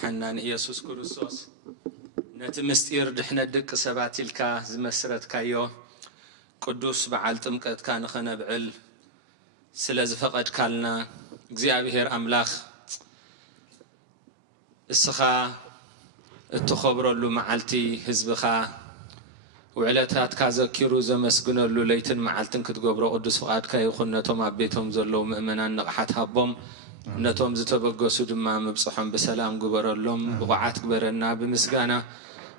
مدحنان يسوع كريستوس نتمستير دحنا دق سباتيلكا زمسرت كايو قدوس بعلتم قد كان خنبعل سلاز فقد كالنا እግዚአብሔር አምላክ እስኻ እትخبرሉ መዓልቲ ህዝብኻ وعلتات كازكيرو زمسغنلو ليتن معلتن كتغبرو قدس فقادك يخون نتوم عبيتهم زلو مؤمنان نقحت هبهم نتوم زتبغسو دما مبصحهم بسلام غبرلهم بقعات غبرنا بمسغانا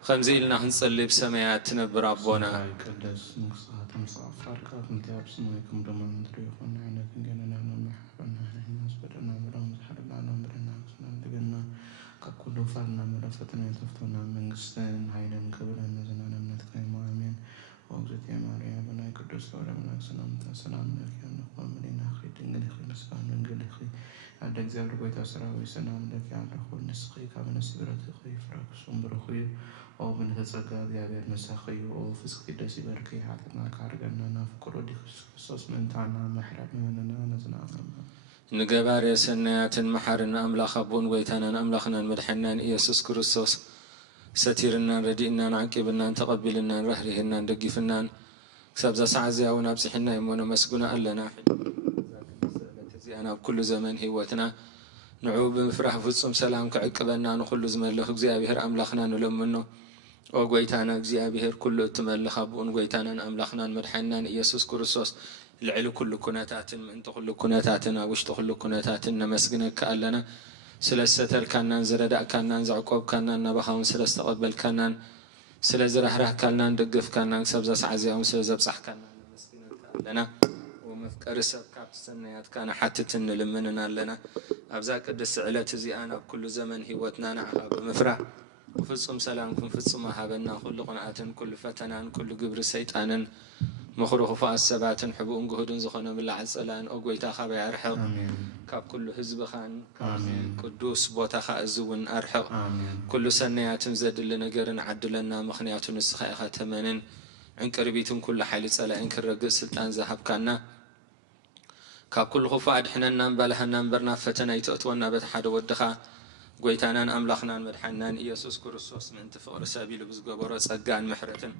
خمزي لنا هنصلي بسمايات تنبر ربنا قدس مصاحة مصافرك انت ابسميكم دمان ندريخون عينك اننا نمحبنا الناس بدنا مرام حربنا نمرنا سنندقنا ككل فارنا مرفتنا يتفتونا من قستان هاينا كبرنا زنانا منتقيم آمين وقزت يا مريم بنا قدس ورمنا سلام لك يا نقوم لنا أخي تنقل أخي مسكان ننقل أخي عندك زابر قويت أسراوي سلام لك يا نقول نسقي كامل نسبرت أخي فراك صنبر أخي أو من تتسقى بيابير مساخي أو فسقي دسي بركي حالتنا كارغنا نفكر ودي خصوص من تعنا محرم مننا نزنا نجبار سنيات محرنا أملاخ أبون ويتانا أملاخنا المدحنان يسوع كريستوس ستيرنا ردينا نعقبنا تقبلنا رهرهنا ندقفنا سبز سعزي أو نبسحنا يمونا مسجونا ألنا أنا بكل زمن هوتنا نعوب مفرح فصم سلام كعقبنا نخل زمن له እግዚአብሔር أملاخنا نلمنه وقويتانا እግዚአብሔር كل تملخ أبون وقويتانا أملاخنا المدحنان يسوع كريستوس العلو كل كناتاتنا انت كل كناتاتنا وش كل كناتاتنا مسجنك كألنا سلستر كنا نزرد كنا نزعقوب كنا نبخون سلستقبل كنا سلزرحرح كنا ندقف كنا نسبز عزيهم سلزبصح كنا مسجنك كألنا ومفكر سب كاب سنيات كان حتى تنلمننا لنا أبزاك قدس علة زيانا بكل زمن هوتنا نعها بمفرح وفصم سلامكم فصم هابنا كل قناعة كل فتنان كل قبر سيطانا مخروخ فاسبات حبون جهودن زخنا بالله عسلان أقويتا خبي أرحق كاب كل حزب خان قدوس بوتا خازون أرحق كل سنيات زد لنا جرن عدلنا مخنيات نسخة ختمنن عن قربيتم كل حال سلا إنك الرجل سلطان ذهب كنا كاب كل خفاد حنا نبلها نبرنا فتنا يتأتونا بتحد ودخا قويتانا أملاخنا مدحنان يسوع كريستوس من تفقر سبيل بزجبرة سجان محرتن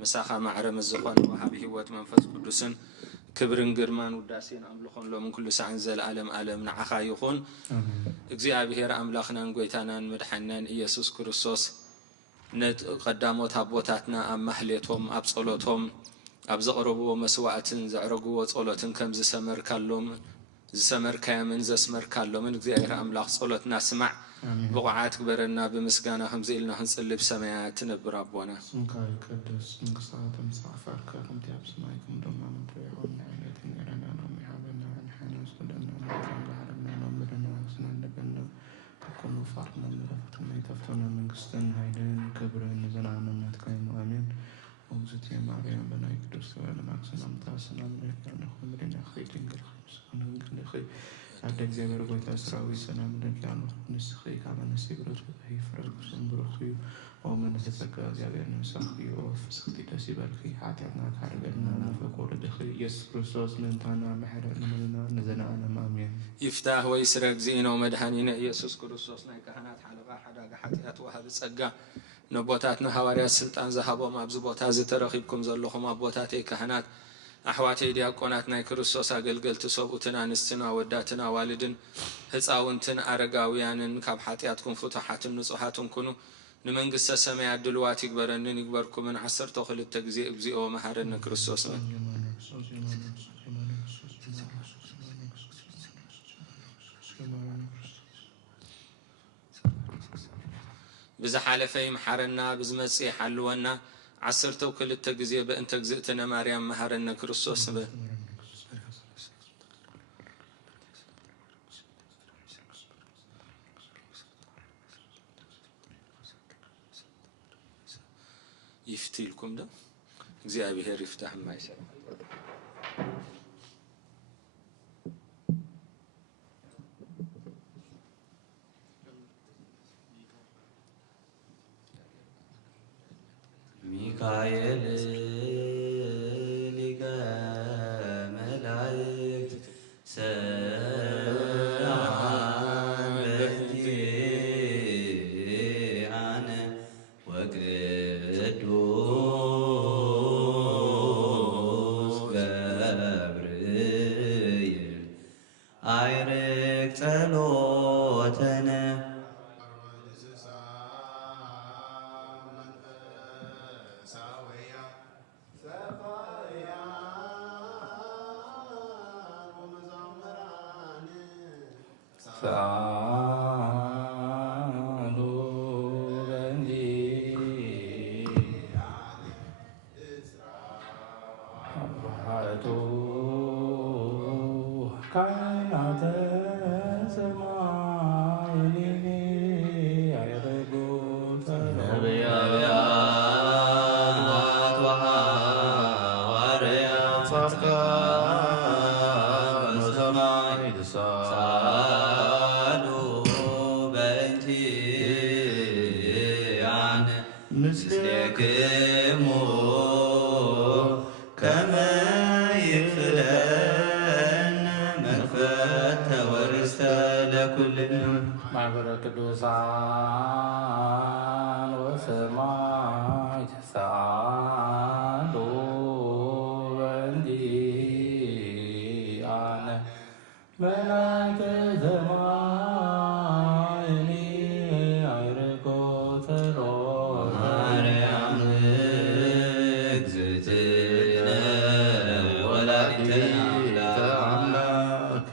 مساخة معرم الزقان وهذه هوت منفس قدسن كبرن جرمان وداسين أملاخون لو من كل ساعة زل عالم نعخا يخون እግዚአብሔር أملاخنا قويتانا مدحنان يسوع كريستوس نت قدامات هبوتاتنا أم محلتهم أبصلتهم أبزقربوا مسوعتن زعرقوا صلاتن كم زسمر كلهم زسمر كامن زسمر كلهم እግዚአብሔር أملاخ صلاتنا سمع بقعات كبرنا بمسكانا خمزيلنا هنصلي بسمايات نبر ربنا سمكاي قدس مقصات مسافر كم تياب سمايكم دمنا من تريحون عينة إرنا نومي حبنا نحن سدنا نحن لعربنا نمرنا سنندبنا تكونوا فاقنا مرفتنا يتفتنا من قستن هيدين كبرين زنانا نتكاين آمين ومزت يا مريم بنا يقدس ولا ناقصنا متاسنا مريكا نخون مرينا أخي تنقل خمس وننقل أخي عندك زابر قويت أسراوي سلام لك يا نسخي كما نسيبرت وهي فرق سنبرخي ومن تتسكى زابر نسخي وفسختي تسيبرخي حاتينا كارغنا نفقور دخي يس كريستوس من تانا محرقنا مننا نزنانا مامين يفتح ويسرق زينا ومدحانينا يسوع كريستوس نايكهنات حلقة حدا حاتيات وهب تسقى نبوتاتنا هواريات سلطان ذهبوا ما بزبوتها زترخيبكم زلخم أبوتاتي كهنات أحواتي دياقوناتنا كريستوس أقلقل تسوبوتنا نستنا وداتنا والدن هتساونتن أرقاويانن كاب حاتياتكم فتحات النصحاتن كنو نمنقس السماء الدلوات يكبرنن يكبركم من عصر تخل التجزيء بزيء ومحرن كريستوس بزحالة فيم حرنا بزمسي حلونا عصرتو كل التجزية بأن تجزئتنا مريم مهرنا كريستوس به يفتي لكم ده እግዚአብሔር ይፍታህ ማይሰራ ሚካኤል ሊቀ መላእክት ሰላም ለኪ ማኅበረ ቅዱሳን ወሰማዕት ተሳሃሉ በእንቲአነ መላእክተ ሰማይኒ አዕርጎ ጸሎተ ማርያም እግዝእትነ ወላዲተ አምላክ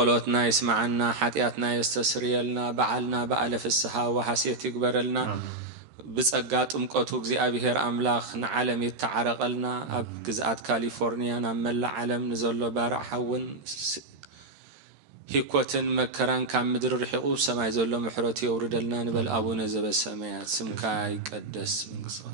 ጸሎትና ይስማዓና ኃጢአትና ይስተስርየልና በዓልና በዓለ ፍስሐ ወሐሴት ይግበረልና ብጸጋ ጥምቀቱ እግዚአብሔር አምላኽ ንዓለም ይተዓረቀልና ኣብ ግዝኣት ካሊፎርኒያ ናብ መላእ ዓለም ንዘሎ ባርዕ ሓውን ሂኮትን መከራን ካብ ምድሪ ርሒቑ ሰማይ ዘሎ ምሕረት የውርደልና ንበል ኣቡነ ዘበሰማያት ስምካ ይቀደስ መንግሥትካ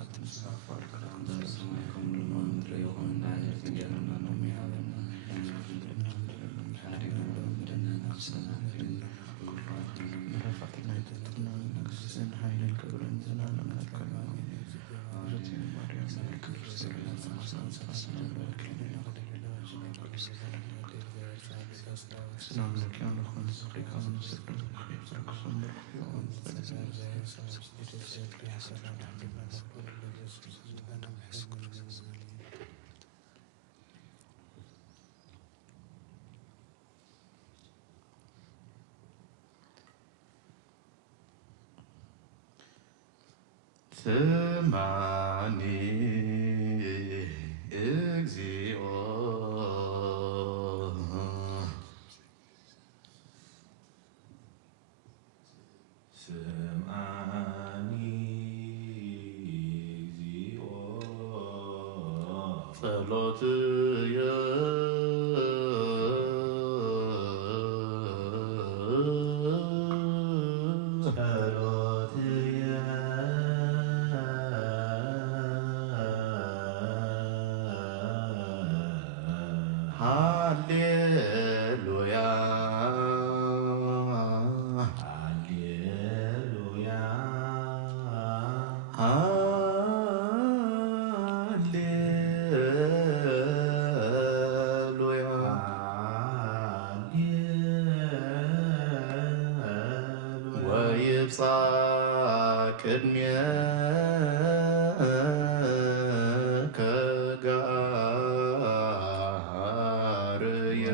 ስማኒ እግዚኦ ስምዓኒ እግዚኦ ጸሎትየ Hallelujah, Hallelujah, ይብጻሕ ቅድሜከ ገዓርየ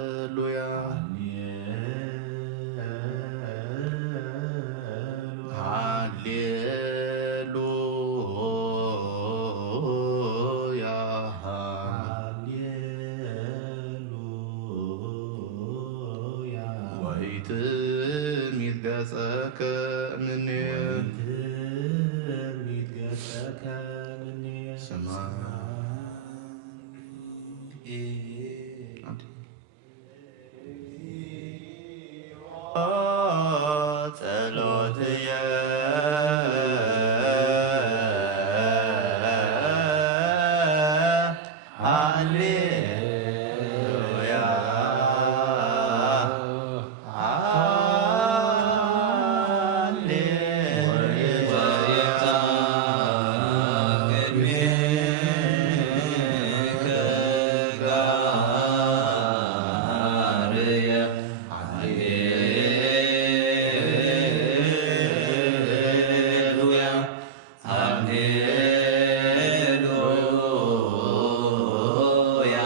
ሃሌሉያ ሃሌሉያ ወኢትምይት ገጸከ እምኔየ ጸሎትየ ሃሌሉያ ሃሌሉያ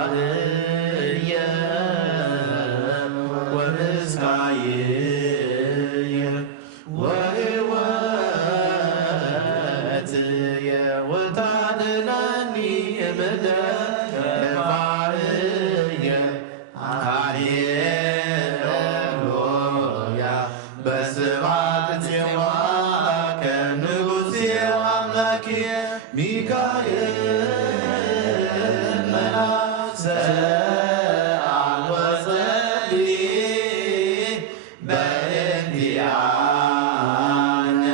ረዳእየ ወምስካየ ወሕይወትየ ወታድነኒ እምደባእየ ሃሌሉያ በስብሐት ጽዮን ንጉሴ አምላክየ ሚካኤል መልአክ ሰአል ወጸልይ በእንቲአነ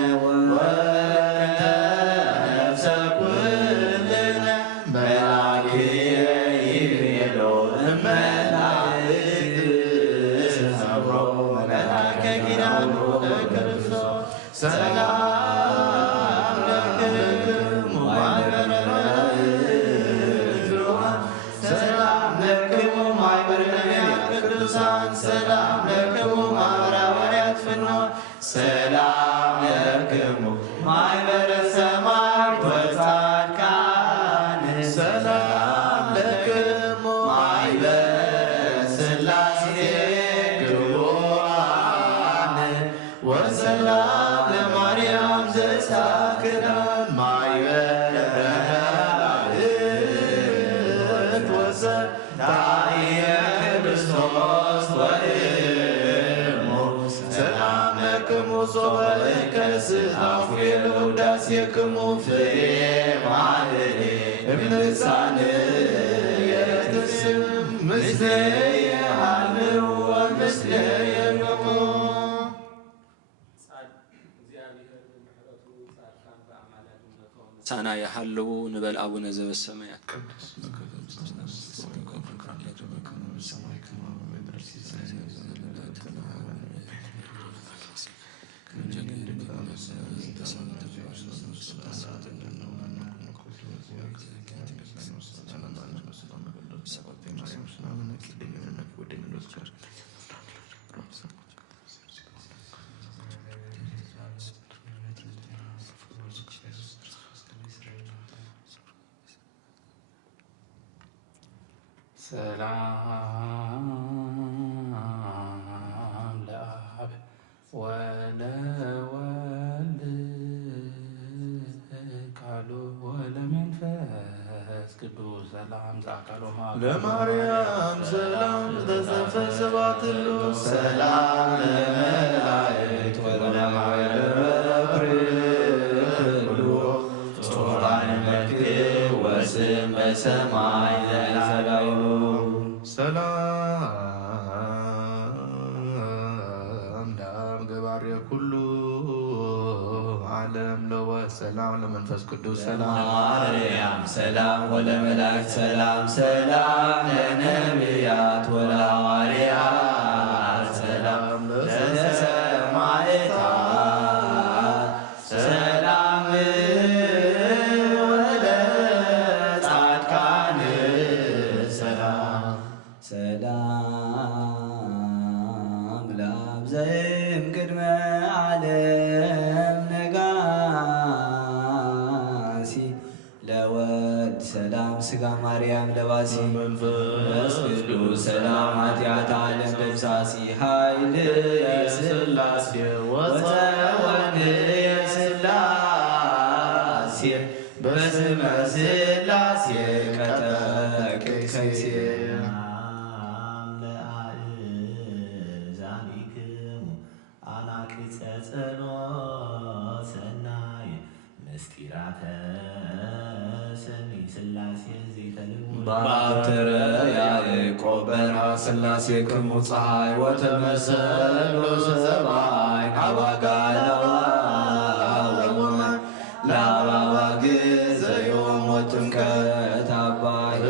ወነፍሰ ኩልነ መላክየ ይቤሎ እመላእክት ሰብሮ መላከ ኪዳኑ ክርስቶስ ሰላም ለክሙ ማኅበረ ብዙኃን ሰላም ለክሙ ማኅበረ ነቢያት ቅዱሳን ሰላም ለክሙ ማኅበረ ሐዋርያት ፍኖት ሰላም ለክሙ ማኅበረ ሰማዕት ወጻድቃን ሰላም ለክሙ ማኅበረ ሥላሴ ግቡራን ወሰላም ለማርያም ዘሳክራን ማኅበረ መላእክት ወሰዳየ ክርስቶስ ወእሙ ሰላም ለክሙ ሶበ እከስታፍሬ ለውዳሴክሙ ፍሬ ማኅሌ እምልሳንየ ትስም ምስሌየ ሀልው ወምስሌየ ገቦ ሳና ያሃለው ንበል አቡነ ዘበሰማያት ሰላም ለአብ ወለወልድ ቃሉ ወለመንፈስ ቅዱስ ሰላም ዘአካሎ ለማርያም ሰላም ተዘፈ ስብሐት ሉ ሰላም ለመላእክት ወለማኅበረ ኩሉ ጾራን መክት ወስም በሰማይ ዘላለው ሰላም ለአብ ገባሬ ኩሉ ዓለም ለወሰላም ለመንፈስ ቅዱስ ሰላም ለማርያም ሰላም ወለመላእክት ሰላም ሰላም ለነቢያት ወለሐዋርያት ሰላም ለሰማዕታት ሰላም ወለጻድቃን ሰላም ሰላም ለአብ ዘእምቅድመ ዓለም ነጋሲ ለወልድ ሰላም ሥጋ ማርያም ለባሲ መንፈስ ቅዱስ ሰላም ኃጢአት ዓለም ደምሳሲ ኃይል የሥላሴ ወፀወን የሥላሴ በስመ ሥላሴ ቀጠቅሰይሴ አናቅጸ ጸሎት ሰናይ ምስጢራተ ሰሚ ሥላሴ ዘይተልሙ ባተረ ያዕቆብ በርሃ ሥላሴ ክሙ ፀሐይ ወተመሰሎ ሰማይ አባጋለዋ ወሙማን ለአባባግ ዘዮም ወጥምቀት አባይ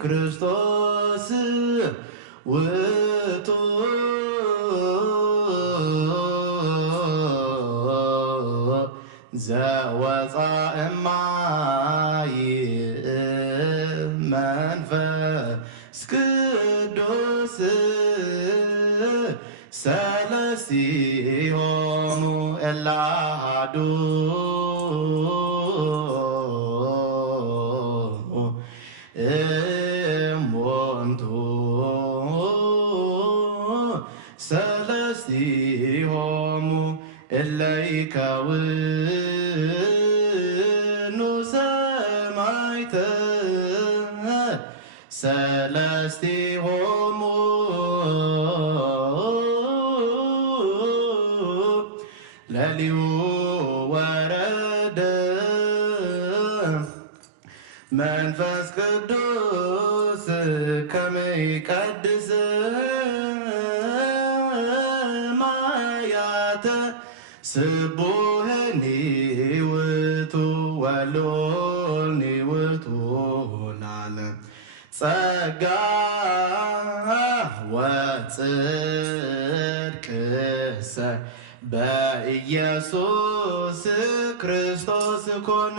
ክርስቶስ ውእቱ ዘወፃእ እማይ መንፈስ ቅዱስ ሰለስቲሆሙ እለ አሐዱ እሙንቱ ሰለስቲሆሙ እለ ይከውኑ ሰማዕተ ሰለስቲሆሙ ገሊኡ ወረደ መንፈስ ቅዱስ ከመይቀድስ ማያተ ስቡህኒ ውእቱ ወልዑልኒ ውእቱ ለዓለም ጸጋ ወጽድቅሰ በኢየሱስ ክርስቶስ ኮነ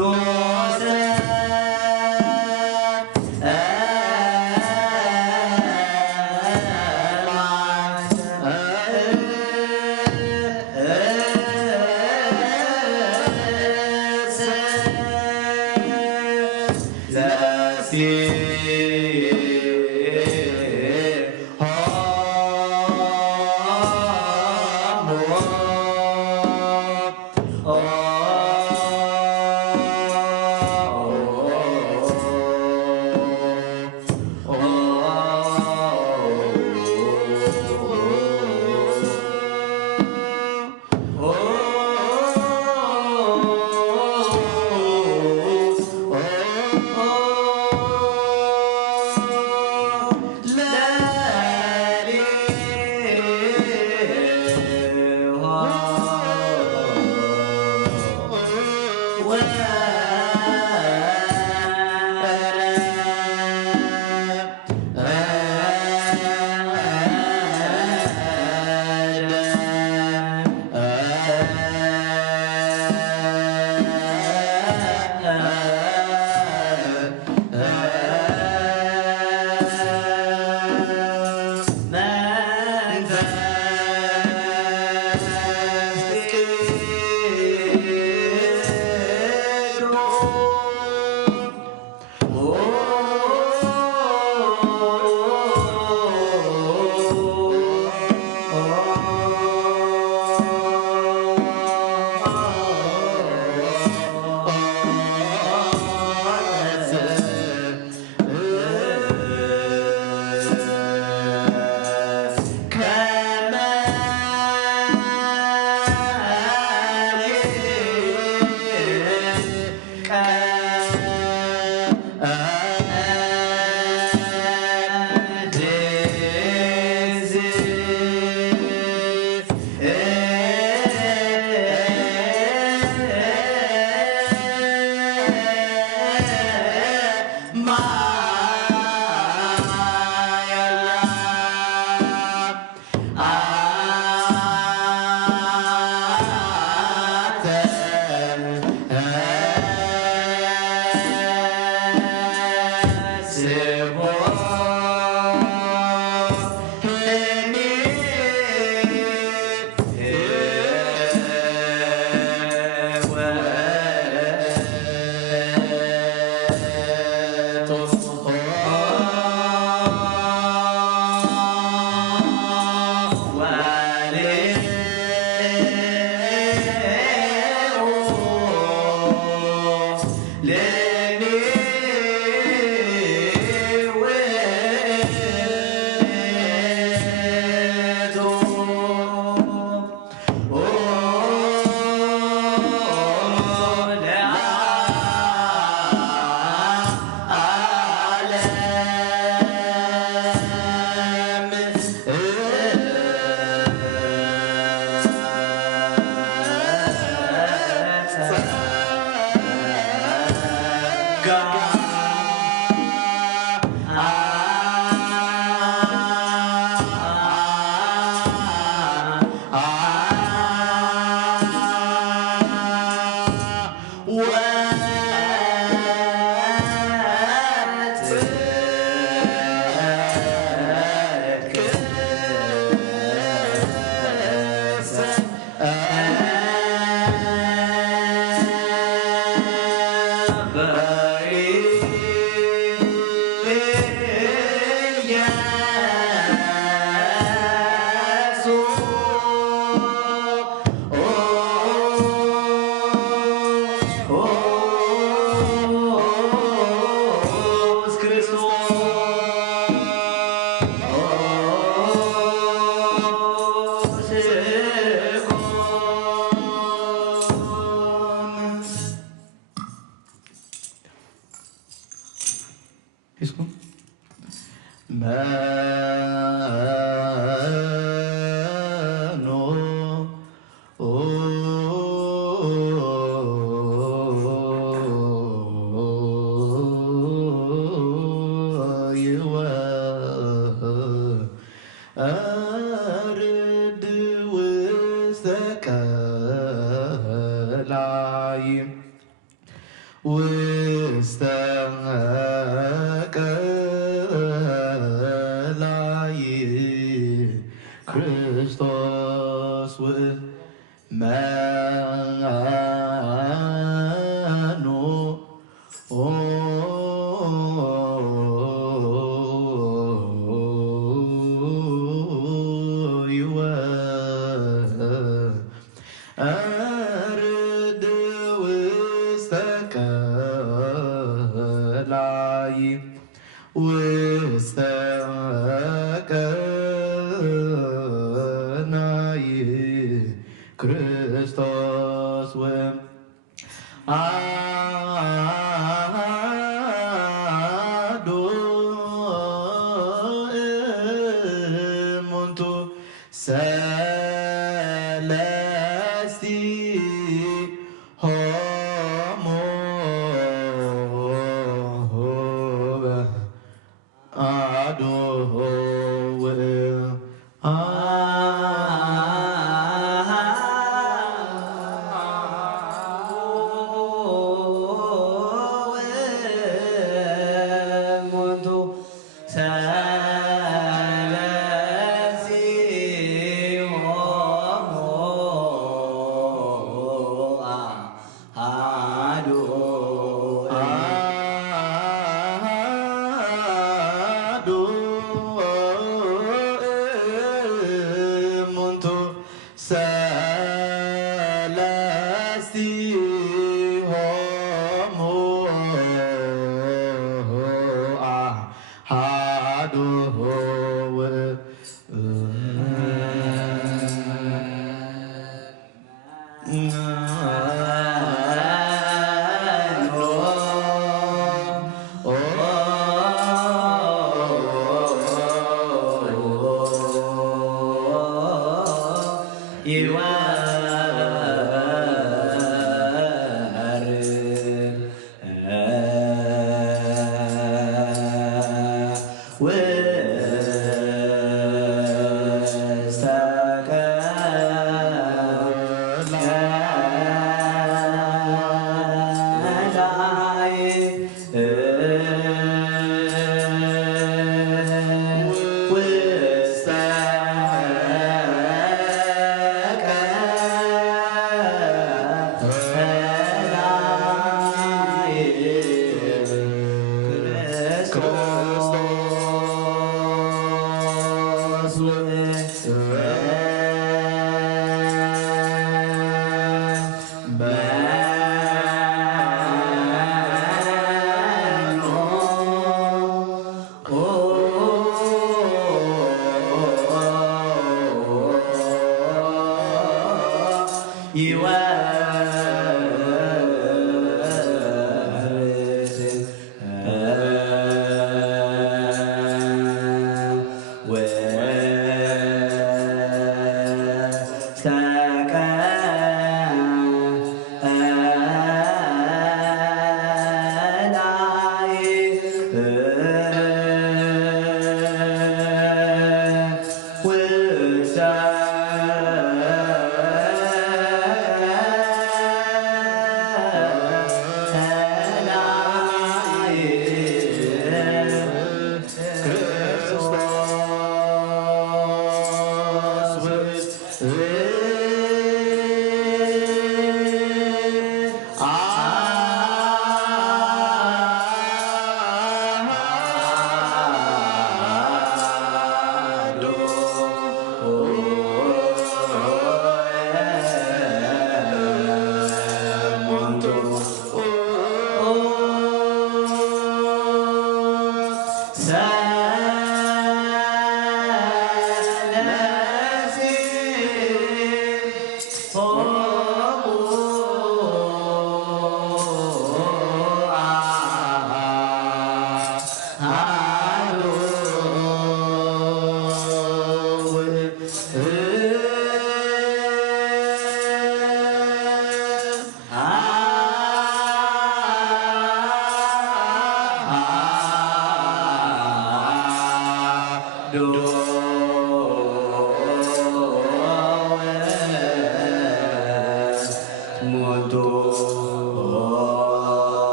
No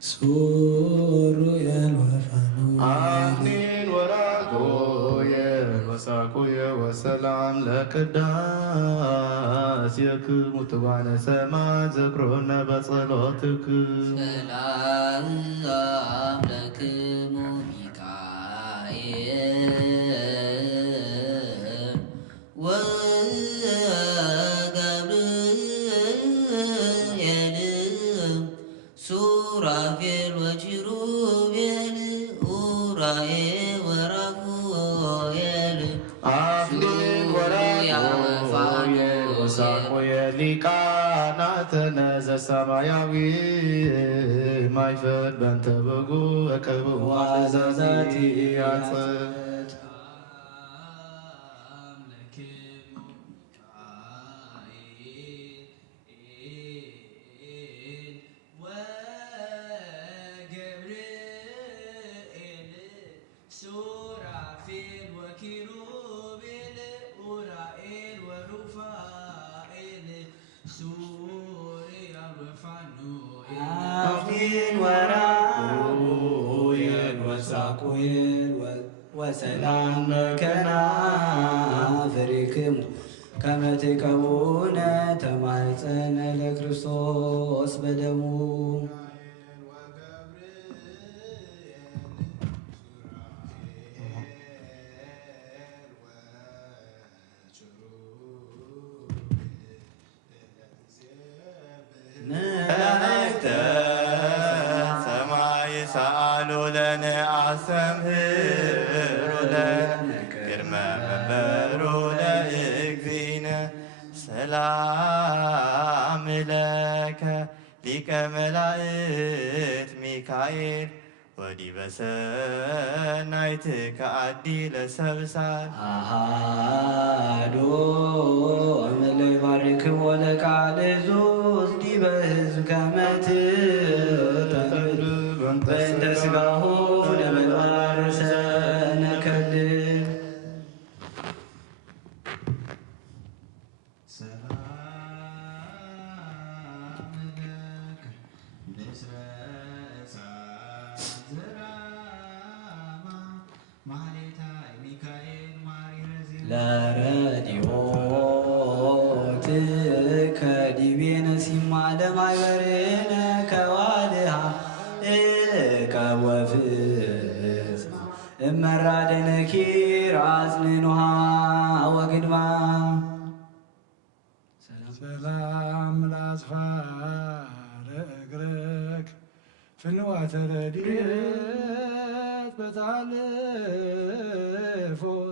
سوريا الوفانويل عفنين وراغويا وساقويا وسلام لك الداس يكم وتبعنا سما ذكرنا بصلاتك سلام لكم ميكائيل وجبريل سورافيل وكيروبيل أورائيل ورافويل عفنين وراغويا وساقويا لكانت نزا سماياوي ما يفد بنت بقو أكبو وعزازاتي يعصد عفين وراويل وساقويل وسلام كنافركم كما تكون تمايصن لكريستوس بدمو سألوا لنا أسمهر لنا كرما مبرو لإكفينا سلام لك لك ملائكة ميكائيل ودي بسنايتك عدي لسبسال أهادو أمل يبارك ولك على زوز دي بهز كمت بنت سقاه لمدار سنكدل لرديوتك ديبين سيما لمعبرين كوالها كوفز مرادن كيراز لنها وقدما سلام الأصفار أقرك فنوات رديت بتعلفو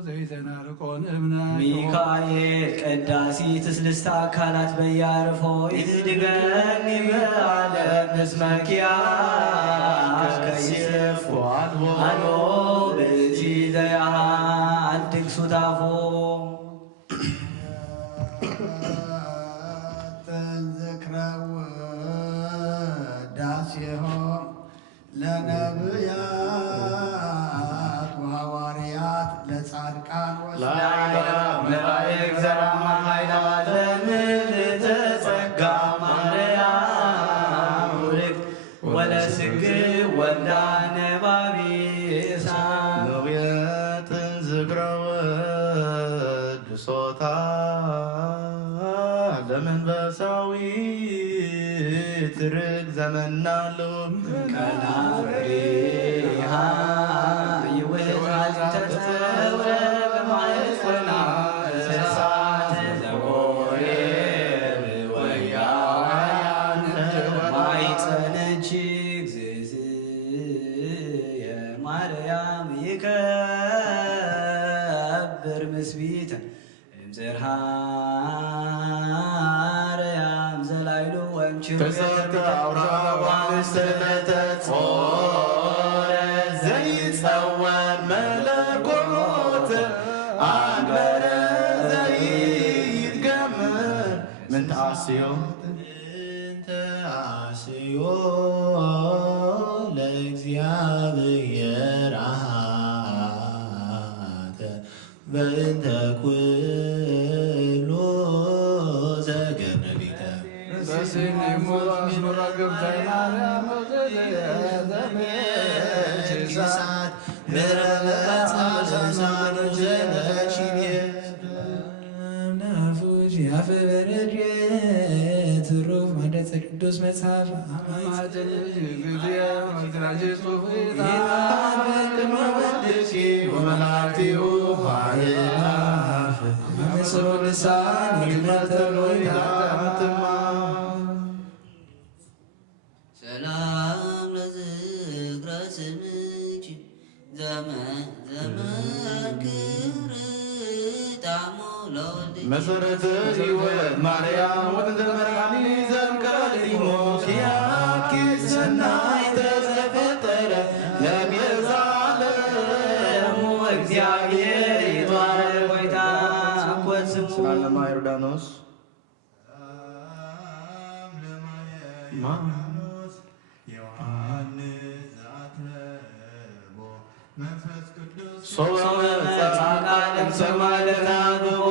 زيتنا رقون ابنا ሚካኤል ቀዳሲ ትስልስታ አካላት በያርፎ ይትድገኒ በዓለም እስመኪያስ ከይስፉ አልቦ በዚ ዘያሃል ድግሱታፎ ተንዘክረው ዳሴሆም ለነብያት ወሐዋርያት ለጻድቃን መላእክ ዘራማ ኃይለ ዓለምን ተጸጋ ማርያም ውልቅ ወለስግ ወልዳ ነባቢሳ ነቢያትን ዝግረወ ድሶታ ለመንፈሳዊ ትርግ ዘመናሉ ከናፍሬሃ ይውላል ተተወ በማይጸና እሳት ዘጎሬብ ወያውያን ማይጸነች እግዝእትየ ማርያም ይከብር ምስቢተ እምዘርሃ አርያም ዘላይሉ ወምችሩ ተሰተ አውራዋን ስለተጾረ ዘይጸወን መለኮት አንበረ ዘይትገምር ምን ተአስዮ ተአስዮ ለእግዚአብሔር አሃተ በእንተ ኩሉ ዘገነቢተ በስኒ ሙሉ አስኖራ ገብታይ ማርያም እሳት ምረመት አሳሳኑ ዘነሽ ናፉጅ ያፈበረድ ትሩፍ ማለት ቅዱስ መጽሐፍ ወመላእክቲሁ ኃይላፍ መስሮ ልሳን ይመተሎይ ሰላም ለዝክረ ስምኪ ዘመንክር ጣዕሙ ለወልድኪ መሰረተ ሕይወት ማርያም ወጥንተ መድኃኒ ዘእምቀዲሞት ያኪ ሰናይ ተዘፈጠረ ለቤዛ ዓለሙ እግዚአብሔር ይትባረክ ሆይታ አኮት ስሙ ስላለማ ዮርዳኖስ ሶበ መጽአ ቃል እምሰማይ ለተናግቦ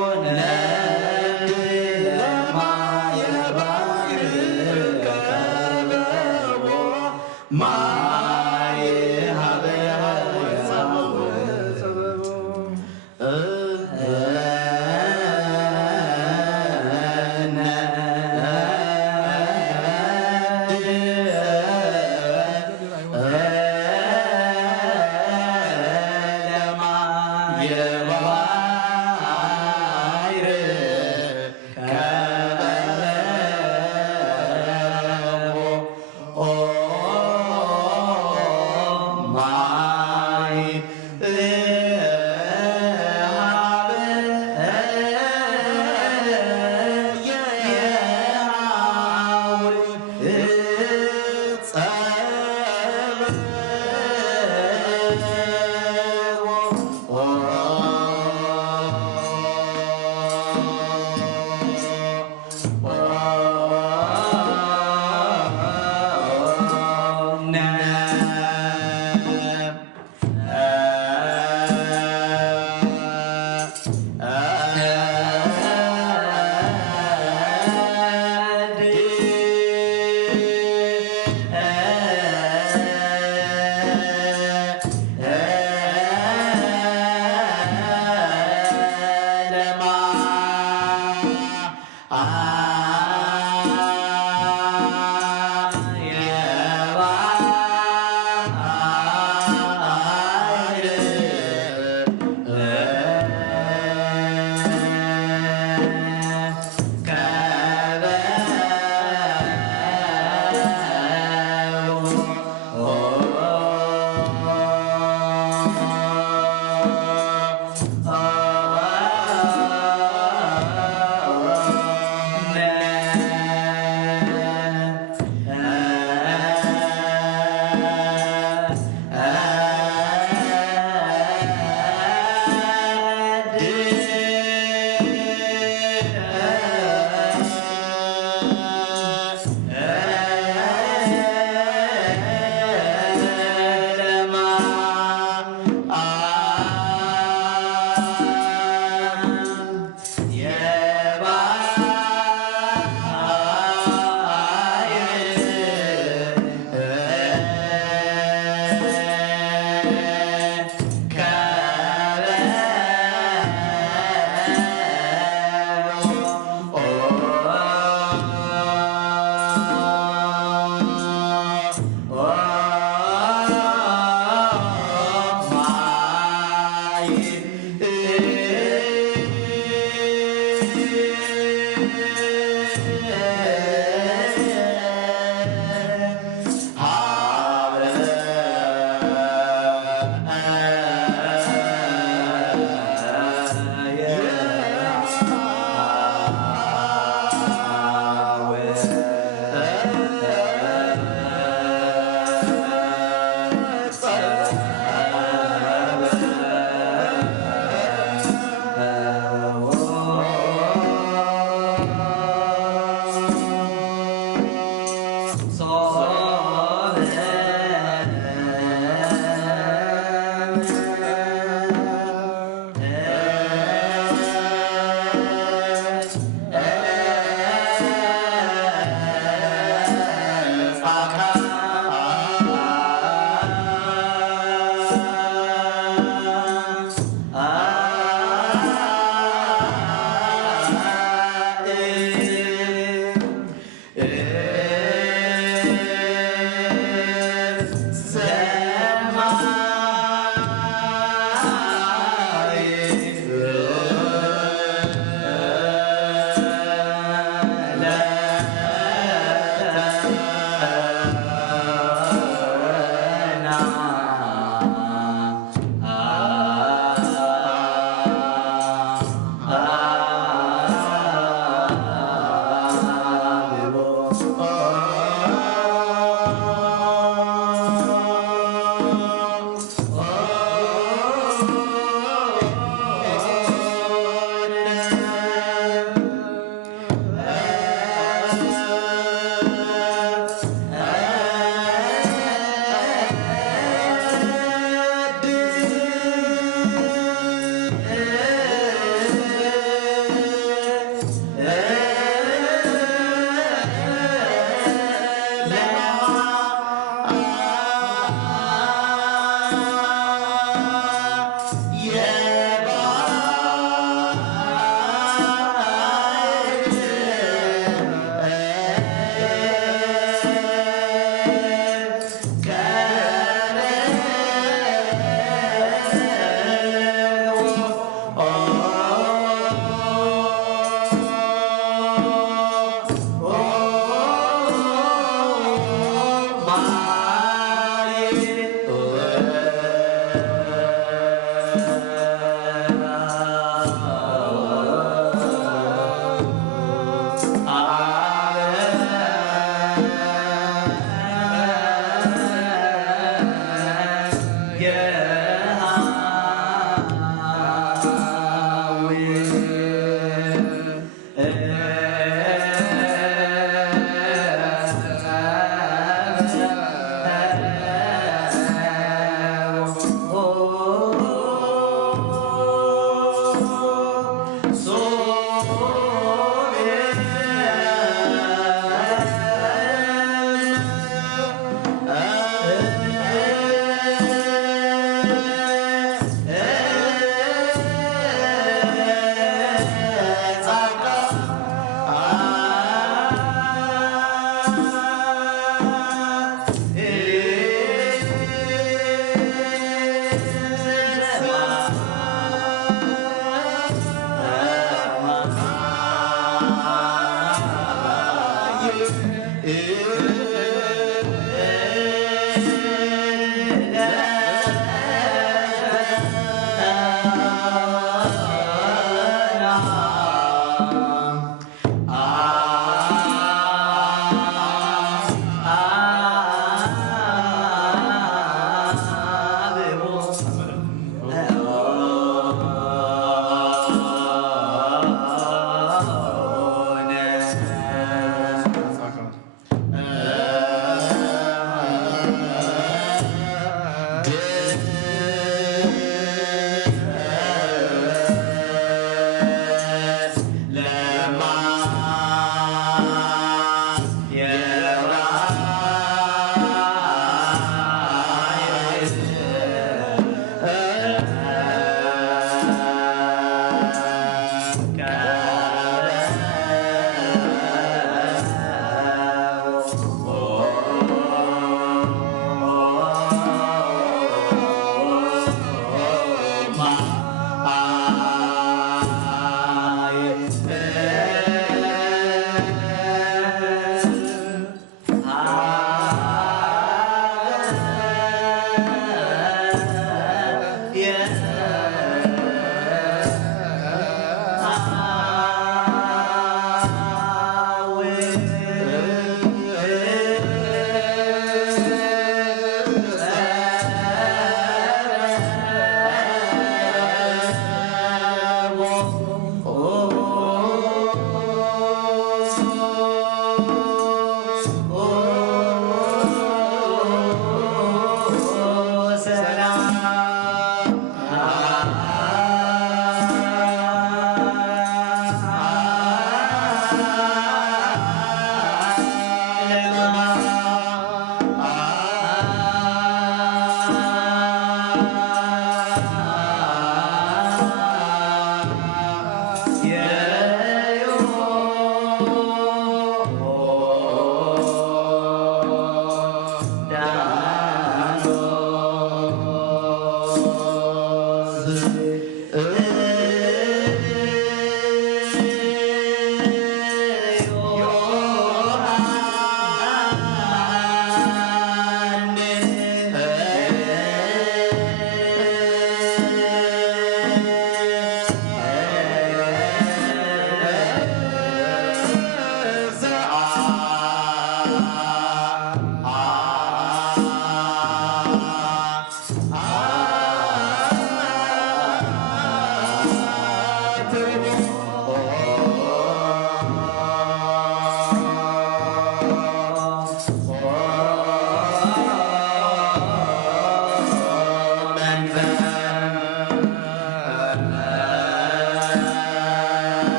ለማየ ባሕር ከበቦ ማየ ሀበየ Oh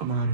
Kumari.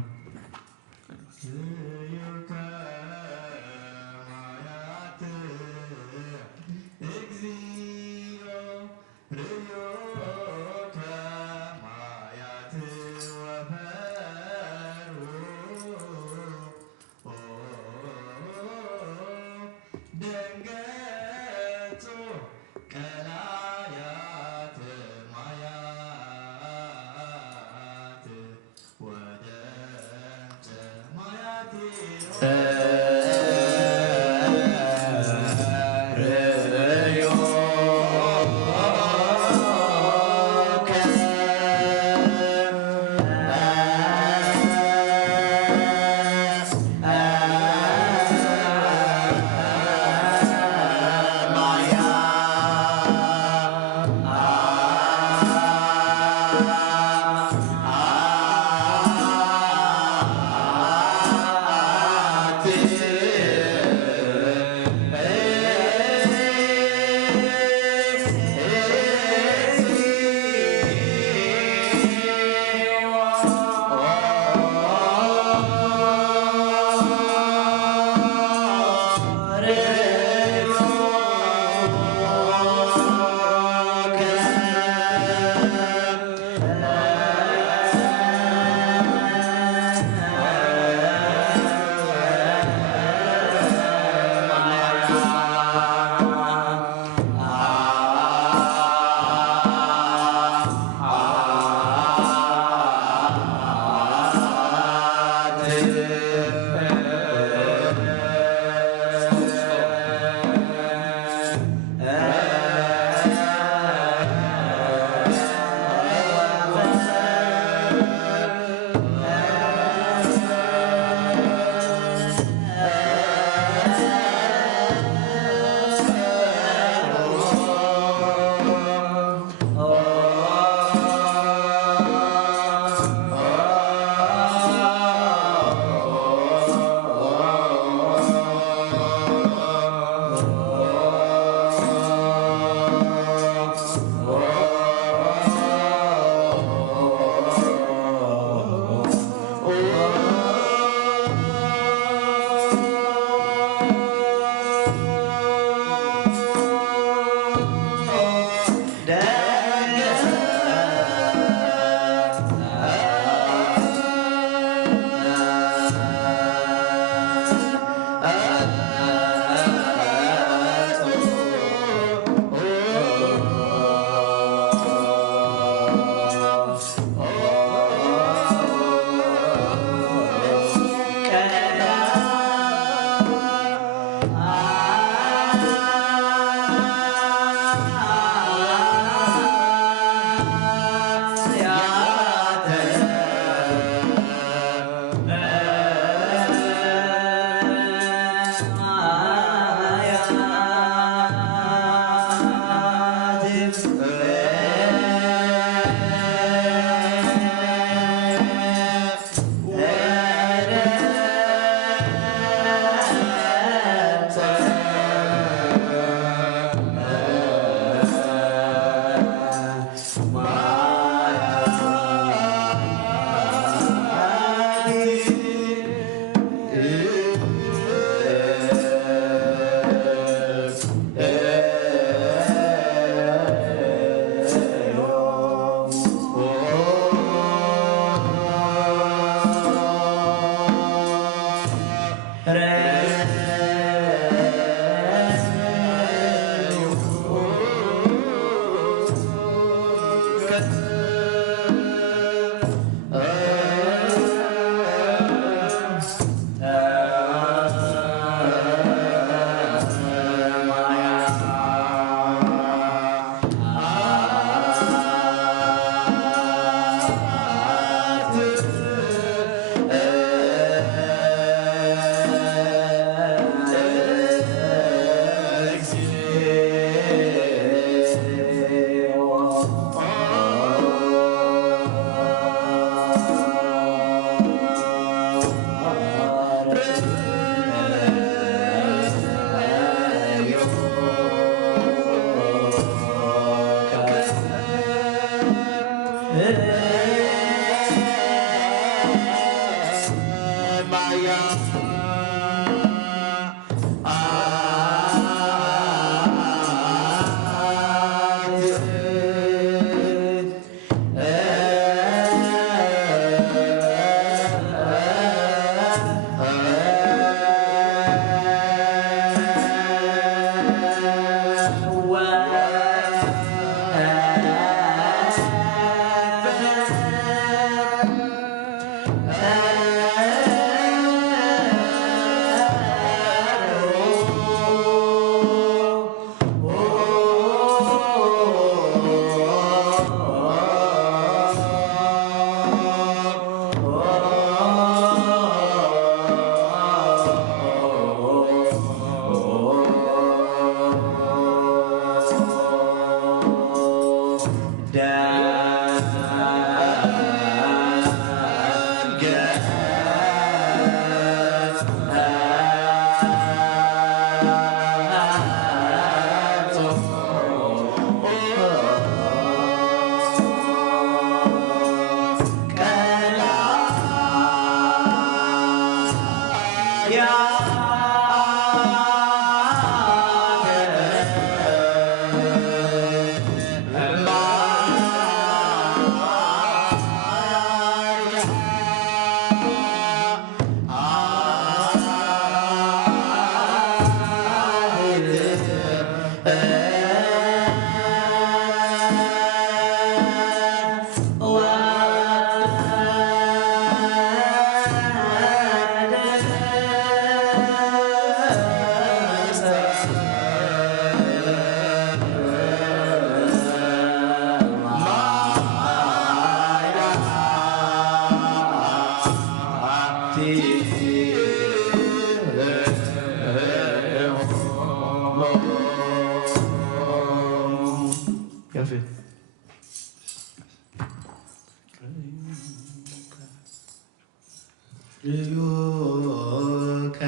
ርዩከ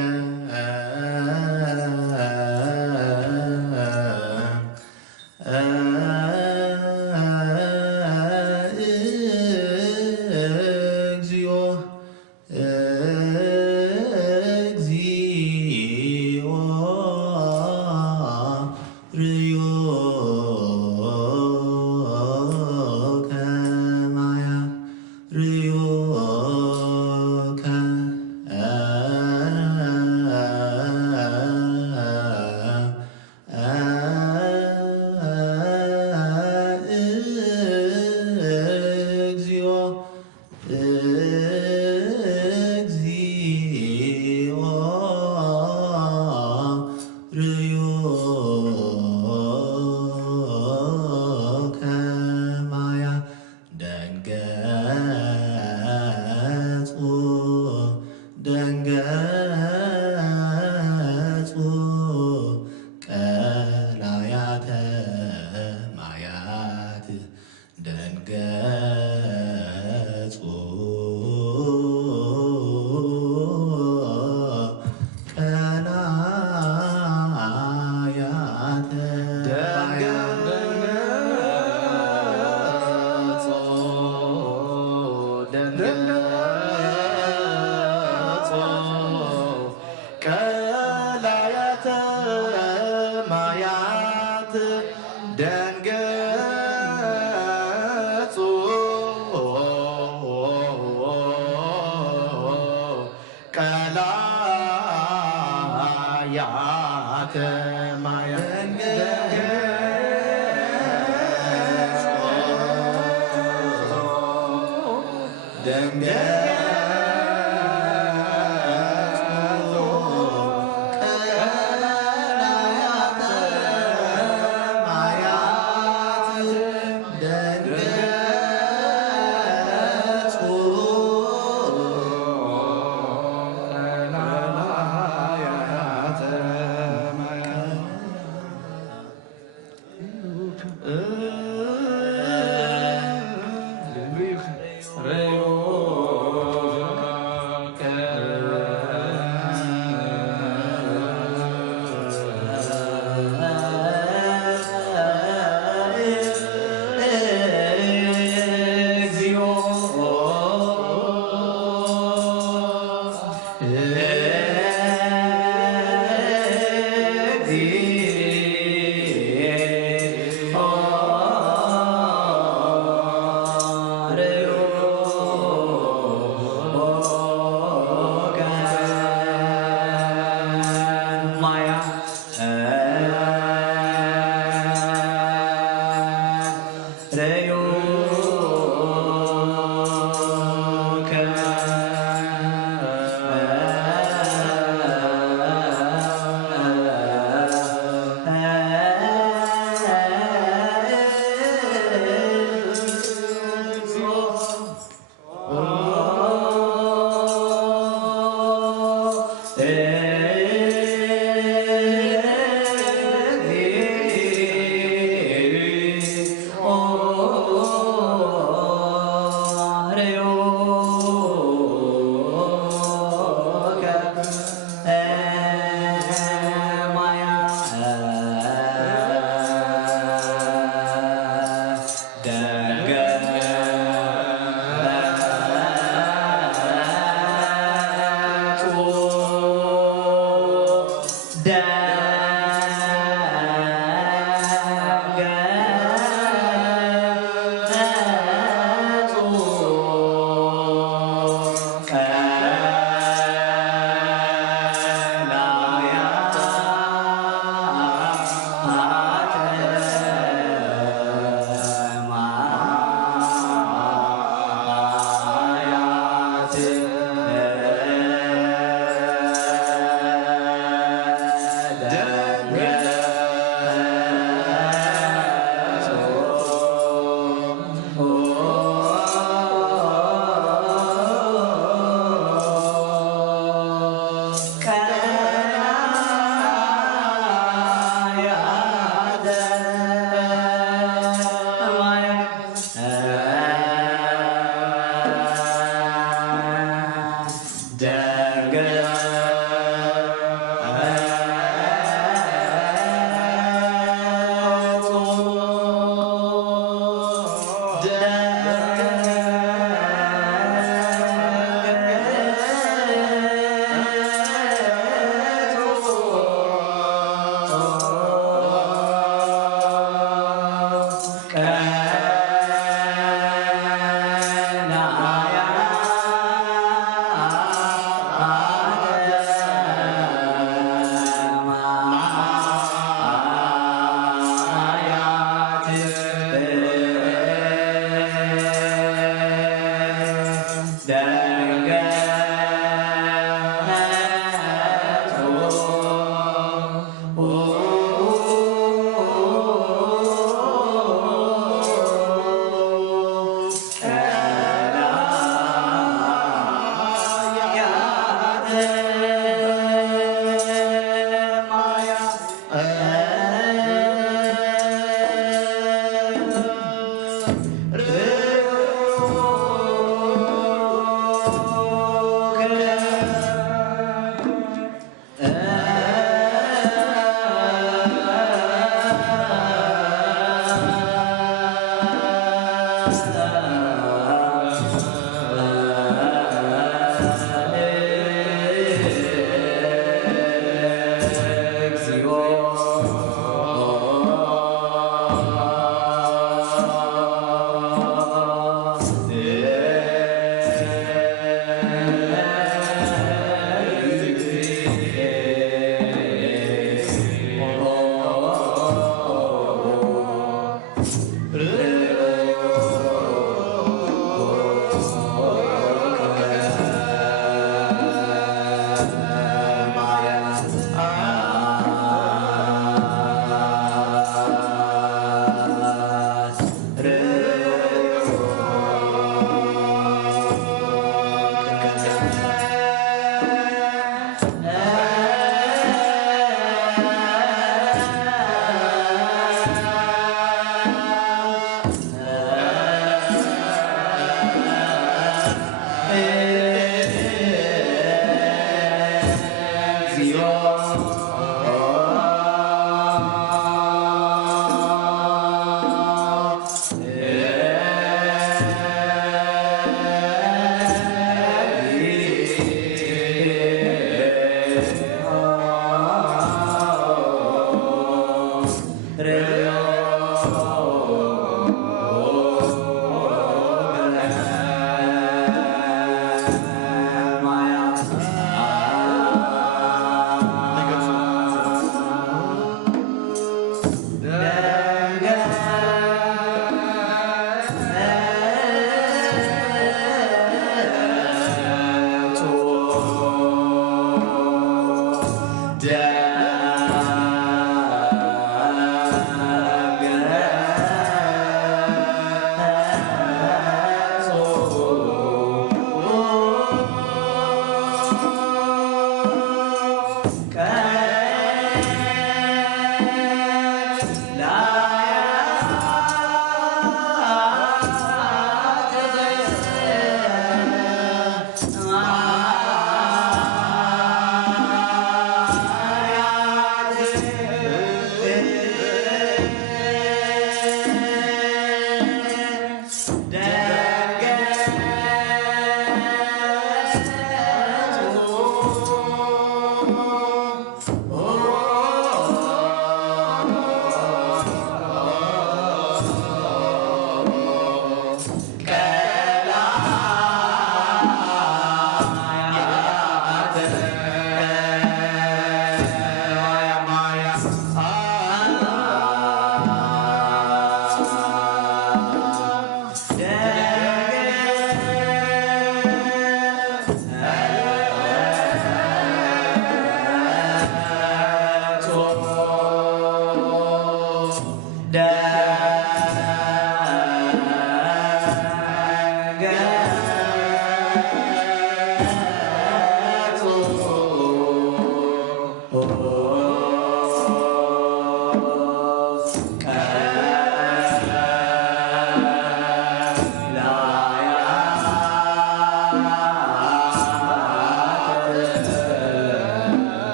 እግዚኦ እግዚኦ ርዩከ ማያ ርዩከ እግዚኦ እግዚኦ ርዩከ ማያ ደንገጹ ደንገጹ ቀላያተ ማያት ደንገጹ ቀላያተ ቀላያተ ማያት ደንገጹ ቀላያተ ማያት ርዩከ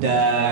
Re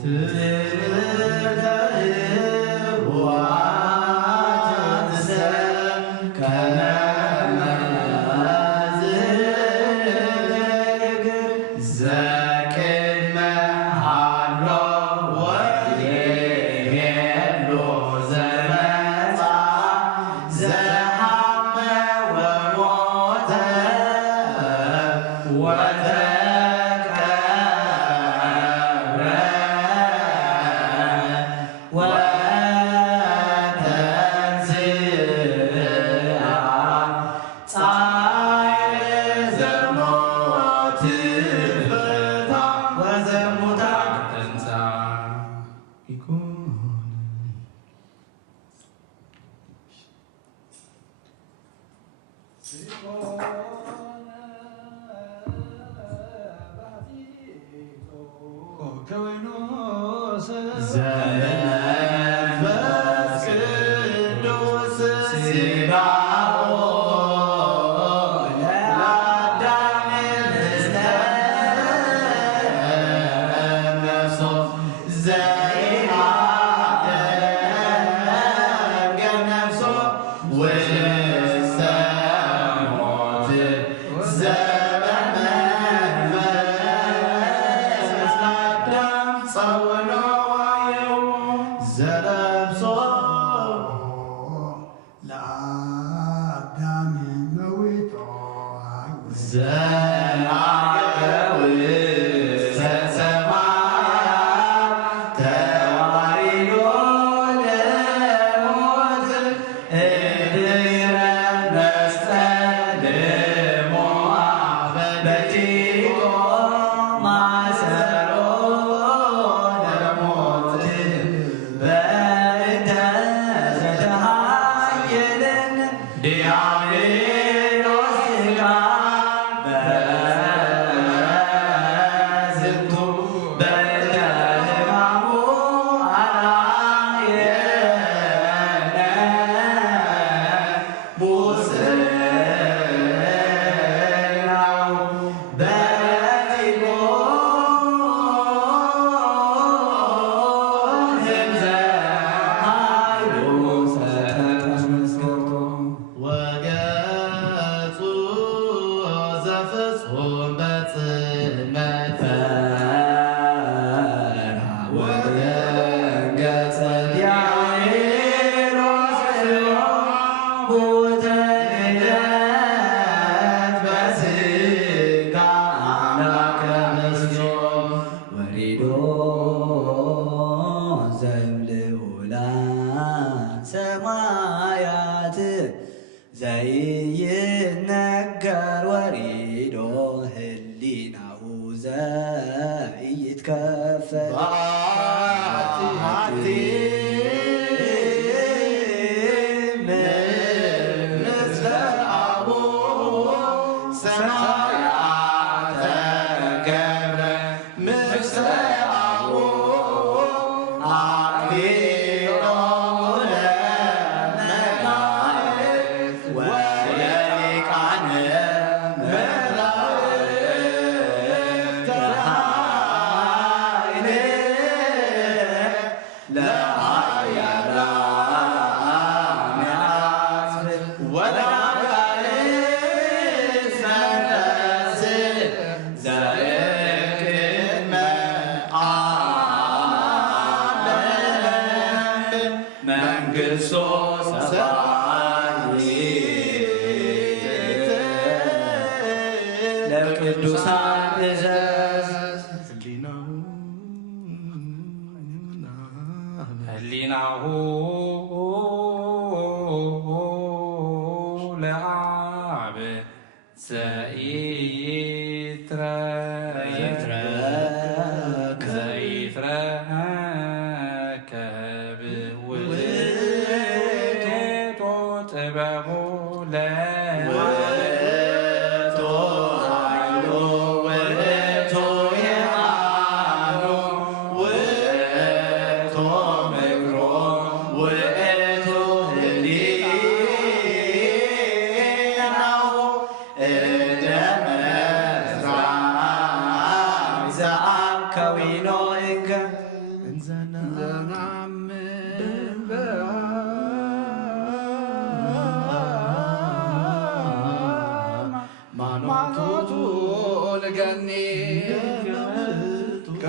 ትርዳእ ዋት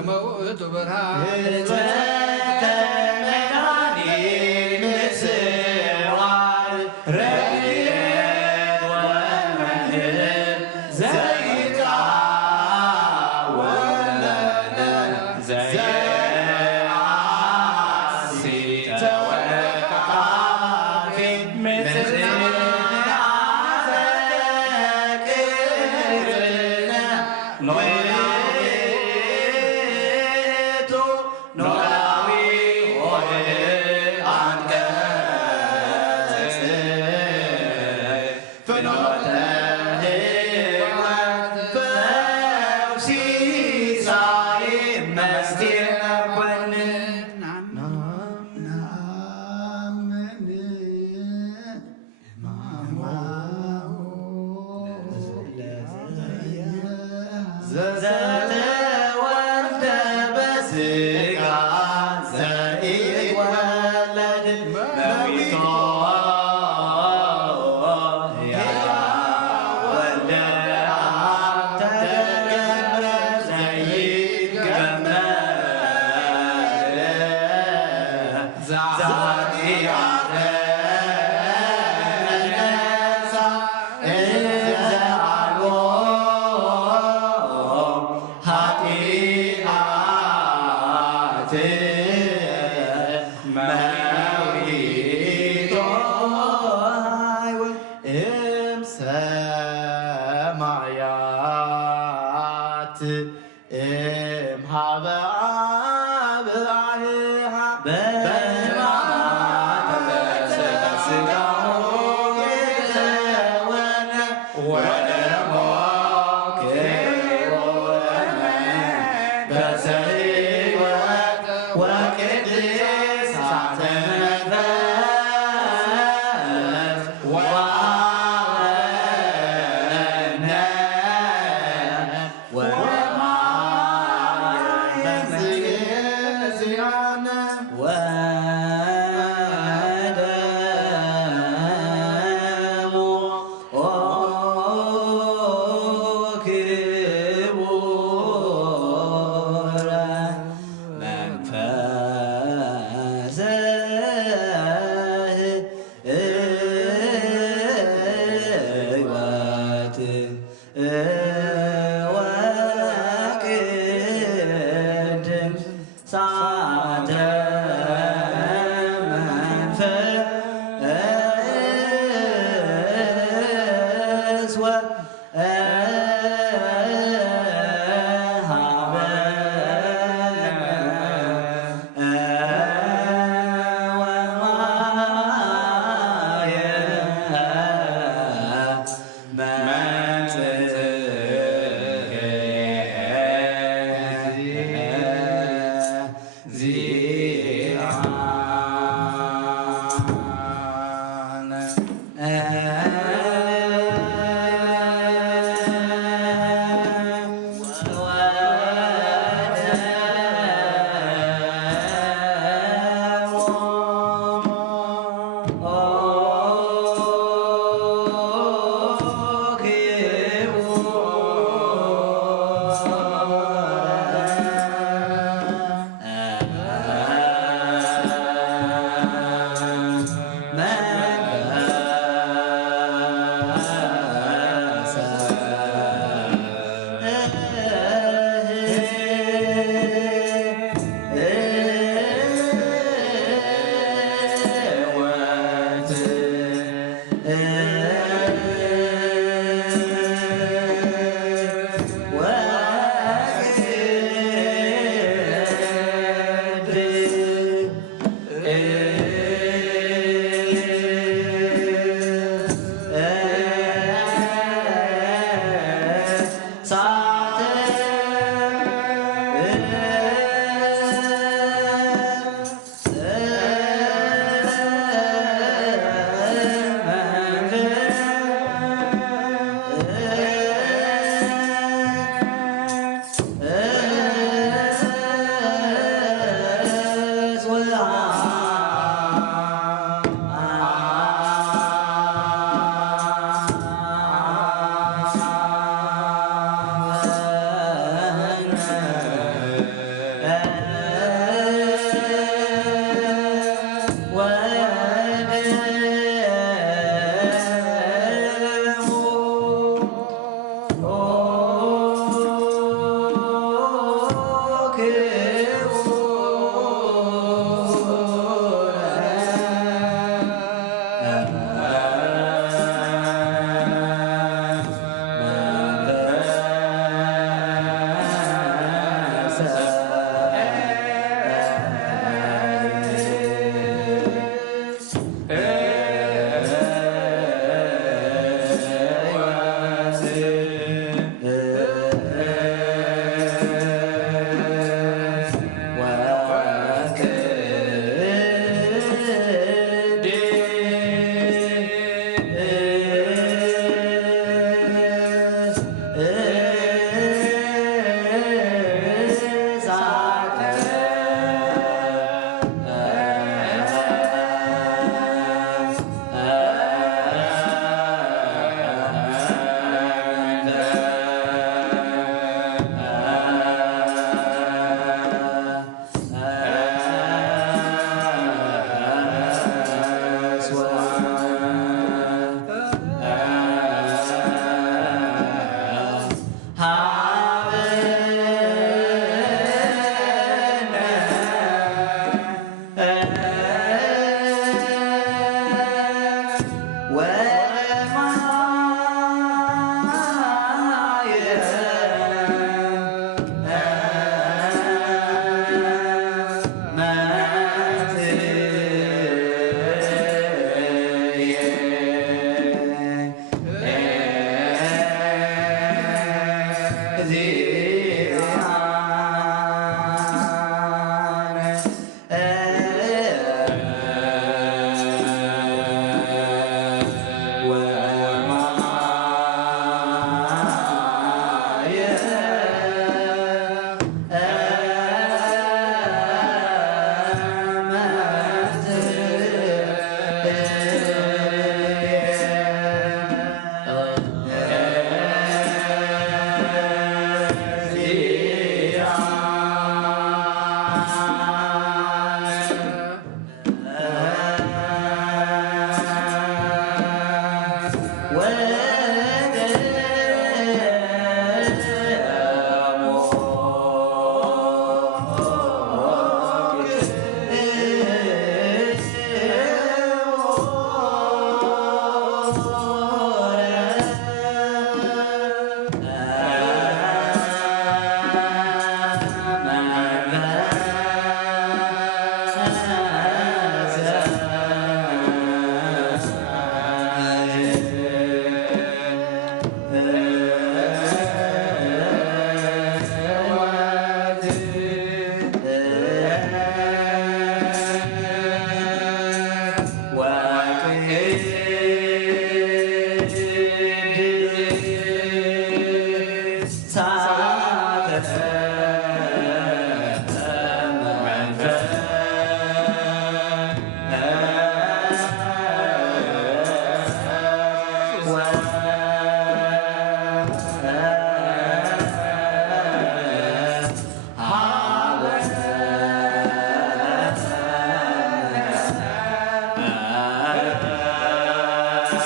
መውእቱ ብርሃን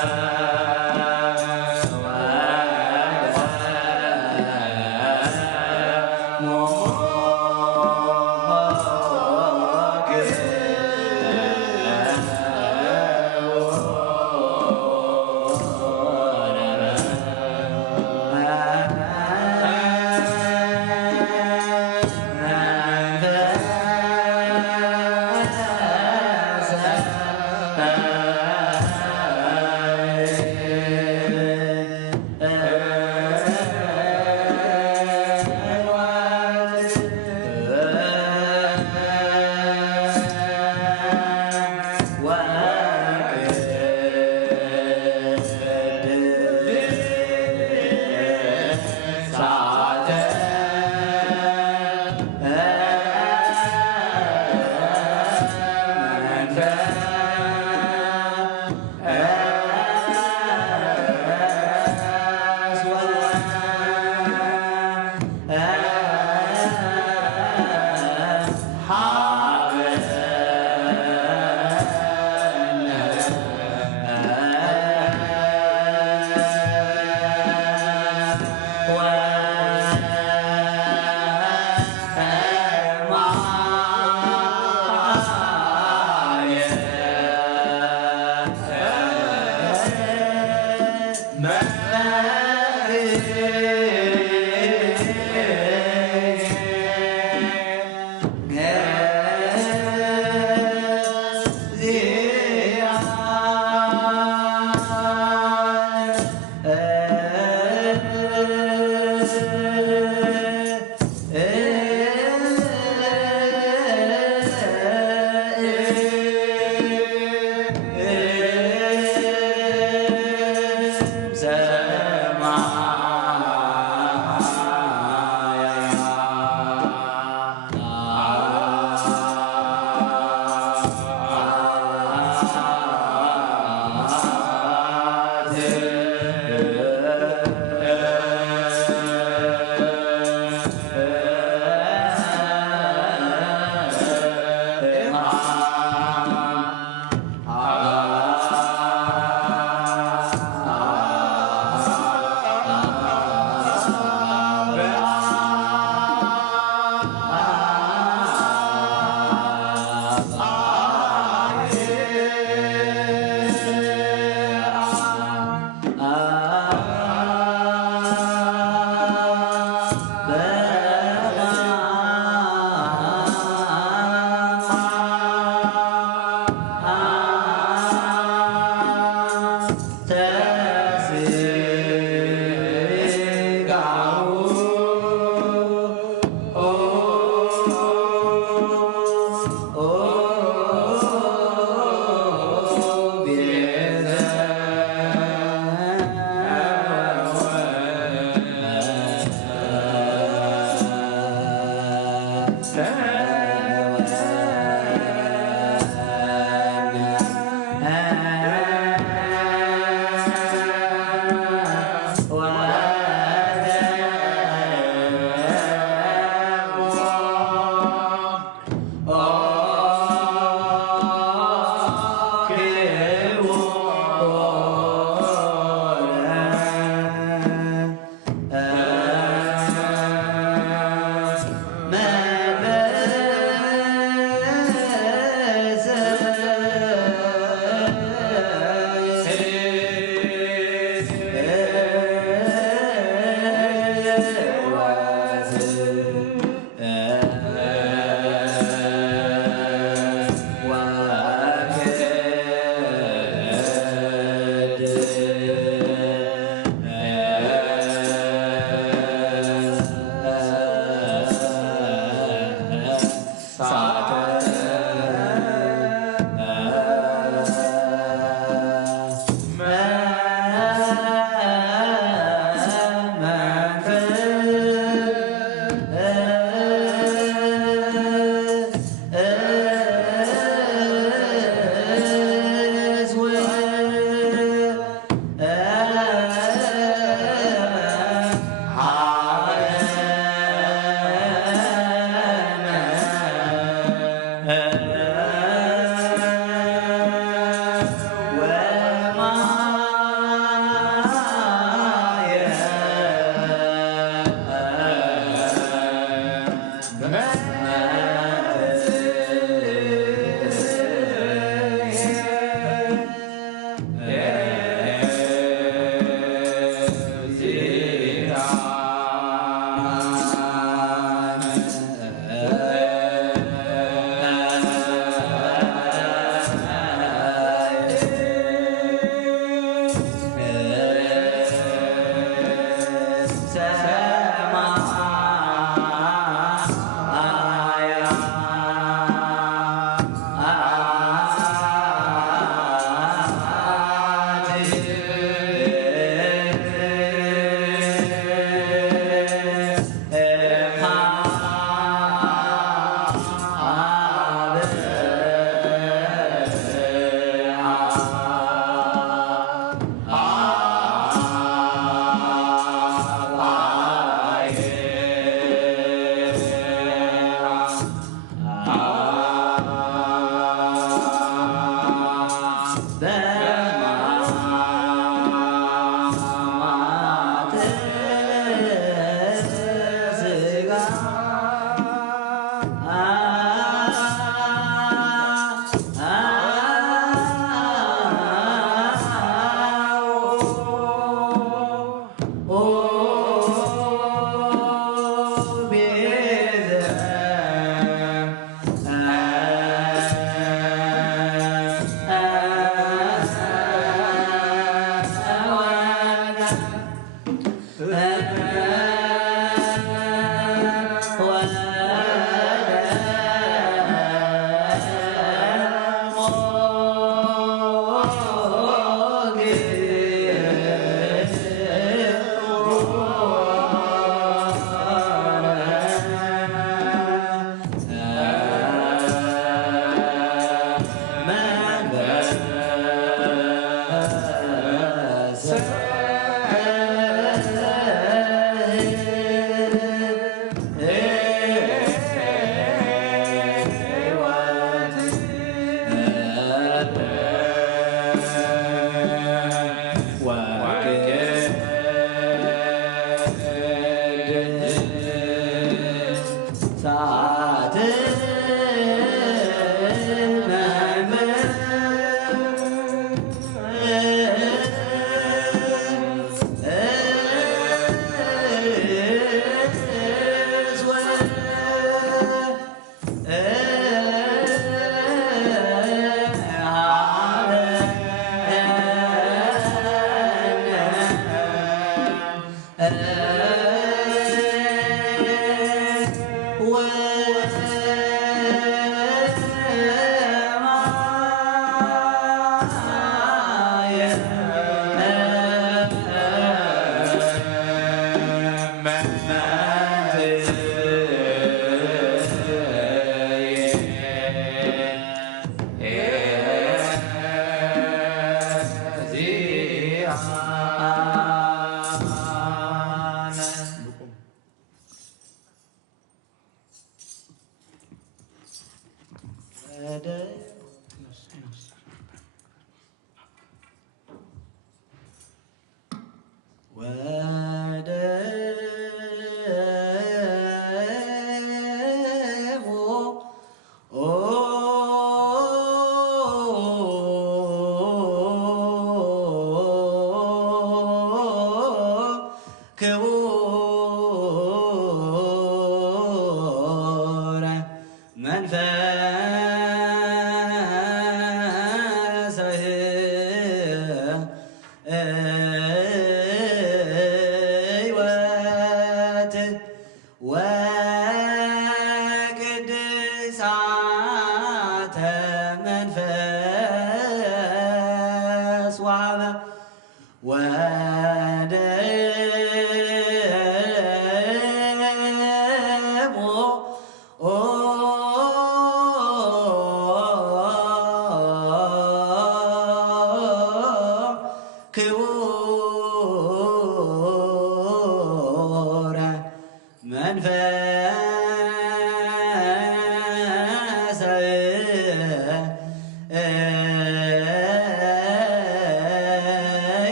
Bye.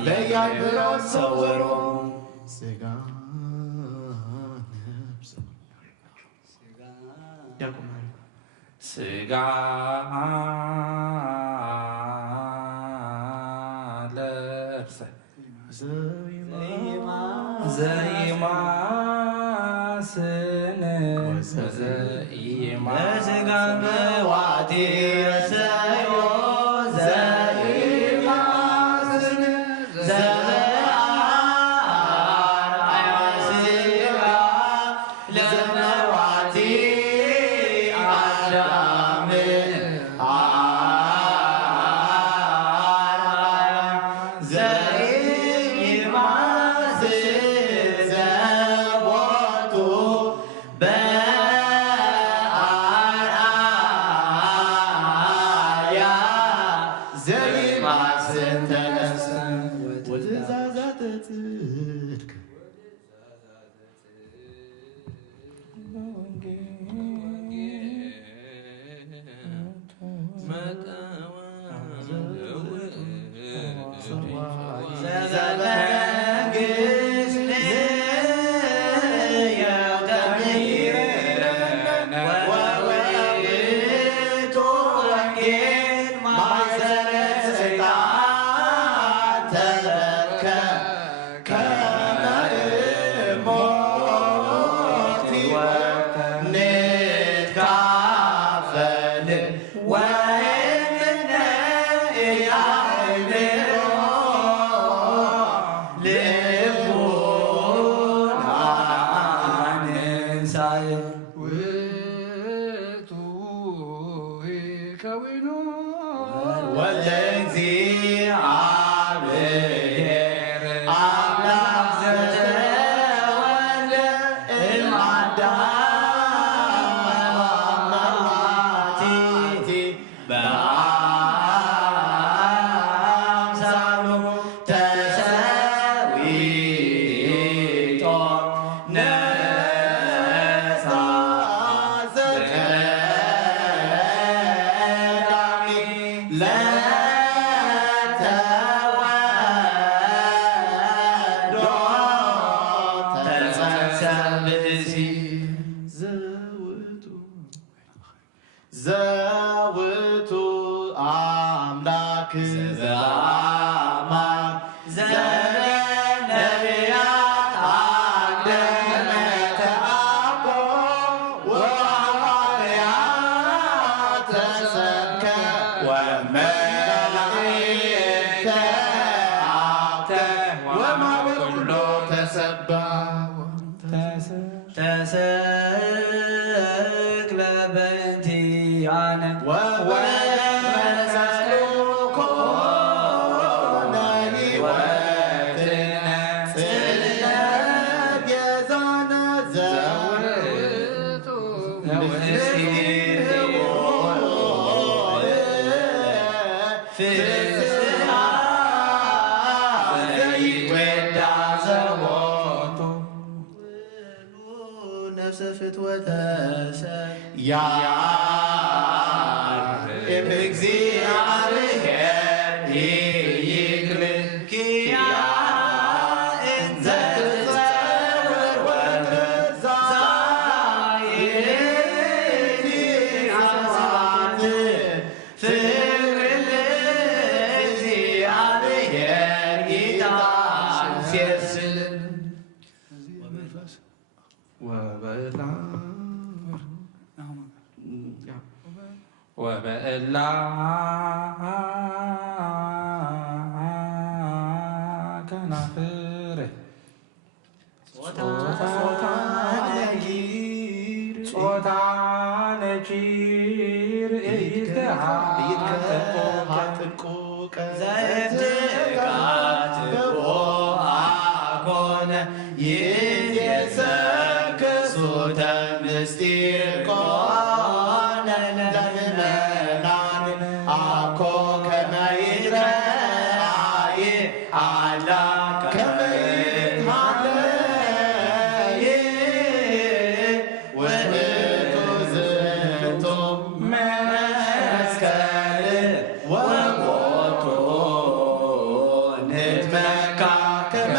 They are ሰውሮ ስጋ ነፍስ ያቆማል። ስጋ ለብሰ ዘይማስን ለስጋ መዋቲ ረሰዮ ዘይማስን ዘበአርአያ ስጋ ለመዋቲ አዳም አርአያ ዘይማስን ዘቦቱ በአርአያ ዘይማስን ተነስ ወትእዛዛተ ጽድቅ ውእቱ ከዊኑ ወለእግዚአብሔር አምላክ ዘተወልደ እምአዳም መዋቲ በአምሳሉ ተሰዊጦ ነሣ ዘቀዳሚ ለተወልዶ ተጸንሰ ዘውቱ አምላክ ዘአማን ዘነቢያት አቅደመ ተአቦ ወሐዋርያት ተሰብከ ወመላእክተ አብተ ወማበኩሎ ተሰባ ተሰቅለ በእንቲአነ ወመስቀሉ ኮነ ሕይወትነ ጽልመት የዛነ ዘውቱ ፍስሐ ዘይወዳ ዘቦቱ ነፍሰ ፍትወተ ያርም እግዚአብሔር ይክልኪያ እንዘ ትጸውር ወትዛይት አስባት ፍቅር ለእግዚአብሔር ይታስየስል ወበእላ ከናፍር ጾታ ነኪር ጥቁቀ ዘትቃትቦ አኮነ ይትየሰክሱተ ምስጢር ኮነ ለምእመናን አኮ ከመ ይትረአይ አላ ከመ ይትሃለይ ውእቱ ዝንቱ መስቀል ወሞቱ ንትመካ ከመ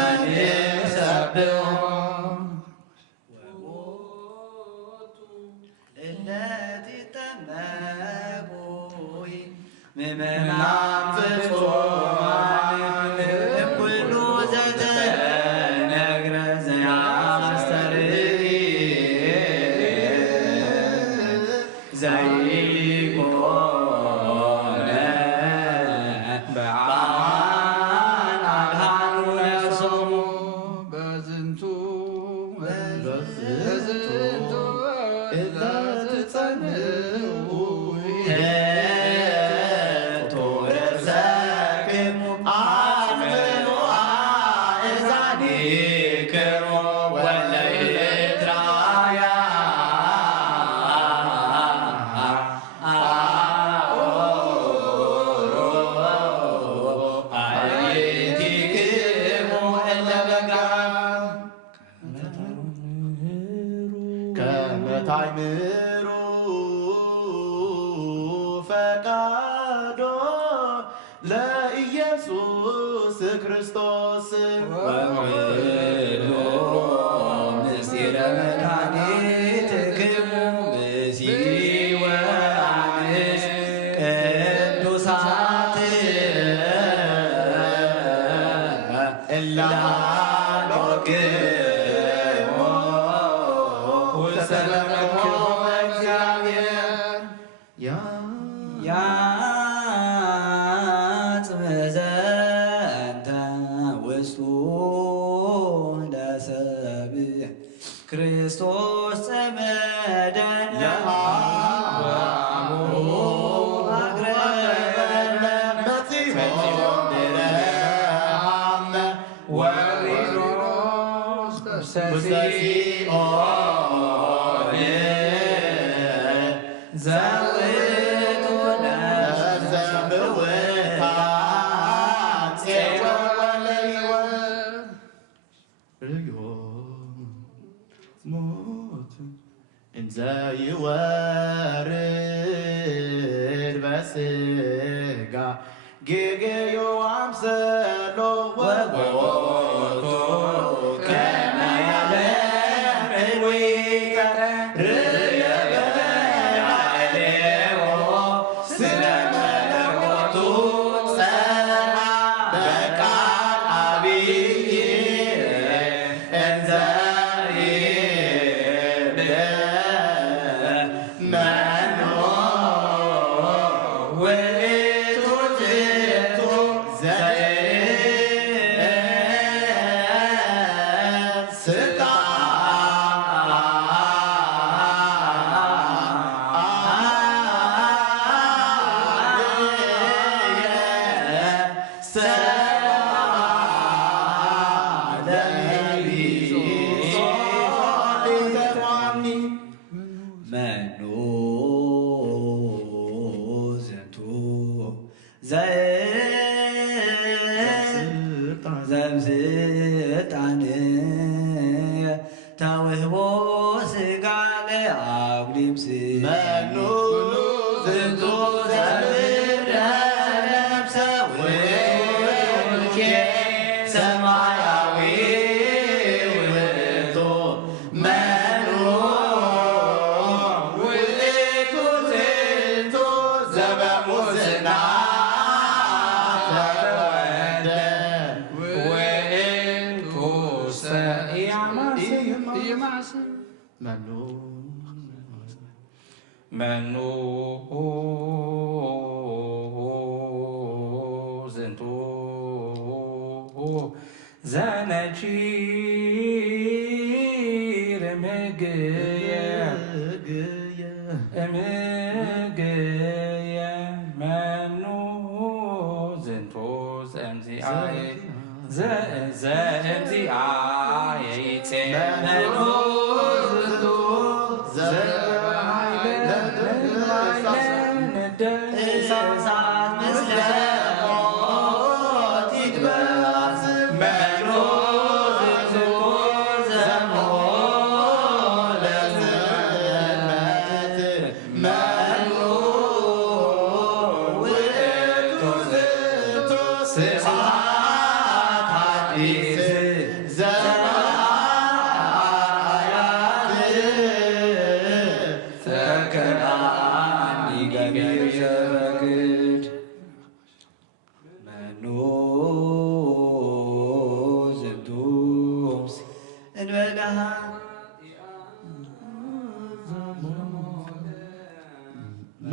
እንበለሃ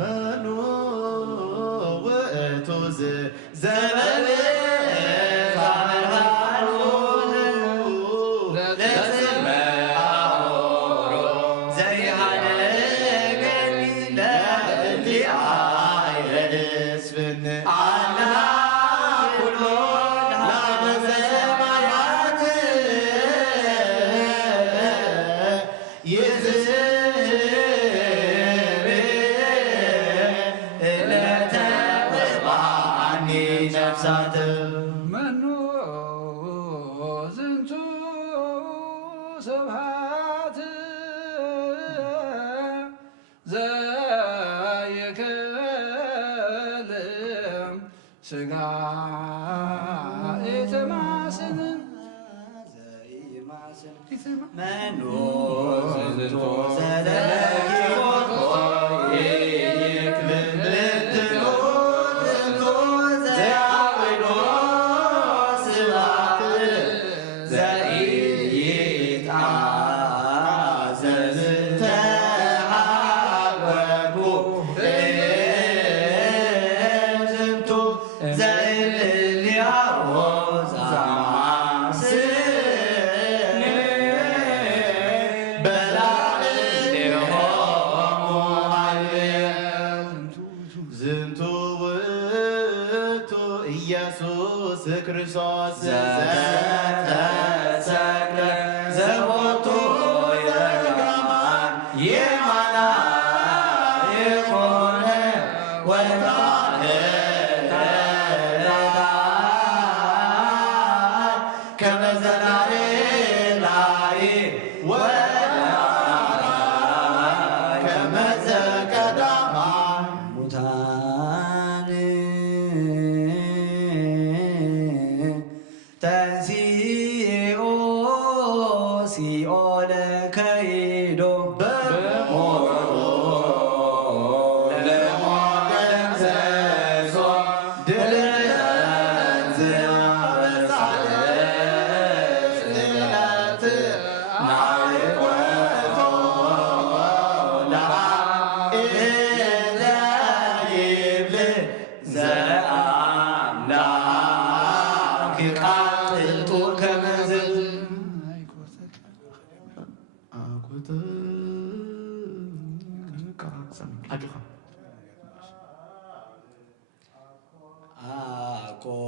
መኑ ውእቱ ዘበለ መኑ ዝንቱ ስብሐት ዘይክልም ሥጋ ኢትማስን መኑ ዝንቱ ውእቱ ኢየሱስ ክርስቶስ ዘተሰቅለ ዘቦቱ የጋማን የማና የኮነ ከመ ዘናሬ ላይ ከመ ዘቀዳማይ ሙታን ተንሥኦ ሲኦል ከይዶ በሞቱ ለሞት ደምስሶ ድል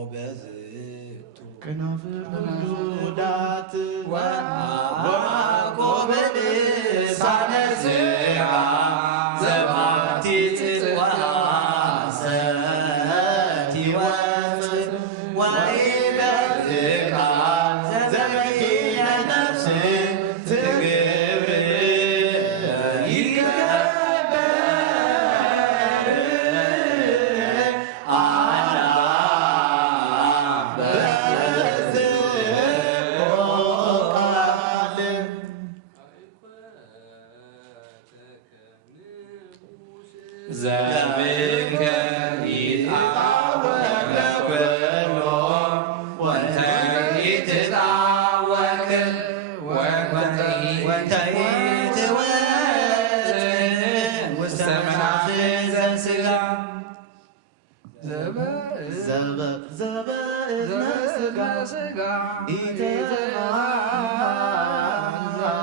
አቆበዝቱ ከናፍር ሁሉ ዳት ወአቆበ ልሳነ ሥጋ ዘባቲ ጽዋሃ ሰቲ ወፅእ ወኢበዝካ ዘበኪነ ነፍስ ትግብር ይከበር አላ ዘብከ ይትአወከ ኩሎ ወንተ ይትጣወክ ወንተ ይትወፅእ ውስተ መናፍዘ ሥጋ ዘበእዝነ ሥጋ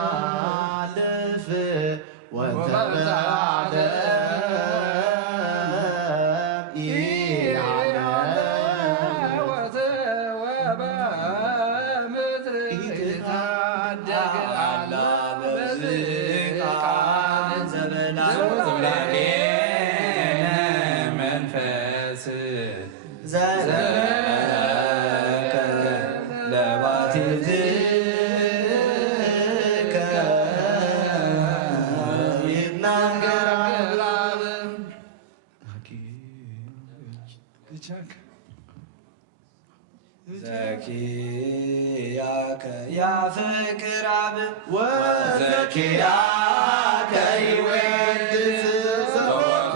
ኢተሃልፍ ወተበዓደ መንፈስ ዘለቀ ለባቲትከ ይትናገር ዘኪያከ ያፍቅር አብ ወዘኪያከ ይወድስ ዘወኮ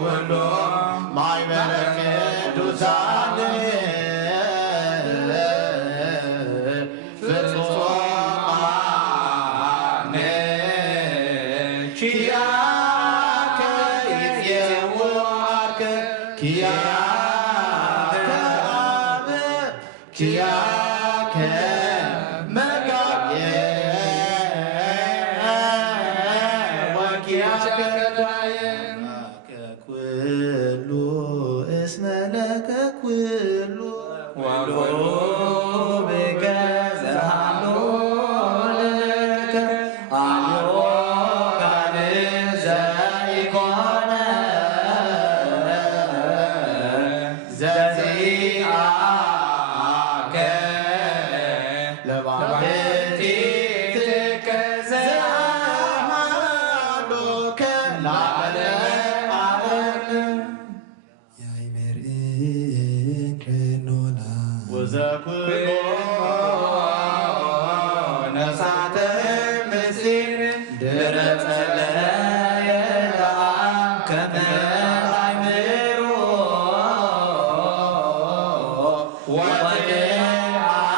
ኩሎ ማኅበረ ቅዱሳን ፍጹም ለባሕቲትከ ዘአማዶከ ለዓለመ ዓለም ወዘኩሎ ነፍሳተ ምስጢር ድረ ጸለየ ለአብ ከመ አእምሮ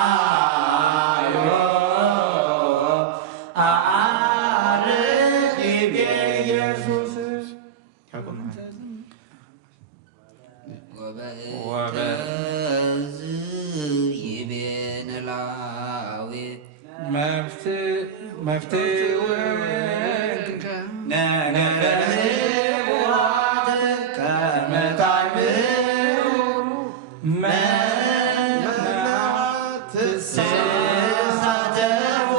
ወተአዮ አዓርግ ይቤ ኢየሱስ ወበእንተዝ ይቤን ላዊ መፍትወንከ ነገረ ሕቡዓት ከመ ታዕምሩ መናት ትሳተፉ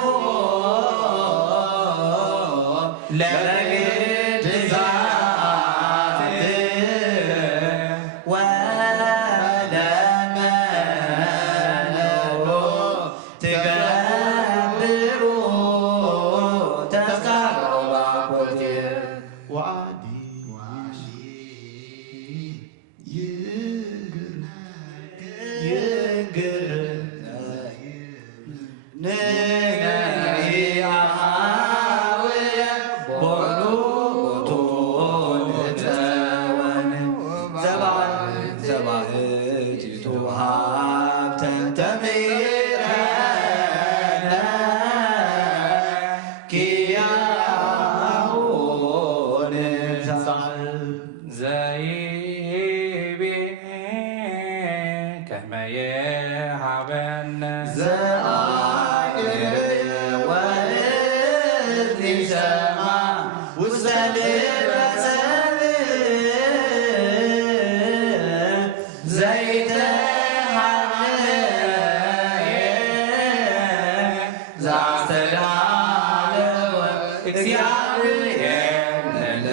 ለግድዛት ወለመኖ ትገብሩ ተስካሮ ባኮቴ ወአዲ ይንግር ንገሪ አኀውየ ቦኑ ቦቶን እፀወን ዘባሕቲቱ ሀብተ ተሜረነ ኪያሁ ንሳል ዘይቤ ከመ የሃበነ ዘአእርየ ወእዝኒ ሰማ ውስተ ልበ ሰብእ ዘይተሃነየ ዘአስተዳለወ እግዚአብሔር ለእለ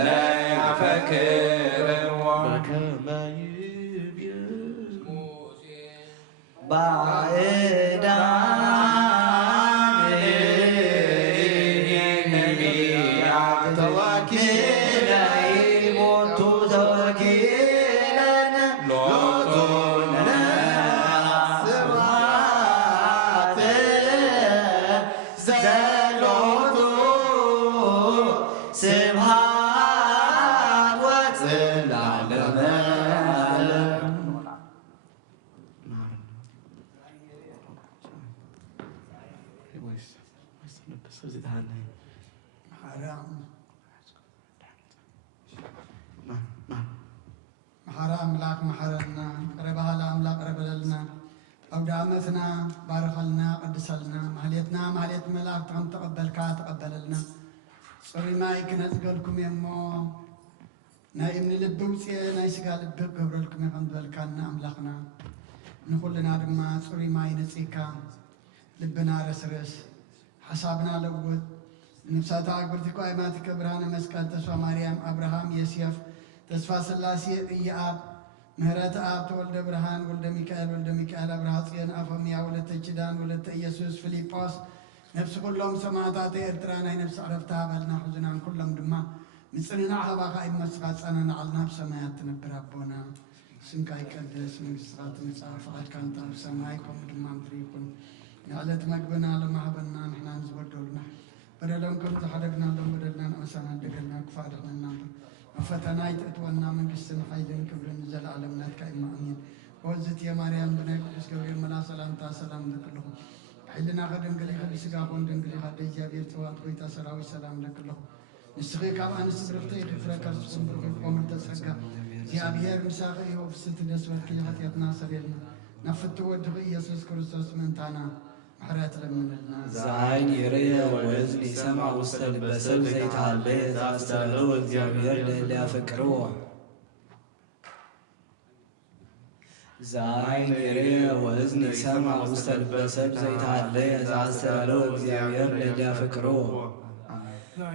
ያፈቅርዎ በከመ ይቤ ባዕዳን ነቢያት ተወኪለነ ቦቱ ተወኪለነ ሎቶነ ስብሐት ዘሎቱ ስብሐት ወጽላለመ ዓለም መሐረ አምላክ መሐረና ረባህላ አምላክ ረበለልና አውደ ዓመትና ባረኸልና ቅድሰልና ማህሌትና ማህሌት መላእክት ከም ተቐበልካ ተቐበለልና ፅሩይ ማይ ክነፅገልኩም እሞ ናይ እምኒ ልቢ ውፅአ ናይ ስጋ ልቢ ክገብረልኩም እየ ከም ዝበልካና ኣምላኽና ንኩልና ድማ ፅሩይ ማይ ነፂካ ልብና ረስርስ ሓሳብና ለውጥ ነፍሳታ አግብርቲኮ ሃይማኖቲከ ብርሃነ መስቀል ተስፋ ማርያም አብርሃም ዮሴፍ ተስፋ ስላሴ ኢየአብ ምህረት አብ ተወልደ ብርሃን ወልደ ሚካኤል አብርሃ ጽዮን አፎምያ ወለተ ኪዳን ወለተ ኢየሱስ ፊልጶስ ነፍስ ኩሎም ሰማዕታት ኤርትራ ናይ ነፍሲ ዕረፍታ በልና ሕዙናን ኩሎም ድማ ምፅንና ሃባኻ ይመስኻ ጸነና ዓልና ብሰማያት ትነብር ኣቦና ስምካ ይቀደስ መንግሥትኻ ትምጻእ ፈቃድካ እንተ ኣብ ሰማይ ከምኡ ድማ ምድሪ ይኩን ንዕለት መግብና ለማህበና ንሕና ንዝበደሉና በደሎም ከም ዝሓደግናሎም በደልና ንእሳና ደገልና ክፋድኽነና ፈተና ይትእትወና መንግሥትን ኃይልን ክብርን ዘለዓለም ናትካ ኢማ አሜን። ወዝት የማርያም ብናይ ቅዱስ ገብርኤል መላ ሰላምታ ሰላም ለክልኹ ኃይልና ከደንገሌ ከብስጋኹን ደንገሌ ካደ እግዚአብሔር ጽዋት ጎይታ ሰራዊት ሰላም ለክልኹ ንስኺ ካብ ኣንስቲ ብርክተ ይክፍረካ ንስኹም ብርኪ ቆምር ተጸጋ እግዚአብሔር ምሳኺ ወፍስቲ ደስ በልኪ ኃጢአትና ሰሬልና ናብ ፍቲ ወድኺ ኢየሱስ ክርስቶስ ምእንታና ምሕረት ለምንልና زعين يريه وإذن سمع واستلبسه زيت عليه زعستهلو እግዚአብሔር ሊያፈቅረው زعين يريه وإذن سمع واستلبسه زيت عليه زعستهلو እግዚአብሔር ሊያፈቅረው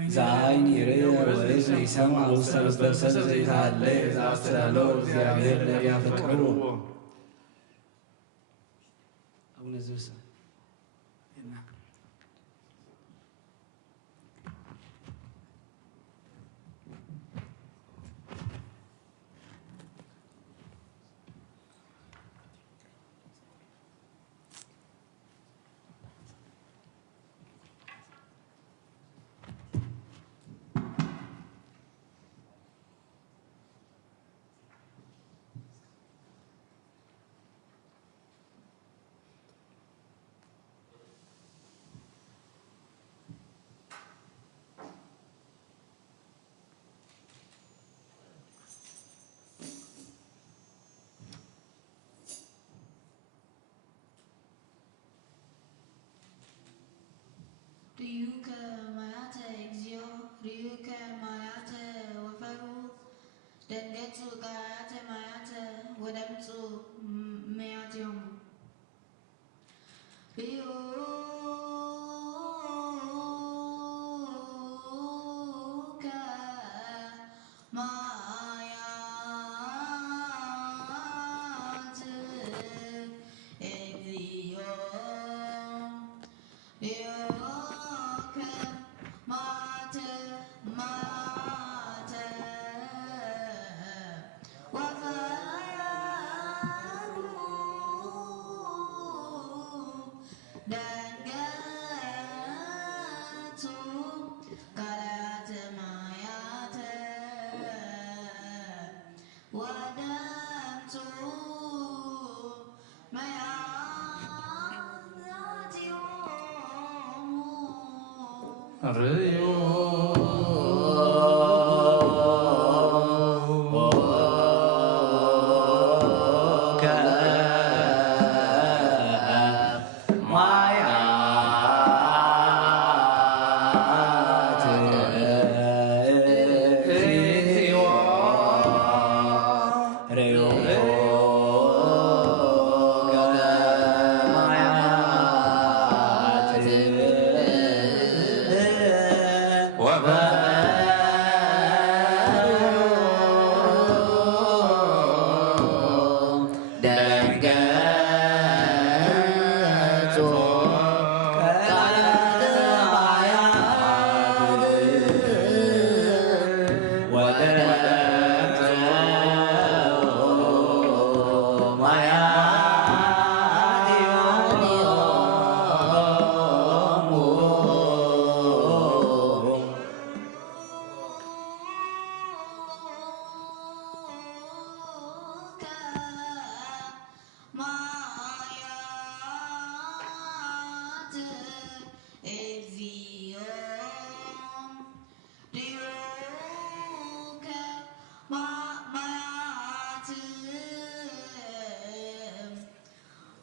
زعين يريه وإذن سمع واستلبسه زيت عليه زعستهلو እግዚአብሔር ሊያፈቅረው Ryuka Mayate Exio, Ryuka Mayate Wafaru, Dengetsu Kayate Mayate, Wadamtsu Mayatium. Ryuka Mayate Exio. Yoke mate mate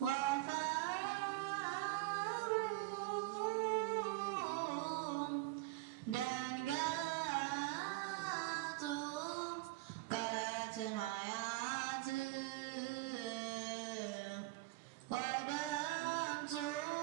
wafaru dan gatu kalate mayate wadantu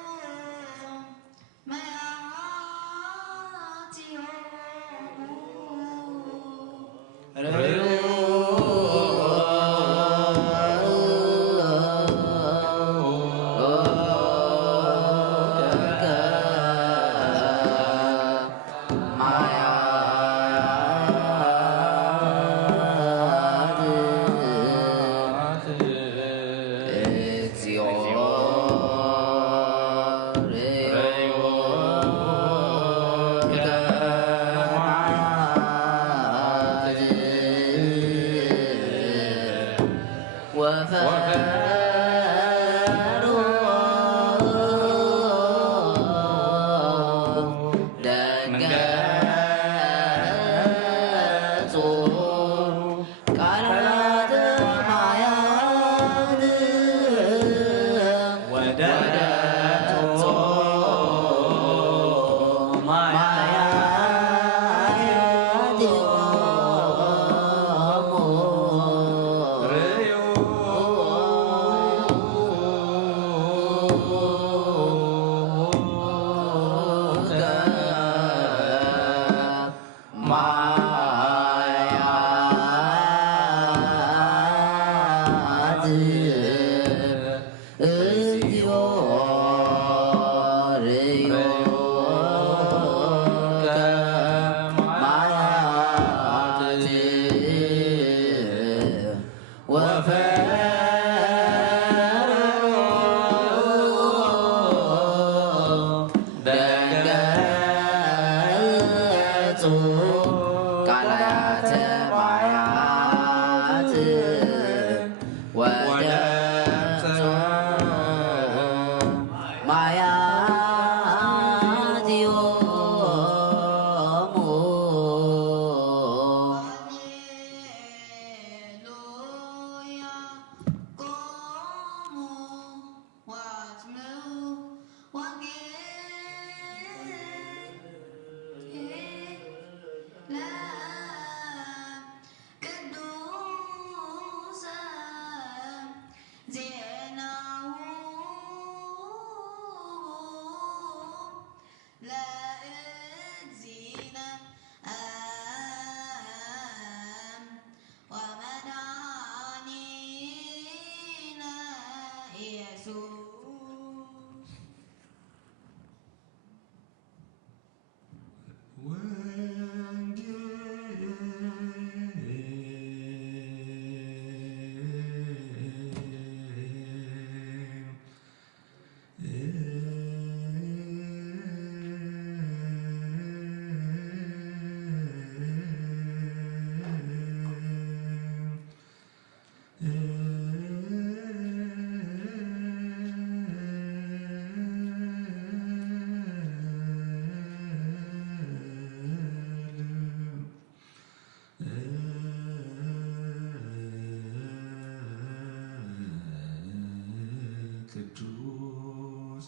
ቅዱስ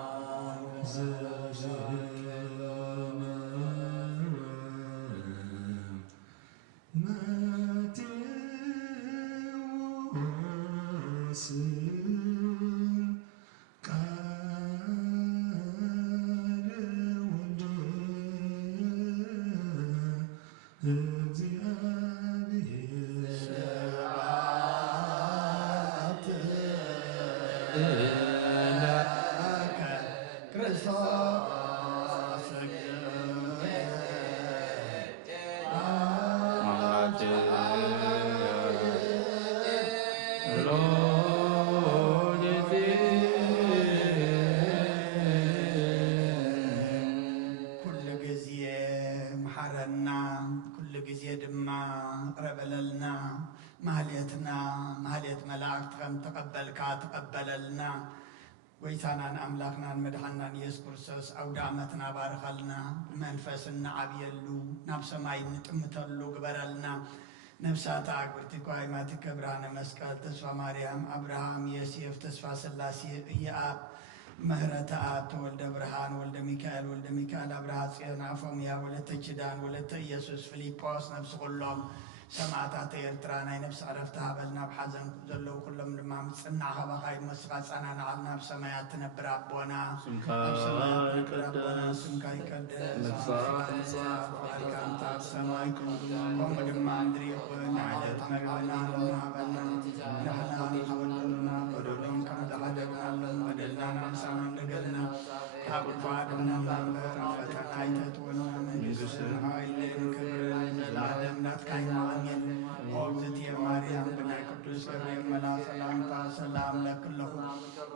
ማቴዎስ ተቀበለልና ወይታናን አምላክናን መድኃናን ኢየሱስ ክርስቶስ አውደ ዓመትና ባርኸልና መንፈስና ዓብየሉ ናብ ሰማይ ንጥምተሉ ግበረልና ነፍሳት አግብርቲ ቋይማት ከብርሃነ መስቀል ተስፋ ማርያም አብርሃም ዮሴፍ ተስፋ ስላሴ ኢያብ ምህረተ አብ ተወልደ ብርሃን ወልደ ሚካኤል አብርሃ ጽዮን አፎምያ ወለተ ኪዳን ወለተ ኢየሱስ ፊልጶስ ነፍስ ኩሎም ሰማዕታት ኤርትራ ናይ ነፍሲ ዕረፍቲ ሃበልና ብሓዘን ዘለዉ ኩሎም ድማ ምፅናዕ ሃባኻይ መስኻ ፃናና ዓልና ኣብ ሰማያት ትነብር ኣቦና ስምካ ይቀደስ ፈቃድካ እንተ ኣብ ሰማይ ከምኡ ድማ ምድሪ ይኹን ንዕለት መግብና ሃበና ንሕና ንሃበሉና በደሎም ከም ዝዓደግናሎም በደልና ንዕሳና እንደገልና ካብ ክፉ ኣድሕነና እምበር ኣብ ፈተና ኣይተእትወና መንግስትን ሃይልን ክብርን ዘለዓለም ናትካ ይማቐን ኦብዝትየ ማርያም ብናይ ቅዱስ ገብርኤል መልአክ ሰላምታ ሰላም ለክለኹ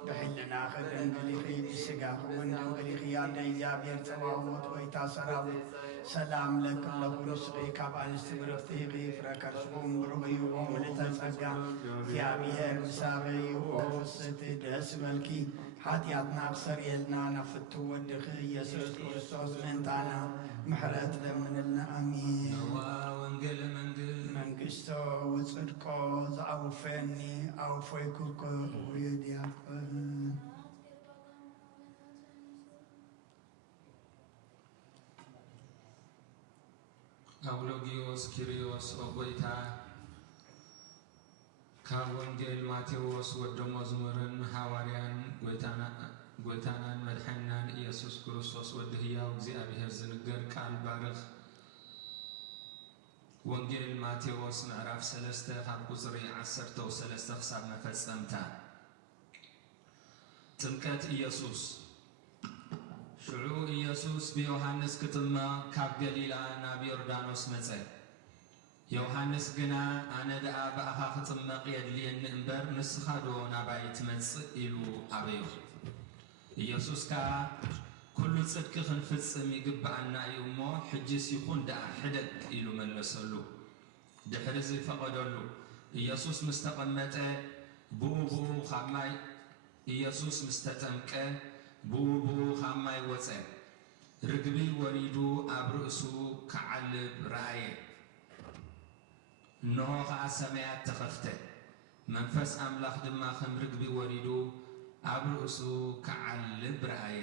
ብሕልና ከደንግሊኺ ብስጋኺ እውን ደንግሊኺ ያለ እግዚአብሔር ፀባዖት ወይታ ሰራዊት ሰላም ለክለኹ ንስኺ ካብ አንስቲ ብርክቲ ኢኺ ፍረ ከርስኹም ብሩኽ እዩ ምልዕተ ጸጋ እግዚአብሔር ምሳኺ እዩ ፍስሕቲ ደስ በልኪ ኃጢአትና ክሰርየልና ናፍቱ ወድኺ ኢየሱስ ክርስቶስ ምእንታና ምሕረት ለምንልና አሚን ወንጌል መንግስቶ ወጽድቆ ዘአውፈኒ አውፈይኩኮ ወየዲያፈን አውሎጊዮስ ኪሪዮስ ኦጎይታ ካብ ወንጌል ማቴዎስ ወደ መዝሙርን ሐዋርያን ጎይታናን መድሐናን ኢየሱስ ክርስቶስ ወደ ሕያው እግዚአብሔር ዝንገር ቃል ባርኽ ወንጌል ማቴዎስ ምዕራፍ 3 ካብ ቁጽሪ 13 ክሳብ መፈጸምታ ጥምቀት ኢየሱስ ሽዑ ኢየሱስ ብዮሐንስ ክትማ ካብ ገሊላ ናብ ዮርዳኖስ መጸ ዮሐንስ ግና ኣነ ደኣ ብኣኻ ክጥመቕ የድልየኒ እምበር ንስኻ ዶ ናባይ ትመጽእ ኢሉ ኣበዮ ኢየሱስ ከዓ ኩሉ ጽድቂ ክንፍጽም ይግባአና እዩ እሞ ሕጂስ ይኹን ደኣ ሕደግ ኢሉ መለሰሉ ድሕሪ ዝፈቐደሉ ኢየሱስ ምስ ተቐመጠ ብኡ ካብ ማይ ኢየሱስ ምስ ተጠምቀ ብኡ ካብ ማይ ወፀ ርግቢ ወሪዱ ኣብ ርእሱ ክዓልብ ረአየ እነሆ ከዓ ሰማያት ተኸፍተ መንፈስ ኣምላኽ ድማ ከም ርግቢ ወሪዱ ኣብ ርእሱ ክዓልብ ረአየ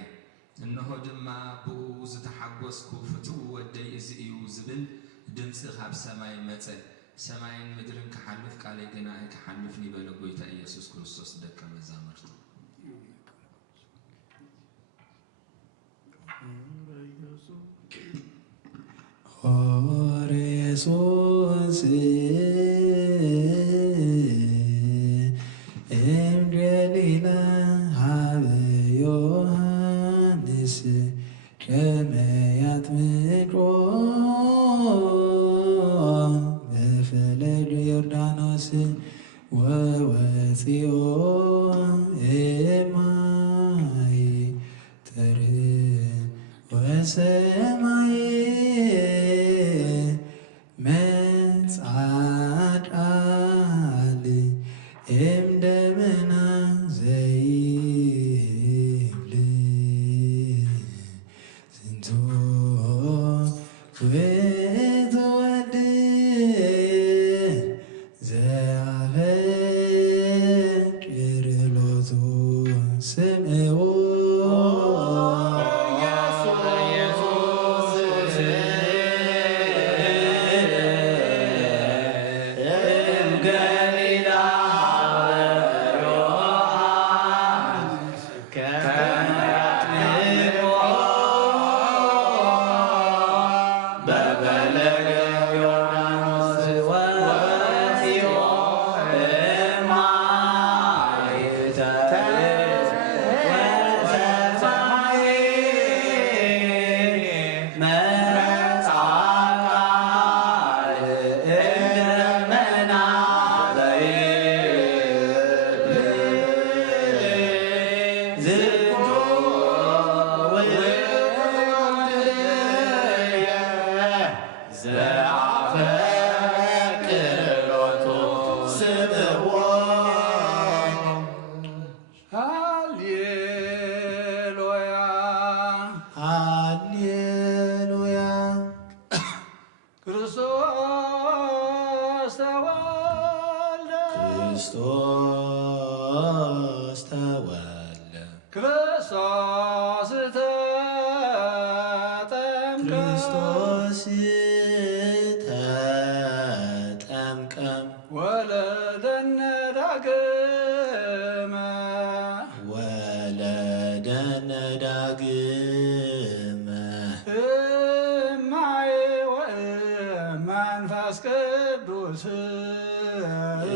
እነሆ ድማ ብኡ ዝተሓጐስኩ ፍቱው ወደይ እዚ እዩ ዝብል ድምፂ ካብ ሰማይ መፀ ሰማይን ምድርን ክሓልፍ ቃለይ ግና ኣይክሓልፍ ይበለ ጎይታ ኢየሱስ ክርስቶስ ደቀ መዛሙርቱ ኢየሱስ እምገሊላ ሀበ ዮሐንስ ከመያት ምድሮ በፈለግ ዮርዳኖስ ወወፂኦ እማይ ተር ወሰማይ መጻድቃል እምደመና ዘይብል ዝንቶ ውእቱ ወድ ዘአፈቅር ክርስቶስ ተጠምቀ ወለደነ ዳግመ ወለደነ ዳግመ እማየ ወመንፈስ ቅዱስ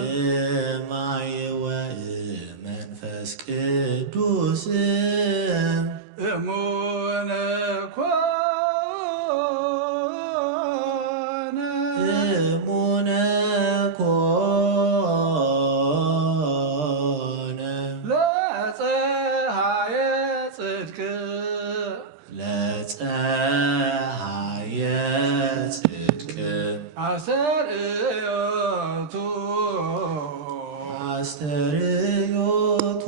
እማየ ወመንፈስ ቅዱስ እሙነ ኮነ እሙነ ኮነ ለፀሐየ ጽድቅ ለፀሐየ ጽድቅ አስተርእዮቱ አስተርእዮቱ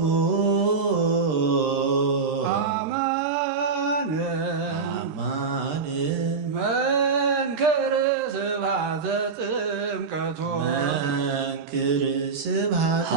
አማን አማን መንክር ስብሐተ ጥምቀቱ መንክር ስብሐተ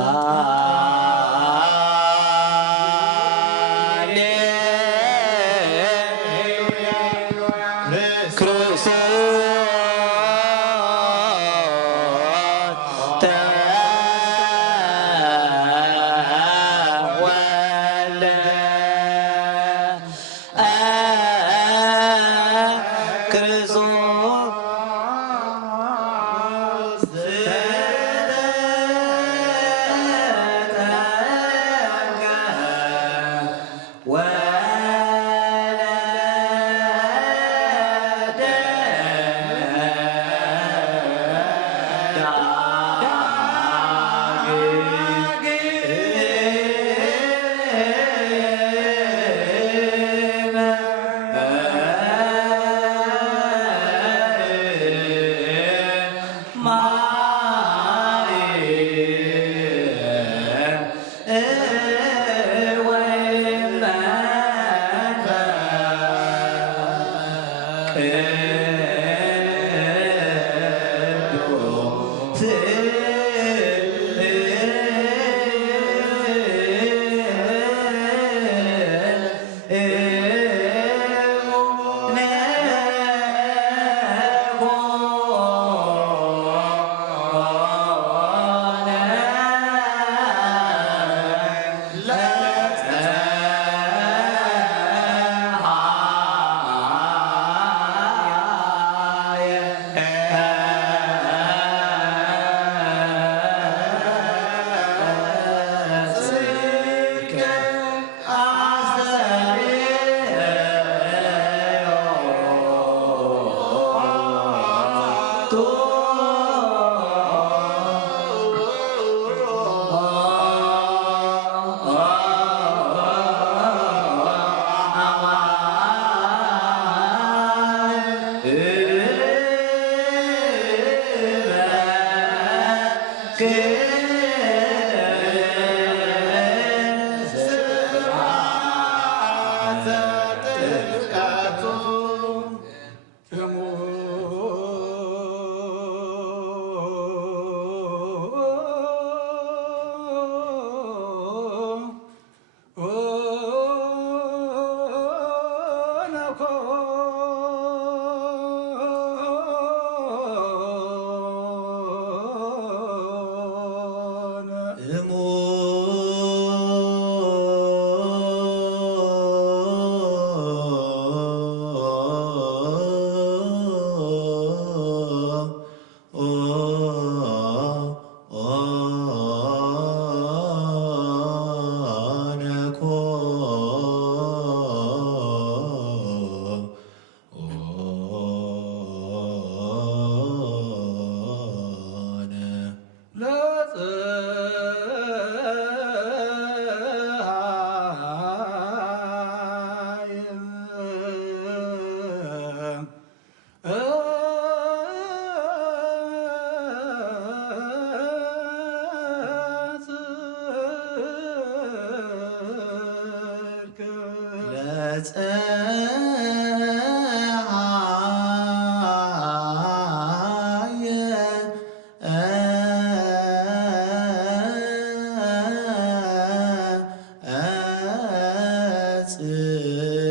ጽ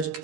ጽድቅ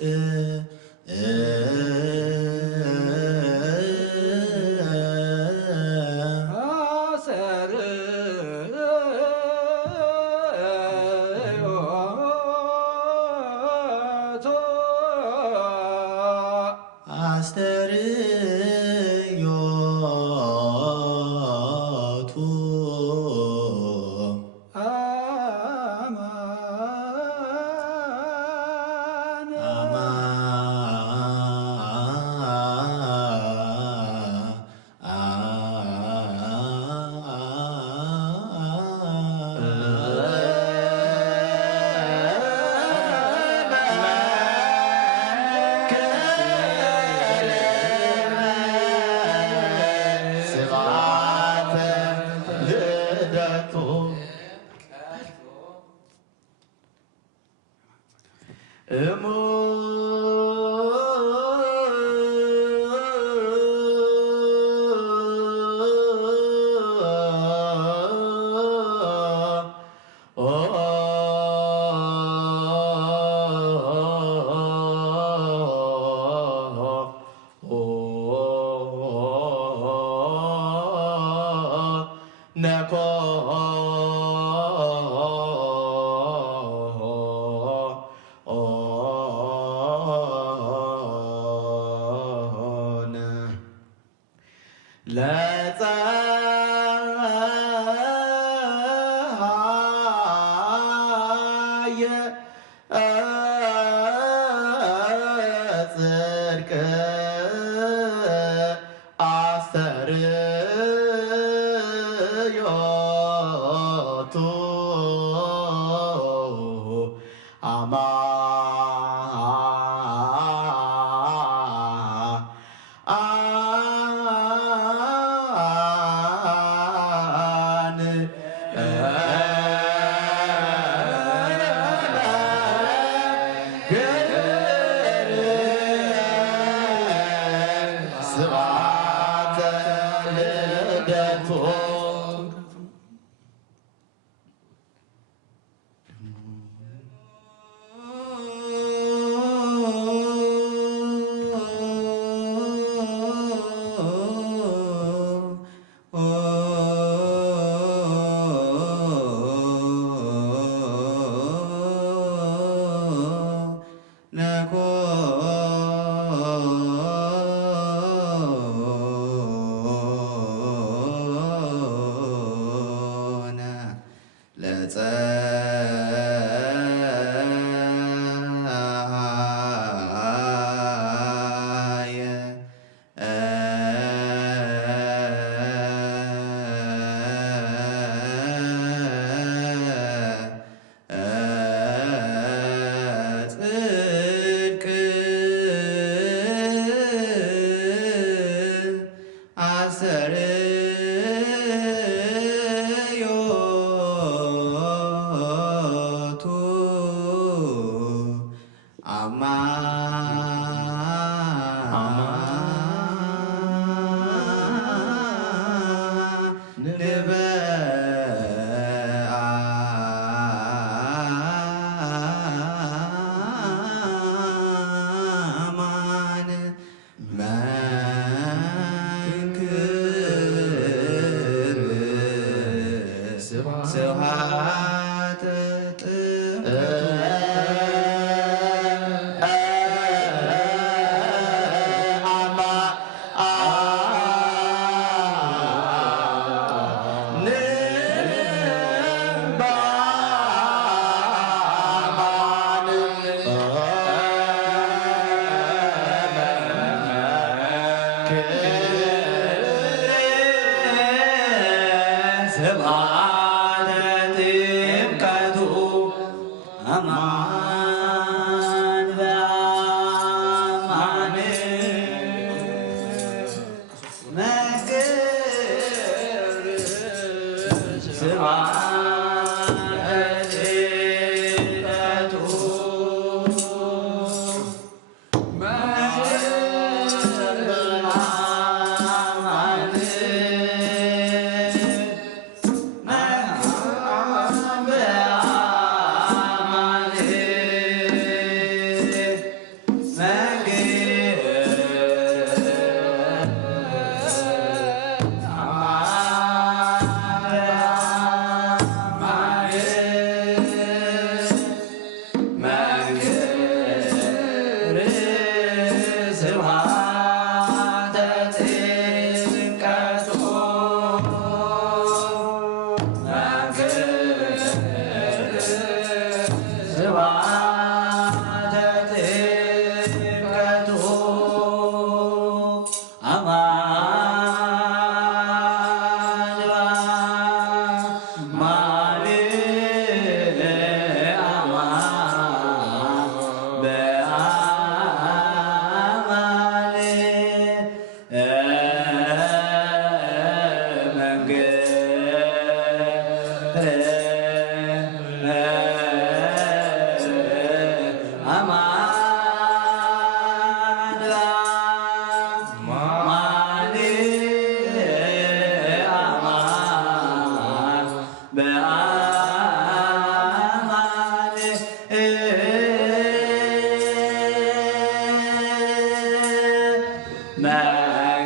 በአማን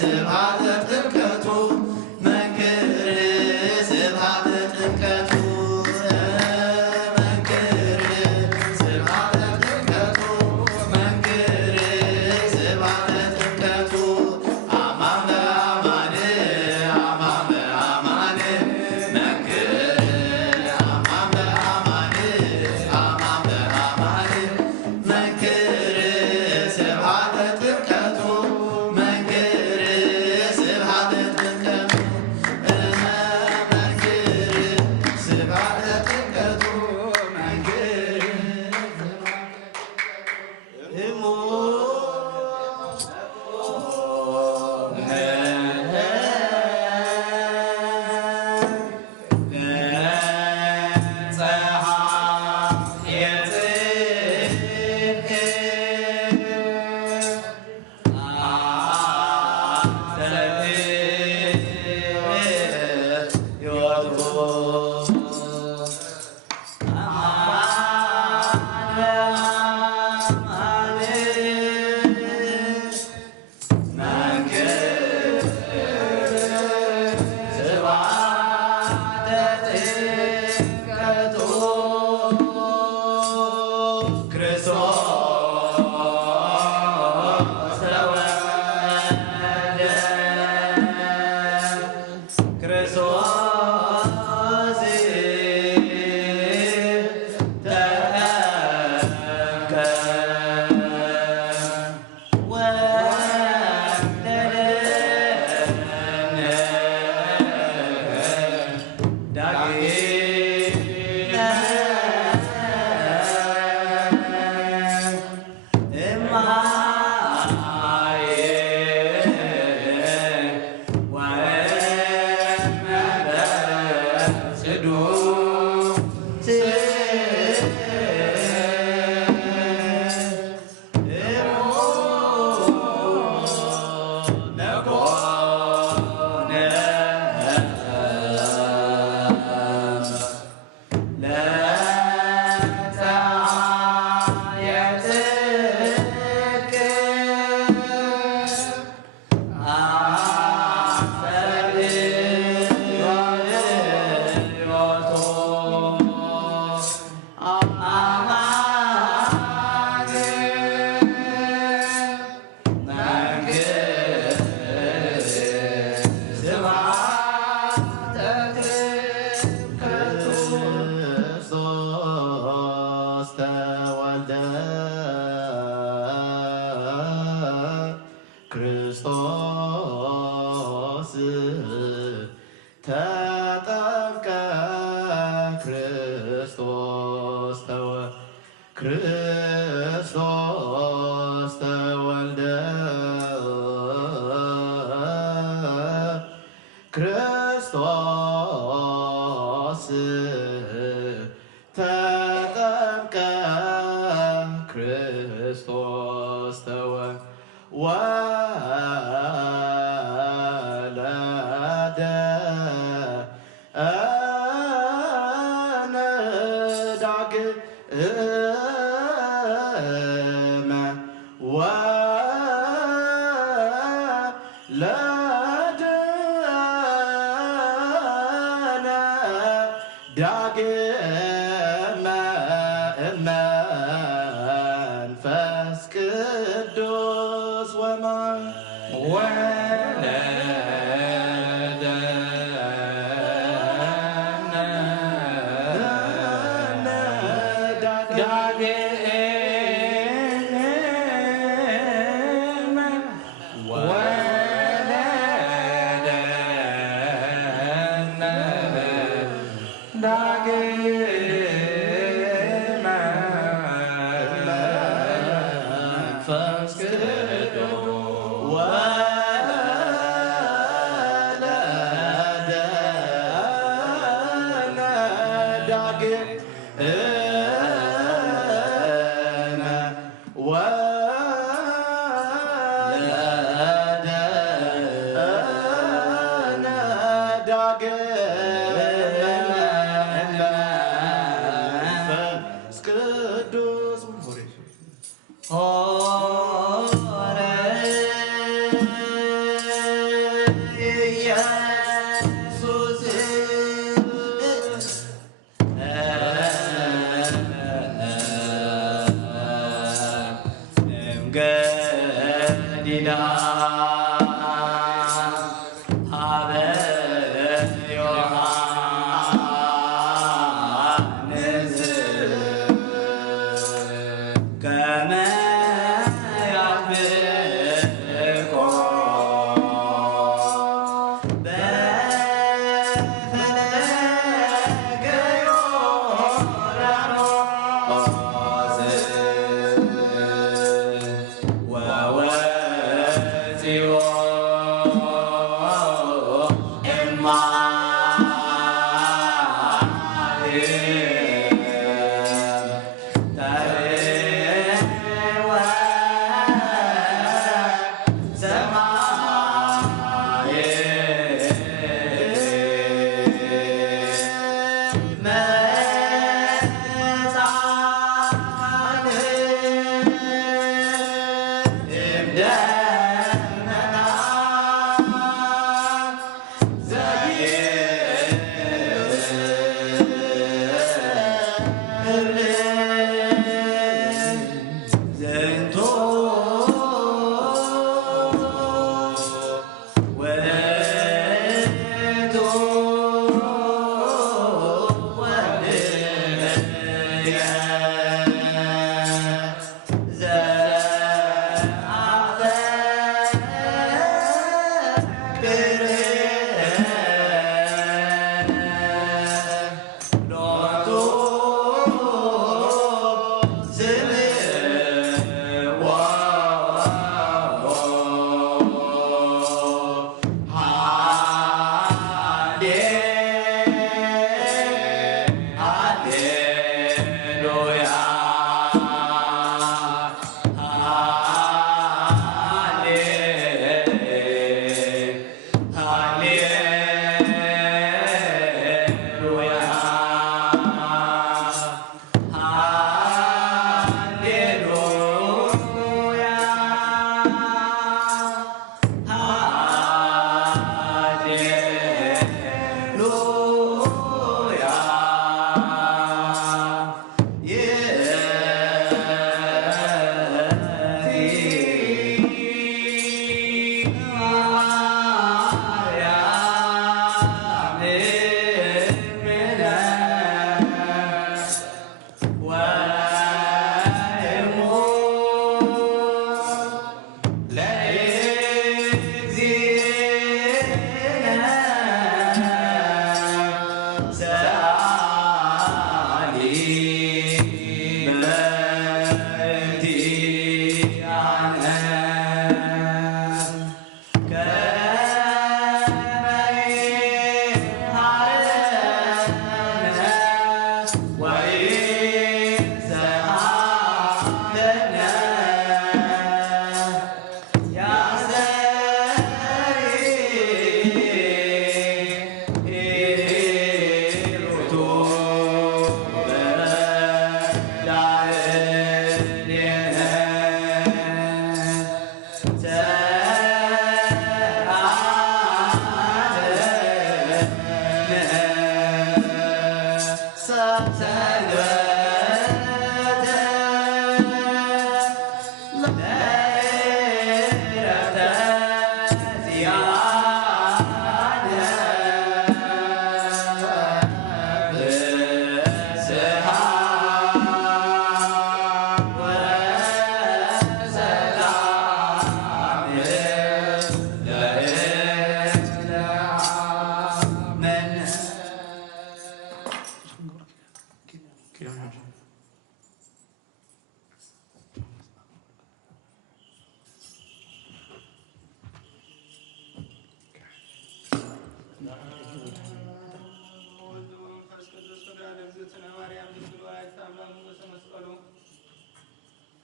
ስብሐተ ጥምቀቱ መንክር ስብሐተ ጥምቀቱ መንክር ስብሐተ ጥምቀቱ መንክር ስብሐተ ጥምቀቱ አማን በአማን አማን በአማን መንክር አማን በአማን አማን በአማን መንክር ስብሐተ ጥምቀቱ መንክር ስብሐተ ጥምቀቱ መንክር ስብሐተ ጥምቀቱ መንክር ክርስቶስ ተወልደ ክርስቶስ ተጠምቀ ክርስቶስ ክርስቶስ ተወልደ ክርስቶስ ተጠምቀ ክርስቶስ ወለደ ዳግመ ወለደነ ዳግመ መንፈስ ቅዱስ ቅዱስ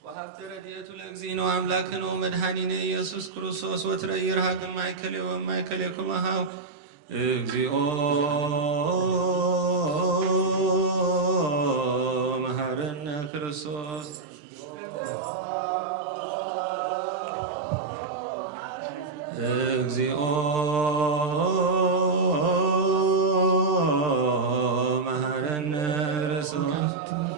وهبت رديت لأجزين وأملاكنا ومدحانين إيسوس كروسوس وترير هاكم مايكلي ومايكليكم هاو اجزيو مهارنا كروسوس اجزيو مهارنا كروسوس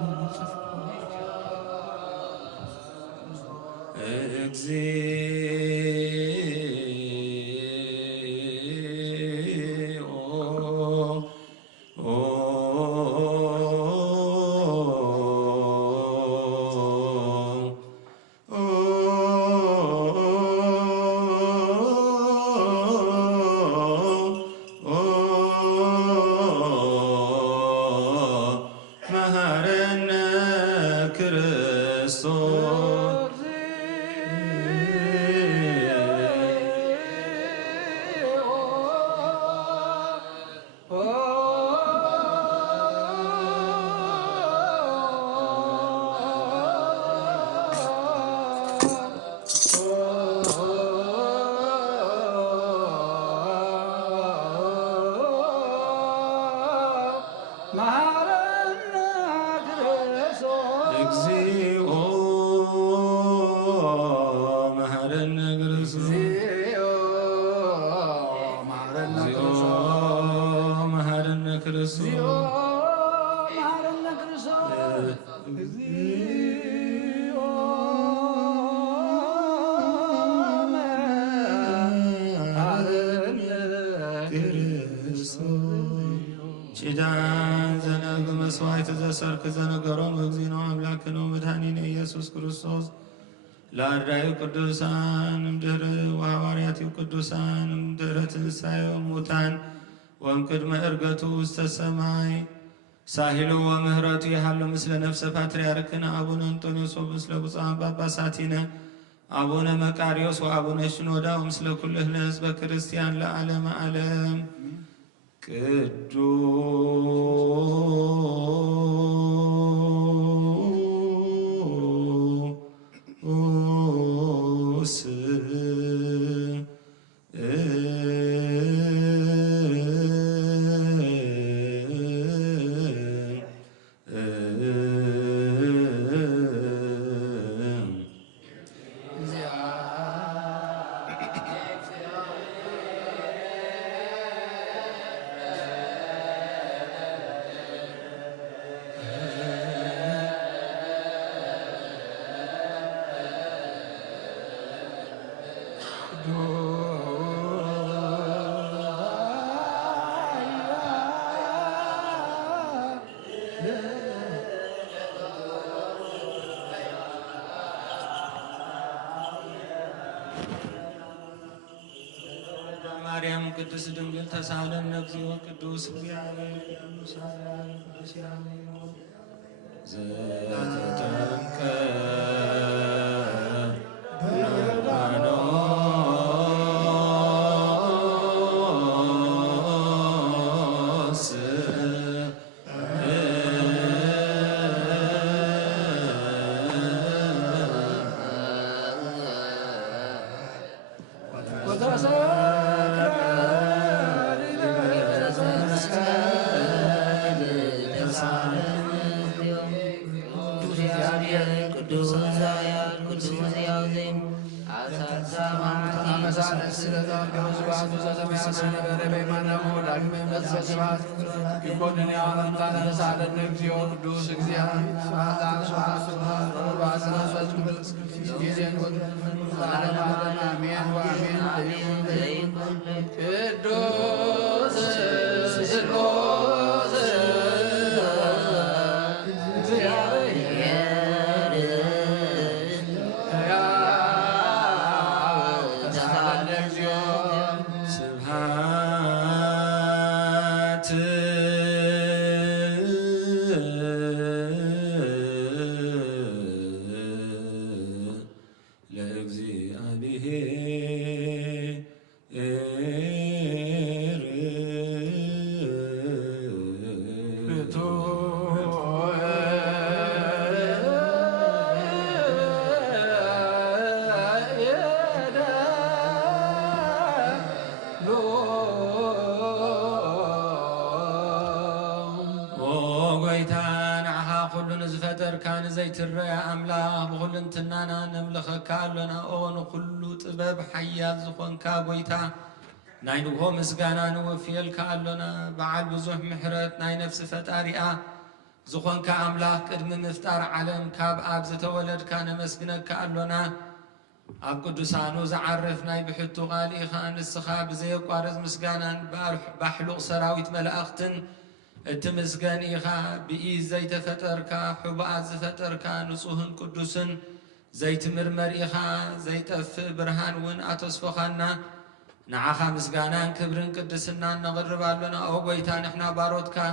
ለአርዳዩ ቅዱሳን እምድኅረ ወሐዋርያቲው ቅዱሳን እምድኅረ ትንሣኤው ሙታን ወእምቅድመ ዕርገቱ ውስተ ሰማይ ሳሂሉ ወምህረቱ የሃሎ ምስለ ነፍሰ ፓትርያርክነ አቡነ አንጦንዮስ ወምስለ ብፁዓን ጳጳሳቲነ አቡነ መቃርዮስ ወአቡነ ሽኖዳ ወምስለ ኩሉ ሕዝበ ክርስቲያን ለዓለመ ዓለም ማርያም ቅድስት ድንግል ተሳሃለነ እግዚኦ ቅዱስ እግዚአብሔር ቅዱስ ቅዱስ ዘተጠምቀ ለእግዚአብሔር وغيتان عها كل نزفتر كان زي الريا أملا بكل انتنانا نملخك لنا أون كل طبب حيات زخون كاغويتا ناي نوهو مسغانا نوفيل كالونا بعال بزوح محرت ناي نفس فتاريا زخون كأملاك قدم مفتار عالم كاب آب زتولد كان مسغنك كالونا أب قدسانو زعرف ناي بحتو غالي خان السخاب زي قارز مسغانا بحلق سراويت ملأختن التمسغان إيخا بإيز زي تفتركا حبات زفتركا نصوهن قدسن زي تمرمر إيخا زي تف برهان ون أتصفخانا نعخا مسغانان كبرن قدسنا نغرب لنا أو بيتان إحنا باروتكا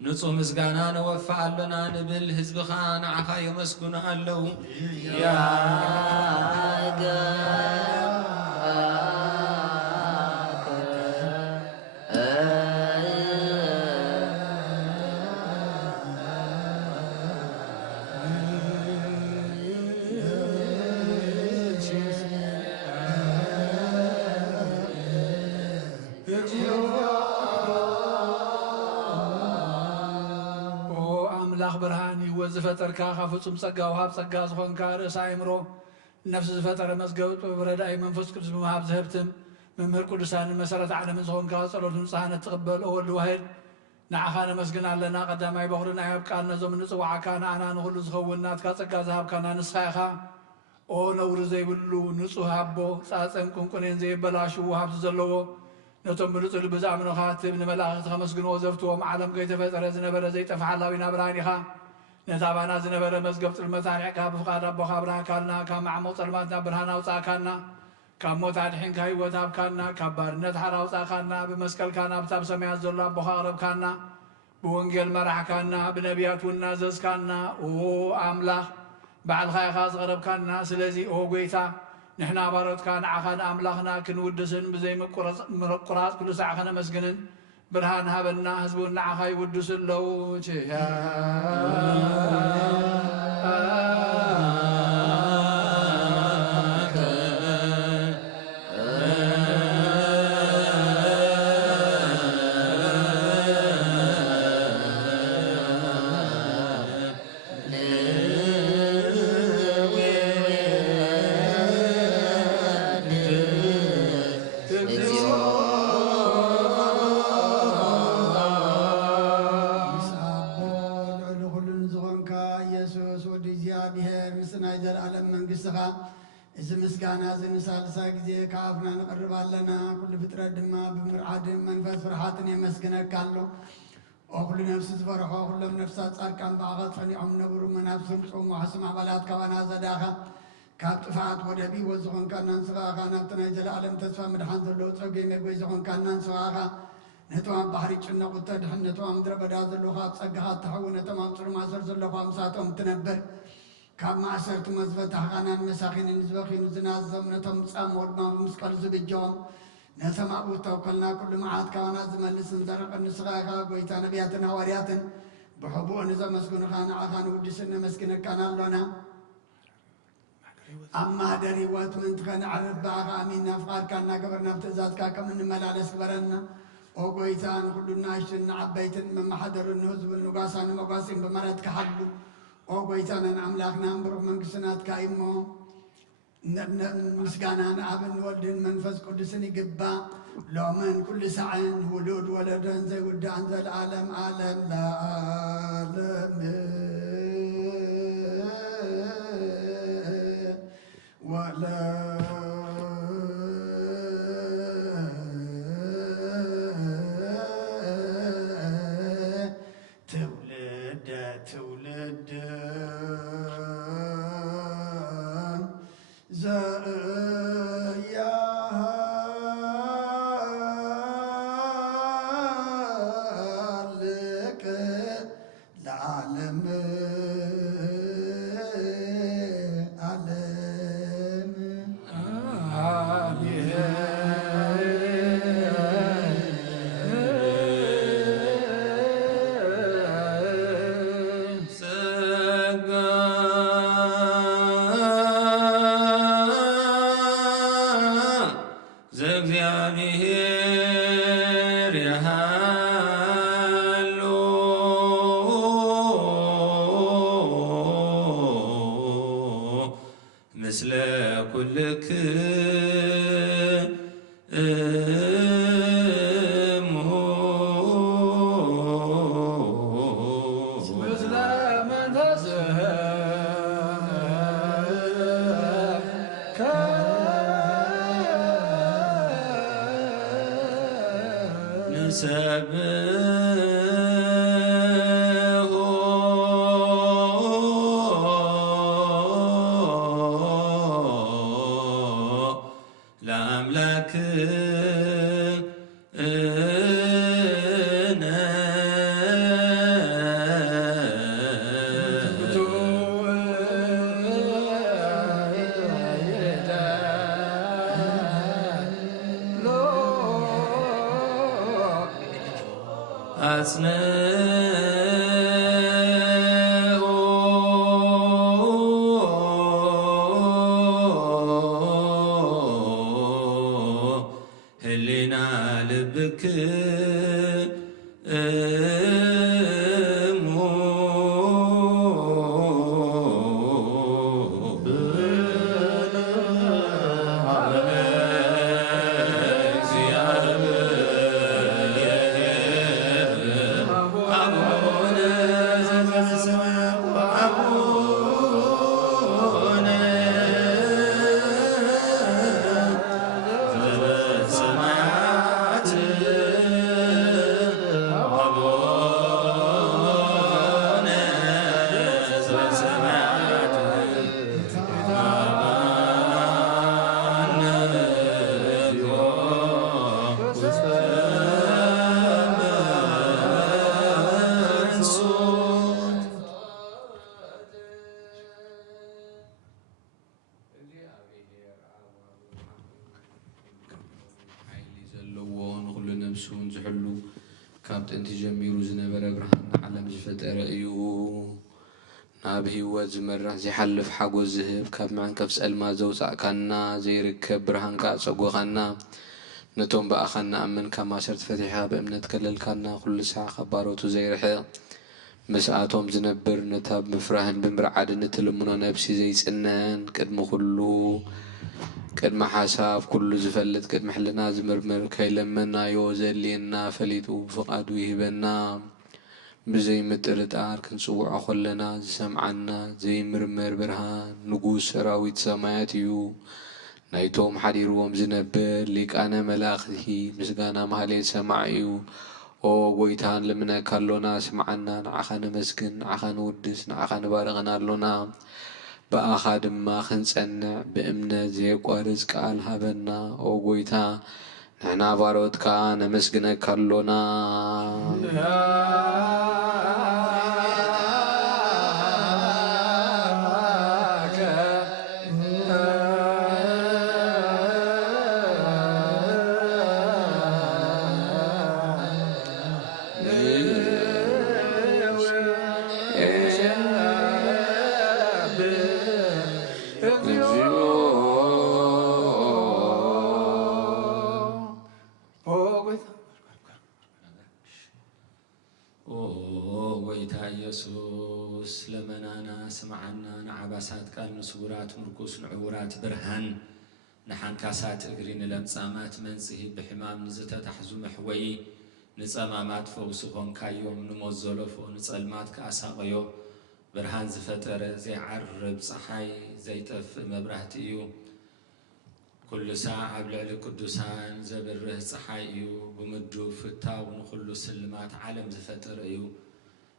نصوه مسغانان وفع لنا نبل هزبخا نعخا يمسكنا اللو يا برهاني وزفتركا خافصم صقا وهاب صقا زخونكا رأس عمرو نفس زفتر مسقوط وبرداي منفس قدس بمهاب زهبتم ممهر قدسان مسارة عالم زخونكا صلوة نصحانة تقبل أول الوهد نعخانا مسقنا لنا قدامي بغرنا يبقى نزم نصوعا كان أنا نقول زخونات كا زهاب كان نسخايخا أو نور زي بلو نصوهابو ساسم كنكونين زي بلاشو وهاب زلوو نتم بلطل بزعمنو خاتم نملاخت خمسقنو وزفتوهم عالم قيت فتر زنبر زي تفعل وينا برانيخا نتابعنا زنبر مزقبت المتارع كاب فقاد أبو خابرها كالنا كام عمو طلباتنا برهانا وصاكالنا كام موتاد حين كاي وتاب كالنا كبارنت حرا وصاكالنا بمسكال كانا بتاب سميع الزلا أبو خارب كالنا بونجل مرح كالنا بنبيات والنازز كالنا أملاخ بعد خاي خاص غرب كالنا سلزي قويتا نحنا بارد كان عخان أملاخنا كنودسن بزي مقراص كل ساعة خنا مسجنن برهان هبلنا حزبنا عخاي ودسن لو إذا مسكانا زين سالسا كذي كافنا نقرب لنا كل فترة دما بمرعاد منفذ فرحاتني مسكنا كالو وكل نفس فرحة وكل نفسات أركان بعض فنيعم نبر منافسهم صوم وحسم عبالات كوانا زداخا كاب طفعت ودبي وزخون كان ننسخاخا نبتنا جل عالم تسفى مدحان ذلو ترقي مقوي زخون كان ننسخاخا نتوام بحري جنة قتدحن نتوام دربدا ذلو خاب صقحات تحو نتوام صرماسر ذلو خام ساتهم تنبر كاب معسرت مزبط حقانان مساخين نزبخين زنازم نتم صام ودما بمسكال زبجوم نتم أبو توكلنا كل معاد كوانا زملس نزرق النسخاخا قويتا نبياتنا ورياتن بحبو نزم مسكون خان عخان ودسن مسكين كان لنا أما دري وات من تخن عرف باغا أمين نفقار كان قبرنا بتزاد كاكا من ملالس كبرنا وقويتان كلنا عشتن عبيتن من محضر النوز والنقاسان مقاسين بمرد كحبو وقويتان أملاكنا نبرو من قسنات كايمو مسكانا أبن ولدن منفذ قدسني قبا لو من كل ساعة ولود ولدن زي ودان زي العالم عالم لا عالم ولا تولد زيالك العالم እግዚአብሔር ያሃሉ ምስለ ኩልክሙ ምስለ መንፈስህ ንሰብሖ ህሊና ልብክሙ نفسون زحلو كابت انت جميرو زنبر برهان عالم زفتر ايو نابهي وزمرة زي حلف حقو الزهب كاب معن كفس الما زوسع كانا زي ركب برهان كاسقو خانا نتوم بأخانا أمن كما سرت فتحها بأمنة كلل كانا كل ساعة خباروتو زي رحي مساعتهم زنبر نتاب مفرهن بمرعاد نتلمنا نفسي زي سنان كدم خلو كدم حساب كل زفلت كدم حلنا زمرمر كي لمنا يوزلينا فليتو بفقادو يهبنا بزي مترت آركن سوع خلنا سمعنا زي مرمر برهان نقوس سراويت سماياتيو نايتوم حديروهم زنبر ليك أنا ملاخذي مسقانا مهالي سمعيو او قويتان لمنا كالونا سمعنا نعخان مسكن نعخان ودس نعخان بارغنا لنا بأخاد ما خنسنع بأمنا زي قوارز قال هبنا او قويتا نحنا باروت كان مسكنا كالونا يسوس لمنانا سمعنا نعباسات كان نسورات مركوس نعورات برهان نحن كاسات اقرين لمسامات منسيه بحمام نزتا تحزو محوي نصمامات فوسهم كايوم نموزلفو نصلمات كاساقيو برهان زفتر زي عرب صحاي زي تف مبرهتيو كل ساعة بلعل قدسان زبره صحايو بمدو فتاو نخلو سلمات عالم زفتر ايو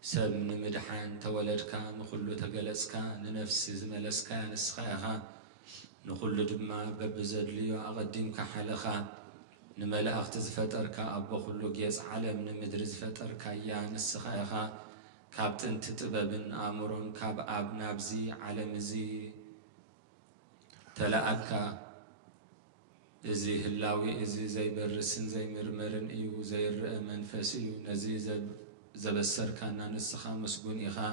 سب نمدحان تولدك نخلو تقلسك ننفس زملسك نسخيها نخلو دما ببزدليو أقدمك حلقا نملأخ تزفترك أبو خلو جيس عالم نمدر زفترك يا نسخيها كابتن تتبابن آمرون كاب آب نابزي عالم زي تلأك إزي هلاوي إزي زي برسن زي مرمرن إيو زي الرئ منفسيو نزي زبسر كان نسخا مسجون إخا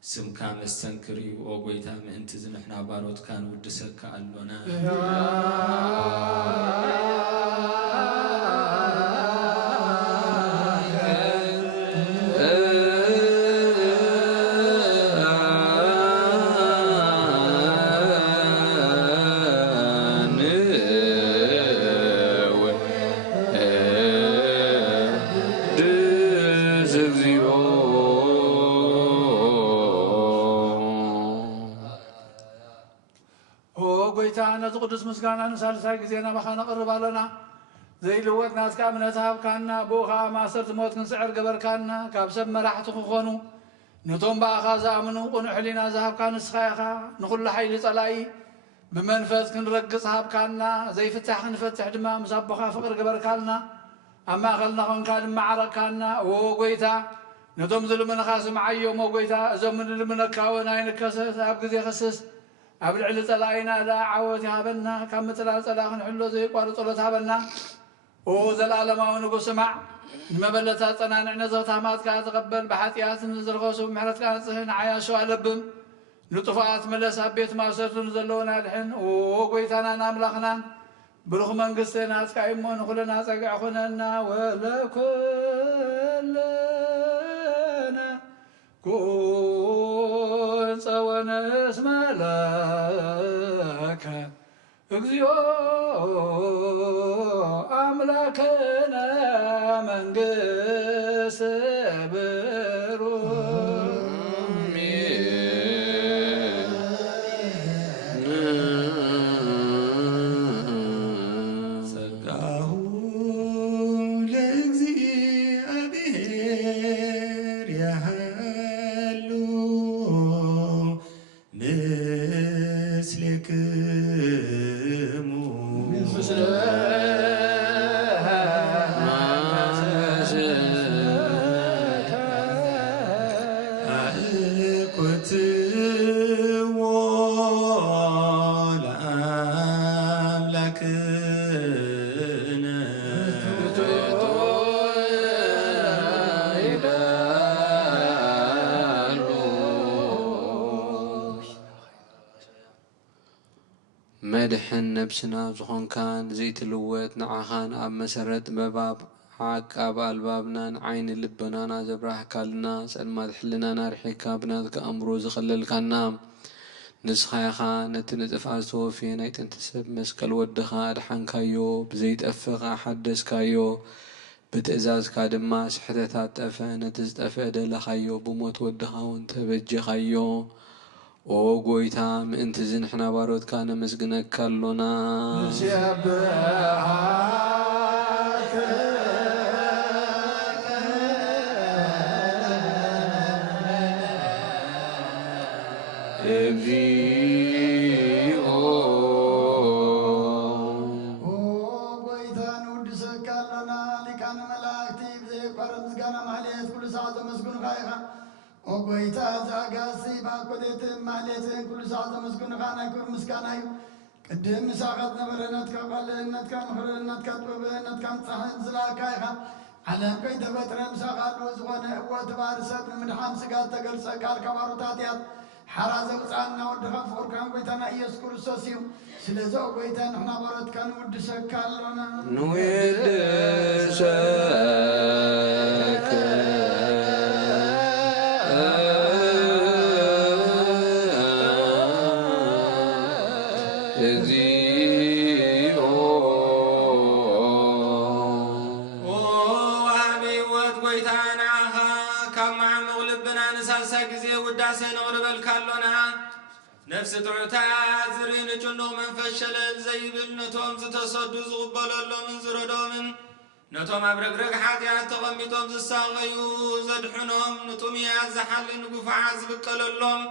سم كام استنكري وقويتا من انتزن احنا باروت كان ودسك قالونا ነቲ ቅዱስ ምስጋና ንሳልሳይ ግዜ ናባኻ ነቕርብ ኣለና ዘይልወጥ ናትካ እምነት ሃብካና ብኡኻ ማእሰርቲ ሞት ክንስዕር ገበርካና ካብ ሰብ መራሕቲ ክኾኑ ነቶም በኣኻ ዝኣምኑ ቁኑዕ ሕሊና ዝሃብካ ንስኻ ኢኻ ንኹሉ ሓይሊ ጸላኢ ብመንፈስ ክንረግጽ ሃብካና ዘይፍታሕ ክንፈትሕ ድማ ምስ ኣቦኻ ፍቕሪ ገበርካልና ኣብ ማእኸልና ኾንካ ድማ ዓረቕካና ጎይታ ነቶም ዝልምንኻ ስምዓዮም ጎይታ እዞም ንልምነካ እውን ኣይንከሰስ ኣብ ግዜ ክስስ ኣብ ልዕሊ ጸላኢና ዓወት ሃበና ካብ ምትላል ጸላእ ክንሕሎ ዘይቋርፅ ጸሎት ሃበና ዘለዓለማዊ ንጉስ ስማዕ ንመበለታት ጸናንዕ ነዘኽታማትካ ተቐበል ብሓጢኣት ንዝረኸሱ ምሕረትካ ንጽህ ንዓያሾ ኣለብም ንጡፋት መለስ ኣብ ቤት ማእሰርቱን ዘለውና ድሕን ጎይታናን ኣምላኽናን ብሩኽ መንግስቲ ናትካ እሞ ንኹልና ጸግዕ ኹነና ወለኩለና ኩን ጸወነስ መለከ እግዚኦ አምላከነ መንግሥት ብሩም ጸጋሁ ለእግዚአብሔር ያህሉ ምስሌክሙ መድሕን ነብስና ዝኾንካን ዘይትልወጥ ንዓኻን ኣብ መሰረት በባብ ዓቃብ ኣልባብናን ዓይኒ ልበናና ዘብራህካልና ጸልማት ሕልናና ርሒካ ብናትካ ኣእምሮ ዝኸለልካና ንስኻ ኢኻ ነቲ ንጥፍኣ ዝተወፍየ ናይ ጥንቲ ሰብ መስቀል ወድኻ ኣድሓንካዮ ብዘይጠፍኻ ሓደስካዮ ብትእዛዝካ ድማ ስሕተታት ጠፈ ነቲ ዝጠፍአ ደለኻዮ ብሞት ወድኻ እውን ተበጀኻዮ ጎይታ ምእንቲ ዝንሕና ባሮትካ ነመስግነካ ኣሎና እግዚኦ ጎይታ ንውድሰካ ኣሎና ሊቃነ መላእክቲ ብዘይቋረ ምስጋና ማህሌት ኩሉ ሰዓት ዘመስግኑካ ኢኻ ጎይታ ዘኣጋሲ ባኮሌት ማህሌትን ኩሉ ሰዓት ዘመስግኑካ ናይ ክብሪ ምስጋና እዩ ቅድም ንሳኻት ነበረ ነትካ ቃልነትካ ምኽርነትካ ጥበብነትካ ምፅሓን ዝለኣካ ኢኻ ዓለም ከይተፈጥረ ምሳኻ ኣለዎ ዝኾነ እወ ትባህሪ ሰብ ንምድሓን ስጋ ተገልጸ ቃል ካባሮታት እያት ሓራ ዘውፃእና ወድኻ ፍቕርካን ጎይታና ኢየሱስ ክርስቶስ እዩ ስለዚ ጎይታ ንሕና ባሮትካ ንውድሰካ ኣሎና ንውድሰከ እግዚኦ ወሃቢ ሕይወት ጎይታ ንዓኻ ካብ መዓምቕ ልብና ንሳልሳይ ግዜ ውዳሴ ነቕርበልካ ኣሎና ነፍሲ ጥዑታት ዝርኢ ንጭኑቕ መንፈስ ሸለል ዘይብል ነቶም ዝተሰዱ ዝቕበለሎምን ዝረዶምን ነቶም ኣብ ረግረግ ሓጢኣት ተቐሚጦም ዝሳቐዩ ዘድሕኖም ንጡምያት ዝሓሊ ንጉፋዓት ዝብቀለሎም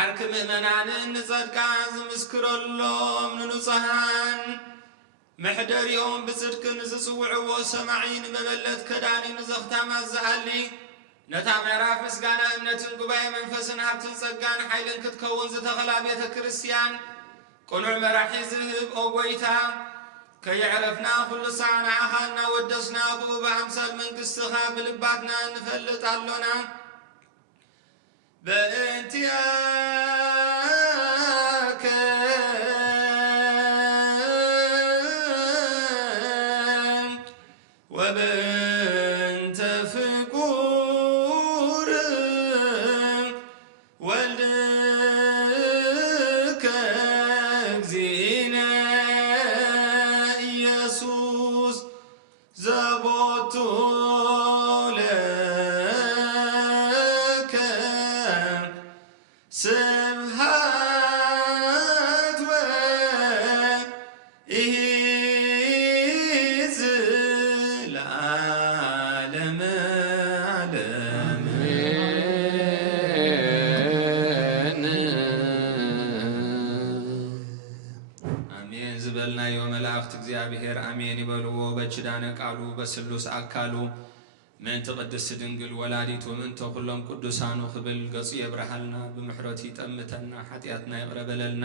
ዓርኪ ምእመናንን ንጸድቃ ዝምስክረሎም ንንጹሃን መሕደሪኦም ብጽድቂ ንዝጽውዕዎ ሰማዒ ንመበለት ከዳኒ ንዘኽታማት ዝሃሊ ነታ ምዕራፍ ምስጋና እምነትን ጉባኤ መንፈስን ሃብትን ጸጋን ሓይልን ክትከውን ዝተኸላ ቤተ ክርስቲያን ቁኑዕ መራሒ ዝህብ ጎይታ ከየዕረፍና ኩሉ ሰዓ ንዓኻ እናወደስና ብኡ ብኣምሳል መንግሥትኻ ብልባትና ንፈልጥ ኣሎና በእንቲአከ وبنت فقور ولدك اجزينا يسوس زبط لك سبحات وإيز العالم عالم አሜን ዝበልና የመላእክት እግዚአብሔር አሜን ይበልዎ በችዳነ ቃሉ በስሉስ አካሉ ምን ተቀደስ ድንግል ወላዲቱ ምን ተኩሎም ቅዱሳኑ ክብል ገጽ የብርሃልና በመሕረት ይጠምተና ኃጢአትና ይቅረበለልና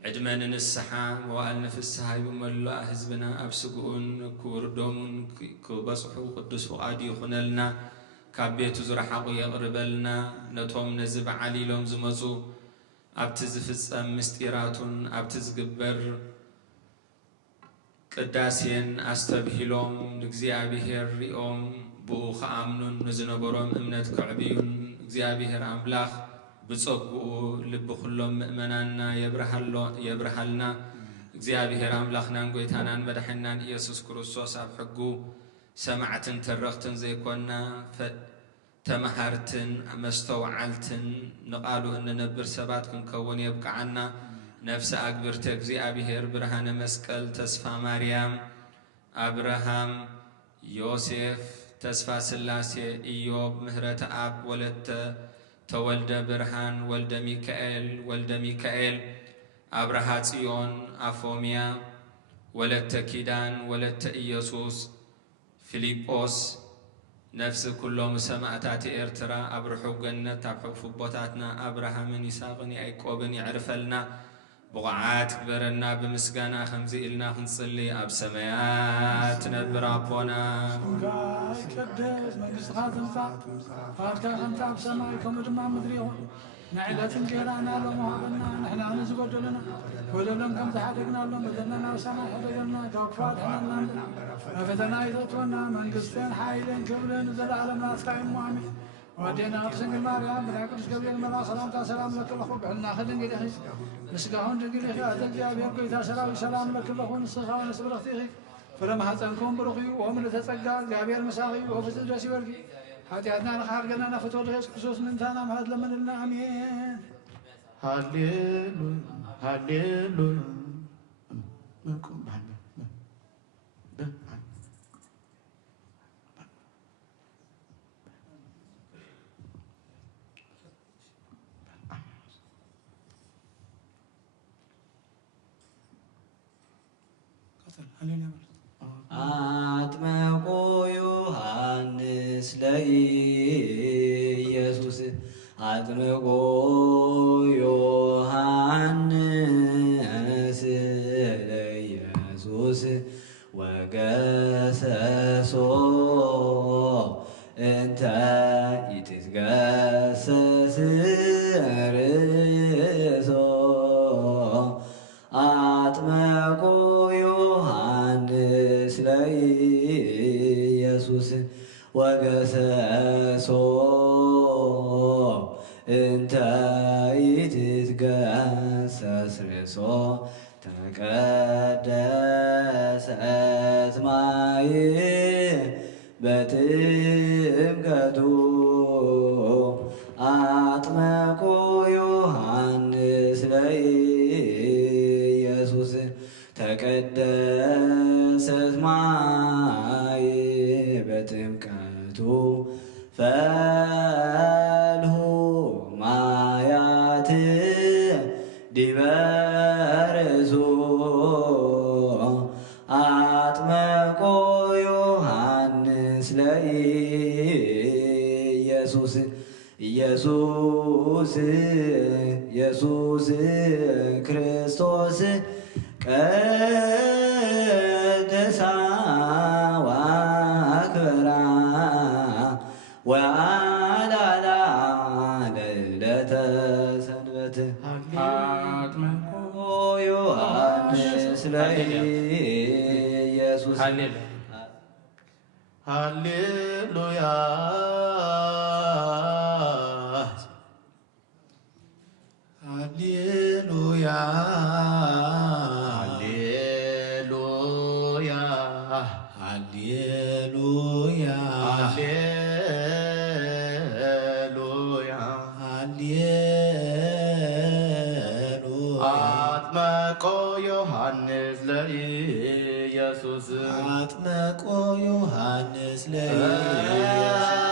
ዕድመን ንስሓ መዋዕል ንፍስሓ ይመላ ህዝብና አብስጉን ኩርዶሙን ክበጽሑ ቅዱስ ፍቃድ ይኹነልና ካብ ቤቱ ዝረሓቁ የቅርበልና ነቶም ነዚ በዓል ኢሎም ዝመፁ ኣብቲ ዝፍጸም ምስጢራቱን ኣብቲ ዝግበር ቅዳሴን ኣስተብሂሎም ንእግዚአብሔር ሪኦም ብኡ ከኣምኑን ንዝነበሮም እምነት ከዕብዩን እግዚአብሔር ኣምላኽ ብጸጉኡ ልቢ ኩሎም ምእመናንና የብርሃልና እግዚአብሔር ኣምላኽናን ጎይታናን መድሓኒናን ኢየሱስ ክርስቶስ ኣብ ሕጉ ሰማዕትን ተረኽትን ዘይኮና ተመሃርትን መስተውዓልትን ንቃሉ እንነብር ሰባት ክንከውን የብቃዓና ነፍሰ አግብርተ እግዚአብሔር ብርሃነ መስቀል ተስፋ ማርያም አብርሃም ዮሴፍ ተስፋ ስላሴ ኢዮብ ምህረተ አብ ወለተ ተወልደ ብርሃን ወልደ ሚካኤል አብርሃ ጽዮን አፎሚያ ወለተ ኪዳን ወለተ ኢየሱስ ፊልጶስ ነፍስ ኩሎም ሰማዕታት ኤርትራ አብርሑ ገነት አብሑ ቦታትና አብርሃምን ይስሐቅን ያዕቆብን ይዕርፈልና بقعات كبرنا بمسكنا خمزي إلنا خنصلي أب سمايات نبر أبونا قدس مجلس خاتم فاتك خمسة أب سمايكم ودماء مدريون نعلة جيرانا لهم وهبنا نحن نزبط لنا ولم كم تحدقنا لهم بدلنا وسماء حدقنا توقفات حنا فتنا يتطونا من قصتين حايلين كبلين زل عالمنا أسكاين مؤمن ودينا أقسم الماريا بنعكس قبل الملا سلام لك الأخوة بعلنا خدن قد أخي نسقاهون تقول يا أخي أتجاب يبقى سلام لك الأخوة نسخة ونسب الأختيخي فلما حتنكم برخي وهم تتسقى جابير مساخي وهو في الدرس يبرقي حتياتنا نخارقنا نفتور ليس خصوص من ثانا مهد لمن لنا أمين هاليلويا هاليلويا منكم አጥመቆ ዮሐንስ ለኢየሱስ አጥመቆ ዮሐንስ ለኢየሱስ ወገሰሶ እንተ ይትገሰስ ርእሶ አጥመቆ ዮሐንስ ለኢየሱስ ወገሰሶ እንተ ይትገሰስ ርእሶ ተቀደሰት ማይ በጥምቀቱ አጥመቆ ዮሐንስ ለኢየሱስ ተቀደሰት ማይ በጥምቀቱ ፈልሁ ማያት ዲበ ርእሱ አጥመቆ ዮሐንስ ለኢየሱስ ኢየሱስ ክርስቶስ ቀደሳ ወአክበራ ወአላላ ለዕለተ ሰንበት አጥመቆ ዮሐንስ ለኢየሱስ ሃሌሉያ ሃሌሉያ ሃሌሉያ ሃሌሉያ ሃሌሉያ ሃሌሉያ አጥመቆ ዮሐንስ ለኢየሱስ አጥመቆ ዮሐንስ ለኢየሱስ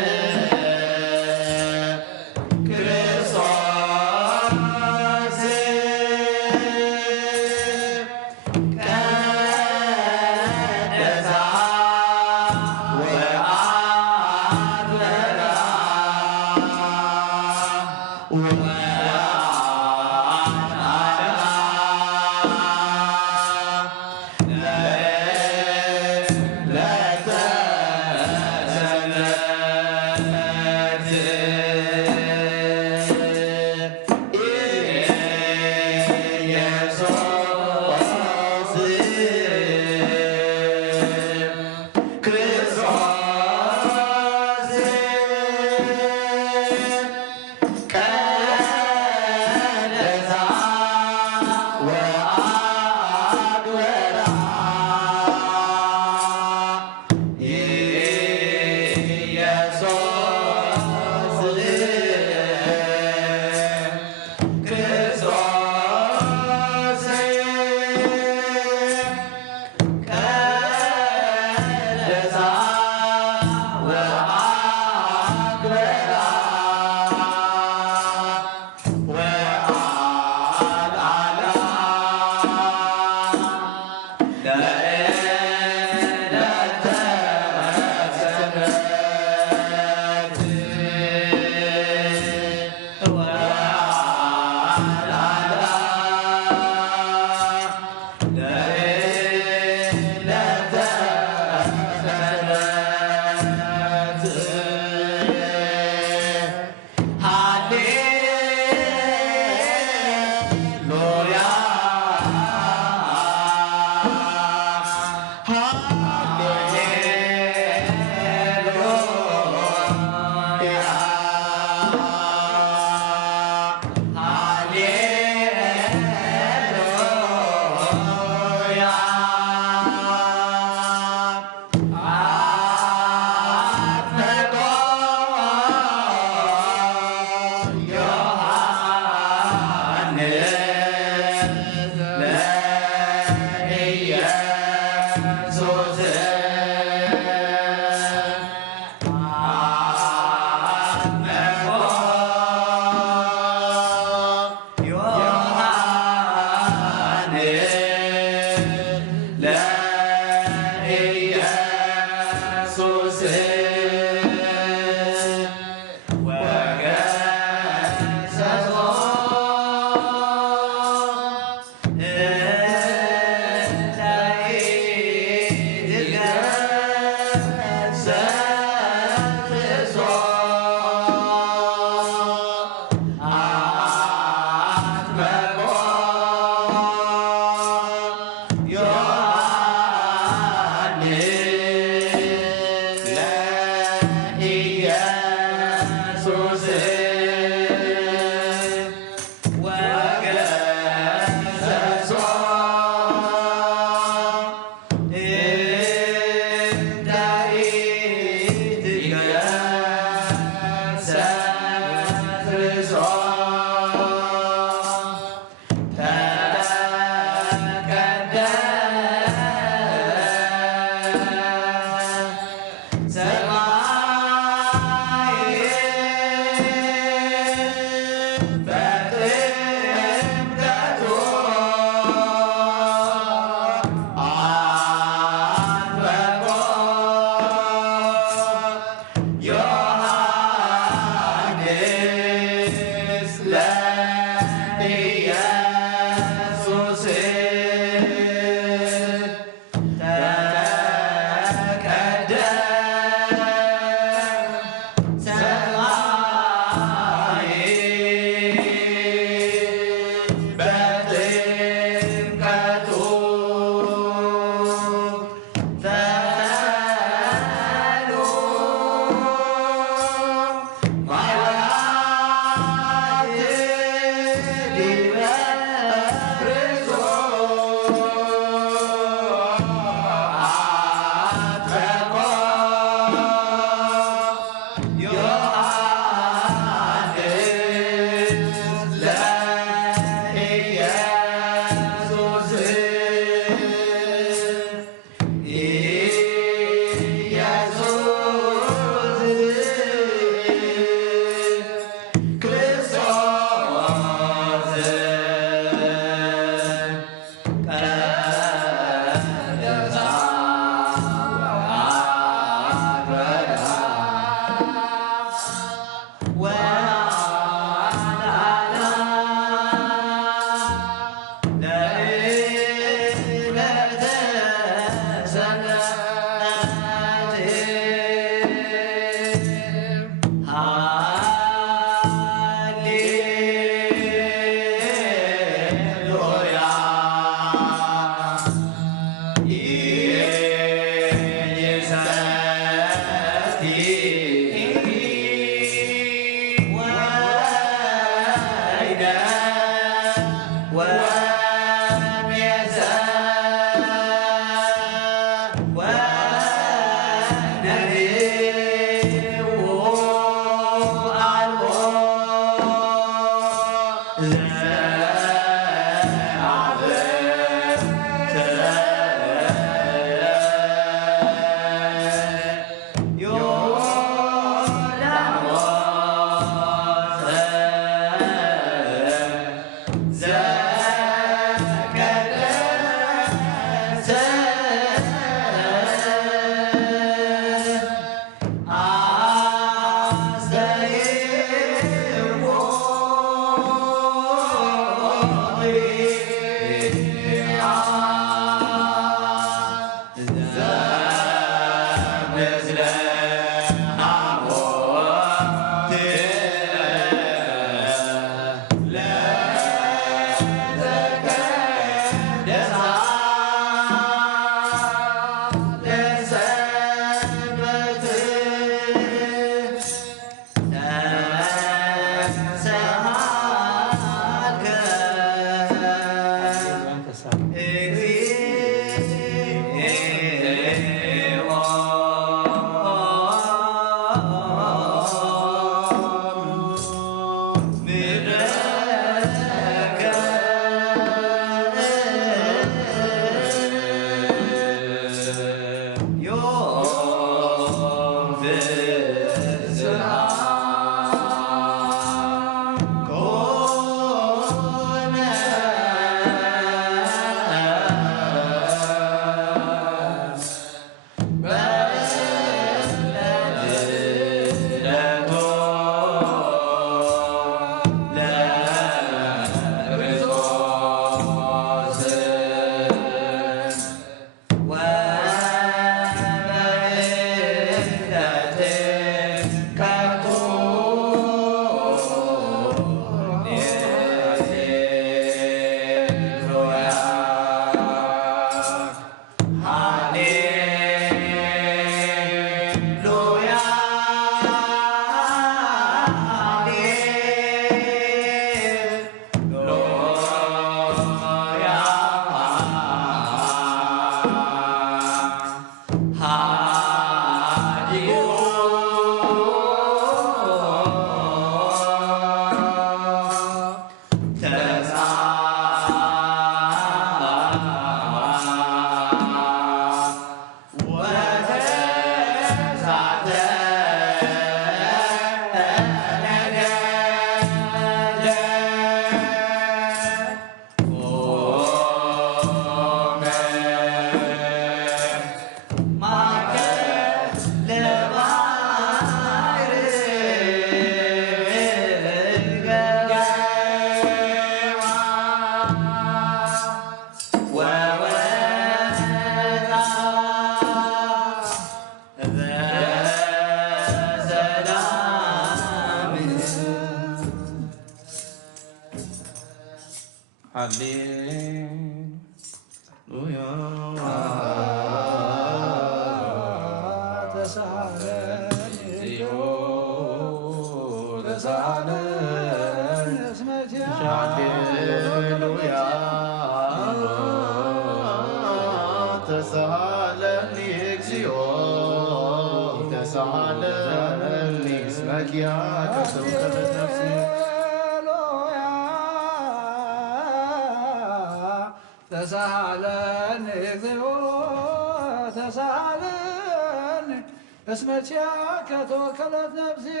اسمتك توكلت نفسي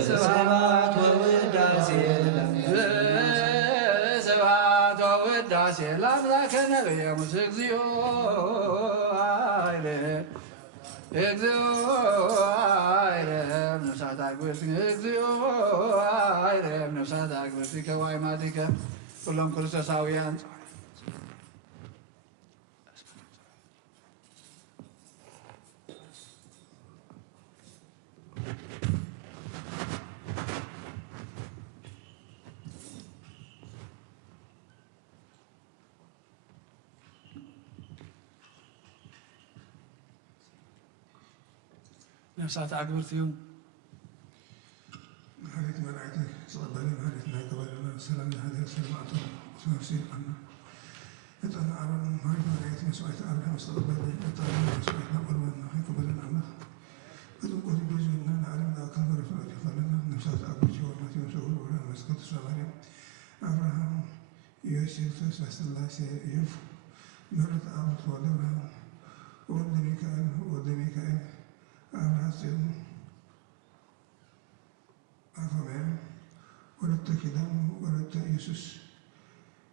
سبعة ووداسي سبعة ووداسي لأملاك نبي مسكزيو عايله اكزيو عايله نفسات عقبتك اكزيو عايله نفسات عقبتك وعيماتك كلهم كريستوساويان نفسات عقبتهم هذه ملائكة تقبلنا هذه قبلنا سلام هذه سلامته نفسي عنا يطلع على هذه ملائكة مسؤولية أمرها مستقبل الطالب مسؤوليتنا قربنا قبلنا الله بدون قول بيجينا نعلمنا كم رفنا فلنا نفسات أبوتي والماتي مسؤول ولا مسكت سماريم أبراهام يوسف سلسلة الله سيف مرت أبوت ودورها ولد ميكائيل أبراهام أفهم ولدت كلام ولدت يسوس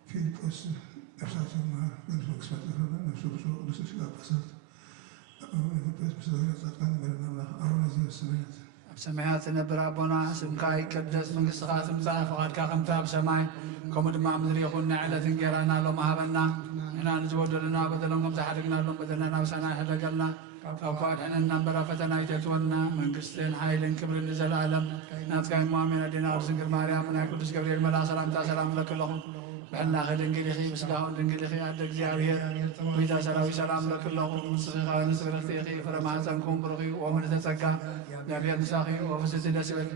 في القص نفسات ما قلت مكسبات لنا نفسه بسوء نفسه لا بسات بس مسؤولية تقن بلنا الله أولا زي السمايات سمعت نبر أبونا سمكاي كدس من قصة تمسا فقد كاقمتا بسماي كومد ما مدري يخوننا على تنقرانا لو ما هبنا إنا نزود لنا بدلهم قمت حرقنا لهم بدلنا وسنا حدقلنا فقد حنا نبر فتنا يتتونا من قصتين حايلين كبر نزل العالم ناتكاي مؤمن دينار سنقر مريم من قدس جبريل ملا سلام لك لهم بحنا خد انجليخي بسلاهم انجليخي عندك زيارير ويتا سراوي سلام لك لهم صغيرا نسبرتيخي فرما سنكون برغي ومن تتسكى نبي نساخي وفسد نسبت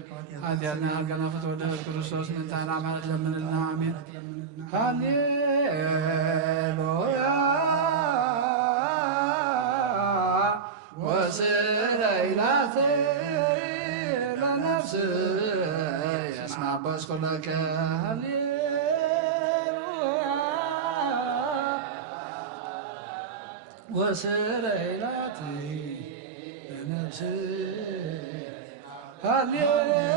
هذه أن هلقنا فتوده الكريستوس من تانا عملت لمن لنا آمين هللويا وسليلاتي لنفسي يسمع بس كلك وسليلاتي لنفسي هللويا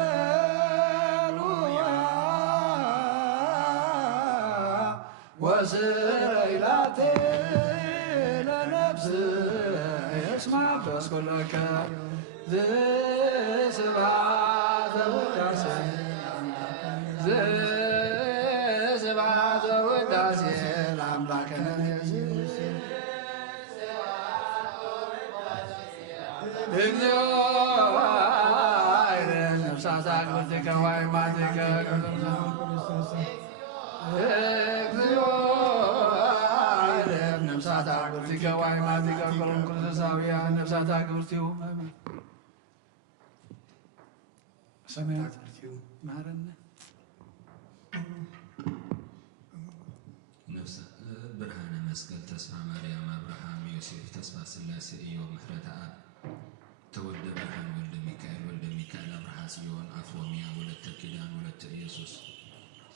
وسليلاتي لنفسي يسمع بس كلك ذي سبعة وداسي ذي سبعة وداسي الأملاك نفسي نفساتك ولتك وعماتك نفساتك ولتك وعماتك كلهم كل ساوية نفساتك ولتيو سمعت معرنا نفس برهان مسكل تسمع مريم أبراهام يوسف تسمع سلاسي إيوب محرة آب تولد برهان ولد ميكائيل أبراهام سيون أفوميا ولد تكيدان ولد يسوس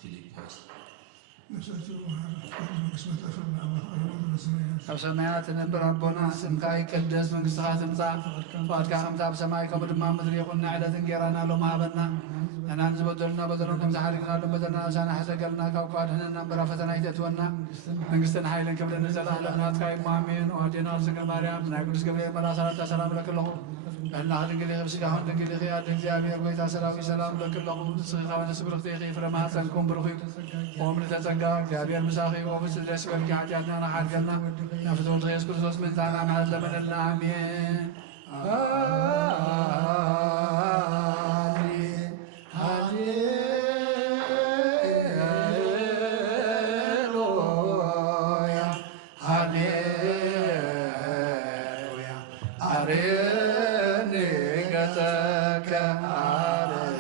فيليبوس أو سمعت نبر ربنا سمكاي كدس من قصة تمسا فقد كاخمتا بسماي كبر ما مدري يقولنا عدة تنقرانا لو ما هبنا أنا نزبدلنا بدلنا زحرقنا لو بدلنا عشان حسقلنا كوكاد هنا نبر فتنا يتتونا من قصة حيلا كبر نزل أهلنا تكاي مامين وهدينا رزق مريم ناقل سكبري ملا سلام لك لهم أن أحد قليل بسكاهم قليل خيار دنزيابي أقويتا سلام لك لهم صغيرا ونسبر اختيخي فرما سنكون برخي ومن تتنقى جابي المساخي وفسد الأسوى القاعدنا راح قلنا نفتون رئيس كرسوس من ثانا مع اللمن الآمين هاليلويا هاليلويا أريني قتك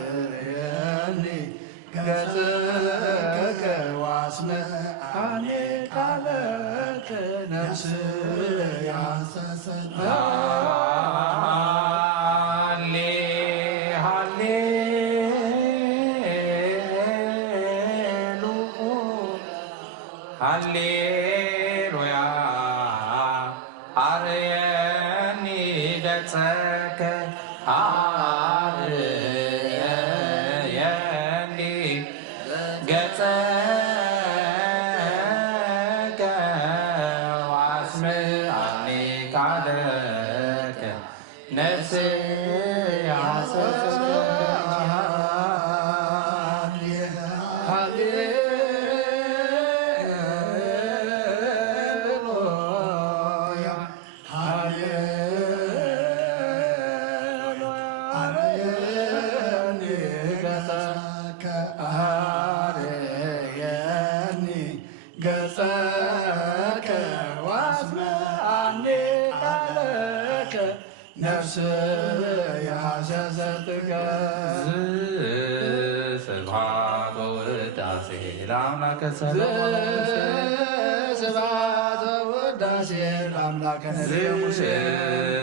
أريني قتك واسمعني قالك نفسي هاليلويا أريني قتك أريني قتك واسمعني قالك نفسي سبحان وداسي لاملاك سبحان وداسي ውዳሴ ለአምላከ ነቢያት ሙሴ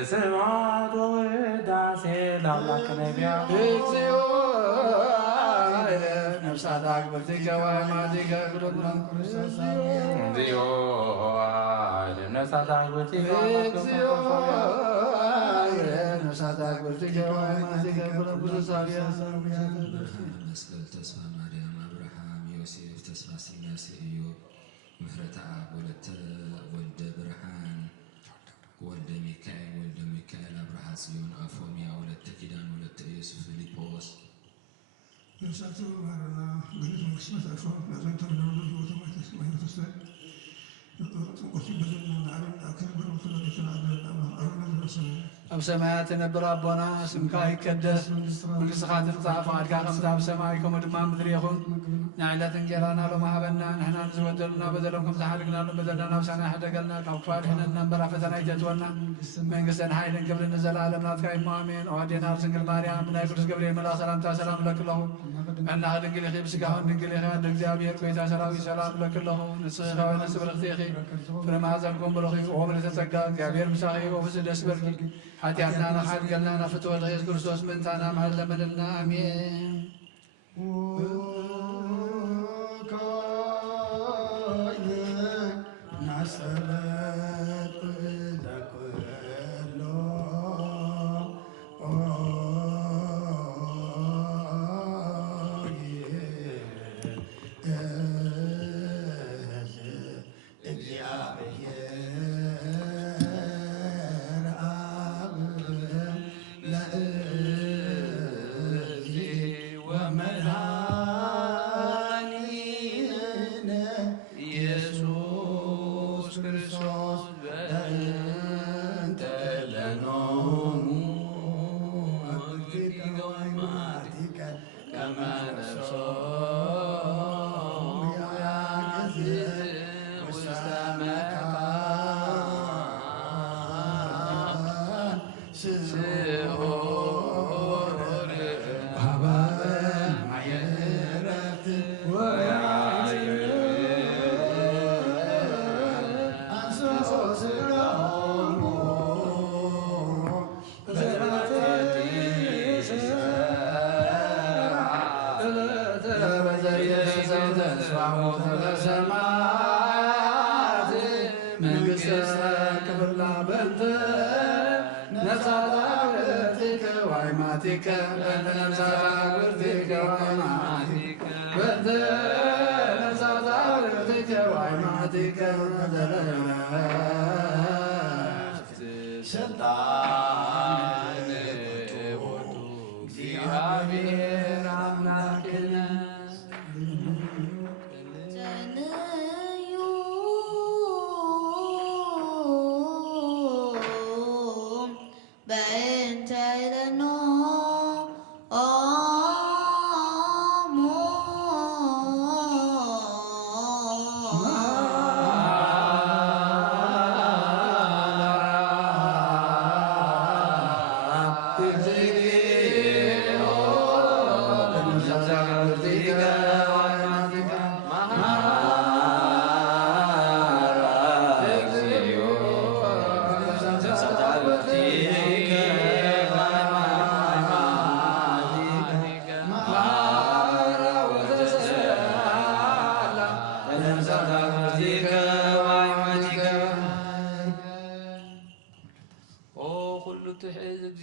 ስብሐት ወውዳሴ ለአምላከ ነቢያት እግዚኦ ነፍሳት አክብርቲከ ወአእማዲከ ቅዱሳን እግዚኦ ነፍሳት አክብርቲከ እግዚኦ ነፍሳት አክብርቲከ ወአእማዲከ ቅዱሳን መስቀል ተስፋ ማርያም አብርሃም ዮሴፍ ተስፋ ስላሴ ኢዮብ ምህረተ አብ ወልደ ብርሃን ወልደ ሚካኤል አብርሃ ጽዮን አፎሚያ ወለተ ኪዳን ወለተ ኢየሱስ ፊልጶስ ነፍሳቸው ማረና ገነት መንግስት መታቸው ለዘን ተብለው ህይወት ማይተስ ማይተስ ጥንቆች በዘና ዓለም አከለ በሮቱ ለተናገረ አሁን ለሰማ ኣብ ሰማያት የነበረ ኣቦና ስምካ ይቀደስ መንግስትኻ ትምጻእ ፈቃድካ ከምቲ ኣብ ሰማይ ከምኡ ድማ ምድሪ ይኹን ንዕለት እንጀራና ሎሚ ሃበና ንሕና ንዝበደሉና በደሎም ከም ዝሓደግናሎም በደልና ናብሳና ይሕደገልና ካብ ክፋል ሕነና እምበራ ፈተና ይተትወና መንግስትን ሓይልን ክብርን ንዘለኣለም ናትካ ኢሞ ኣሜን ኣዋዴና ኣብ ድንግል ማርያም ብናይ ቅዱስ ገብርኤል መልኣክ ሰላምታ ሰላም ንብለክ ኣለኹ ዕናኸ ድንግል ኢኺ ብስጋኹን ድንግል ኢኻ እንደ እግዚኣብሔር ጎይታ ሰራዊት ሰላም ንብለክ ኣለኹ ንስኺ ኸ ወይነስ ብርኽቲ ኢኺ ፍረ ማሕፀንኩም ብሩኽ ኦ ምልዕተ ጸጋ እግዚኣብሔር ምሳኺ ወፍሲ ደስ በልኪ ኃጢአትና ናሓድገልና ናፍትወ ኢየሱስ ክርስቶስ ምንታና ማለ ለመደልና አሜን።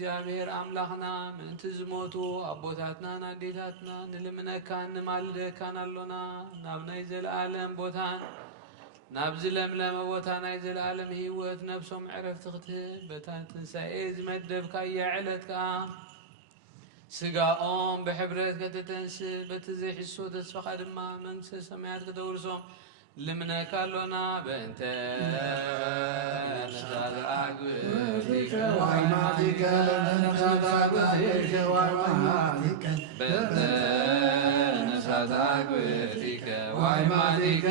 እግዚአብሔር አምላኽና ምእንቲ ዝሞቱ ኣቦታትና ኣዴታትና ንልምነካን ንማልደካን ኣሎና ናብ ናይ ዘለኣለም ቦታን ናብ ዝለምለመ ቦታ ናይ ዘለኣለም ህይወት ነብሶም ዕረፍቲ ክትህብ በታ ትንሳኤ ዝመደብካያ ዕለት ከዓ ስጋኦም ብሕብረት ከተተንስእ በቲ ዘይሕሶ ተስፋኻ ድማ መንግስተ ሰማያት ክተውርሶም ልምነካ ኣሎና በእንተ ነፍሳት አግብቲከ ወአእማዲከ ነፍሳት አግብቲከ ወአእማዲከ በእንተ ነፍሳት አግብቲከ ወአእማዲከ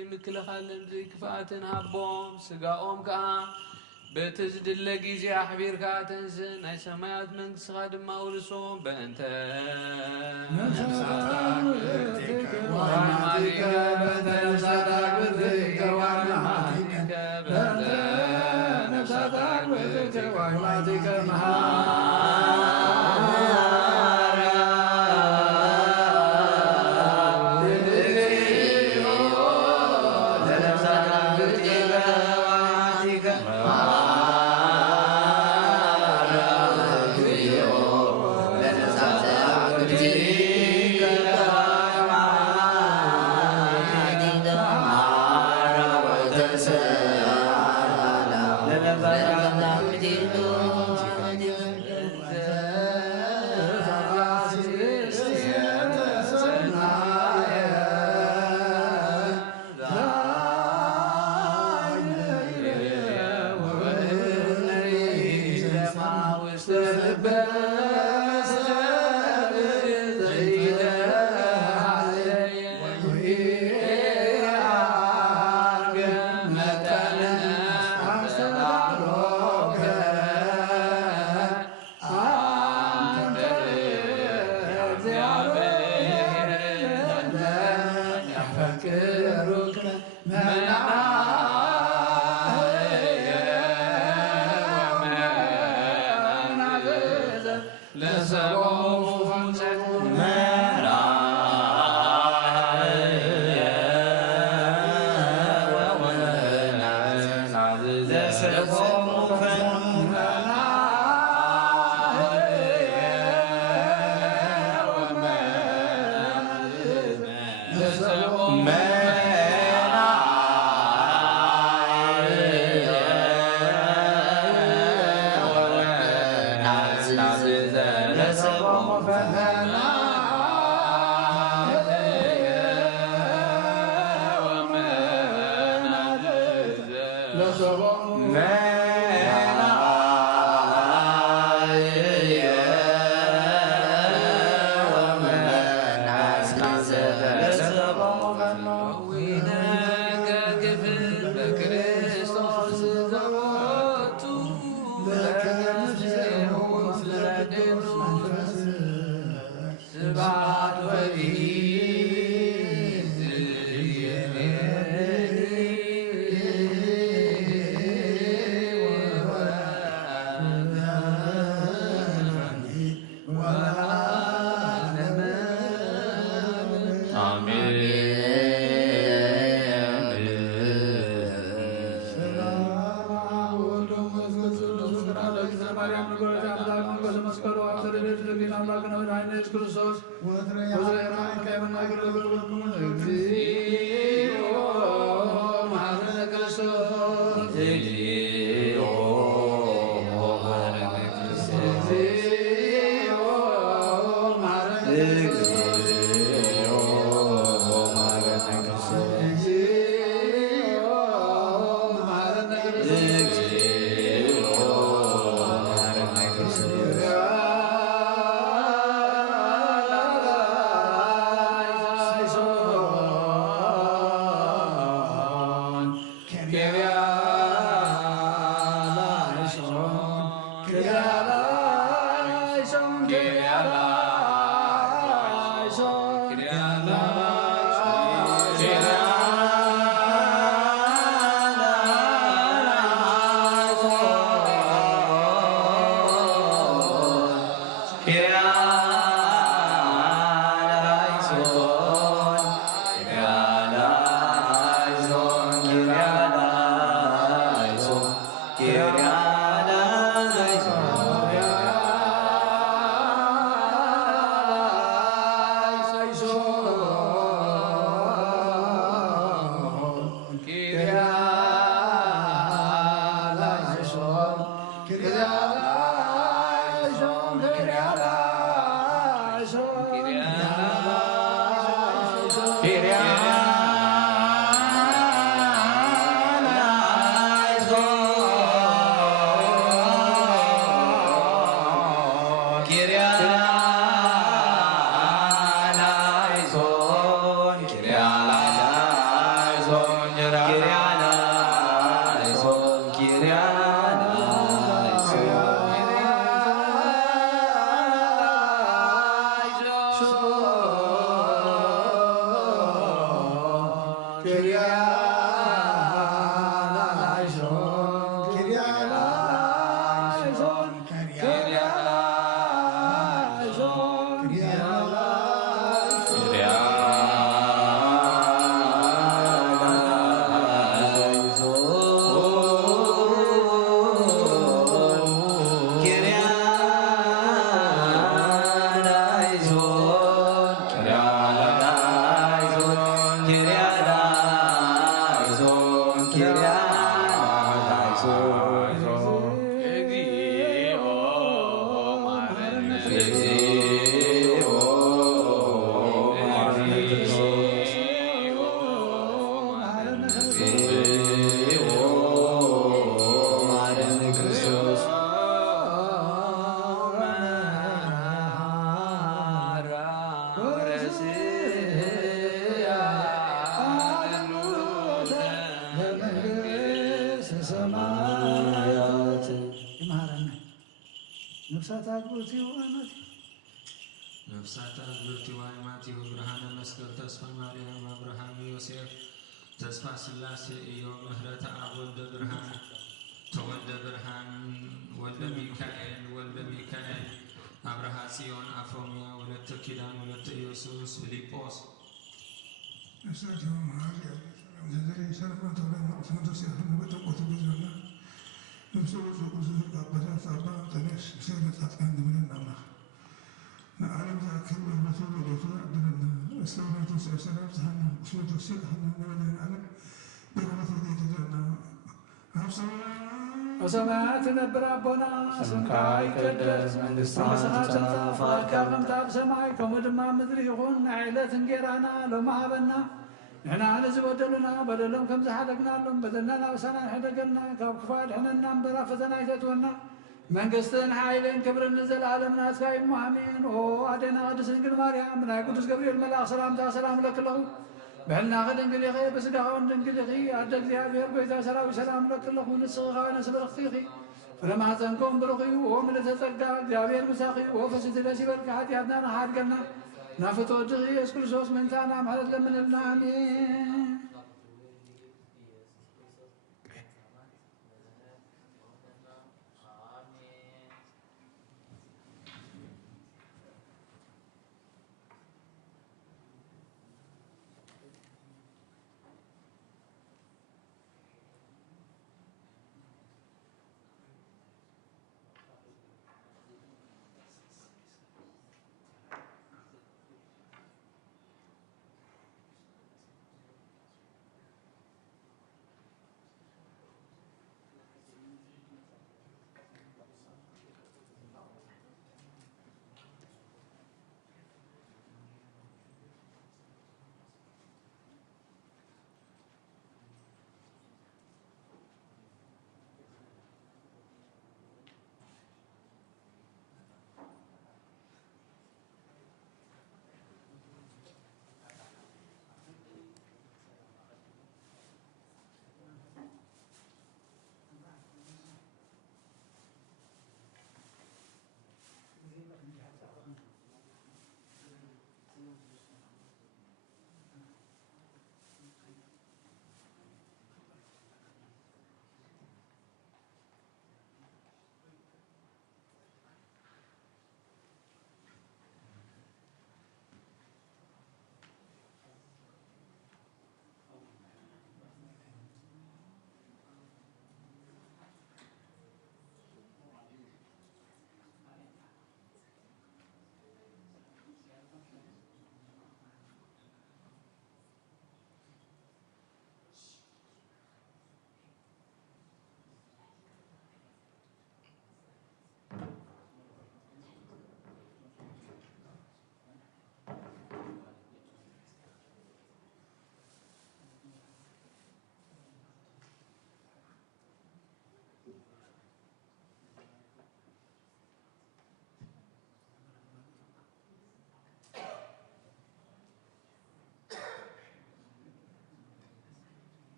ዘይምክልኻልን ዘይክፍኣትን ሃቦም ስጋኦም ከዓ በትዝድለ ጊዜ ኣሕቢርካ ተንስእ ናይ ሰማያት መንግሥትኻ ድማ ውርሶም በእንተ ነፍሳት አግብርት ይሆናት ነፍሳት አግብርት ዋይማት ብርሃነ መስቀል ተስፋ ማርያም አብርሃም ዮሴፍ ተስፋ ስላሴ ኢዮብ ምህረተ አብ ወልደ ብርሃን ተወልደ ብርሃን ወልደ ሚካኤል አብርሃ ጽዮን አፎምያ ወለተ ኪዳን ወለተ ኢየሱስ ፊልጶስ ነፍሳቸውን መሀል ዘዘሬ ሰለማ ተብላ ማቅሰመቶስ ያህነ በጠቆት ብዙና ነፍሰ ወጽ ቁስር ቃበታት አባ ተነስ ሰገጣት አንድ ብለን ናምና نعلم ذاكر والرسول والرسول عبدنا السلامة والسلام سهلنا وسوة السلام نبدأ نعلم برمة ذي تدرنا وسمعت نبر ربنا اسمك يقدس منግሥትህ ትምጣ ፈቃድህ ትምጣ በሰማይ ከምድር ምድሪ ይኹን ንዕለት እንጀራና ሎሚ ሃበና ንሕና ንዝበደሉና በደሎም ከም ዝሓለግናሎም በደልና ናብሳና ንሕደገልና ካብ ክፉ ኣድሕነና እምበር ኣብ ፈተና ኣይተእትወና መንግሥትን ሓይልን ክብርን ንዘለዓለም ናትካ እዩ ኣሜን። ኦ ኣዴና ቅድስት ድንግል ማርያም ናይ ቅዱስ ገብርኤል መልኣክ ሰላምታ ሰላም ለክለኹ ብሕልናኸ ድንግል ኢኺ ብስጋኸን ድንግል ኢኺ ኣደ እግዚኣብሔር ጎይታ ሰራዊት ሰላም ለክለኹ ንስኺ ኸ ነስበረኽቲ ኢኺ ፍረ ማኅፀንኩም ብሩኽ እዩ። ኦ ምልዕተ ጸጋ እግዚኣብሔር ምሳኺ እዩ። ኦ ፈስቲ ደስ ይበልካ ኃጢአትና ንሓድገልና ናፍቶ ወድኺ ኢየሱስ ክርስቶስ ምንታና ምሕረት ለምንልና ኣሜን።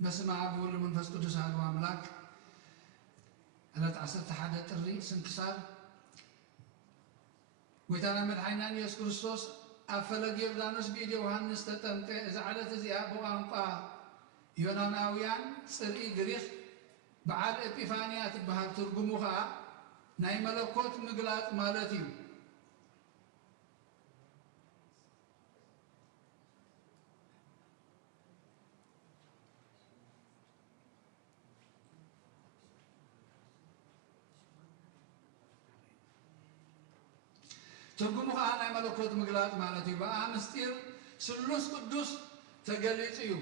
በስመ አብ ወወልድ ወመንፈስ ቅዱስ አሐዱ አምላክ ዕለት 11 ጥሪ ስንክሳር ጎይታና መድኃኒታችን ኢየሱስ ክርስቶስ ኣብ ፈለገ ዮርዳኖስ ብኢድ ዮሐንስ ተጠምቀ። እዚ ዓለት እዚኣ ብቋንቋ ዮናናውያን ፅርኢ ግሪክ በዓል ኤጲፋንያ ትበሃል። ትርጉሙ ከዓ ናይ መለኮት ምግላጥ ማለት እዩ። ትርጉሙ ከዓ ናይ መለኮት ምግላጥ ማለት እዩ። በኣ ምስጢር ስሉስ ቅዱስ ተገሊጹ እዩ።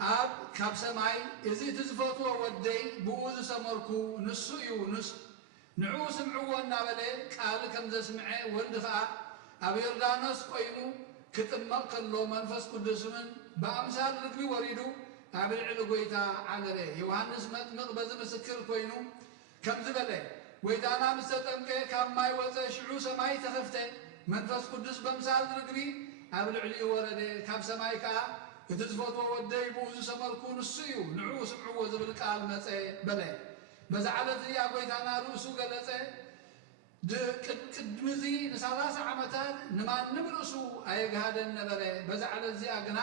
ኣብ ካብ ሰማይ እዚ ትዝፈትዎ ወደይ ብኡ ዝሰመርኩ ንሱ እዩ ንዑ ስምዕዎ እናበለ ቃል ከም ዘስምዐ ወልዲ ከዓ ኣብ ዮርዳኖስ ኮይኑ ክጥመቕ ከሎ መንፈስ ቅዱስን ብኣምሳል ርግቢ ወሪዱ ኣብ ልዕሊ ጎይታ ዓለበ። ዮሐንስ መጥምቕ በዚ ምስክር ኮይኑ ከም ዝበለ ጎይታና ምስ ተጠምቀ ካብ ማይ ወፀ፣ ሽዑ ሰማይ ተኸፍተ፣ መንፈስ ቅዱስ በምሳል ርግቢ ኣብ ልዕሊኡ ወረደ። ካብ ሰማይ ከዓ እቲ ዝፈትዎ ወደይ ብኡ ዝሰመርኩ ንሱ እዩ ንዑ ስምዕዎ ዝብል ቃል መፀ በለ። በዛ ዓለት እዚኣ ጎይታና ርእሱ ገለፀ። ቅድሚዚ ን30 ዓመታት ንማንም ርእሱ ኣየግሃደን ነበረ። በዛ ዓለት እዚኣ ግና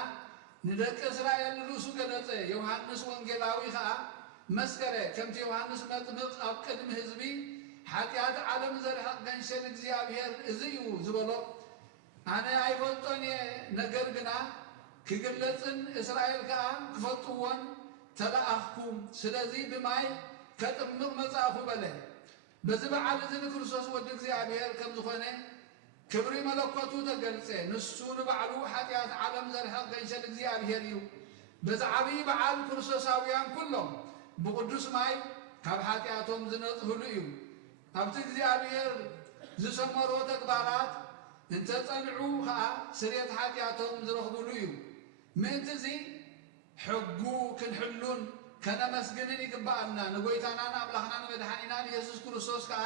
ንደቂ እስራኤል ርእሱ ገለፀ። ዮሐንስ ወንጌላዊ ከዓ መስከረ ከምቲ ዮሐንስ መጥምቕ ኣብ ቅድሚ ህዝቢ ሓጢአት ዓለም ዘርሕቕ ገንሸን እግዚኣብሔር እዚ እዩ ዝበሎ ኣነ ኣይፈልጦን እየ፣ ነገር ግና ክግለጽን እስራኤል ከዓ ክፈልጥዎን ተለኣኽኩ፣ ስለዚ ብማይ ከጥምቕ መጻእኹ በለ። በዚ በዓል እዚ ንክርስቶስ ወዲ እግዚኣብሔር ከም ዝኾነ ክብሪ መለኮቱ ተገልጸ። ንሱ ንባዕሉ ሓጢአት ዓለም ዘርሕቕ ገንሸን እግዚኣብሔር እዩ። በዚ ዓብዪ በዓል ክርስቶሳውያን ኩሎም ብቅዱስ ማይ ካብ ሓጢአቶም ዝነጽህሉ እዩ። ኣብቲ እግዚኣብሔር ዝሰመሮ ተግባራት እንተጸንዑ ከዓ ስርየት ሓጢአቶም ዝረኽብሉ እዩ። ምእንቲ እዚ ሕጉ ክንሕሉን ከነመስግንን ይግባአልና። ንጎይታናን ኣምላኽናን መድኃኒናን ኢየሱስ ክርስቶስ ከዓ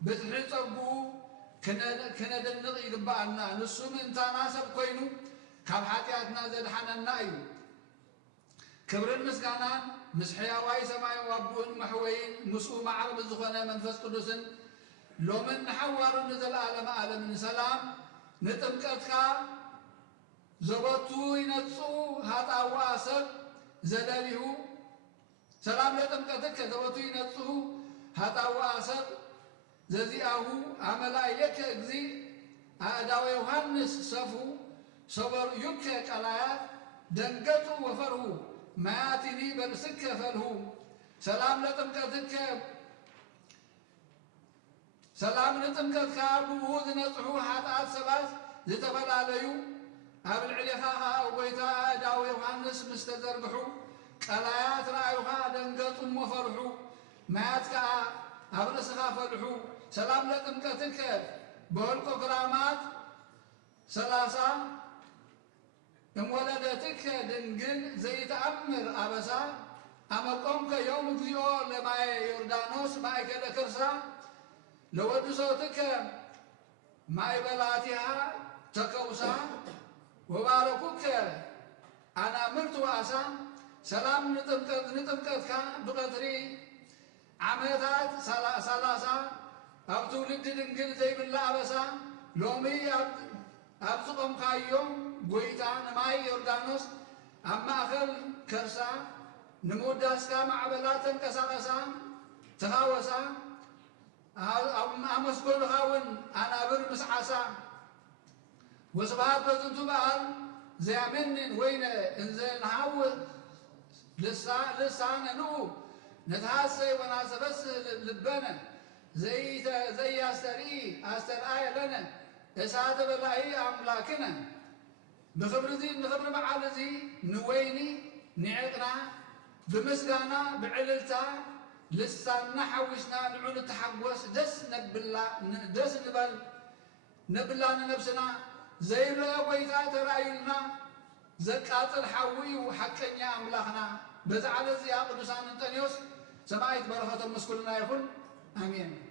ብትሕሪ ጸጉኡ ክነደንቕ ይግባአልና። ንሱ ምእንታና ሰብ ኮይኑ ካብ ሓጢአትና ዘድሓነና እዩ። ክብርን ምስጋናን ምስ ሕያዋይ ሰማያዊ ኣቦን መሕወይን ምስኡ ማዕረግ ዝኾነ መንፈስ ቅዱስን ሎምን ንሓዋርን ንዘለኣለመ ዓለምን ሰላም ንጥምቀትካ ዘበቱ ይነጽኡ ሃጣውኣ ሰብ ዘደልዩ ሰላም ለጥምቀትከ ዘበቱ ይነጽኡ ሃጣውኣ ሰብ ዘዚኣሁ ኣመላእየከ እግዚ ኣእዳወ ዮሐንስ ሰፉ ሰበሩ ዩከ ቀላያት ደንገጡ ወፈርሁ ማያቲኒ በርእስከ ፈልሁ ሰላም ለጥምቀትከ ሰላም ንጥምቀትካ ብኡ ዝነጽሑ ሓጣት ሰባት ዝተፈላለዩ ኣብ ልዕሊኻ ከዓ ጎይታ ኣእዳወ ዮሐንስ ምስ ተዘርግሑ ቀላያት ረኣዩኻ ደንገጡም ወፈርሑ ማያት ከዓ ኣብ ርእስኻ ፈልሑ سلام لطمقتك بهلكو كرامات 30 ولدتك دنجل زي تأمر أبسا أمركم كيوم جزيو لما يوردانوس ما يكاد كرسا لو صوتك ما يبلاتها تكوسا وباركوك أنا مرت وأسا سلام نتمكتك بقدري عملتات 30 أبتولد دنجل زي بالله أبسا لومي أبصقهم كايوم قويتا نماي يوردانوس أما أخل كرسا نموداسكا معبلات كسالسا تخاوسا أمسكول خاون أنا بر مسعسا وسبات بزنتو بقال زي منن وين انزل نحاول لسان نو نتحسي وناسبس لبنا زي أسترآي لنا إسعاد بلاهي أملاكنا نخبر معالزي نويني نعقنا بمسقانا بعللتا لسانا حوشنا نعود تحقوس دس نبلانا نفسنا زي لا ويتا ترايلنا زكاة الحوي وحكني أملاكنا بزعالزي يا قدسان انتنيوس سمايت بركة المسكولنا يقول آمين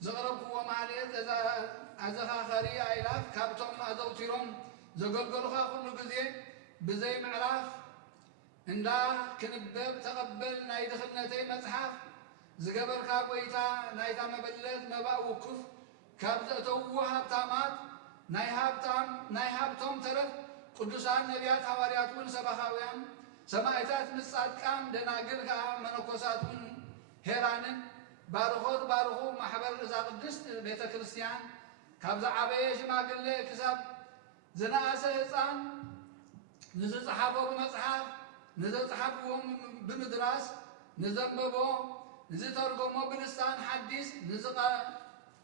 زغربكو ومعليت أزخاخري أيلاف كابتم أزوتيرم زغلغلخا كل جزء بزي معلاف إندا كنبب تقبل ناي دخلنتي مصحف زغبر كابويتا نايتا مبلت مبا وقف كابزتو هبتامات ناي هبتم ترف قدسان نبيات حواريات ون سبخاويان سمايتات مصادقان دناغل كا منكوسات ون هيرانن بارخو محبر إذا قدست بيت كريستيان كابز عباية شماقل كساب زناسة إنسان نزل صحابه بمصحف نزل صحابهم بمدراس نزل بابو نزل ترقمه بلسان حديث نزل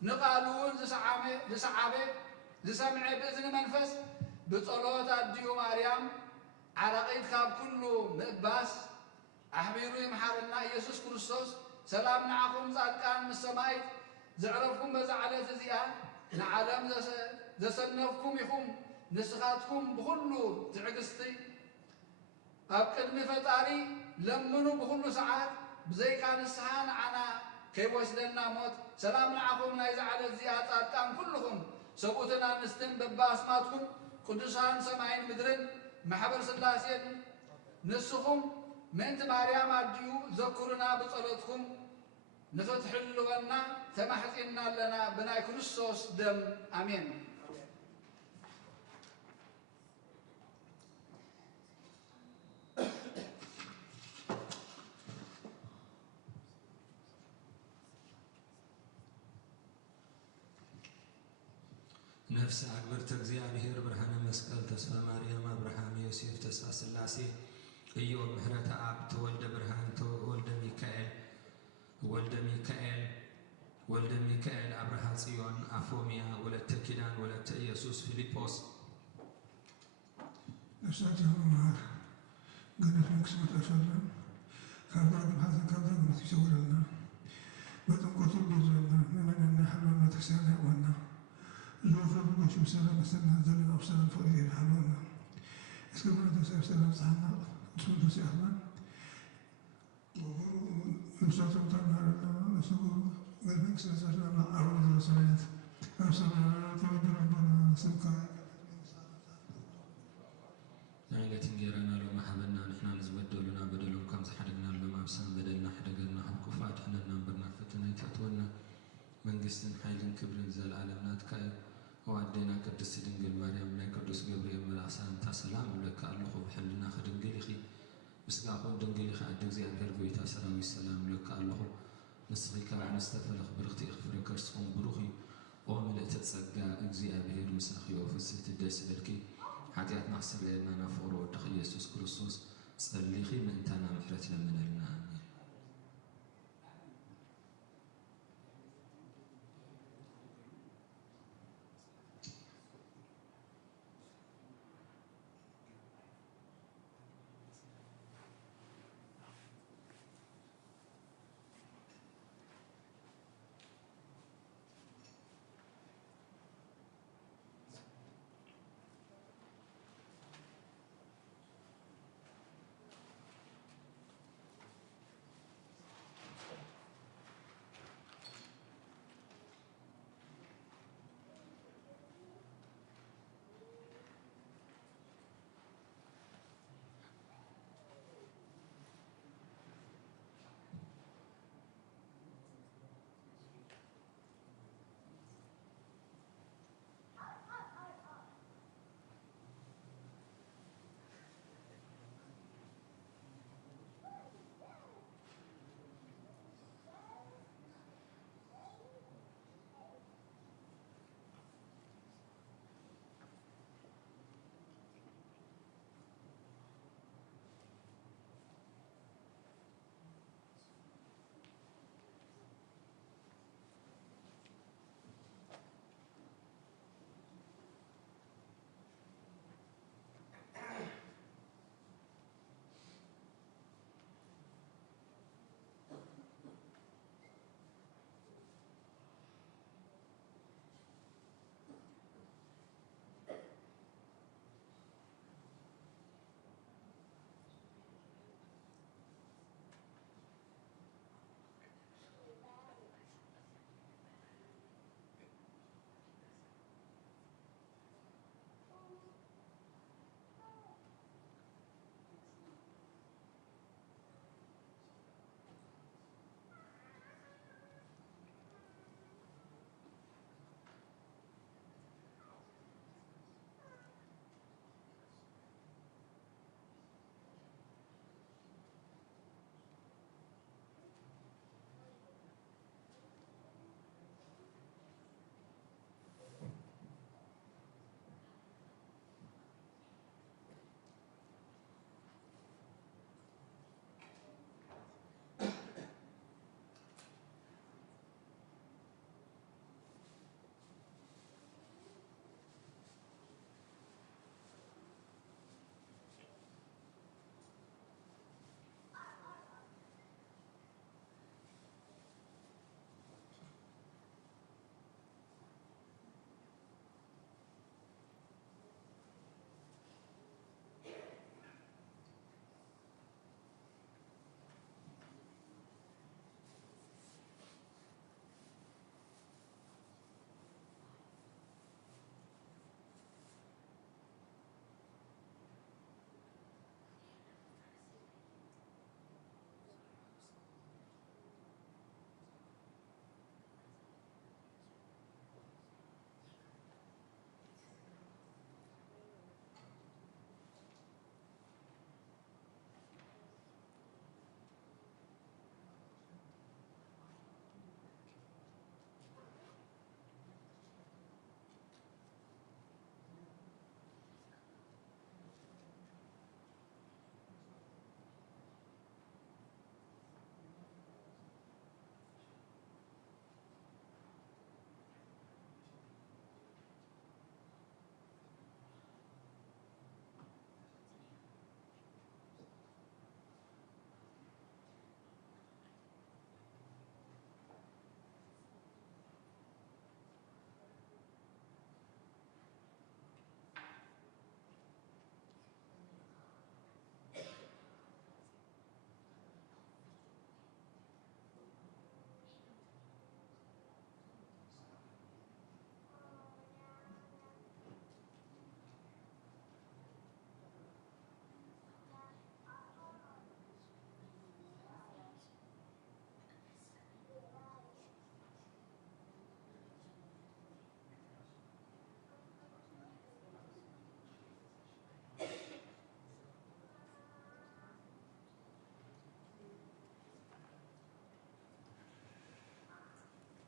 نقالون لسعابه لسمعي بإذن منفس بطلوت أديو مريم عرقيد كاب كله مقباس أحبيرو يمحرنا يسوس كريستوس سلام نعكم صادقان من السماء زعرفكم بزعلة زيان العالم زسنفكم يخم نسخاتكم بخلو تعقستي أبقد مفتاري لمنو بخلو ساعات بزي كان السهان عنا كيف وسدنا موت سلام نعكم نايزعلة زيان صادقان كلكم سبوتنا نستن بباسماتكم قدسان سماين مدرن محبر سلاسين نسخم منت مريم أديو ذكرنا بصلاتكم نفتح لنا تمحزنا لنا بناي كريستوس دم آمين نفس أكبرت እግዚአብሔር ብርሃነ መስቀል ተስፋ ማርያም አብርሃም ዮሴፍ ተስፋ ስላሴ إيوه مهرة عب تولد برهان ولد ميكائيل أبرها صيون أفوميا ولد كيلان ولد يسوس فيليبوس نفساتهم النهار قلنا في نكسبة أفرنا كابرا بالحاثة كابرا قلنا تسور لنا بدن قطر بيزرنا نمنا حلونا تسانا وانا زوفر بقشو سنة مثلنا ذلنا أبصرنا فوريه حلونا اسكبنا تسانا سنة صحنا سنة سيحنا نفساتهم تنهار لنا نسوه قلنا نكسبة أفرنا أعوذ رسالات أرسلنا طلب ربنا سبقا نعلة تنجرنا لو ما حبنا نحن نزبدلنا بدلهم كم زحدنا لو ما بسن بدلنا حدقنا حكوفات حنا نبرنا فتنا يتطولنا من قستن حيل كبر زال عالمنا تكاي وعدينا قدس دنجل مريم لا قدس جبريل ملاسان تسلام لك الله بحلنا خدنجلي خي بس قاعد دنجلي خي عدك زي أبهر قوي تسلام السلام لك الله نسخك نستفلخ برختي اخفرك ارسخون بروخي وملئت تصقى እግዚአብሔር مسخي وفسحت الدس بلكي حتيات نحصل لنا نفور ودخ يسوع كريستوس صليخي من تنا محرت لمن لنا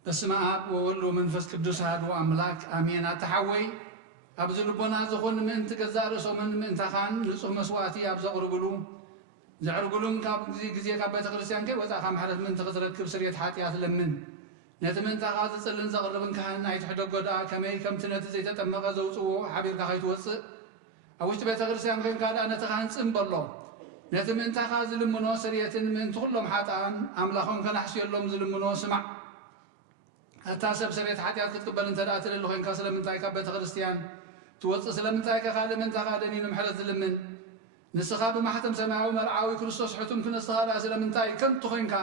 اسم آب وولد ومنفس قدوس هاد وأملاك آمين أتحوي أبز لبنا زخون من تجزار سومن من تخان نصف مسواتي أبز قربلو زعرقلون كاب زي كاب بيت كريستيان كي وتا خام حدث من تغترت كبسريت حاتيات لمن نتمن تغاز صلن زغربن كهن ايت حدو غدا كمي كم تنت زي تطمق زوصو حبير كايت وص اوشت بيت كريستيان كي كاد انا تخان صنبلو نتمن تغاز لمنو سريتن من كلهم حاتان املاخون كنحسيلهم زلمنو سمع التاسب سريت حاتيات كتقبل انت داتل اللي خين كاسل من تايكا بيت كريستيان توص سلم تايكا خال من تغادنين محرز لمن نسخاب محتم سماوي مرعاوي كريستوس حتم كنسخا لاسل من تاي كنت خينكا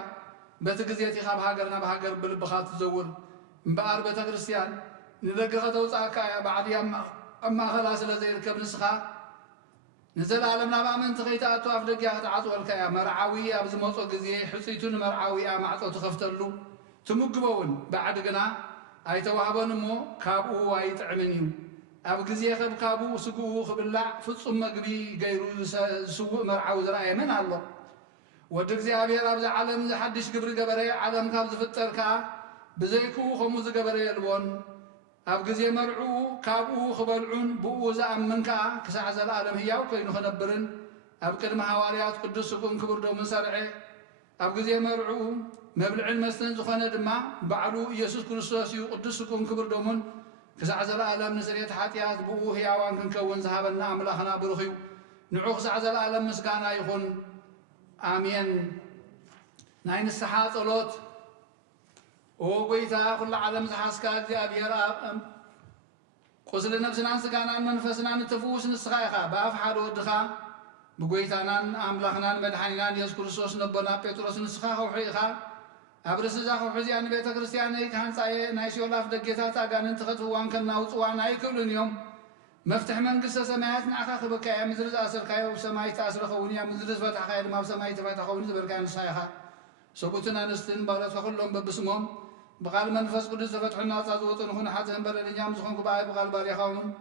بتجزيتي خاب هاجرنا بهاجر بالبخات تزور مبار بيت كريستيان ندقق توصاكا يا بعد اما خلاص لزي يركب نسخا نزل عالمنا بامن تخيتا اتواف دقيا تعطولك يا مرعاوي ابز موصو غزي حصيتون مرعاوي معطو تخفتلو تمقبون بعد قنا اي توهبن مو كابو واي طعمنيو اب غزي خب كابو سقو خبلع فصم مغبي غيرو سوق مرعاو زراي من الله ود እግዚአብሔር አብዛ ዓለም ዘሐድሽ ግብር ገበረ ዓለም ካብ ዝፍጠርካ ብዘይኩ ከምኡ ዝገበረ የልቦን ኣብ ግዜ መርዑ ካብኡ ክበልዑን ብኡ ዝኣምንካ ክሳዕ ዘለዓለም ህያው ኮይኑ ክነብርን ኣብ ቅድሚ ሃዋርያት ቅዱስ ስቁን ክብር ዶምን ሰርዐ ኣብ ግዜ መርዑ መብልዕን መስተን ዝኾነ ድማ ባዕሉ ኢየሱስ ክርስቶስ እዩ ቅዱስ ስቁን ክብር ዶምን ክሳዕ ዘለዓለም ንስርየት ሓጢኣት ብኡ ህያዋን ክንከውን ዝሃበና ኣምላኽና ብሩኽ እዩ ንዑ ክሳዕ ዘለዓለም ምስጋና ይኹን آمين ناين السحاة صلوت وقويتا كل عالم زحاسكا دي أبيار قسل نفسنا نسكانا منفسنا نتفوس نسخايخا بافحاد ودخا بقويتانا أملاخنا مدحانينا يذكر السوس نبنا بيتروس نسخاها وحيخا أبرس زاخو حزيان بيتا كريستياني كان سايه نايشي الله في دقيتا تاقان انتخطوا وانكن ناوطوان هاي كل يوم مفتح من قصة سمايات نعخا خبكا يا مزرز أسر كايا وسماي تأسر خوني يا مزرز فتح خير ما بسماي تفتح خوني زبركان سايخا سبوتنا نستن بارات فخلهم ببسمهم بقال منفس قدس فتح الناس عزوطن هون حاتهم بلد نيام زخون كباي بقال باري خون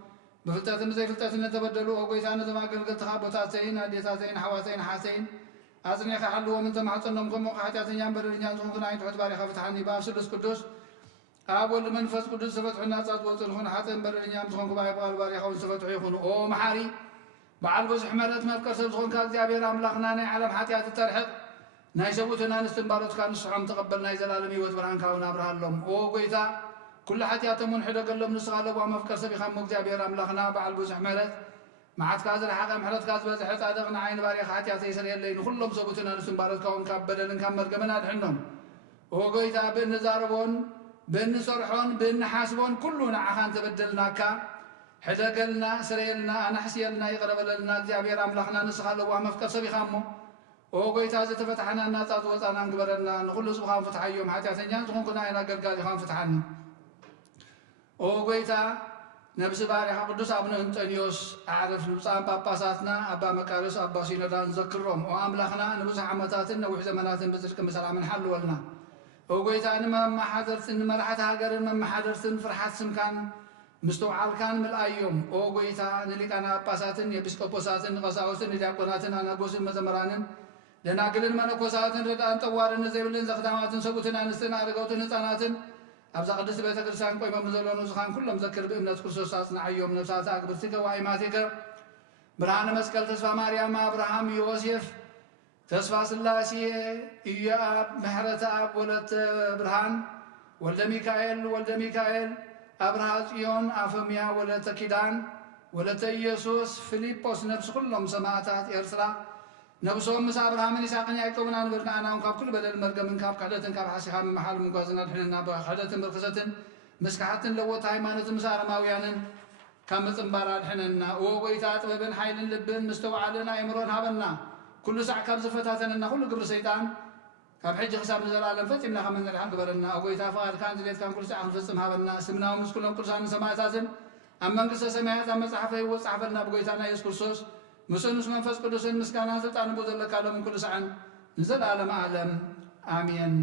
بفتاتم زي فتاتم نتبدلوا وقويتانا زما قلقل تخابوتاتين هديتاتين حواتين حاسين أزني خحلوا ومن تمحصنهم كم وقعتات نيام بلد نيام زخون كنا عيد باري خفتحني باب سلس قدس أول منفس قدس فتح الناس عزوطن هون حاتهم بلد نيام زخون كباي بقال باري خون سفتح يخون أو محاري بعد بزح مرات مركز سبزخون كاكزيابير أملاخنا عالم حاتيات الترحق ناي سبوتنا نستنبارت كان نصحهم تقبلنا يزلال ميوت برهان كاونا برهان لهم أو قويتا كل حاتياتهم منحدة قال لهم نسخال أبو مفكر سبيخان مكزيابير أملاخنا بعد بزح مرات معات كازر حقا محرات كاز بزحت أدغنا عين باريخ حاتيات يسر يلين كلهم سبوتنا نستنبارت كاون كابدلن كان مرقمنا دحنهم أو قويتا بين نزاربون بين نصرحون بين نحاسبون كلنا عخان تبدلناك حدا قلنا سريلنا أنا حسيلنا يقرب لنا እግዚአብሔር أملاخنا نسخال أبو مفكر سبيخانمو وقويتا فتحنا الناس وطانا نقبرنا نقول سبحان فتح يوم حتى تنجان تكون كنا هنا قلقال خان فتحنا وقويتا نبس باري قدوس ابن انطونيوس اعرف نبصان باباساتنا ابا مكارس ابا سينودان نذكرهم واملاخنا نبص عمتاتنا وح زماناتن بزرك مسلام نحل ولنا وقويتا انما ما حضرتن مرحت هاجرن ما حضرتن فرحات سمكان مستوعال كان من الأيام وقويتا نلقانا باباساتن يبسكوبوساتن قساوسن دياقوناتن انا غوسن مزمرانن لنا قلن منكوساتن ردان طوارن زيبلن زخداماتن سبوتن انستن ارغوتن هصاناتن ابز قدس بيت كريستيان قوي بمزلون وزخان كلهم ذكر بامنات كريستوس اصنع يوم نفسات اكبرتك وايماتك برهان مسكل تسفى مريم ابراهام يوسف تسفى سلاسي يا محرت اب ولد برهان ولد ميكائيل ابراهام يون افميا ولد كيدان ولد يسوس فيليبوس نفس كلهم سماعات ارسلا نبصهم مس ابراهام يساقن يعقوبنا نبرنا انا وكاب كل بدل مرقم من كاب قعدتن كاب حسيها من محل مغازنا دحنا بخدتن برخصتن مسكحتن لوت هيمانوت مسارماويانن كم صنبارا دحنا وقويتا طببن حيلن لبن مستوعلنا ايمرون هبنا كل ساعه كاب زفتاتنا كل قبر شيطان كاب حج حساب نزلالن فتمنا خمن نلحق قبرنا وقويتا فقد كان زيت كان كل ساعه نفصم هبنا سمنا ومسكلهم كل ساعه سماعاتن اما انقص سماعات اما صحفه وصحفنا بقويتانا يسوع كريستوس مسنوس منفس قدوسن مسكانا سلطان بوزلك علم كل ساعه نزل عالم عالم امين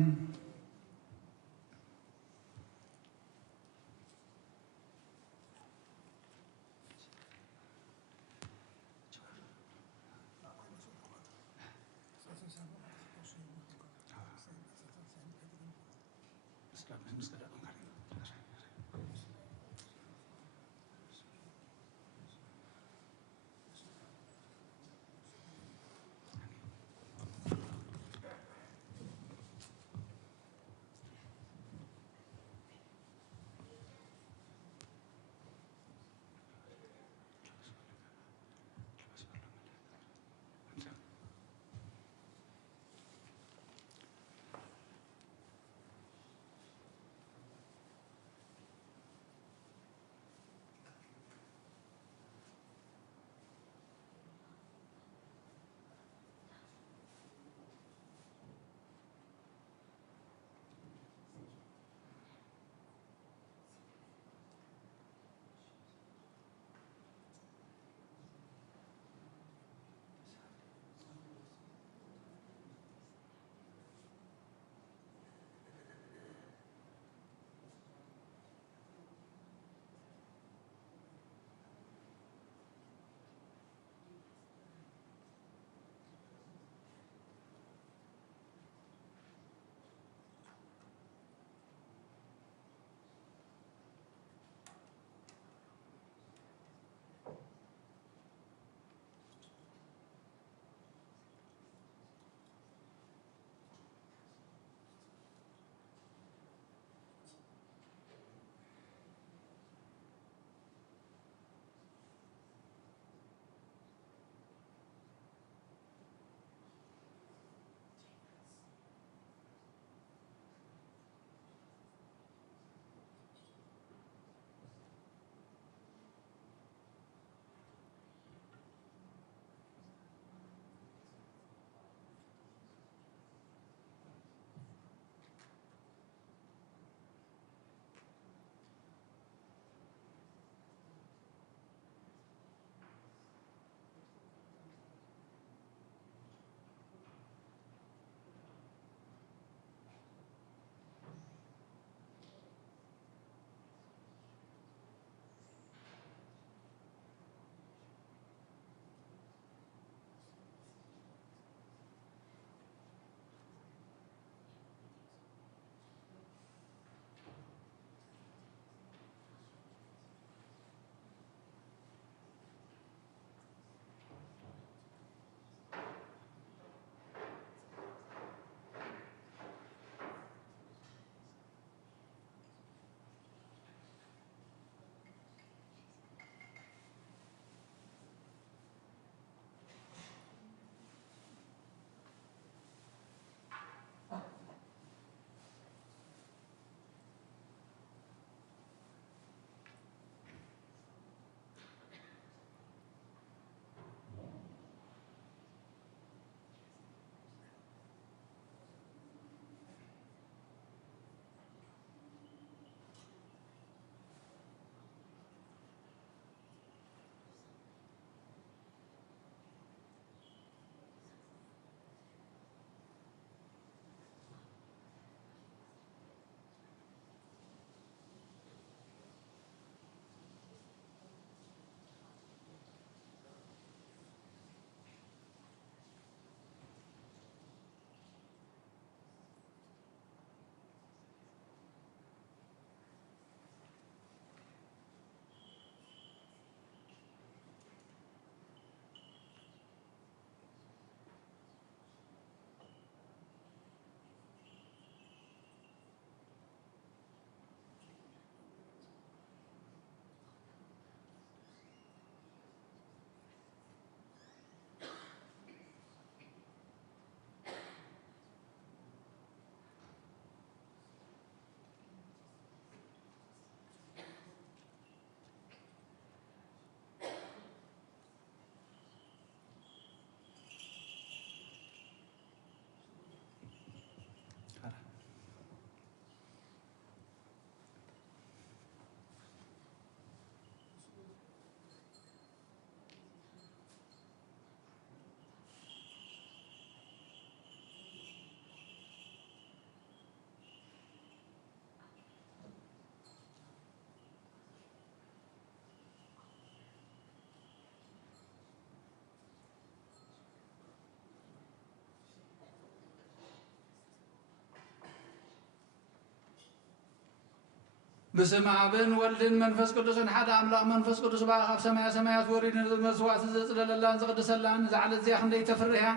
بسم أبن ولدن منفس قدس حد أملاك منفس قدس باخ سماء سمايات ورين المسوات زلل الله زقدس الله زعلت زي خندي تفرها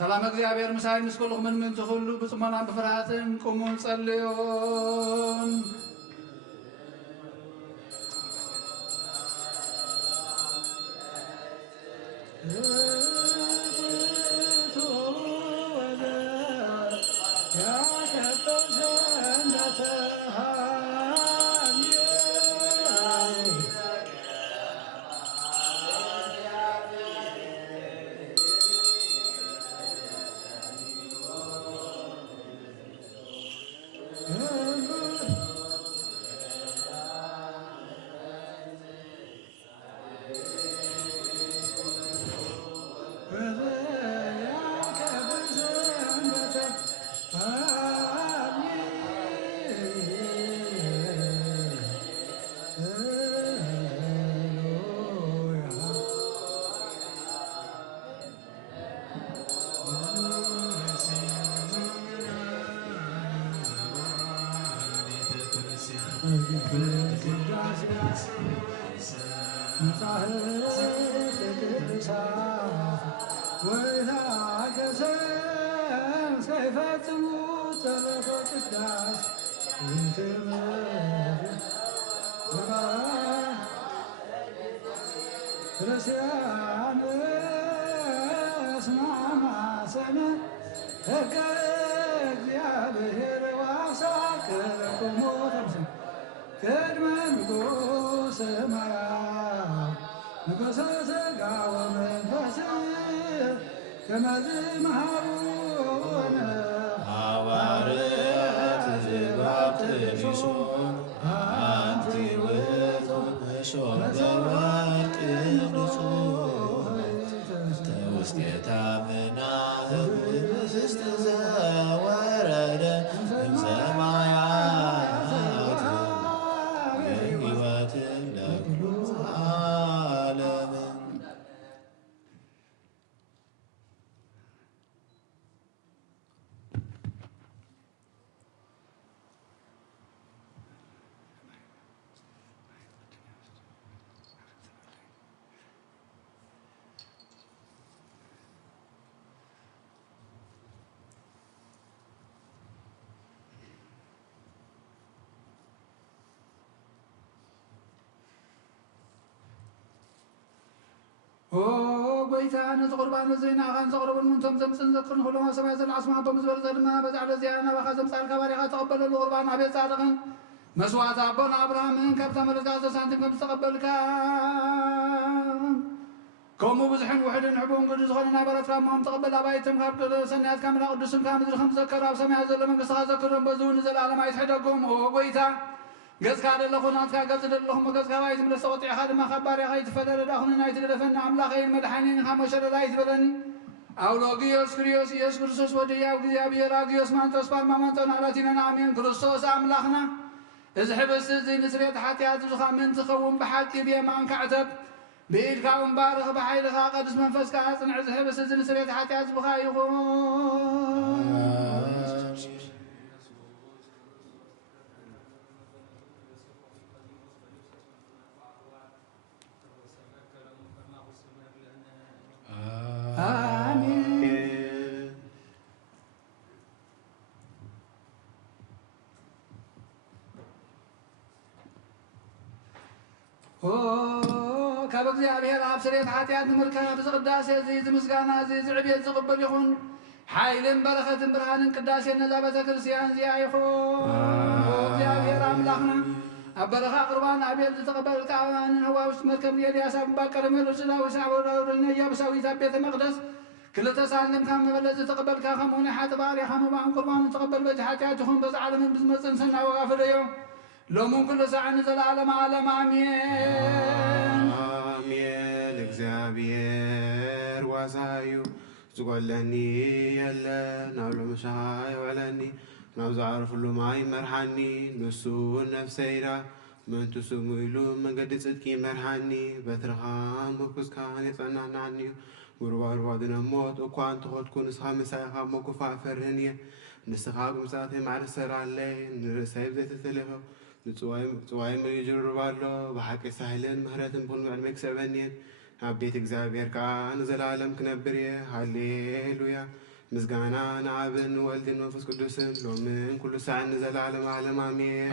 سلام እግዚአብሔር ምሳይ ምስኩልኹም ምን ትኹሉ ብጽሞና በፍርሃትን ቁሙን ጸልዩን بيتان قربان زينا خان تقرب من تم سنذكر كل ما سمع زل عصمة بمزبر زل ما بزعل زيانا وخازم صار كباري تقبل القربان أبي صادقا مسوات أبونا أبراهيم من كبت مرزاز سانتم كم تقبل كم بزحن وحد نحبون قد زغلنا برات كم تقبل أبايتم كبت سنيات كاملة قدسم كامل خمس ذكر أو سمع زل من قصة ذكر بزون زل على ما يتحدكم بيتا قز كان لهم ناتك قز لهم قز كوايت من الصوت أحد ما خبر يا خيت فدر داخل نايت لفن عملا خير مدحنين خمس رايت بدني أولوجيوس كريوس يس كريستوس وديا وجزيا بيراجيوس ما تصبر ما منتن على تينا آمين كريستوس أملاخنا إذا حبست زين سريت حتى أتزخ من تخوم بحق بيمان كعتب بيد كاون بارخ بحيل قدس منفس كاسن إذا حبست زين سريت حتى أتزخ يخون آمين كاب እግዚአብሔር ኣብ ስርየት ኃጢአት ንምርካብ ብዝቅዳሴ እዚ ዝምስጋና እዚ ዝዕብየት ዝቕበል ይኹን ሓይልን በረኸትን ብርሃንን ቅዳሴ ነዛ ቤተ ክርስቲያን እዚኣ ይኹን እግዚአብሔር ኣምላኽና ኣብ በረኻ ቁርባን ኣቤል ዝተቐበልካ ንህዋ ውሽጢ መርከብ ኤልያስ ኣብ እምባ ቀርሜሎስ ዳዊት ኢያቡሳዊት ኣብ ቤተ መቕደስ ክልተ ሳልም ካብ መበለት ዝተቐበልካ ከምኡውን ሓቲ ባርያኻ መባእን ቁርባን ተቐበል በቲ ሓጢአት ይኹን በዚ ዓለምን ብዝመፅእ ሰናይ ወጋ ፍለዮ ሎሙን ኩሉ ሰዓት ንዘለዓለመ ዓለም ኣሜን አሜን። እግዚአብሔር ዋሳዩ ዝጎለኒ የለን ናብ ሎምሻ ይውዕለኒ ናብ ዝዓረፍሉ ማይ መርሓኒ ንሱ ነፍሰይዳ ምንቱ ስሙ ኢሉ መንገዲ ጽድቂ መርሓኒ በትርኻ ምርኩዝካን የጸናናኒ እዩ ጉርባርባ ድነሞት እኳ እንተኾትኩ ንስኻ ምሳይኻ መኩፋ ፈርህን እየ ንስኻ ቁምሳተይ ማዕረሰራለይ ንርእሰይ ብዘይተተለኸ ጽዋይም ይጅርባለሁ በሐቂ ሳይልን ምህረትን ብኩን ዕድሜ ክሰበኒን ኣብ ቤት እግዚአብሔር ከዓ ንዘላለም ክነብር እየ ሃሌሉያ ምስጋና ንኣብን ወልድን መንፈስ ቅዱስን ሎምን ኩሉ ሰዓት ንዘላለም ዓለም ኣሜን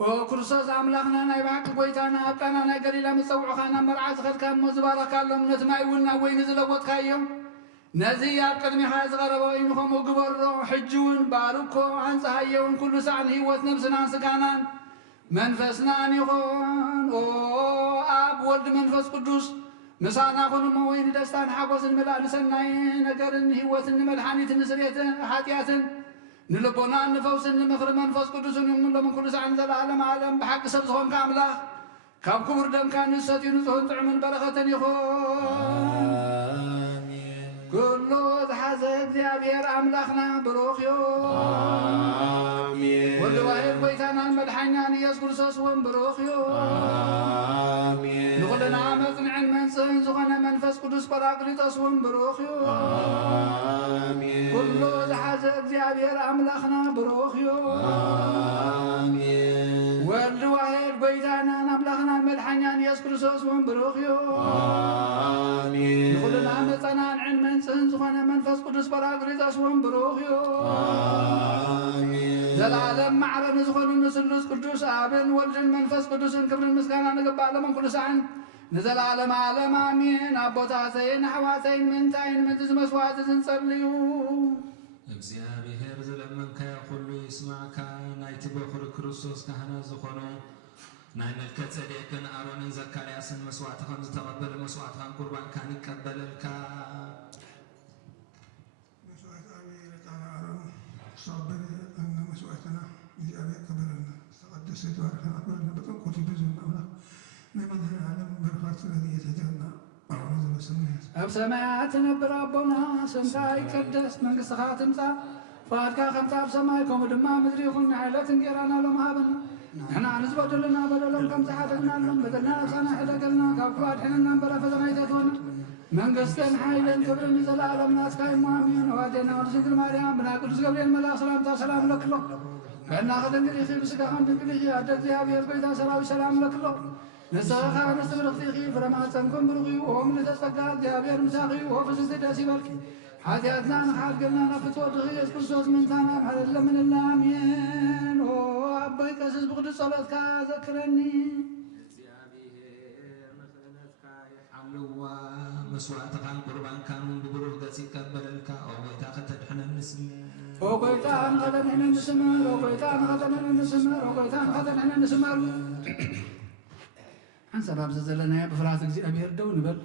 وكرسوس أملاخنا نايبعك قويتانا أبقانا نايقليلا مصوعخانا مرعاز خدكا مزبارك اللهم نتماي ولنا وين زلوتك يوم نزي أبقدمي خاز غربا إنكم وقبروا حجون باركو عنصهايون كل سعن هيوت نفسنا سكانان منفسنا نيخون أب ولد منفس قدوس مسانا خلما وين دستان حقوس الملأ نسناي نقرن هيوت الملحاني تنسريت حاتياتن نلبونا نفوس نمخر منفس قدوس يوم لمن كل سعن ذا العالم عالم بحق سبزهم كاملة كاب كبر دم كان يستطيع نزهن طعم بركة يخون كله تحزق እግዚአብሔር አምላክና ብሩክ ይሁን አሜን ወልድ ዋሕድ ጎይታና መድኃኒና ኢየሱስ ክርስቶስ ወን ብሩክ ይሁን አሜን ንኹልና መጽንዕን መንጽሕን ዝኾነ መንፈስ ቅዱስ ጰራቅሊጦስ ወን ብሩክ ይሁን አሜን ኩሉ ዝሓዘ እግዚአብሔር አምላክና ብሩክ ይሁን አሜን ወልድ ዋሕድ ጎይታና አምላክና መድኃኒና ኢየሱስ ክርስቶስ ወን ብሩክ ይሁን አሜን ንኹልና መጽንዕን መንጽሕን ዝኾነ መንፈስ ቅዱስ ጰራቅሊጦስ ወን ብሩክ ይሁን አሜን ዘላለም ማዕረን ዝኾኑ ንስሉስ ቅዱስ አብን ወልድን መንፈስ ቅዱስን ክብርን ምስጋና ንግባእ ለመን ኩሉ ሰዓን ንዘላለም ዓለም አሜን አቦታተይን ኣሕዋተይን ምንታይን ምንቲ መስዋዕቲ ዝንጸልዩ እግዚአብሔር ዘለመንካዮ ኩሉ ይስማዕካ ናይቲ በኩሪ ክርስቶስ ካህናት ዝኾኑ ናይ መልከ ጸዴቅን ኣሮንን ዘካርያስን መስዋዕቲ ከም ዝተቐበለ መስዋዕትኻን ቁርባንካን ይቀበለልካ صابر أن مسوعتنا لأبي قبلنا تقدس يتباركنا أقبلنا بطنقة بزرنا أملاك نمن العالم بركات الذي يتجلنا أعوذ بالسماوات أب سماعات نبر ربنا سمساي قدس من قصخات تمسا فاتكا خمسة بسمايكم ودما مدري خلنا حيلة نجيرانا لهم هابنا احنا نزبط لنا بدلهم كم ساعتنا لهم بدلنا سنة حلقلنا كافوات حنا ننبر فزمايتاتونا من قصدن حيلا كبر نزل عالم ناس كاي مؤمن وادينا ورسول مريم بنا قدس قبل ملا سلام لك له بأن أخذ نقريخي بسكا خان نقريخي عدد ذهابي البيضاء سلام لك له نسخا نستبرق تيخي فرما سنكم برغي وهم لتسقى ذهابي المساقي وهو فسد داسي بالكي حاتياتنا نحال قلنا نفتو دغي يسكسوس من تانا بحل من اللامين وعبيك أسس بقدس صلاتك ذكرني مسوعتك قربان كانوا ببروح قاسي كبللك أو ويتاخد تدحنا النسمة وقيتان غدا حنا نسمر وقيتان غدا حنا نسمر وقيتان غدا حنا نسمر عن سبب زلنا بفرات እግዚአብሔር ደው ንበል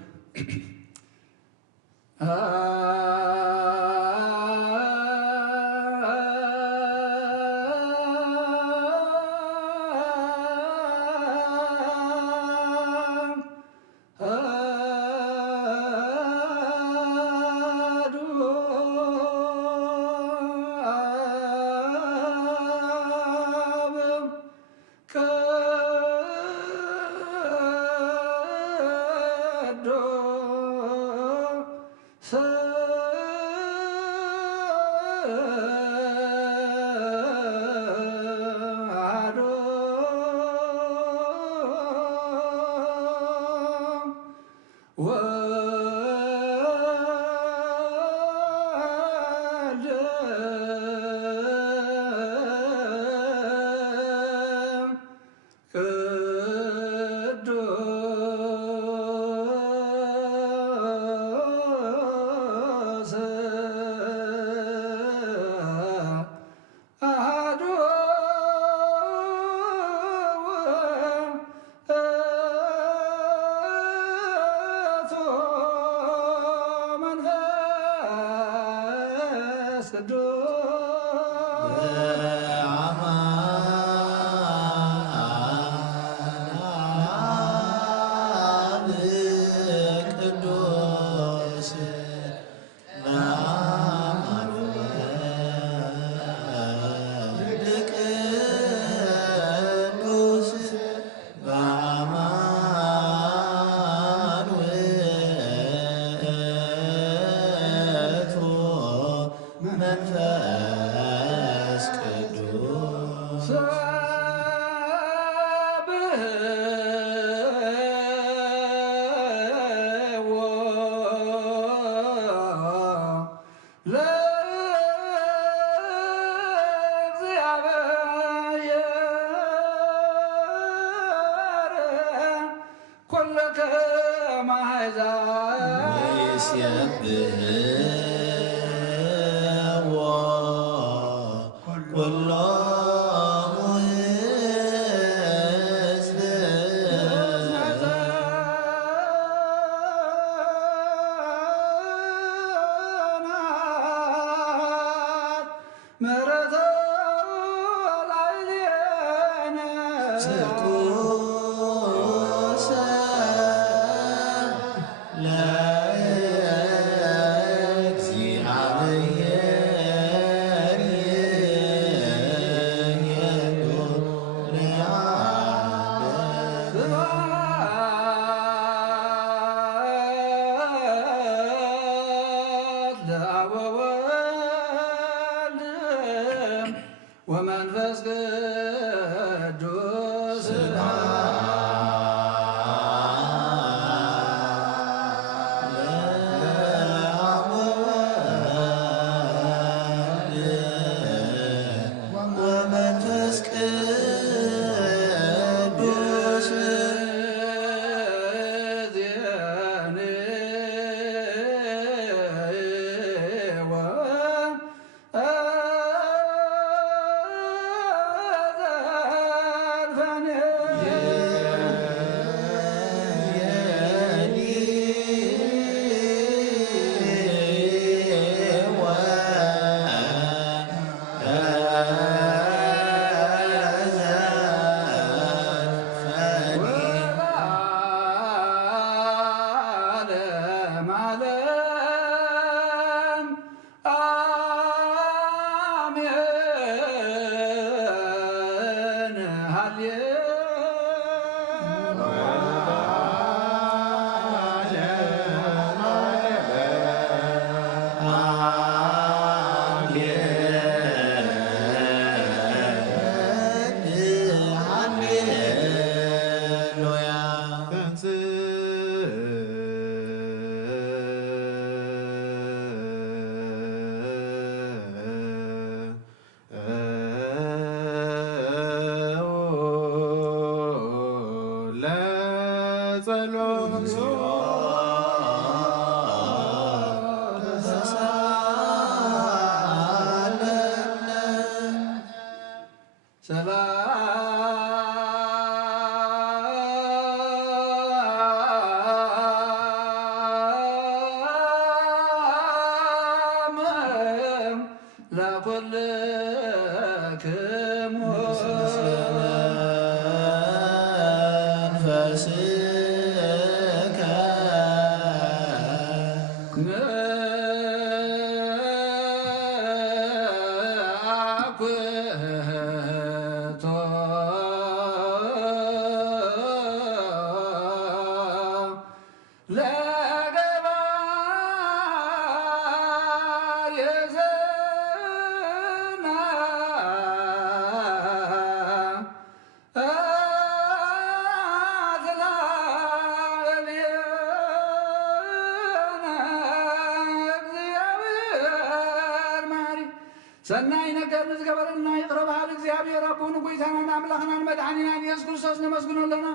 ሰናይ ነገር ንዝገበረልና ይቅረባል እግዚአብሔር አቡነ ጎይታናን አምላኽናን መድኃኒናን ኢየሱስ ክርስቶስ ነመስግኖለና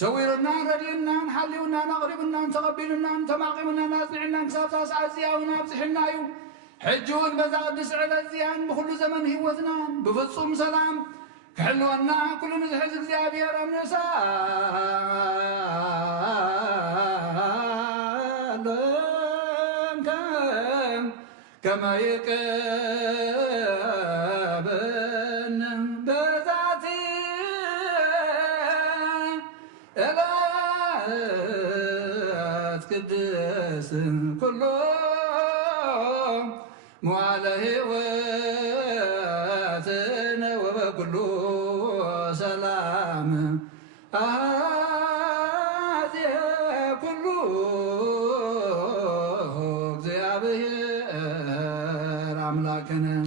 ሰዊርናን ረድእናን ሓልዩናን ኣቕሪብናን ተቐቢሉናን ተማቒሙናን ኣጽኒዕናን ክሳብ ሳስዓት እዚያውን ኣብፅሕና እዩ ሕጂ እውን በዛ ቅዱስ ዕለት እዚያን ብኩሉ ዘመን ህይወትናን ብፍጹም ሰላም ክሕልወና ኩሉ ንዝሕዝ እግዚአብሔር ኣምነሳ كما يكبن بذاتي إلى تقدس كلهم وعلى هواتنا وبكل سلام هذه كل أملاكنا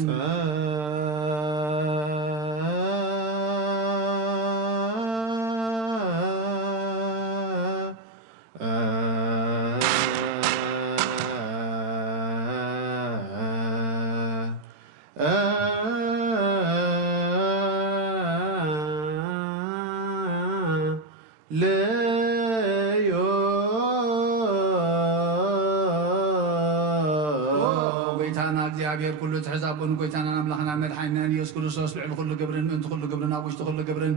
እግዚአብሔር ኩሉ ትሕዛቡን ጎይታና አምላኽና መድሓኒና ኢየሱስ ክርስቶስ ልዕሊ ኩሉ ግብርን ምእንቲ ኩሉ ግብርን ኣብ ውሽጢ ኩሉ ግብርን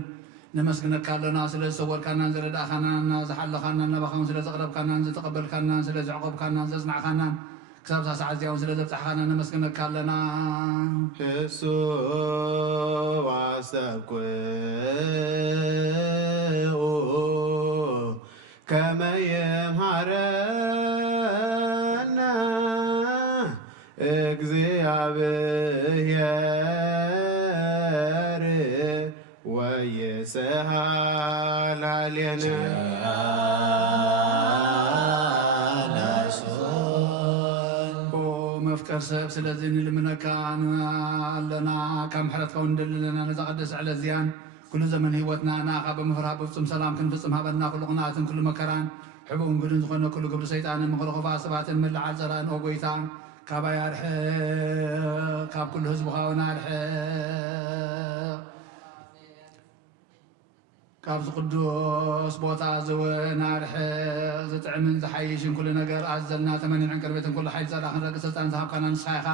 ነመስግነካ ኣለና ስለ ዝሰወርካናን ዝረዳእኻናን ዝሓለኻናን ናባኻውን ስለ ዘቕረብካናን ዝተቐበልካናን ስለ ዝዕቆብካናን ዘጽናዕኻናን ክሳብ ሳዕ እዚኦም ስለ ዘብፅሕኻና ነመስግነካ ኣለና እሱ አሰብኩ ከመ ይምሃረና እግዚአብሔር ወይስሐቅ ላዕሌነ መፍቀር ሰብ ስለዚህ ንልምነካ ኣለና ካብ ምሕረትካ እውን ንደልለና ነዛ ቅድስ ዕለት እዚያን ኩሉ ዘመን ህይወትና ንኣኻ ብምፍራህ ብፍፁም ሰላም ክንፍፅም ሃበና ኩሉ ቅንኣትን ኩሉ መከራን ሕቡእን ግድን ዝኾነ ኩሉ ግብሪ ሰይጣንን ምክልኽፋ ሰባትን ምልዓል ዘራን ኦ ጎይታ ካባይ ኣርሕቕ ካብ ኩሉ ህዝብኻ እውን ኣርሕቕ ካብ ዝቅዱስ ቦታ ዝውን ኣርሕቕ ዝጥዕምን ዝሓይሽን ኩሉ ነገር ኣዘልና ተመኒዕን ቅርቤትን ኩሉ ሓይል ፀላእኽን ረቂ ስልጣን ዝሃብካና ንስኻ ኢኻ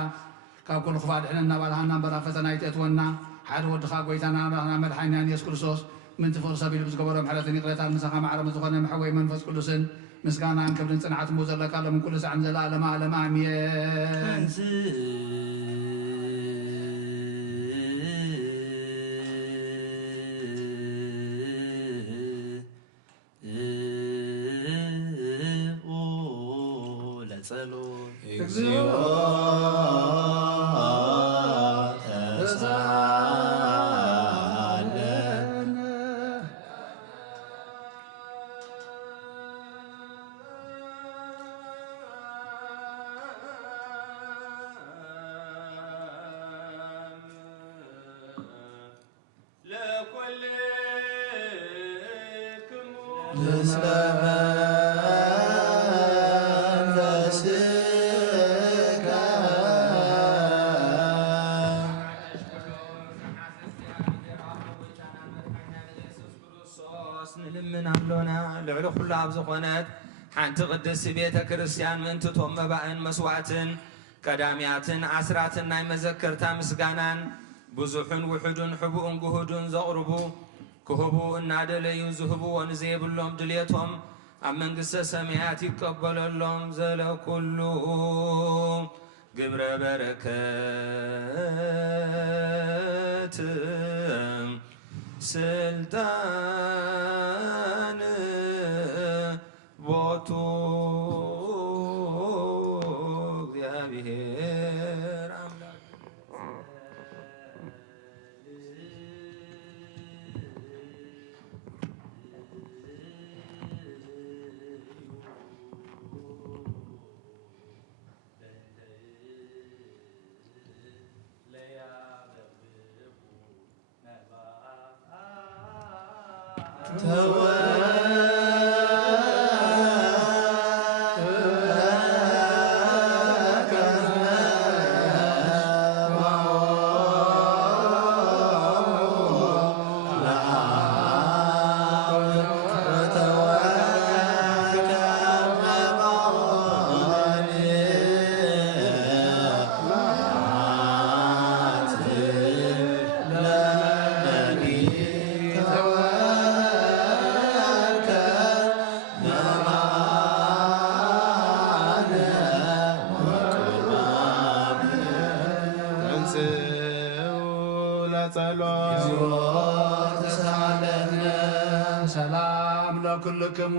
ካብ ኩሉ ክፋ ድሕነና ባልሃና እምበራ ፈተና ይትእትወና ሓደ ወድኻ ጎይታና ኣምላኽና መድሓኒና ኢየሱስ ክርስቶስ ምንቲ ፍቕሪ ሰቢሉ ብዝገበሮ ምሕረትን ይቕረታን ንስኻ ማዕረም ዝኾነ መሕወይ መንፈስ ቅዱስን ምስጋናን ክብርን ጽንዓትን ብኡ ዘለካ ሎምን ኩሉ ሰዓን ዘለኣለመ ዓለም ኣሜን እግዚኦ ተሳሃለነ ልዕሊ ኩሉ ኣብ ዝኾነት ሓንቲ ቅድስቲ ቤተ ክርስቲያን ምእንትቶም መባእን መስዋዕትን ቀዳምያትን ዓስራትን ናይ መዘከርታ ምስጋናን ብዙሑን ውሑድን ሕቡእን ጉህዱን ዘቕርቡ ክህቡ እናደለዩ ዝህብዎ ንዘይብሎም ድልየቶም ኣብ መንግስተ ሰማያት ይቀበለሎም ዘለኩሉ ግብረ በረከት ስልጣን ቦቱ እግዚአብሔር አምላክ ሰላም ለኩልክሙ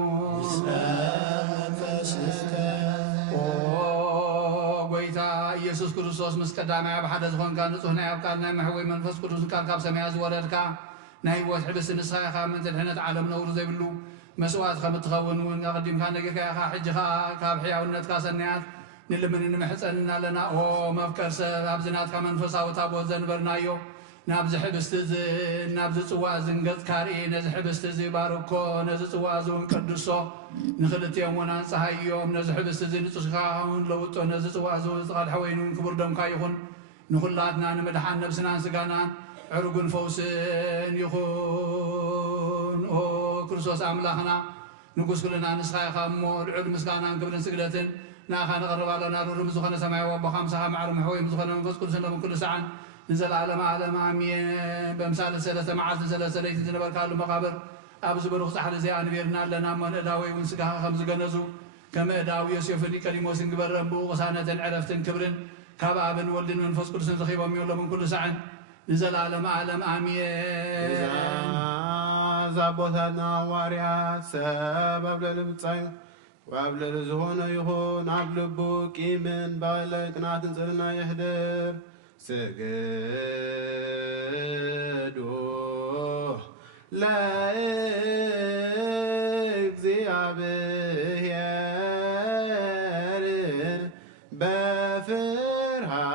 ጎይታ ኢየሱስ ክርስቶስ ምስ ቀዳማይ ኣብ ሓደ ዝኾንካ ንጹህ ናይ ኣብ ቃል ናይ መሕወይ መንፈስ ቅዱስ ቃል ካብ ሰማያ ዝወረድካ ናይ ህይወት ሕብስቲ ንስኻ ኢኻ ምንቲ ድሕነት ዓለም ነውሩ ዘይብሉ መስዋዕት ከም እትኸውን እውን ኣቐዲምካ ነገርካ ኢኻ ሕጂ ከዓ ካብ ሕያውነትካ ሰናያት ንልምን ንምሕፀንና ኣለና ኦ መፍቀር ሰብ ኣብዚ ናትካ መንፈሳዊ ታቦት ዘንበርናዮ ናብዚ ሕብስቲ እዚ ናብዚ ፅዋዕ እዚ ንገጽካ ርኢ ነዚ ሕብስቲ እዚ ባርኮ ነዚ ፅዋዕ እዚ እውን ቅዱሶ ንክልቲኦም እውን ኣንፀሃዮም ነዚ ሕብስቲ እዚ ንፁስካ እውን ለውጦ ነዚ ፅዋዕ እዚ እውን ዝቐድሐ ወይኑ እውን ክቡር ደምካ ይኹን ንኩላትና ንምድሓን ነብስናን ስጋናን ዕሩግን ፈውስን ይኹን ኦ ክርስቶስ ኣምላኽና ንጉስ ኩልና ንስኻ ኢኻ እሞ ልዑል ምስጋናን ክብርን ስግደትን ناخان قرب لنا رب زخنا سماء وبخام سها معلوم حوي زخنا منفس كل سنة من كل ساعة نزل على عالم عمي بمثال ثلاثة معاذ ثلاثة ليت تنبر قالوا مقابر أبو زبر صح زي أنبيرنا لنا من داوي ونسقها خمس جنزو كما داوي يوسف اللي كلمة سنجبر ربو وسانة عرفت كبرن كابا بن ولد منفس كل سنة خيبة ميولا من كل ساعة نزل على عالم عمي زابوتنا واريات سبب للبصاي وابل الزهون يهون عبل بوكي من بالك ناتنزلنا يحدر سجدوا لا እግዚአብሔር በፍርሃት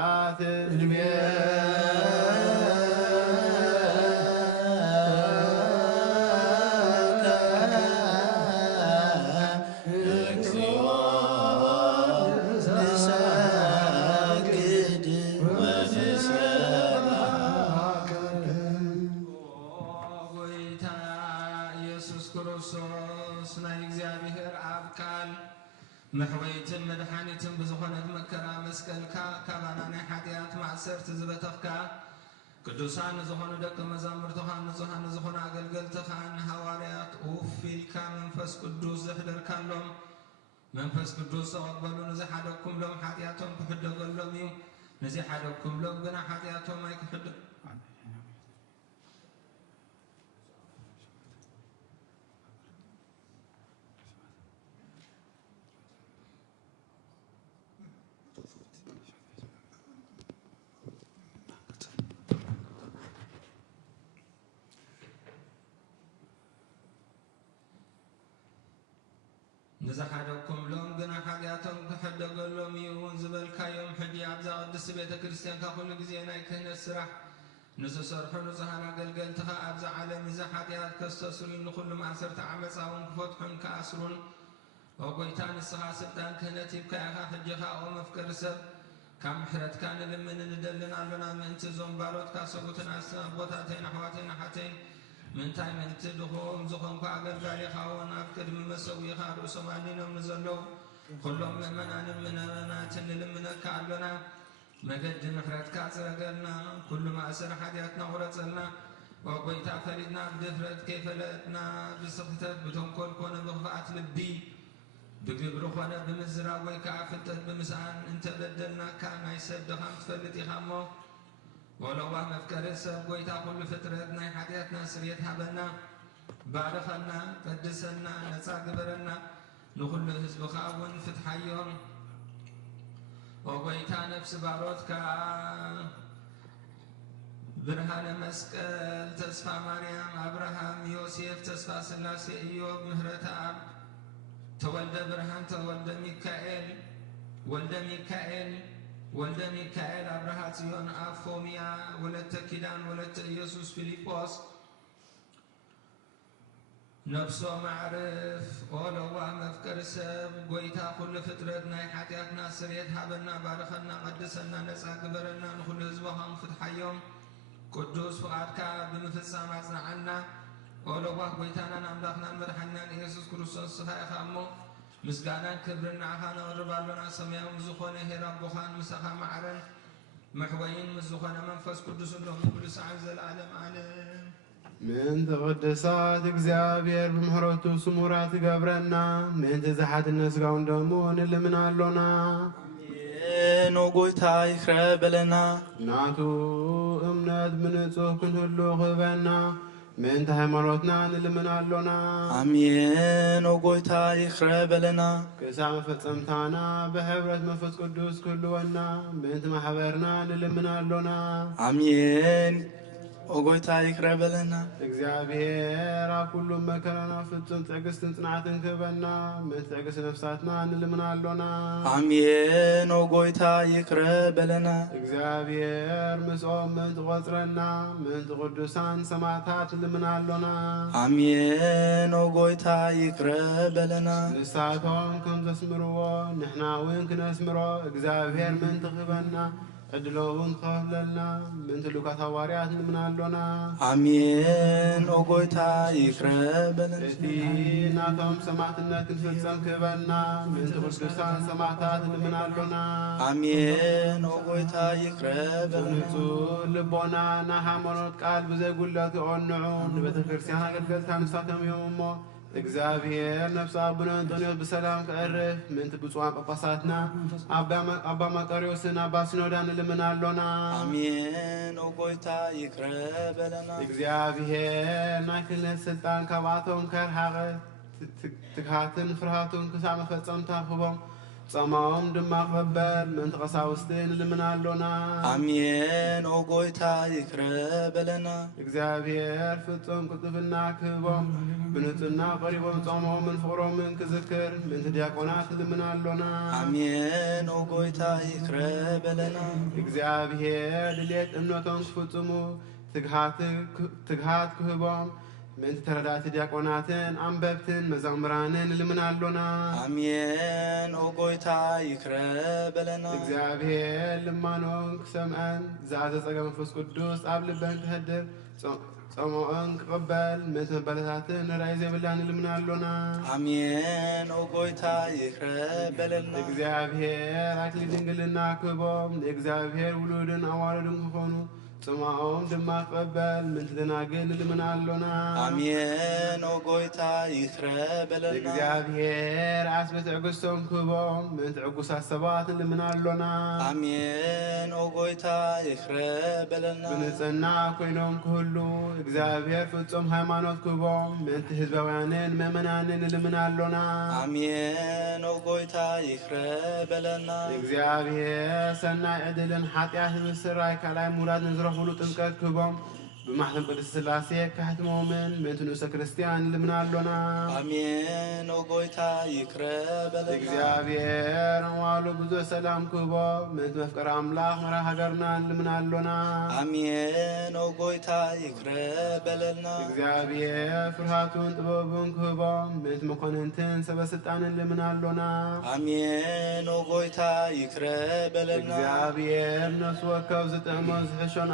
محويتم مدحانيتم بزخونة مكرا مسكلكا كابانا حاتيات معسر تزبتخكا قدوسان زخونة دك مزامر تخان زخان زخونة قلقل تخان هواريات وفيلكا منفس قدوس زحدر كاللهم منفس قدوس أقبلوا نزي حدكم لهم حاتياتهم كحدق لهم يوم نزي حدكم لهم قنا حاتياتهم ما يكحدق نزحدكم لهم قنا حاجاتهم كحدق لهم يوم زبالكا يوم حجيات زا قدس بيت كريستيان كل جزينا يكهن السرح نسسرحو نزحنا قلقل تخا أبزع عالم زحاتيات كستسرين لكل معسر تعمساهم كفتحن كأسرون وقويتان السخا سبتان كهنتي بكايخا حجيخا ومفكر سب كم حرت كان لمن ندلنا لنا من تزوم بالوت كاسبوتنا بوتاتين حواتين حتين من تايم انت دخوم زخم كاغل غالي خاون افكر مسوي خارو سمانين نزلو كلهم منان منانات لمن كعلنا مجد محرت كاسرقلنا كل ما اسر حياتنا ورثنا وقويتا فريدنا بدفرت كيف لاتنا بسختت بتنكل كون بخفات لبي بقبرخنا بمزرا ويكعفتت بمسان انت بدلنا كان يسد خمس فلتي خمو ولو ما مفكر السب قويتا كل فترتنا حياتنا سريتها بنا بعد خلنا قدسنا نسا قبرنا نخل حزب خاون فتح يوم وقويتا نفس باروتك برهان مسكال تسفى مريم أبراهام يوسف تسفى سلاسي إيوب مهرة عبد تولد برهان تولد ميكائيل ولد ميكائيل أبرهات سيون أفوميا ولد كيدان ولد يسوس فيليبوس نفسه معرف أولوا مفكر سب قويتا كل فترتنا حياتنا سريت حبنا بارخنا قدسنا نسا قبرنا نخل هزبهم فتح يوم قدوس فؤادك بمفسا مازنا عنا أولوا قويتانا نملخنا مرحنا يسوس كريستوس سخاء خامو مسقانا كبرنا عخانا وربالنا سميهم مزخونا هرب بخان مسخا معرن محوين مزخونا منفس قدوس لهم كل ساعة العالم عالم من تقدسات እግዚአብሔር በምህረቱ ስሙራት ገብረና ምን ተዛሓት ነስጋውን ደሞን ለምናሎና ኖ ጎይታ ይክረ በለና ናቱ እምነት ምንጹህ ኩሉ ኸበና ምን ሃይማኖትና ለምናሎና አሜን ኦ ጎይታ ይክረ በለና ከሳመ ፈጸምታና በህብረት መንፈስ ቅዱስ ኩሉና ምን ማህበርና ለምናሎና አሜን ኦ ጎይታ ይክረ በለና እግዚአብሔር ሁሉ መከራና ፍጹም ትዕግስትን ጽናትን ክበና ምን ትዕግስት ነፍሳትና እንልምናሎና አሜን ኦ ጎይታ ይክረ በለና እግዚአብሔር ምስኦም ምን ትቆጽረና ምን ቅዱሳን ሰማዕታት እንልምናሎና አሜን ኦ ጎይታ ይክረ በለና ንሳቶም ከም ዘስምርዎ ንሕና እውን ክነስምሮ እግዚአብሔር ምን ትኽበና ዕድሎውን ክኸፍለልና ምእንቲ ሉቃት ሃዋርያት ንልምናሎና አሜን። ኦ ጎይታ ይቅረ በለን። እቲ ናቶም ሰማዕትነት ክንፍጸም ክህበና ምእንቲ ቅዱሳን ሰማዕታት ንልምናሎና አሜን። ኦ ጎይታ ይቅረ በለን። ብንጹህ ልቦና ናይ ሃይማኖት ቃል ብዘይጉለት ይቖንዑ ንቤተ ክርስቲያን ኣገልገልታ ንሳቶም እዮም እሞ እግዚአብሔር ነፍሲ አቡነ አንጦንዮስ በሰላም ከዕርፍ ምእንቲ ብፁዓን ጳጳሳትና አባ መቃርዮስን አባ ሲኖዳን ንልምናሎና አሜን። ኦ ጎይታ ይቅረ በለና። እግዚአብሔር ናይ ክህነት ስልጣን ካብኣቶም ከርሓቐ ትግሃትን ፍርሃቱን ክሳብ መፈጸምታ ክቦም ጸማኦም ድማ ክቕበል ምእንቲ ቀሳውስቲ ንልምናሎና አሜን። ኦ ጎይታ ይቅረ በለና። እግዚአብሔር ፍጹም ቅልጥፍና ክህቦም ብንጽህና ቀሪቦም ጾሞምን ፍቅሮምን ክዝክር ምእንቲ ዲያቆናት ንልምናሎና አሜን። ኦ ጎይታ ይቅረ በለና። እግዚአብሔር ድሌት እምነቶም ክፍጽሙ ትግሃት ክህቦም ምእንቲ ተረዳእቲ ዲያቆናትን አንበብትን መዘምራንን ንልምናሎና አሜን። ኦ ጎይታ ይቅረ በለና። እግዚአብሔር ልማኖን ክሰምዐን ዝኣዘጸገ መንፈስ ቅዱስ ኣብ ልበን ክህድር ጸሞአን ክቕበል ምእንቲ መበለታትን ንራእይ ዘይብላ ንልምናሎና አሜን። ኦ ጎይታ ይቅረ በለና። እግዚአብሔር አክሊል ድንግልና ክህቦም ንእግዚአብሔር ውሉድን ኣዋልድን ክኾኑ ጽማኦም ድማ ክቕበል ምእንቲ ደናግል ንልምናሎና አሜን። ኦ ጎይታ ይቅረ በለና። እግዚአብሔር ኣስበ ትዕግስቶም ክህቦም ምእንቲ ዕጉሳት ሰባት ንልምናሎና አሜን። ኦ ጎይታ ይቅረ በለና። ብንጽህና ኮይኖም ክህሉ እግዚአብሔር ፍጹም ሃይማኖት ክህቦም ምእንቲ ህዝባውያንን ምእመናንን ንልምናሎና አሜን። ኦ ጎይታ ይቅረ በለና። እግዚአብሔር ሰናይ ዕድልን ኃጢአት ምስራይ ካልኣይ ሙራድ ንዝረኽብሉ ጥምቀት ክህቦም ብማሕተም ቅድስት ሥላሴ ካሕትሞምን ምእንቲ ንእሰ ክርስቲያን ንልምናሎና አሜን። ኦ ጎይታ ይቅረ በለና። እግዚአብሔር እዋሉ ብዙሕ ሰላም ክህቦ ምእንቲ መፍቀሪ ኣምላኽ መራ ሃገርና ንልምናሎና አሜን። ኦ ጎይታ ይቅረ በለና። እግዚአብሔር ፍርሃቱን ጥበቡን ክህቦ ምእንቲ መኮንንትን ሰበስልጣንን ንልምናሎና አሜን። ኦ ጎይታ ይቅረ በለና። እግዚአብሔር ነፍሲ ወከፍ ዝጥዕሞ ዝሕሾን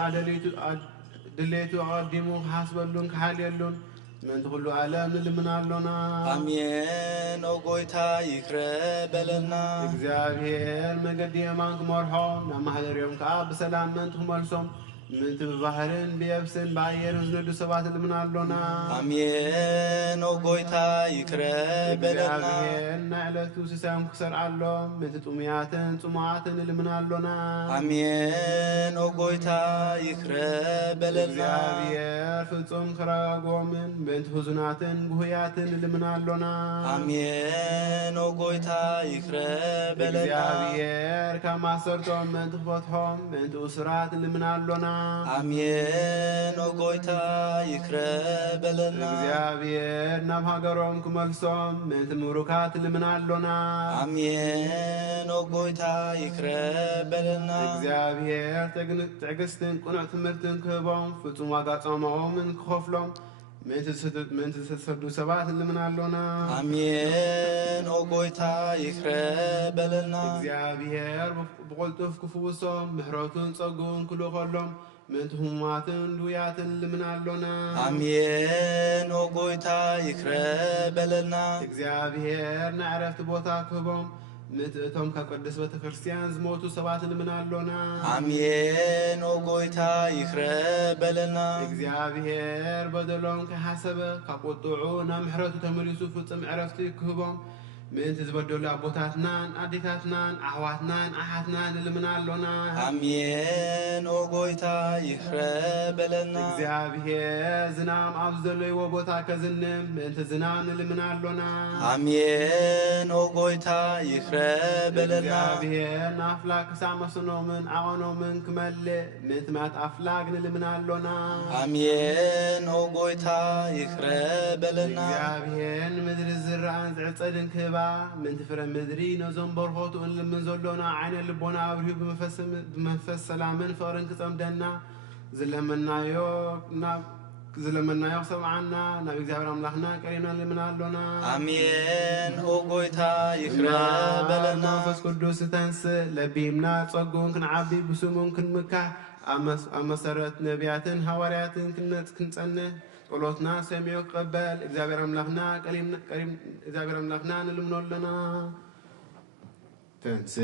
ድሌቱ ኣቐዲሙ ክሓስበሉን ክሓልየሉን ምእንቲ ኩሉ ዓለም ንልምናሎና አሜን። ኦ ጎይታ ይቅረ በለና። እግዚአብሔር መገዲ የማን ክመርሖም ናብ ማሕደርዮም ከዓ ብሰላም ምእንቲ ክመልሶም ምእንቲ ብባህርን ብየብስን ብኣየርን ዝነዱ ሰባት ንልምናሎና አሜን። ኦ ጎይታ ይቅረ በለና። እግዚአብሔር ናይ ዕለቱ ስሳዮም ክሰርዓሎም ምእንቲ ጥሙያትን ጽሙዓትን ንልምናሎና አሜን። ኦ ጎይታ ይቅረ በለና። እግዚአብሔር ፍጹም ክረጋግቦምን ምእንቲ ህዙናትን ጉህያትን ንልምናሎና አሜን። ኦ ጎይታ ይቅረ በለና። እግዚአብሔር ካብ ማሰርቶም ምእንቲ ክፈትሖም ምእንቲ እስራት ንልምናሎና አሜን። ኦ ጎይታ ይቅረ በለና። እግዚአብሔር ናብ ሃገሮም ክመልሶም ምእንቲ ምሩካት ንልምናሎና አሜን። ኦ ጎይታ ይቅረ በለና። እግዚአብሔር ትዕግስትን ቁኑዕ ትምህርትን ክህቦም ፍጹም ዋጋ ጾሞምን ክኸፍሎም ምእንቲ ዝተሰዱ ሰባት ንልምናሎና አሜን። ኦ ጎይታ ይቅረ በለና። እግዚአብሔር ብቕልጡፍ ክፍውሶም ምሕረቱን ጸጉን ክልኸሎም ምእንቲ ህሙማትን ድውያትን ንልምናሎና አሜን። ኦ ጎይታ ይቅረ በለና። እግዚአብሔር ናይ ዕረፍቲ ቦታ ክህቦም ምእንቲ እቶም ካብ ቅድስ ቤተ ክርስቲያን ዝሞቱ ሰባት ንልምናሎና አሜን። ኦ ጎይታ ይቅረ በለና። እግዚአብሔር በደሎም ከሓሰበ ካብ ቁጥዑ ናብ ምሕረቱ ተመሊሱ ፍጹም ዕረፍቲ ክህቦም ምእንቲ ዝበደሉ ኣቦታትናን ኣዴታትናን ኣሕዋትናን ኣሓትናን ንልምናሎና አሜን። ኦ ጎይታ ይቅረ በለና። እግዚአብሔር ዝናም ኣብ ዘለይዎ ቦታ ከዝንም ምእንቲ ዝናም ንልምናሎና አሜን። ኦ ጎይታ ይቅረ በለና። እግዚአብሔር ንኣፍላግ ክሳብ መስኖምን ዓቐኖምን ክመልእ ምእንቲ ማት ኣፍላግ ንልምናሎና አሜን። ኦ ጎይታ ይቅረ በለና። እግዚአብሔር ንምድሪ ዝራእን ዝዕጸድን ክህባ ምእንቲ ፍረ ምድሪ ነዞም በርኾቱ እንልምን ዘሎና ዓይነ ልቦና ኣብርሂቡ ብመንፈስ ሰላምን ፍቕርን ክጸምደና ዝለመናዮ ናብ زلمنا يخسر عنا نبي እግዚአብሔር አምላክና ቀሪና ለምናለና አሜን ኦ ጎይታ ይክረበለና መንፈስ ቅዱስ ተንስ ለቢምና ጸጉን ክንዓቢ ብስሙን ክንምካ አመሰረት ነቢያትን ሐዋርያትን ክንጸነ ጸሎትና ሰሚዮ ቀበል እግዚአብሔር አምላክና ቀሪም እግዚአብሔር አምላክና እንልምኖለና ተንስ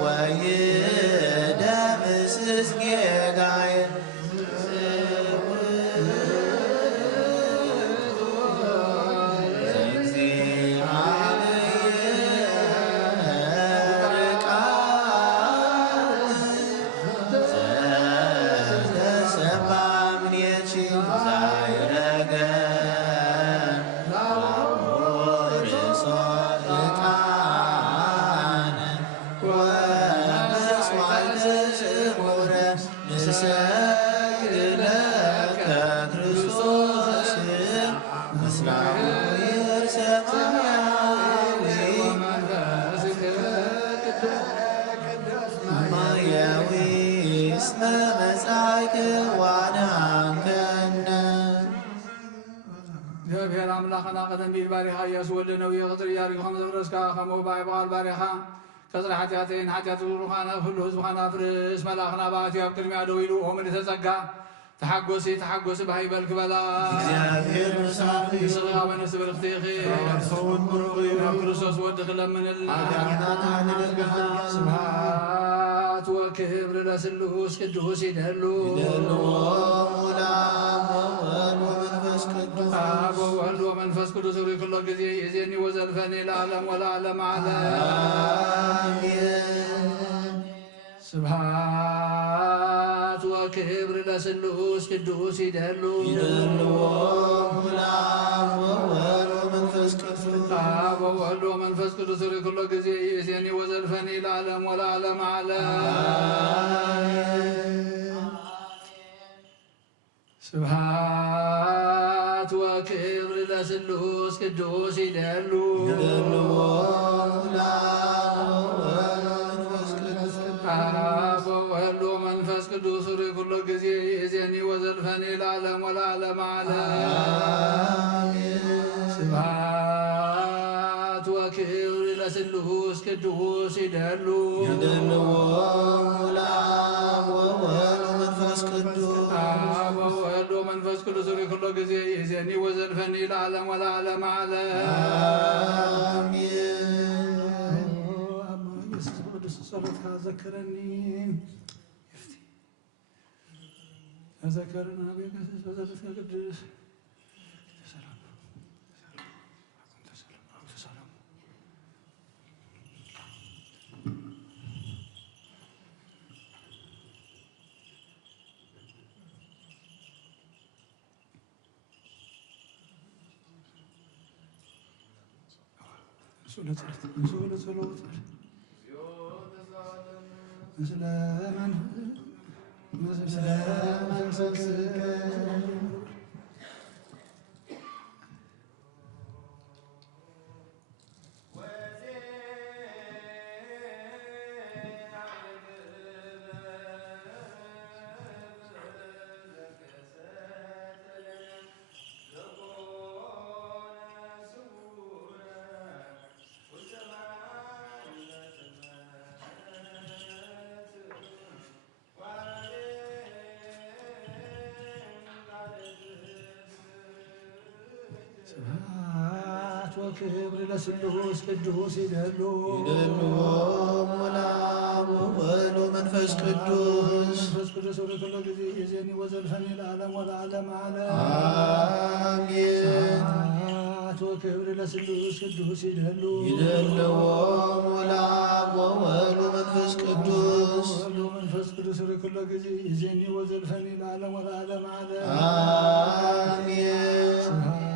ويدم ንሰግደከ ክርስቶስ ምስላሁ ሰማያዊ ማያዊ እስመ መጻእከ ዋንሃንከነ እግዚአብሔር አምላኽና ቀደም ቢል ባሪኻ ኢያሱ ወልደ ነዌ ቅፅር ኢያሪኮ ዘፍረስካ ከምኡ ባይበቓል ባሪኻ ቀፅሪ ሓጢኣተይን ሓጢኣት ዙሩኻነ ኩሉ ህዝብኻና ፍርስ መልኣኽና ባእትዩ ኣብ ቅድሚያ ደው ኢሉ ኦምን ተጸጋ ተሓጐሲ ተሓጐሲ ባሂበል ክበላ እግዚአብሔር ምሳኺ ንስኻ ወነስ ብርክቲኺ ክኸውን ብሩኽ እዩ ናብ ክርስቶስ ወዲ ክለምንልና ኃጢአትናትና ንነግርሃና ስብሐት ወክብር ለስሉስ ቅዱስ ይደሉ አብ ወወልድ ወመንፈስ ቅዱስ ሩይ ኩሎ ጊዜ ይእዜኒ ወዘልፈኒ ለዓለም ወለዓለመ ዓለም ስብሐት ወክብር ለስሉስ ቅዱስ ይደሉ አብ ወወልድ ወመንፈስ ቅዱስ ሩይ ኩሎ ጊዜ ይእዜኒ ወዘልፈኒ ለዓለም ወለዓለመ ዓለም ስብሐት ወክብር ለስሉስ ቅዱስ ይደሉ አብ ወወልድ ወመንፈስ ቅዱስ ሩይ ኩሎ ጊዜ ይእዜኒ ወዘልፈኒ ለዓለም ወለዓለመ ዓለም ስብሐት ወክብር ለስሉስ ቅዱስ ይደሉ አብ ወወልድ ወመንፈስ ቅዱስ ሩይ ኩሎ ጊዜ ይእዜኒ ወዘልፈኒ ለዓለም ወለዓለመ ዓለም ኢየሱስ ቅዱስ ጸሎትካ ዘክረኒ ተዘከረና በኢየሱስ በጸሎትካ ቅዱስ ለጸሎት ምስለ መንፈስከ ስብሐት ወክብር ለስሉስ ቅዱስ ይደሉ ለአብ ወወልድ ወመንፈስ ቅዱስ መንፈስ ቅዱስ ሩይ ኩሎ ጊዜ ይእዜኒ ወዘልፈኒ ለዓለም ወለዓለመ ዓለም አሜን ስብሐት ወክብር ለስሉስ ቅዱስ ይደሉ ለአብ ወወልድ ወመንፈስ ቅዱስ መንፈስ ቅዱስ ሩይ ኩሎ ጊዜ ይእዜኒ ወዘልፈኒ ለዓለም ወለዓለመ ዓለም አሜን ስብሐት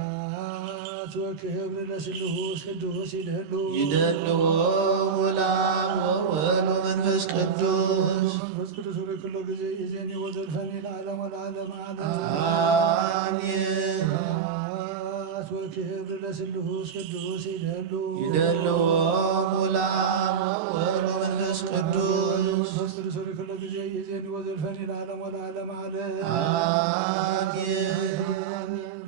ወክብር ለስሉስ ቅዱስ ይደሉ ለአብ ወወልድ ወመንፈስ ቅዱስ መንፈስ ቅዱስ ሩይ ኩሎ ጊዜ ይእዜኒ ወዘልፈኒ ለዓለም ወለዓለመ ዓለም አሜን ስብሐት ወክብር ለስሉስ ቅዱስ ይደሉ ለአብ ወወልድ ወመንፈስ ቅዱስ መንፈስ ቅዱስ ሩይ ኩሎ ጊዜ ይእዜኒ ወዘልፈኒ ለዓለም ወለዓለመ ዓለም አሜን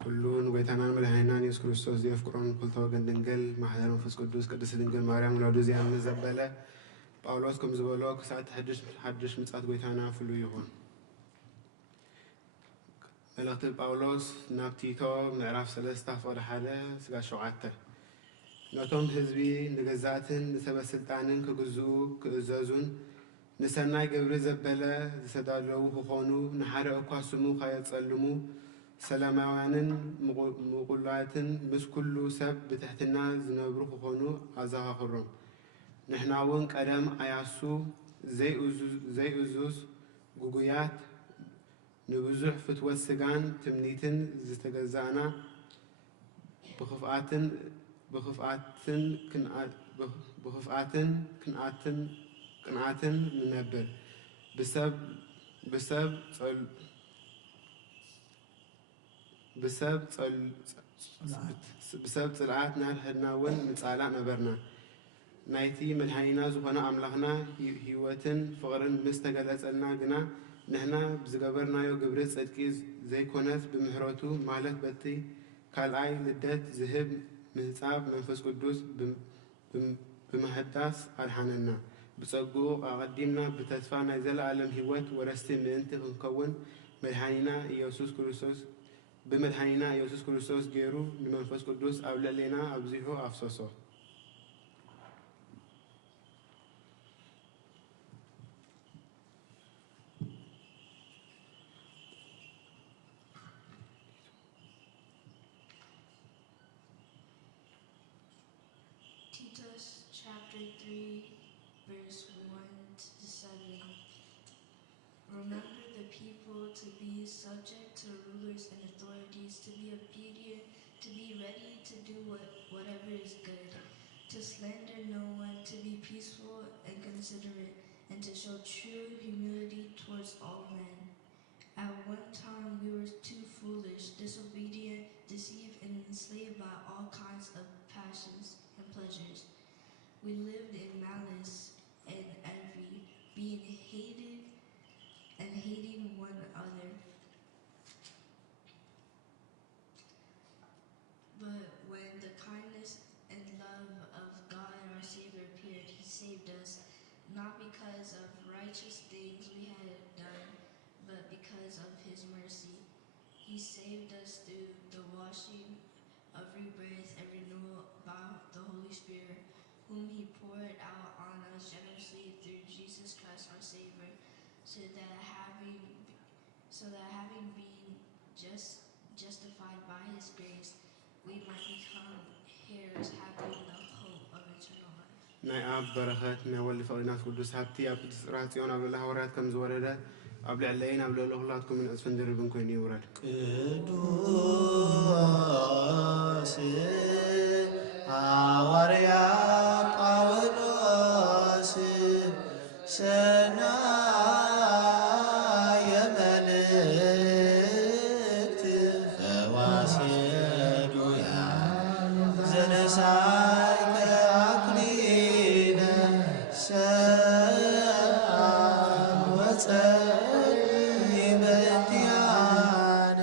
ኩሉን ጎይታናን መድኃኒናን ኢየሱስ ክርስቶስ ዘየፍቅሮን ኩልተ ወገን ድንግል ማሕደረ መንፈስ ቅዱስ ቅድስት ድንግል ማርያም ወላዱ ዚአነ ዘበለ ጳውሎስ ከም ዝበሎ ክሳብ ሓድሽ ምጽአት ጎይታና ፍሉይ ይኹን። መልእኽቲ ጳውሎስ ናብ ቲቶ ምዕራፍ 3 ፍቅዲ 1-7 ነቶም ህዝቢ ንገዛእትን ንሰበስልጣንን ክግዝኡ ክእዘዙን ንሰናይ ግብሪ ዘበለ ዝተዳለዉ ክኾኑ ንሓደ እኳ ስሙ ከየጸልሙ ሰላማውያንን ምቁላትን ምስ ኩሉ ሰብ ብትሕትና ዝነብሩ ክኾኑ ኣዘኻኽሮም። ንሕና እውን ቀደም ኣያሱ ዘይእዙዝ ጉጉያት ንብዙሕ ፍትወት ስጋን ትምኒትን ዝተገዛእና ብኽፍኣትን ቅንዓትን ንነብር ብሰብ ጽልዓት ናድሕድና እውን ንጻላእ ነበርና። ናይቲ መድሃኒና ዝኾነ ኣምላኽና ህይወትን ፍቕርን ምስ ተገለጸልና ግና ንሕና ብዝገበርናዮ ግብሪ ጽድቂ ዘይኮነስ ብምሕረቱ ማለት በቲ ካልኣይ ልደት ዝህብ ምህጻብ መንፈስ ቅዱስ ብመህዳስ ኣድሓነና። ብጸጉኡ ኣቐዲምና ብተስፋ ናይ ዘለኣለም ህይወት ወረስቲ ምእንቲ ክንከውን ብመድሃኒና ኢየሱስ ክርስቶስ ገይሩ ንመንፈስ ቅዱስ ኣብ ልዕሌና ኣብዚሑ ኣፍሰሶ። Titus chapter 3, verse 1-7. Remember the people to be subject to rulers and authorities, to be obedient, to be ready to do whatever is good, to slander no one, to be peaceful and considerate, and to show true humility towards all men. At one time we were too foolish, disobedient, deceived, and enslaved by all kinds of passions and pleasures. We lived in malice and envy, being hated and hating one another. But when the kindness and love of God our Savior appeared, He saved us, not because of righteous things we had done, but because of His mercy. He saved us through the washing of rebirth and renewal by the Holy Spirit, whom He poured out on us generously through Jesus Christ our Savior, so that having been justified by His grace, we might become heirs, having the hope of eternal life. ናይ ኣብ በረኸት ናይ ወልዲ ፍቕሪናት ቅዱስ ሃብቲ ኣብ ቅዱስ ጽርሐ ጽዮን ኣብ ልዕሊ ሃዋርያት ከም ዝወረደ ኣብ ልዕለይን ኣብ ልዕሊ ኩላትኩም ንእስፍን ድርብን ኮይኑ ይውረድ። ቅዱስ ሐዋርያ ጳውሎስ ሰናየ መልእክት ፈዋሴ ዱያን ዘነሳይከ አክሊለ ሰላም ወጸልይ በእንቲአነ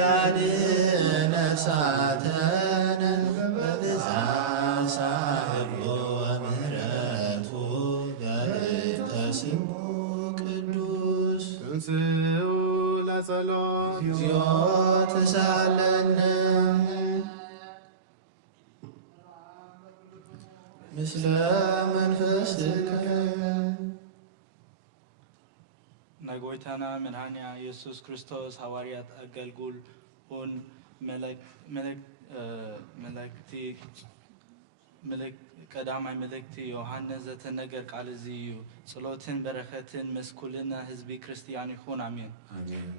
ያድኅነ ሳተነ በብዛት ሳህሉ ወምሕረቱ በእንተ ስሙ ቅዱስ። ተንሥኡ ለጸሎት እግዚኦ ተሳለነ ምስለ መንፈስከ ናይ ጎይታና መድኃኒያ ኢየሱስ ክርስቶስ ሐዋርያት አገልጉል ሁን ቀዳማይ መልእክቲ ዮሐንስ ዘተነገር ቃል እዚ እዩ። ጸሎትን በረከትን ምስ ኩልና ህዝቢ ክርስቲያን ይኹን አሜን። አሜን።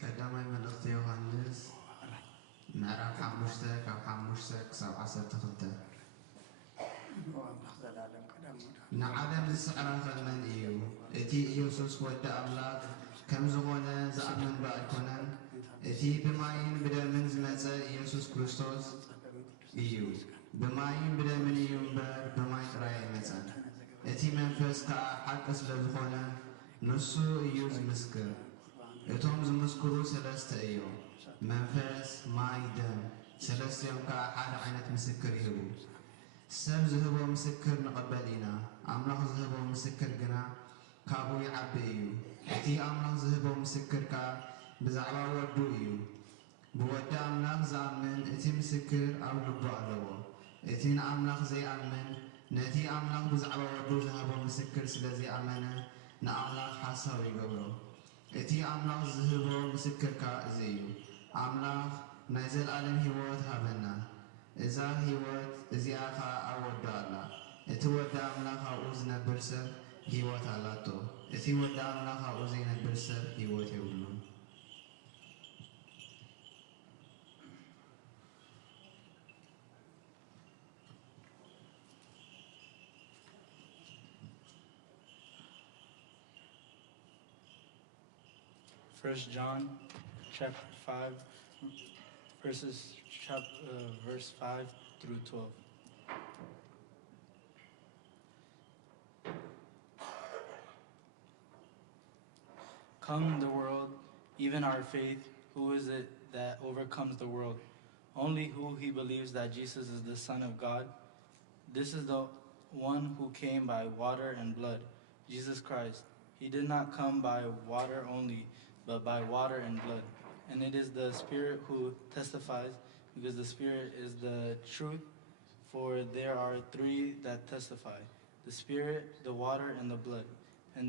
ቀዳማይ መልእክቲ ዮሐንስ ምዕራፍ 5 ካብ 5 ክሳብ 12 ንዓለም ዝስዕረኸ መን እዩ? እቲ ኢየሱስ ወዲ ኣምላክ ከም ዝኾነ ዝኣምን ዶ ኣይኮነን? እቲ ብማይን ብደምን ዝመፀ ኢየሱስ ክርስቶስ እዩ። ብማይን ብደምን እዩ እምበር ብማይ ጥራይ ኣይመፀን። እቲ መንፈስ ከዓ ሓቂ ስለ ዝኾነ ንሱ እዩ ዝምስክር። እቶም ዝምስክሩ ሰለስተ እዮም፣ መንፈስ፣ ማይ፣ ደም። ሰለስቲኦም ከዓ ሓደ ዓይነት ምስክር ይህቡ። ሰብ ዝህቦ ምስክር ንቕበል ኢና፣ ኣምላኽ ዝህቦ ምስክር ግና ካብኡ ይዓቢ እዩ። እቲ ኣምላኽ ዝህቦ ምስክር ከዓ ብዛዕባ ወዱ እዩ። ብወዲ ኣምላኽ ዝኣምን እቲ ምስክር ኣብ ልቡ ኣለዎ እቲ ንኣምላኽ ዘይኣምን ነቲ ኣምላኽ ብዛዕባ ወዱ ዝሃቦ ምስክር ስለ ዘይኣመነ ንኣምላኽ ሓሳብ ይገብሮ እቲ ኣምላኽ ዝህቦ ምስክርካ እዚ እዩ ኣምላኽ ናይ ዘለኣለም ህይወት ሃበና እዛ ህይወት እዚኣ ኸ ኣብ ወዱ ኣላ እቲ ወዲ ኣምላኽ ኣብኡ ዝነብር ሰብ ህይወት ኣላቶ እቲ ወዲ ኣምላኽ ኣብኡ ዘይነብር ሰብ ህይወት የብሉን 1 John chapter 5 verse 5 through 12. Come the world, even our faith, who is it that overcomes the world? Only who he believes that Jesus is the Son of God. This is the one who came by water and blood, Jesus Christ. He did not come by water only, but by water and blood. And it is the Spirit who testifies, because the Spirit is the truth. For there are three that testify, the Spirit, the water, and the blood. And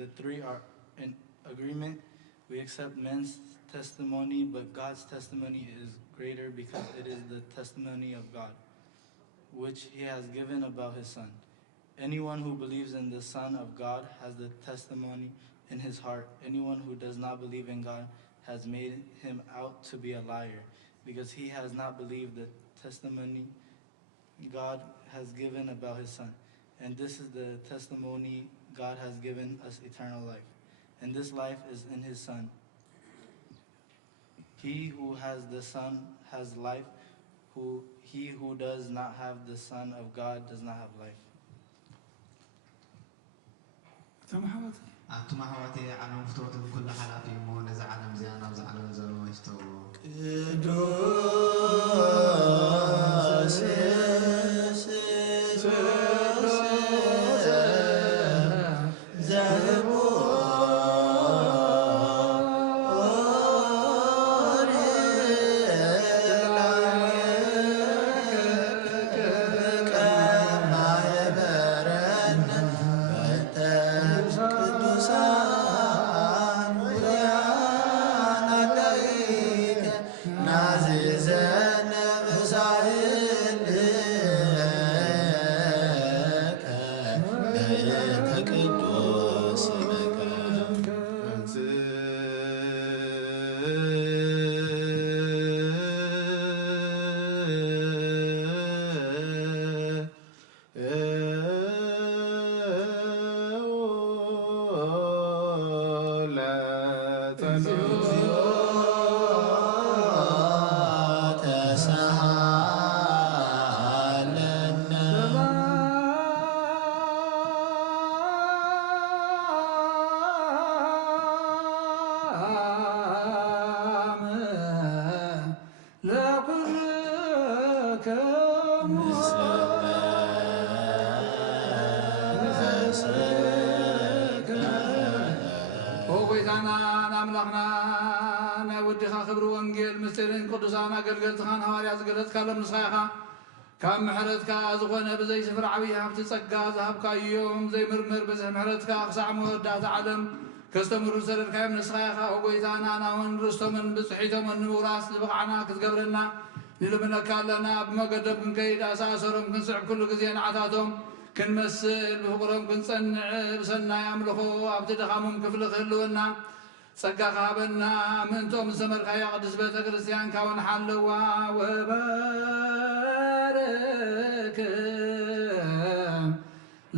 the three are in agreement. We accept men's testimony, but God's testimony is greater, because it is the testimony of God, which he has given about his Son. Anyone who believes in the Son of God has the testimony in his heart. Anyone who does not believe in God has made him out to be a liar, because he has not believed the testimony God has given about his Son. And this is the testimony: God has given us eternal life, and this life is in his Son. He who has the Son has life. He who does not have the Son of God does not have life. أنتم أخواتي على مفتوحة كل حلقة في مون إذا علم زيانا وإذا علم زلوا يستووا. كم محرتك أزغنا بزي سفر عبيها بتسقى ذهبك يوم زي مرمر بزي محرتك أخسع مهدات عالم كستمر سرر كيم نسخيخا وقويتانا أنا ونرستمن بصحيتمن وراس لبقعنا كتقبرنا نلمنا كالنا بمقدب من كيد أساسرم كنسع كل قزين عتاتهم كنمسل بفقرهم كنصنع بسنا يملخوا أبتدخامهم كفل خلونا سقا خابنا منتم سمر خيا قدس بيت كريستيان كون حلوا وبارك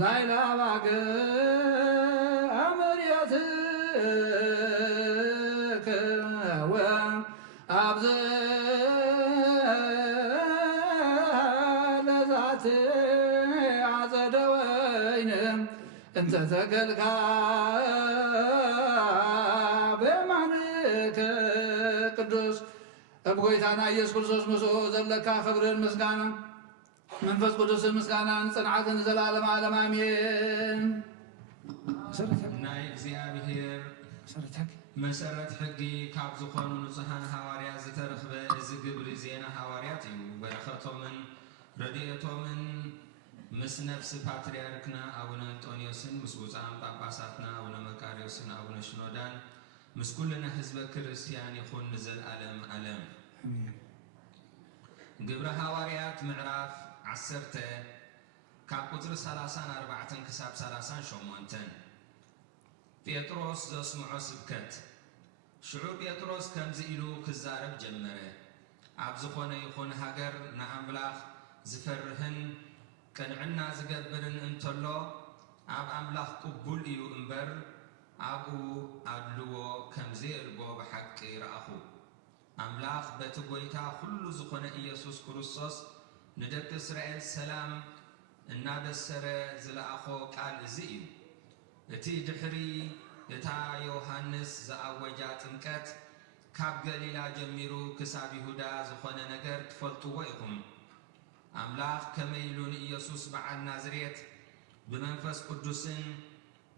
لايلا باق أمريتك وأبزل ذاتي عزدوين انت تقلك أبغيتنا يسوع كريستوس مسوع زلك خبر المسكانة منفس قدوس المسكانة صنعت نزل على عالم آمين. ناي እግዚአብሔር መሰረት ሕጊ ካብ ዝኾኑ ንጹሃን ሐዋርያት ዝተረኽበ እዚ ግብሪ ዜና ሐዋርያት እዩ። በረኸቶምን ረድኤቶምን ምስ ነፍሲ ፓትርያርክና አቡነ አንጦኒዮስን ምስ ውፃን ጳጳሳትና አቡነ መቃርዮስን አቡነ ሽኖዳን ምስ ኩልና ህዝበ ክርስቲያን ይኹን ንዘለዓለም ዓለም። ግብረ ሐዋርያት ምዕራፍ 10 ካብ ቁጥሪ 34 ክሳብ 38 ጴጥሮስ ዘስምዖ ስብከት። ሽዑ ጴጥሮስ ከምዚ ኢሉ ክዛረብ ጀመረ። ኣብ ዝኾነ ይኹን ሃገር ንኣምላኽ ዝፈርህን ቅንዕና ዝገብርን እንተሎ ኣብ ኣምላኽ ቅቡል እዩ እምበር ኣብኡ ኣድልዎ ከምዘይርጎ ብሓቂ ረኣኹ። ኣምላኽ በቲ ጎይታ ኩሉ ዝኾነ ኢየሱስ ክርስቶስ ንደቂ እስራኤል ሰላም እናበሰረ ዝለኣኾ ቃል እዚ እዩ። እቲ ድሕሪ እታ ዮሐንስ ዘኣወጃ ጥምቀት ካብ ገሊላ ጀሚሩ ክሳብ ይሁዳ ዝኾነ ነገር ትፈልጥዎ ኢኹም። ኣምላኽ ከመይ ኢሉ ንኢየሱስ በዓል ናዝሬት ብመንፈስ ቅዱስን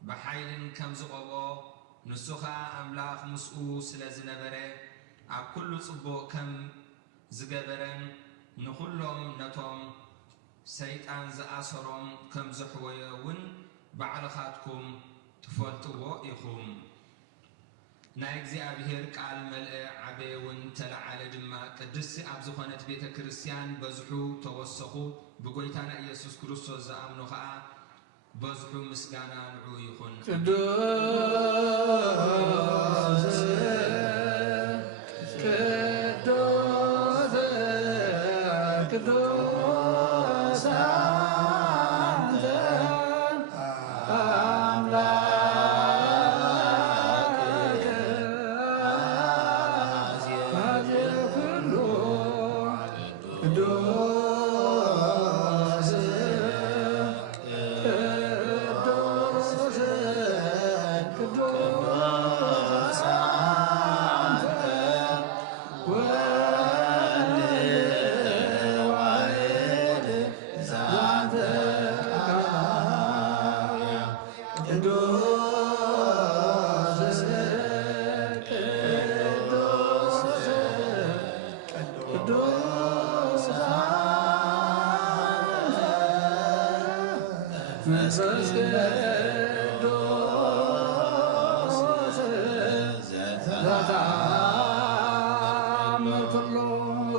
ብሓይልን ከም ዝቐብኦ ንሱ ኸኣ ኣምላኽ ምስኡ ስለ ዝነበረ ኣብ ኩሉ ጽቡቕ ከም ዝገበረን ንኹሎም ነቶም ሰይጣን ዝኣሰሮም ከም ዘሕወየ እውን ባዕልኻትኩም ትፈልጥዎ ኢኹም። ናይ እግዚኣብሔር ቃል መልአ ዓበየ እውን ተለዓለ ድማ ቅድስቲ ኣብ ዝኾነት ቤተ ክርስቲያን በዝሑ ተወሰኹ። ብጎይታና ኢየሱስ ክርስቶስ ዝኣምኑ ከዓ በዝሑ ምስጋና ንዑ ይኹን።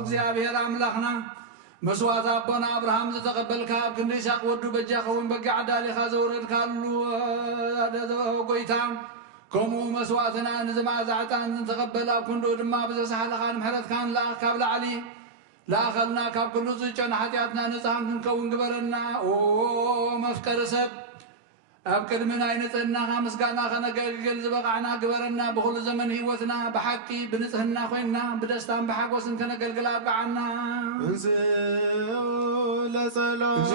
እግዚአብሔር አምላክና መስዋዕት አቦና አብርሃም ዘተቀበልካ ክንደ ይስሐቅ ወዱ በጃኸውን በጋዕዳሊኻ ዘውረድካሉ ጎይታ ከምኡ መስዋዕትና ንዘማዛዕታን ተቀበላ ክንዶ ድማ ብዘሳሓለኻን ምሕረትካን ለኣኽ ካብ ላዕሊ ለኣኸልና ካብ ኩሉ ዝጨና ሓጢኣትና ንጹሃን ክንከውን ግበረና። ኦ መፍቀሪ ሰብ ኣብ ቅድሚ ናይ ንጽህናኻ ምስጋና ኸነገልግል ዝበቓዕና ግበረና። ብኩሉ ዘመን ህይወትና ብሓቂ ብንጽህና ኮይንና ብደስታን ብሓጎስን ከነገልግል ኣርባዓና። ለጸሎት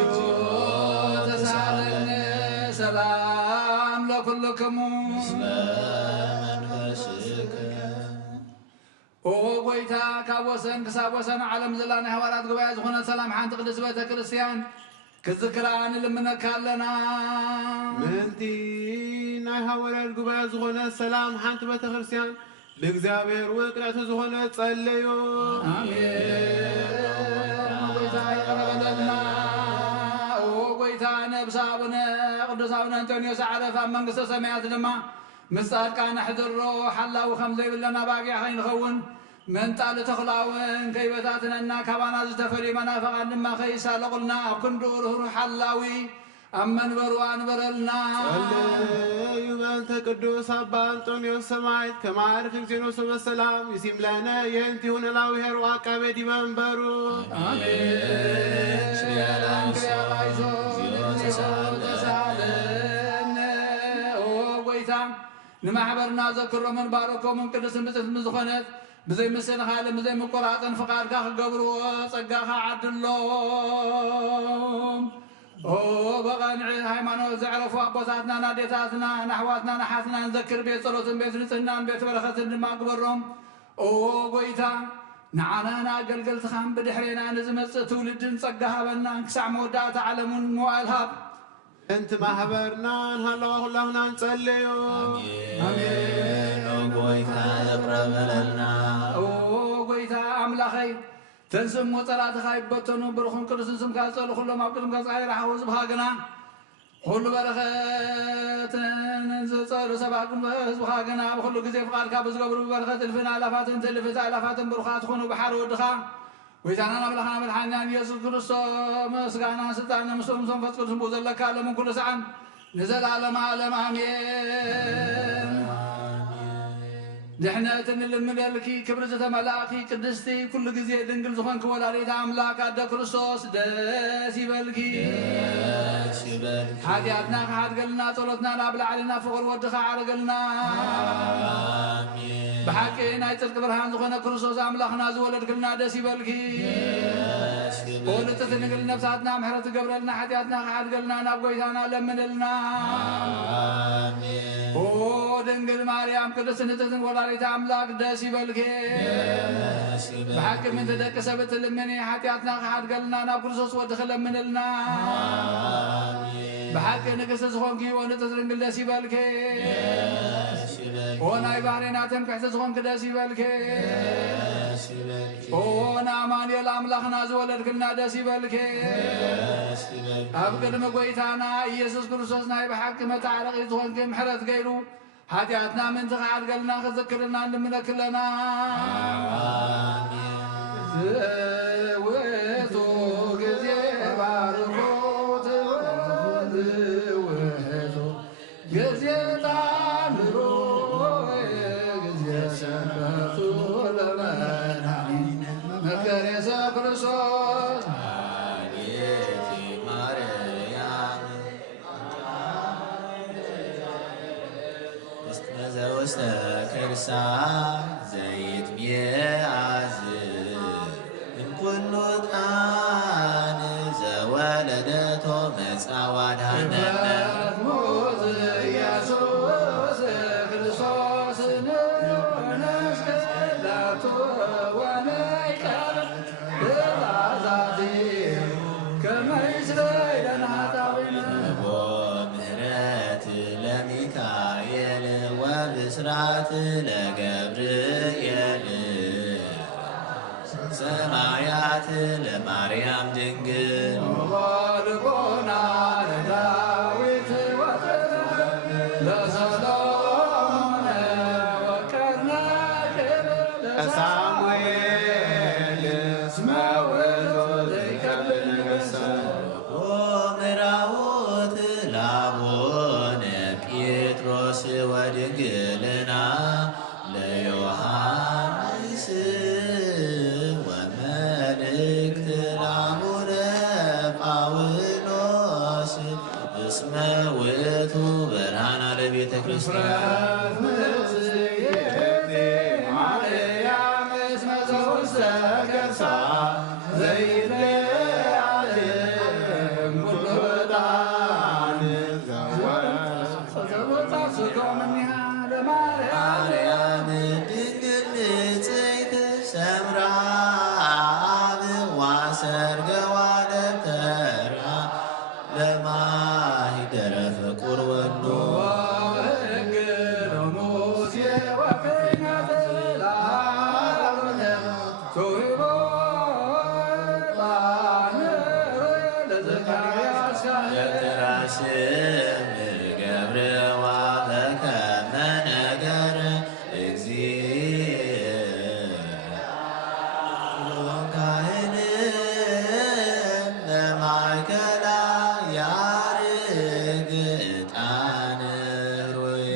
ተሳለኒ ሰላም ለኩልክሙ ኦ ጎይታ ካብ ወሰን ክሳብ ወሰን ዓለም ዘላ ናይ ሃዋርያት ጉባኤ ዝኾነ ሰላም ሓንቲ ቅድስት ቤተ ክርስቲያን ክዝክራን ልምነካ ኣለና። ምንቲ ናይ ሃዋርያት ጉባኤ ዝኾነ ሰላም ሓንቲ ቤተ ክርስቲያን ለእግዚአብሔር ወቅናቱ ዝኾነ ጸለዩ። አሜን። ጎይታ ይቀረበለልና። ኦ ጎይታ ነብስ አቡነ ቅዱስ አቡነ አንጦኒዮስ ዓረፈ ኣብ መንግስተ ሰማያት ድማ ምስ ጻድቃን ኣሕድሮ ሓላዊ ከም ዘይብለና ባጊዕ ኸይንኸውን መንጣል ተኽላውን ከይበታትነና ካባና ዝተፈልዩ መናፈቓን ድማ ከይሳለቑልና ኣብ ክንዱ ርህሩህ ሓላዊ ኣብ መንበሩ አንበረልና። ጸለዩ በእንተ ቅዱስ አባ አንጦኒዮስ ሰማዕት ከማዕርፍ እግዚኦኖስ በሰላም ይሲምለነ የእንቲ ይሁን ላዊሄር ወአቃቤ ዲበ መንበሩ። አሜን። ኦ ጎይታ ንማሕበርና ዘክሮምን ባረኮምን ቅድስን ብፅሕት ዝኾነት ብዘይ ምስን ካለም ብዘይ ምቆራፅን ፍቃድካ ክገብርዎ ጸጋኻ ዓድሎም። ኦ በቐንዒ ሃይማኖት ዘዕረፉ ኣቦታትና ናዴታትና ናሕዋትና ናሓትና ንዘክር ቤት ጸሎትን ቤት ንጽህናን ቤት በረኸትን ድማ ግበሮም። ኦ ጎይታ ንዓና ንኣገልገልትኻን ብድሕሬና ንዝመጽእ ትውልድን ጸጋ ሃበና ክሳዕ መወዳእታ ዓለሙን መዋእል ሃብ انت محبرنا هلا كلنا نصليو አሜን ጎይታ ይቅረብ በለና ጎይታ አምላኸይ ተንስሞ ጠላትኻ ይበተኑ ብርኹም ቅዱስን ስምካ ዝጸልዩ ኩሎም ኣብ ቅድምካ ጻዕር ሓወዝብኻ ግና ኩሉ በረኸትን ዝጸልዩ ሰባት ቅድሚ ህዝብኻ ግና ብኩሉ ግዜ ፍቓድካ ብዝገብሩ በረኸት እልፍን ኣላፋትን ትልፍት ኣላፋትን ብሩኻት ዝኾኑ ብሓደ ወድኻ ጎይታናን ኣምላኽና መድሓኒናን ኢየሱስ ክርስቶስ ምስጋናን ስልጣንን ምስሎም መንፈስ ቅዱስ ብኡ ዘለካ ለምን ኩሉ ሰዓን ንዘለዓለመ ዓለም ኣሜን ድሕነትን ልምደልኪ ክብሪ ዝተመላእኺ ቅድስቲ ኩሉ ግዜ ድንግል ዝኾንክ ወላዲተ ኣምላክ ኣደ ክርስቶስ ደስ ይበልኪ ሓጢኣትና ክሓድገልና ጸሎትና ናብ ላዕልና ፍቕሪ ወድኻ ዓርገልና ብሓቂ ናይ ጽድቂ ብርሃን ዝኾነ ክርስቶስ ኣምላኽና ዝወለድክልና ደስ ይበልኪ ወልጥት ንግል ነብሳትና ምሕረት ትገብረልና ሓጢኣትና ክሓድገልና ናብ ጎይታና ለምንልና ድንግል ማርያም ቅድስት ንጽሕትን ወላዲተ ኣምላክ ደስ ይበልኪ ብሓቂ ምንተ ደቂ ሰብ እትልምኒ ሓጢኣትና ክሓድገልና ናብ ክርስቶስ ወድኺ ለምንልና ብሓቂ ንግስቲ ዝኾንኪ ወንጽሕት ድንግል ደስ ይበልኪ ወናይ ባህሪና ትምክሕቲ ዝኾንክ ደስ ይበልኪ ንኣማኑኤል ኣምላኽና ዝወለድክልና ደስ ይበልኪ ኣብ ቅድሚ ጎይታና ኢየሱስ ክርስቶስ ናይ ብሓቂ መታዓረቒ ዝኾንኪ ምሕረት ገይሩ ሓጢኣትና ምንቲ ክሓድገልና ክዝክርልና እንምለክለና ዝውእቱ ግዜ ባርኮት ዝውእቱ ግዜ ታምሮ ግዜ ሰንበቱ ለመድኃኒነ መከር የሰብ ክርስቶስ ውስተ ከርሳ ዘይትሜአዝ እምኩሉ ጣን ዘወለደቶ መጽአ ወአድኀነነ ሙዝ ኢየሱስ ክርስቶስ ንመስቀላቱ ወነይቀር ብዛዛቲ ከመ ይስረይ ለነ ኃጣውኢነ ምህረት ለሚካኤል ወብስራት ለገብርኤል ሰማያት ለማርያም ድንግል ወልቦና ለዳዊት ለሰሎሞን ወቀርነ ሳሙኤል እስመ ወልዶ ዘይከብር ነገሥተ ምራውት ላቦነ ጴጥሮስ ወድንግልና ለዮሐንስ ወመልእክት ላቡነ ጳውሎስ እስመ ውእቱ ብርሃነ ለቤተ ክርስቲያን ማርያም እስመ ዘውስተ ከርሳ ዘይትለዓል እምኩሉ ዕጣን ዘወጻጽእኮም እኒሃ ለማርያም ድንግል ንጽሕት ሰምራ አብ ዋሰርገዋ ደብተራ ለማኅደረ ፍቁር ወዶ ሙሴ ወፍኖተ ለአሮን ተውሂቦ ለዘካርያስ የትራስም ገብርዋ በከመ ነገረ እግዚእ ካህን ለማእከላ ያርግ ዕጣን ሩየ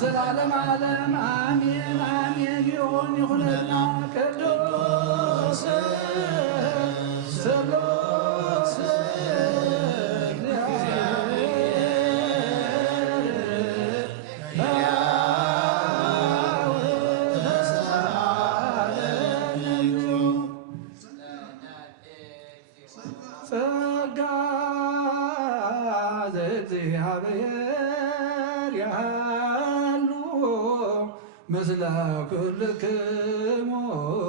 زلالم عالم آمين آمين يغن يخلقنا كدوس سلوس مثل كل كموس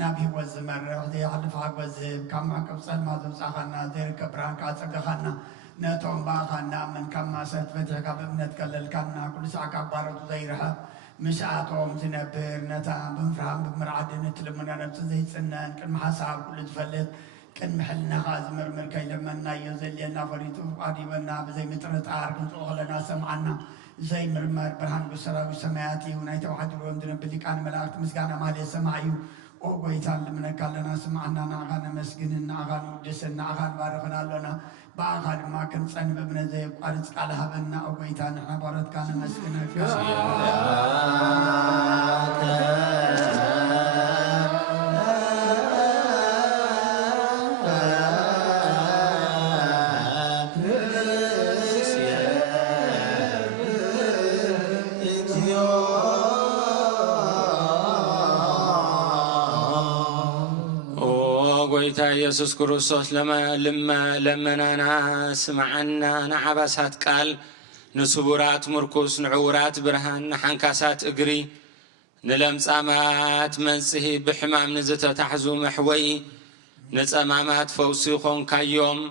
نبي وزمرة ودي حلف عجوزه كم كبصل ما زمزخنا ذير كبران كاتسقخنا نتوم باخنا من كم ما سرت فتح كببنا تكلل كنا كل ساعة كبارة ذيرها مش عاتهم زنبر نتا بنفرهم بمرعد نتلمنا نفس زي سنان كل محاسب كل تفلت كل محلنا غاز مرمر كي لما يزل لنا فريتو قريبنا بزي مترت عارف نتوغلنا سمعنا زي مرمر برهان بسرا وسماياتي ونايت واحد روم دنا بدي كان ملاك مسكانا مالي سمعيو وقويتان لمن كلنا سمعنا ناغانا مسكين ناغانا ودسن ناغانا بارغنا لنا باغان ما كنت صنب ابن زي قارس على هبنا وقويتان احنا بارد كان مسكين يسوع كروسوس لما ناس معنا نعبسات قال نسبورات مركوس نعورات برهان نحنكاسات اقري نلمصامات منسهي بحمام نزت تحزو محوي نصمامات فوسيخون كيوم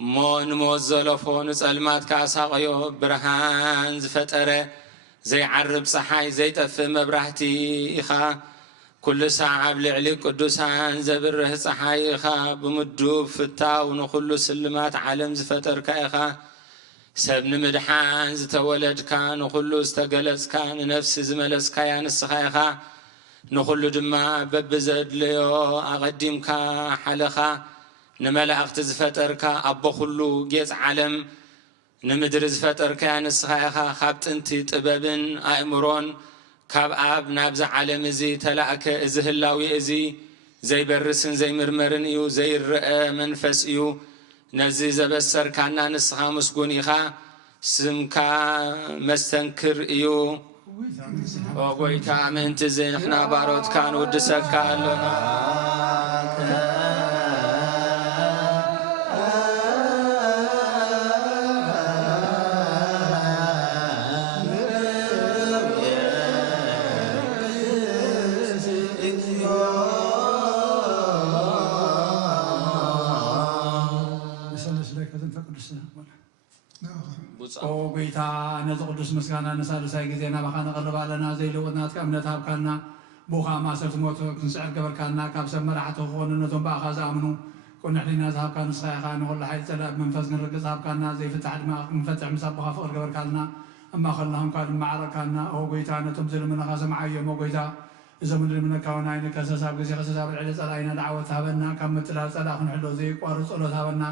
مون موزلفون صلمات كاساقيو برهان زفتره زي عرب صحاي زي طف مبراهتي اخا كل ساعة بلعلي قدوسان زبره صحايخا بمدوب فتاو نخل سلمات عالم زفتر كايخا سبن مدحان زتولد كان نخل استقلت كان نفس زملس كيان السخايخا نخل دما ببزد ليو أقدم كا حلخا نملأخت زفتر كا أبو خلو جيز عالم نمدر زفتر كيان السخايخا خابت انتي طبابن أئمرون كاب آب نابز عالم زي تلاك ازهلاوي ازي زي برسن زي مرمرن ايو زي الرئة منفس ايو نزي زبسر كانا نسخا مسقونيخا سمكا مستنكر ايو وقويتا منتزي نحنا باروت كان ودسكا لنا وبيتا نزق قدس مسكانا نسال ساي غزينا بخانا قرب لنا زي لوطنا كامنت هابكنا بوخا ما صرت موت كنسعر قبل كنا كاب سمرعته خوننتهم باخذ امنو كنا حنا ذهب كان صيحا نقول حي سلام منفذ نرقص هابكنا زي فتح دماغ منفتح مسبخه فوق قبل كنا اما خلهم كان المعركه او بيتا نتم زل من خاص معي مو بيتا اذا من من كون عين كسساب غزي خسساب العلي صلاينا دعوه هابنا كم مثل صلاح نحلو زي قارص له هابنا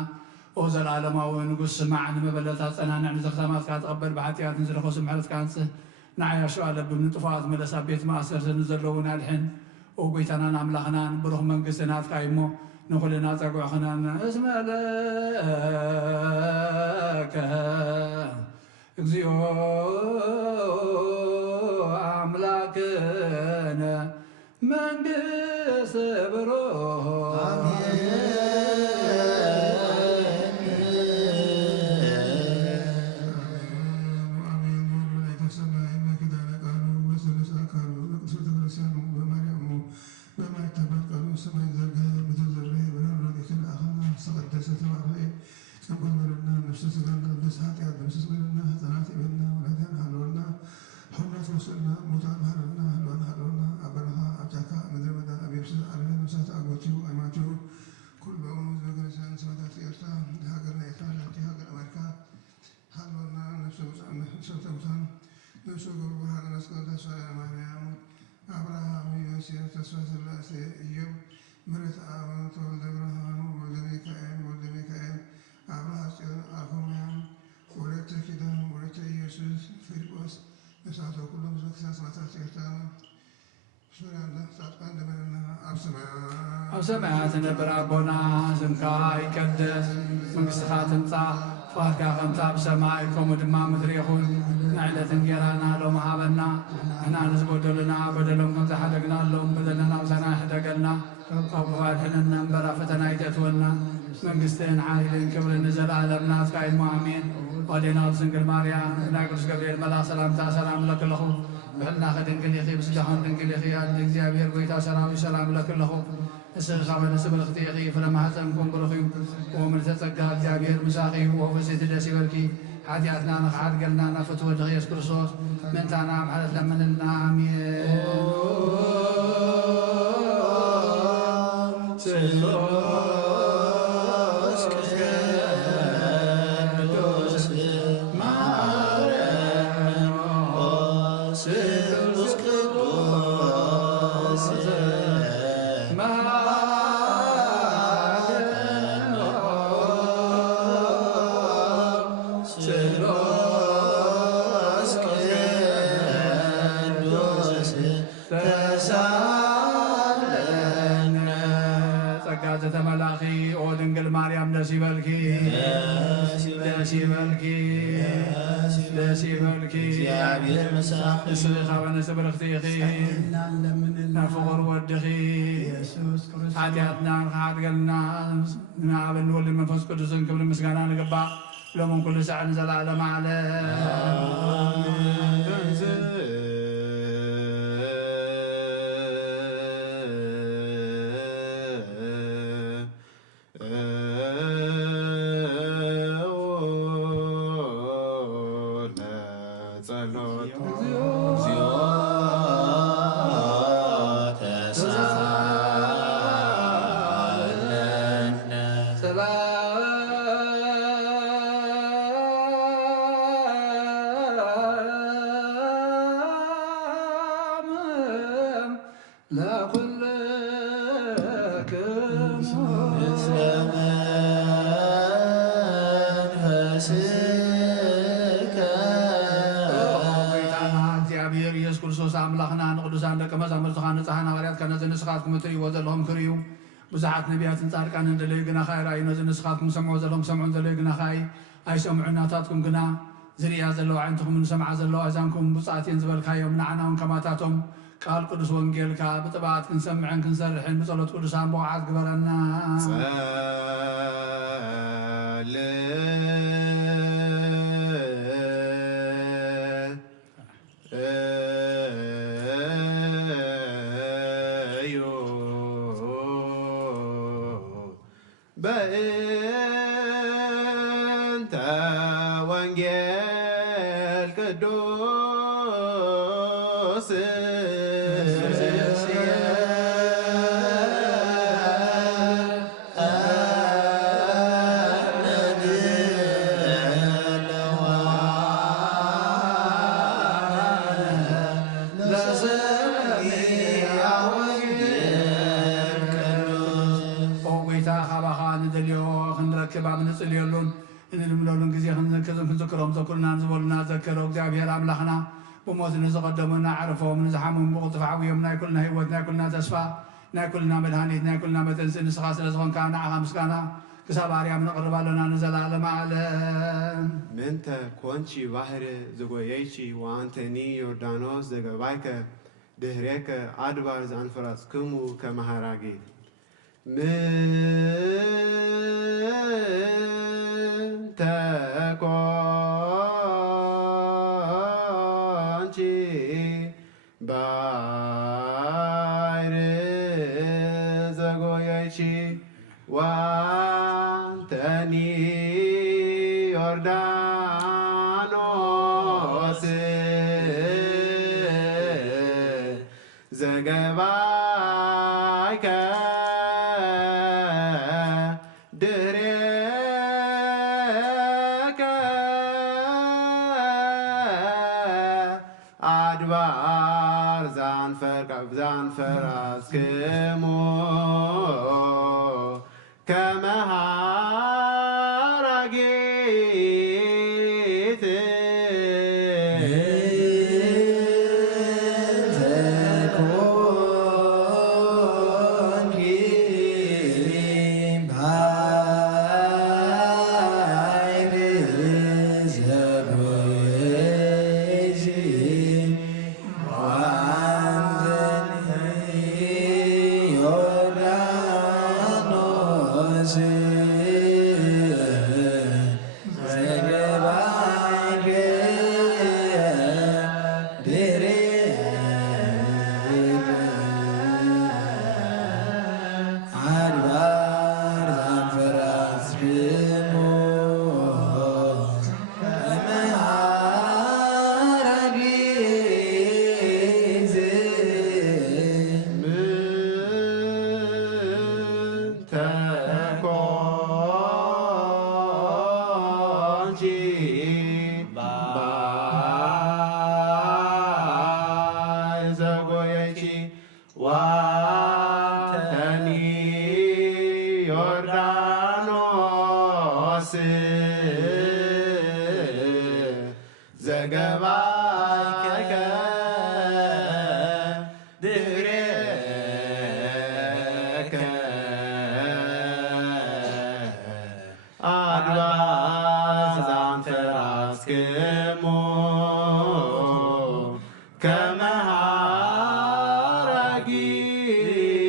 وزل عالماوي نقص معنا مبلتات أنا نزختمات كانت قبل بعتيات نزل خوسم حلت كانت نعيا شوال بمن طفات مدرسة بيت ماستر نزلونا الحين وبيتنا نملخنا بروح من قسنات كايمو نقول لنا تقوى خنان اسم لك اكزيو أملاكنا من قس بروح سمعت نبر أبونا سمكا يكدس منقص خاتمتا فاركا خمتا بسماعكم ودما مدريخون نعلة نجرانا لهم هابنا احنا نزبود لنا بدلهم كمتا حدقنا لهم بدلنا وسنا حدقلنا وقفات حننا مبرا فتنا يتأتونا منقصتين عائلين كبر نزل عالمنا تقايد مؤمين ودينا بسنقل ماريا ناقص قبل ملا سلامتا سلام لك لهم بحلنا خدن كل يخي بسجحون دن كل يخي عندك زيابير قويتا سلام لك لهم السلام نسب الاختياري فلما حسنكم برخيم ومن تتقى زيابير مساقي وفسيت الدسي والكي حاجاتنا نخعاد قلنا نفتوى دغيس كرسوس من تانا محلت لمن النام تملاخي او دنگل مريم دسي بالكي يا بير مساخ سخا ونسب الاختيخي نفقر ودخي حاجاتنا خاط قلنا نعبن نولي من فوز قدس كبر مسكانا نقبع لو من كل ساعة نزل على معلى እግዚአብሔር ኢየሱስ ክርስቶስ አምላኽና ንቅዱሳን ደቀ መዛሙርትኻ ንጻሕና ሐዋርያት ነዚ ንስኻትኩም እትርእይዎ ዘለኹም ክርእዩ ብዙሓት ነቢያትን ጻድቃንን ደለዩ ግና ኸ ይረኣዩ ነዚ ንስኻትኩም ሰምዑ ዘለኹም ሰምዑን ደለዩ ግና ኸ ኣይሰምዑን ናታትኩም ግና ዝርያ ዘለዋ ዓይንትኩም ንሰምዓ ዘለዋ እዛንኩም ብፅዓት እየን ዝበልካዮም ንዓና እውን ከማታቶም ቃል ቅዱስ ወንጌልካ ብጥባት ክንሰምዕን ክንሰርሕን ብጸሎት ቅዱሳን ብቕዓት ግበረና በእንተ ወንጌል ቅዱስ ንጽልየሉን እንልምለሉን ጊዜ ክንዝክሮም ዘኩርና ዝበሉና ዘከረው እግዚአብሔር አምላኽና ብሞት ንዝቐደሙና ዓርፎም ንዝሓሙም ብቕልጡፍ ዓብዮም ናይ ኩልና ህይወት ናይ ኩልና ተስፋ ናይ ኩልና መድሃኒት ናይ ኩልና መጠንፅእ ንስኻ ስለ ዝኾንካ ንዓኻ ምስጋና ክሳብ ኣርያም ነቕርባለና ንዘላለማ ዓለም ምንተ ኮንቺ ባሕር ዘጎየይቺ ወአንተኒ ዮርዳኖስ ዘገባይከ ድህሬከ አድባር ዘአንፈራስክሙ ከመሃራጌ ምንተ ኮንቺ ባሕር ዘጎየይቺ ወአንተኒ ዮርዳኖስ ዘገባይከ ድህሬከ አድባር ዘአንፈራስክሙ ከመሃራጌት ዘገባይከ ድህሬከ አድባር ዘአንፈራስክሙ ከመሃራጌት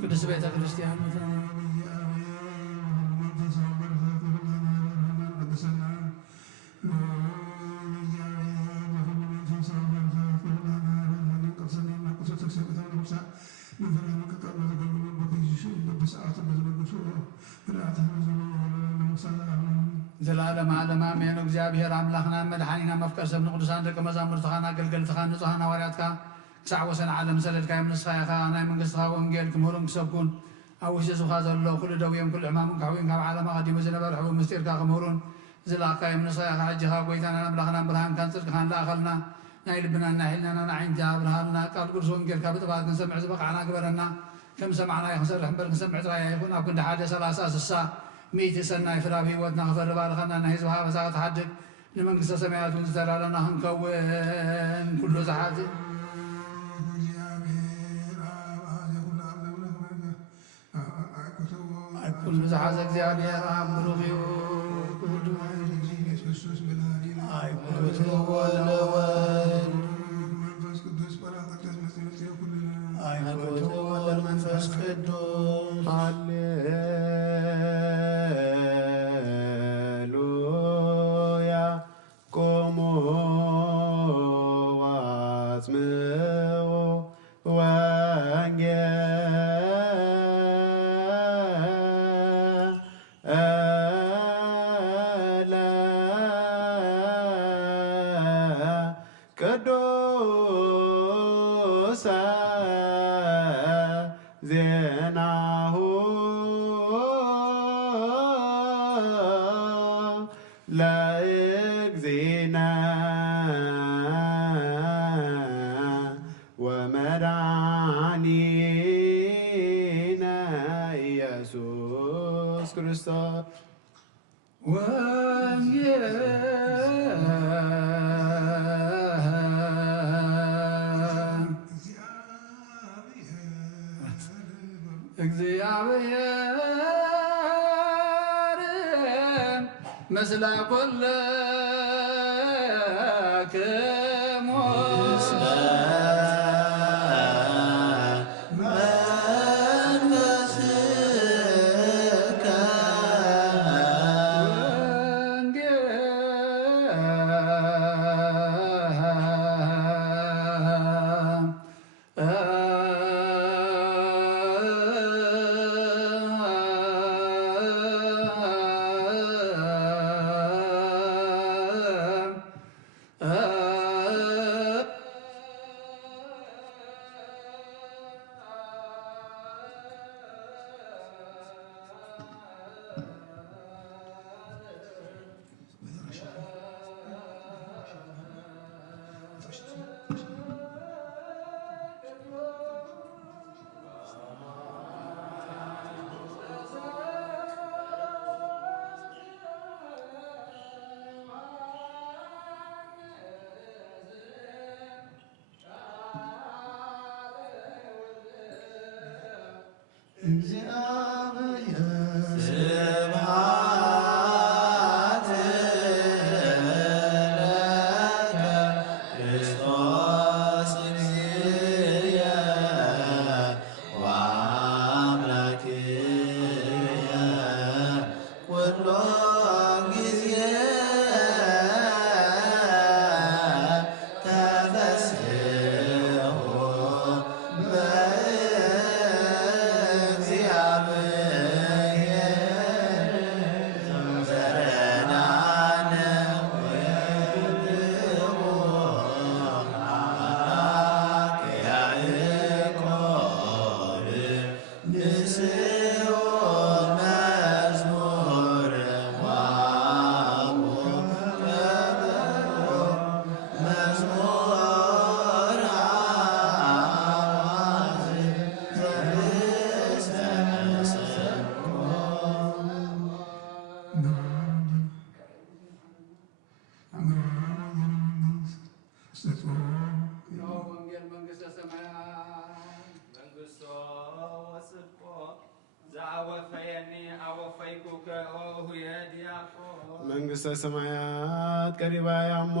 ቅዱስ ቤተ ክርስቲያን ዘላለም ዓለም አሜን። እግዚአብሔር አምላኽና መድኃኒና መፍቀር ሰብ ንቅዱሳን ደቀ መዛሙርትኻን ኣገልገልትኻ ንጹሓን ሃዋርያትካ ክሳዕ ወሰን ዓለም ሰደድካዮም ንስኻ ኢኻ ናይ መንግስትኻ ወንጌል ክምህሩን ክሰብኩን ኣብ ውሽጢ ህዝብኻ ዘሎ ኩሉ ደውዮም ኩሉ ሕማምን ካሕዊን ካብ ዓለም ኣቐዲሙ ዝነበረ ሕቡብ ምስጢርካ ክምህሩን ዝለኣካዮም ንስኻ ኢኻ ሕጂኻ ጎይታናን ኣምላኽናን ብርሃንካን ጽድቅኻን ለኣኸልና ናይ ልብናን ናይ ሕሊናና ንዓይንታ ብርሃንና ቃል ቅዱስ ወንጌልካ ብጥባት ክንሰምዕ ዝበቕዓና ግበረና ከም ሰማዕና ክንሰርሕ እምበር ክንሰምዕ ጥራይ ኣይኹን ኣብ ክንዲ 1 30 60 ሚእቲ ሰናይ ፍረ ኣብ ሂወትና ክፈሪ ባርኸና ናይ ህዝብኻ በሳኻ ተሓድግ ንመንግስተ ሰማያት እውን ዝተዳለወና ክንከውን ኩሉ ዝሓት ኩሉ ዝሓዘ እግዚአብሔር ኣብ ብሩኽ እዩ ኣይኩቱ ወልወልድ ኣይኩቱ ወልመንፈስ ቅዱስ ሃሌሉያ ቆሞ ዋጽምዑ ዜናሁ ለእግዚእነ ወመድኃኒነ ኢየሱስ ክርስቶስ ወንጌል እግዚአብሔር ምስለ ኩልክሙ ስብሐት ለከ ክርስቶስ እግዚእየ ወአምላክየ ኩሎ ጊዜ ነው ወንጌል መንግሥተ ሰማያት መንግሥቶ ወጽድቆ ዘአወፈየኒ አወፈይኩከ ኦሁየ ዲያቆን መንግሥተ ሰማያት ቀሪባ ያሞ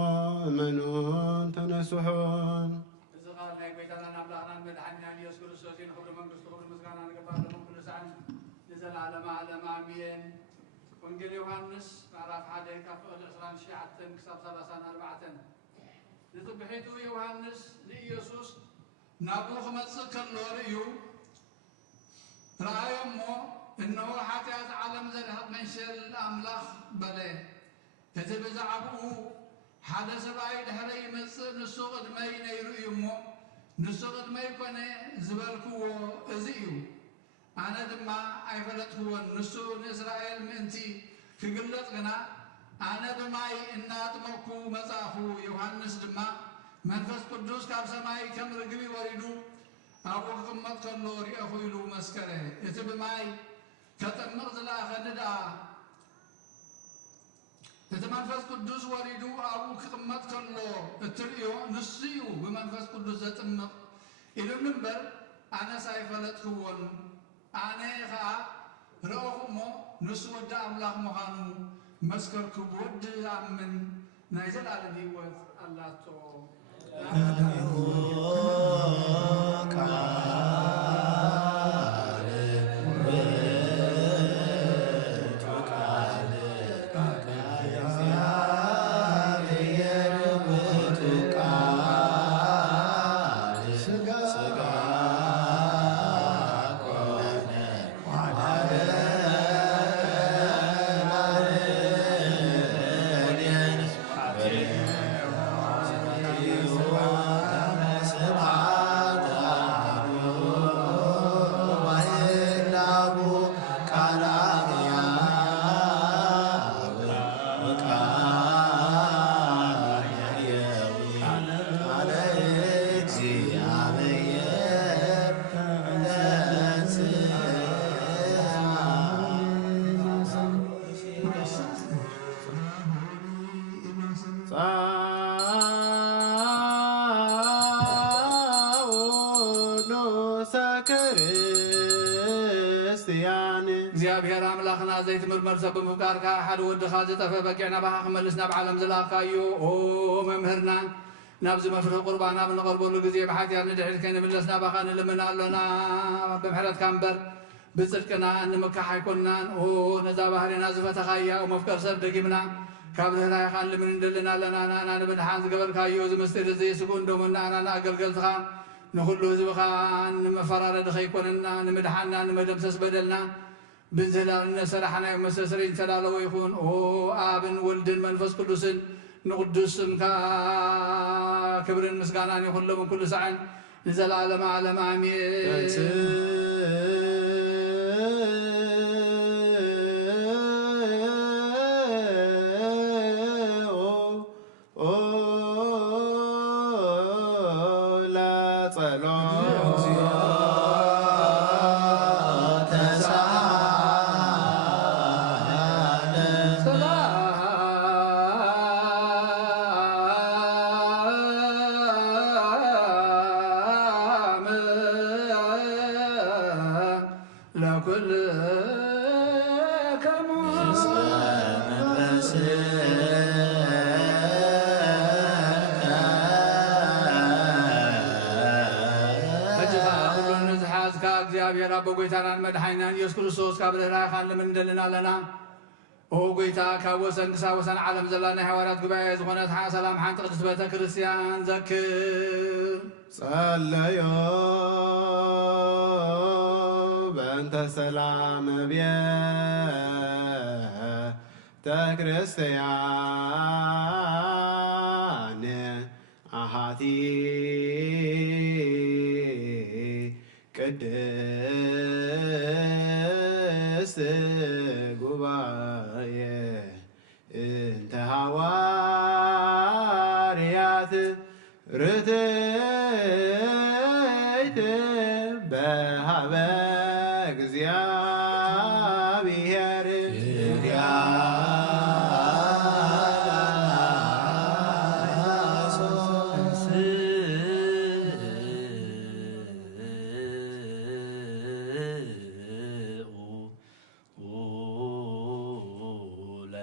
እመኑን ተነስሑን እዚ ቃል ናይ ጎይታናን አምላኽናን መድሓኒናን ኢየሱስ ክርስቶስ እዩ ንክብሪ መንግስቱ ክብሪ ምስጋና ንገባለሙ ኩሉ ሰዓት ንዘለዓለመ ዓለም አሜን። ወንጌል ዮሐንስ ምዕራፍ 1 ካብ ፍቕዲ 29 ክሳብ 34 ንፅብሒቱ ዮሐንስ ንኢየሱስ ናብኡ ክመጽእ ከሎ ርእዩ ረአዮ እሞ እነሆ ሓጢአት ዓለም ዘርሕቕ መንሸል አምላኽ በለ። እቲ ብዛዕባኡ ሓደ ሰብኣይ ድሕረይ ይመጽእ ንሱ ቅድመይ ነይሩ እዩ እሞ ንሱ ቅድመይ ኮነ ዝበልክዎ እዚ እዩ። ኣነ ድማ ኣይፈለጥክዎን ንሱ ንእስራኤል ምእንቲ ክግለጽ ግና ኣነ ብማይ እናጥመኩ መጻእኹ። ዮሐንስ ድማ መንፈስ ቅዱስ ካብ ሰማይ ከም ርግቢ ወሪዱ ኣብኡ ክቕመጥ ከሎ ሪአኹ ኢሉ መስከረ። እቲ ብማይ ከጠምቕ ዝለኣኸኒ ድኣ እቲ መንፈስ ቅዱስ ወሪዱ ኣብኡ ክቕመጥ ከሎ እትርእዮ ንሱ እዩ ብመንፈስ ቅዱስ ዘጥምቕ ኢሉኒ እምበር ኣነስ ኣይፈለጥክዎን። ኣነ ከዓ ረአኹ እሞ ንሱ ወዲ ኣምላኽ ምዃኑ መስከርኩ። ብወዲ ዝኣምን ናይ ዘለዓለም ህይወት ኣላቶ። እግዚአብሔር አምላኽና ዘይትምርመር ሰብ ብምፍቃርካ ሓደ ወድኻ ዝጠፈ በቂዕና ባኻ ክመልስ ናብ ዓለም ዝለኣኻዮ ኦ መምህርና ናብዚ መፍርሒ ቁርባን ኣብ ንቐርበሉ ግዜ ብሓጢኣት ንድሕሪት ከይንምለስ ናባኻ ንልምና ኣሎና። ብምሕረትካ እምበር ብፅድቅና እንምካሕ ኣይኮንናን። ኦ ነዛ ባህሪና ዝፈተኻያ ኦ መፍቀር ሰብ ደጊምና ካብ ርህራይኻ ንልምን እንደልና ኣለና። ንኣና ንብድሓን ዝገበርካዮ እዚ ምስጢር እዚ ስጉእ እንዶሞ ንኣና ንኣገልገልትኻ ንኩሉ ህዝብኻ ንመፈራረዲ ከይኮነና ንምድሓና ንመደምሰስ በደልና ብዝህላልነት ሰራሕናዮ መሰስሪ እንተላለዎ ይኹን። ኦ ኣብን ወልድን መንፈስ ቅዱስን ንቅዱስ ስምካ ክብርን ምስጋናን ይኹን ኩሉ ሰዓን ንዘለዓለመ ዓለም አሜን። እግዚአብሔር አብ ጎይታናን መድኃኒናን ኢየሱስ ክርስቶስ ካብ ርህራይኻ ንልምንደልና ኣለና። ኦ ጎይታ ካብ ወሰን ክሳብ ወሰን ዓለም ዘላ ናይ ሃዋርያት ጉባኤ ዝኾነት ሰላም ሓንቲ ቅድስት ቤተ ክርስቲያን ዘክር ጸለዮ በእንተ ሰላም ቤተ ክርስቲያን አሃቲ ቅድስት ጉባኤ እንተ ሐዋርያት ርትዕት በሃበ እግዚአብሔር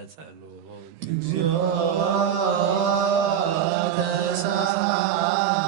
ለጸሎት እግዚኦ ተሳለነ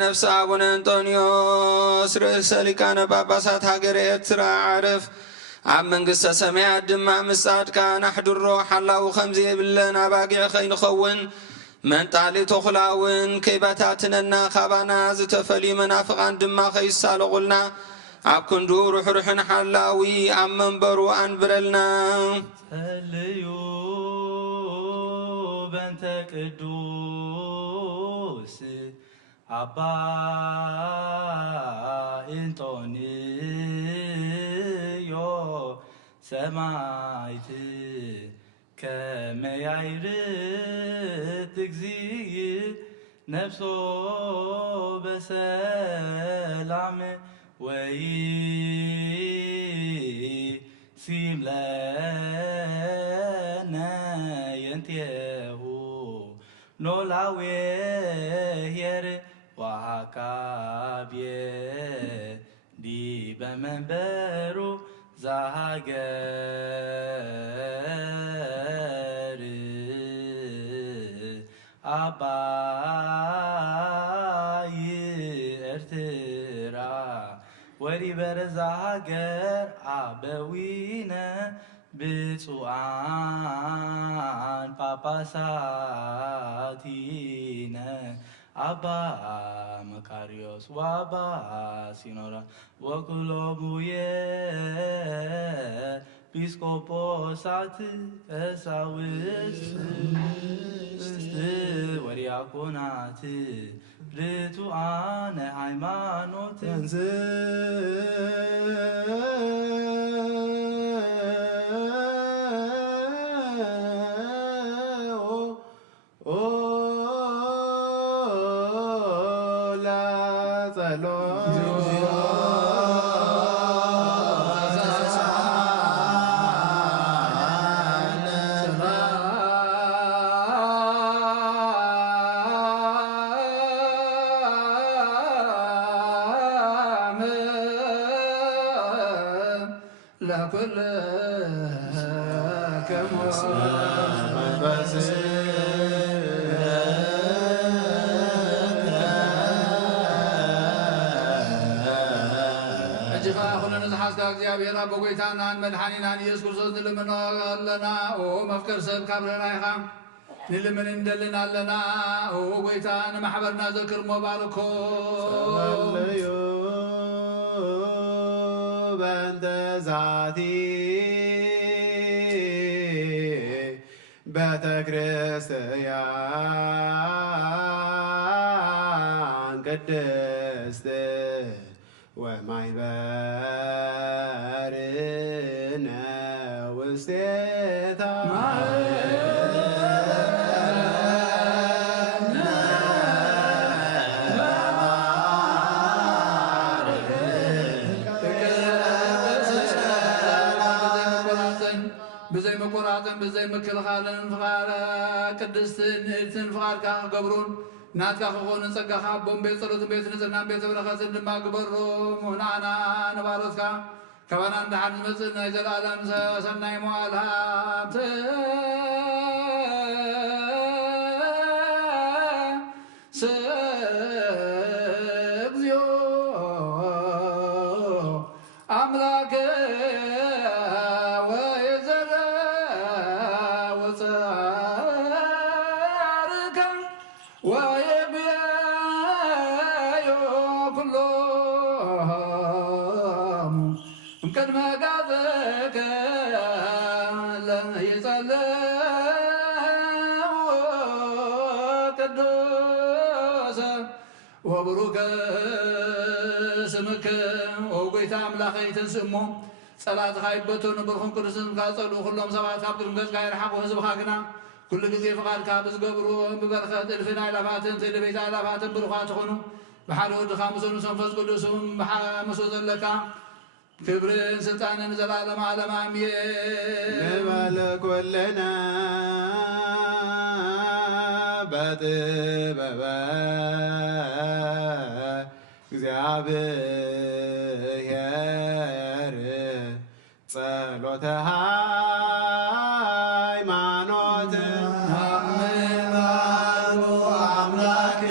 ነፍስ አቡነ አንጦንዮስ ርእሰ ሊቃነ ጳጳሳት ሀገረ ኤርትራ ዓርፍ ኣብ መንግስተ ሰማያት ድማ ምስ ጻድቃን ኣሕድሮ ሓላዊ ከምዚ የብለን ኣባጊዕ ከይንኸውን መንጣሊ ተኹላውን ከይባታትነና ካባና ዝተፈልዩ መናፍቃን ድማ ከይሳለቁልና ኣብ ክንዱ ሩሕሩሕን ሓላዊ ኣብ መንበሩ አንብረልና ጸልዩ በእንተ ቅዱስ አባ እንጦንዮ ሰማዕት ከመ ያዕርግ እግዚእ ነፍሶ በሰላም ወይሲም ለነ የንቲሁ ኖላዌ ኄር ወአቃቤ ዲበ መንበሩ ዘሀገር አባይ ኤርትራ ወዲበረ ዘሀገር አበዊነ ብፁዓን ጳጳሳቲነ አባ መካሪዮስ ወአባ ሲኖራ ወኩሎሙ የኤጲስቆጶሳት ቀሳውስት ወዲያቆናት ርቱዓነ ሃይማኖት እግዚአብሔር በጎይታናን መድኃኒናን ኢየሱስ ክርስቶስ ንልምናለና መፍቀር ሰብ ካብረናይኻ ንልምን እንደልናለና ጎይታ ንማሕበርና ዘክርሞ ባርኮ ጸልዩ በእንተ ዛቲ ቤተ ክርስቲያን ቅድስት ወማይበርነ ውስቴታ ብዘይ መቆራፅን ብዘይ ምክልኻልን ፍቓድ ቅድስትን ንእትን ፍቓድካ ክገብሩን ናትካ ክኾኑን ጸጋኻ ኣቦም ቤት ጸሎትን ቤት ንጽሕናን ቤተ በረኸትን ድማ ግበሮም ንኣና ንባሮትካ ከባና እንዳሓን ዝመጽእ ናይ ዘለኣለም ሰናይ መዋዕል ሃብቲ እግዚኦ ኣምላከ ወብሩከ ስምከ ወጎይታ አምላኸይ ተንስእሞ ጸላትኻ ይበተኑ ብርኹም ቅዱስን ካጸሉ ኩሎም ሰባት ካብ ቅድሚ ገጽካ ይርሓቑ ህዝብኻ ግና ኩሉ ግዜ ፍቓድካ ብዝገብሩ ብበረኸት እልፍን ኣእላፋትን ትድቤት ኣእላፋትን ብሩኻት ትኾኑ ብሓደ ወድኻ ምስኑ መንፈስ ቅዱስን ምስ ዘለካ ክብርን ስልጣንን ዘላለም ዓለም ኣሜን ንበለ ኩለና በጥበበ እግዚአብሔር ጸሎተ ሃይማኖት አምላክ አምላክ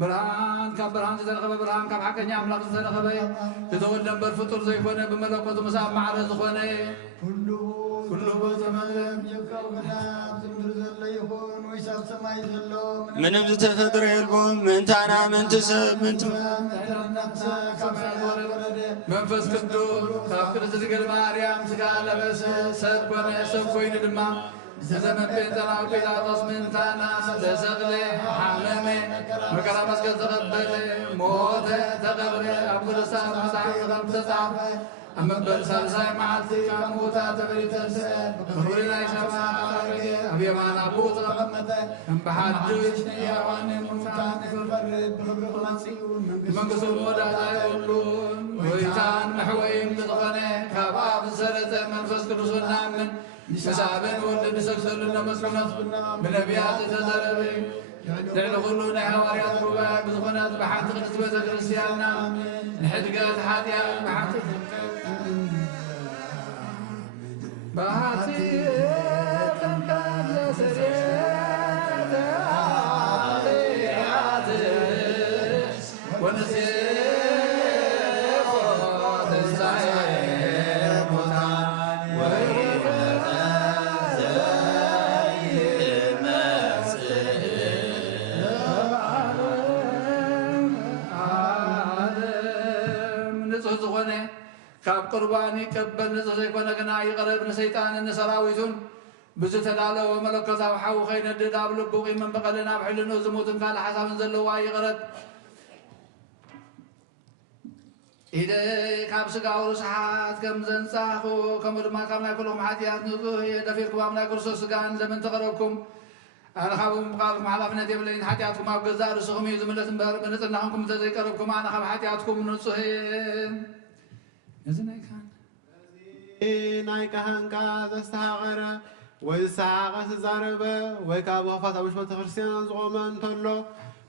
برهان كاب برهان زرقبه برهان كاب حقني أملاك زرقبه تدور نمبر فطور زي كونه بملكوت مساب معرض كونه كله بزمن يكاو كلام زمر زل يكون ويساب سماي زلو من بتفدر يلبون من تانا من تسب من መንፈስ ቅዱስ ካብ ቅድስት ድንግል ማርያም ሥጋ ለበሰ ሰብ ኮነ ሰብ ኮይኑ ድማ ዘመን ጴንጠናዊ ጲላጦስ ምንታና ተሰቅለ ሓመመ መከራ መስቀል ተቐበለ ሞተ ተቐብረ ኣብ ቅዱሳን መጽሓፍ ተጻሕፈ ኣብ መበል ሳልሳይ መዓልቲ ካብ ሙታን ተመሊተንስአ ብክብሪ ናይ ሰማያት ኣረገ ኣብ የማን ኣቡኡ ተቐመጠ እምበሓድሽ ሕያዋን ሙታን ክፈርድ ብክብሪ ክመጽኡ መንግሥቱ ወዳእታይ ኩሉን ጎይታን መሕወይን ዝኾነ ካብ ኣብ ዝሰረጸ መንፈስ ቅዱስ እናምን ንሳብን ወልድን ንሰግሰሉ ነመስኩነት ብነቢያት ዝተዘረበ ልዕሊ ኩሉ ናይ ሃዋርያት ጉባኤ ብዝኾነት ብሓንቲ ቅድስቲ ቤተ ክርስቲያንና ንሕድገት ሓጢኣት ብሓንቲ ባቲ ተንካለ ስርየተ ኃጢአት ወንሴ ካብ ቁርባን ይቀበል ንጹህ ዘይኮነ ግና ይቐርብ ንሰይጣንን ንሰራዊቱን ብዝተዳለወ መለኮታዊ ሓዊ ከይነድድ ኣብ ልቡ ቂምን በቐልን ኣብ ሕልንኡ ዝሙትን ካልእ ሓሳብን ዘለዋ ይቐረብ ኢደ ካብ ስጋዊ ርስሓት ከም ዘንጻኹ ከምኡ ድማ ካብ ናይ ኩሎም ሓጢኣት ንጹህ እየ ደፊርኩም ኣብ ናይ ክርስቶስ ስጋን ዘመን ተቐረብኩም ኣነ ካብኡ ብቃልኩም ሓላፍነት የብለይን ሓጢኣትኩም ኣብ ገዛእ ርእስኹም እዩ ዝምለስ እምበር ብንጽናኹምኩም እንተዘይቀረብኩም ኣነ ካብ ሓጢኣትኩም ንጹህ እየ ናይ ካህንካ ዘስተሃቐረ ወይ ዝሰሓቐ ዝዛረበ ወይ ካብ ወፋት ኣብ ውሽጢ ቤተ ክርስቲያን ዝቆመ እንተሎ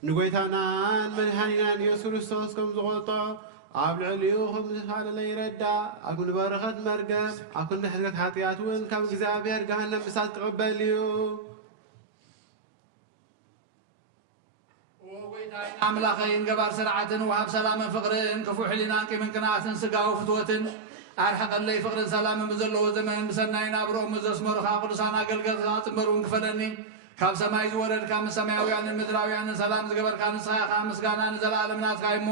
ንጎይታናን መድሓኒናን ኢየሱስ ክርስቶስ ከም ዝቆጦ ኣብ ልዕሊኡ ከም ዝኻለለ ይረዳእ ኣብ ኩሉ በረኸት መርገም ኣብ ኩሉ ሕዝገት ሓጢኣት እውን ካብ እግዚኣብሔር ገሃነም እሳት ክቕበል እዩ ኣምላኸይን ገባር ስርዓትን ወሃብ ሰላምን ፍቕርን ክፉእ ሕሊናን ቂምን ቅንዓትን ስጋዊ ፍትወትን ኣርሐቐለይ ፍቕርን ሰላምን ብዘለዎ ዘመን ብሰናይ ናብሮኦም ዘስመሩኻ ቅዱሳን ኣገልገልካ ፅምበሩን ክፈለኒ ካብ ሰማይ ዝወረድካ ምስ ሰማያውያንን ምድራውያንን ሰላም ዝገበርካ ንስኻ ኢኻ ምስጋና ንዘለኣለም ናትካ እሞ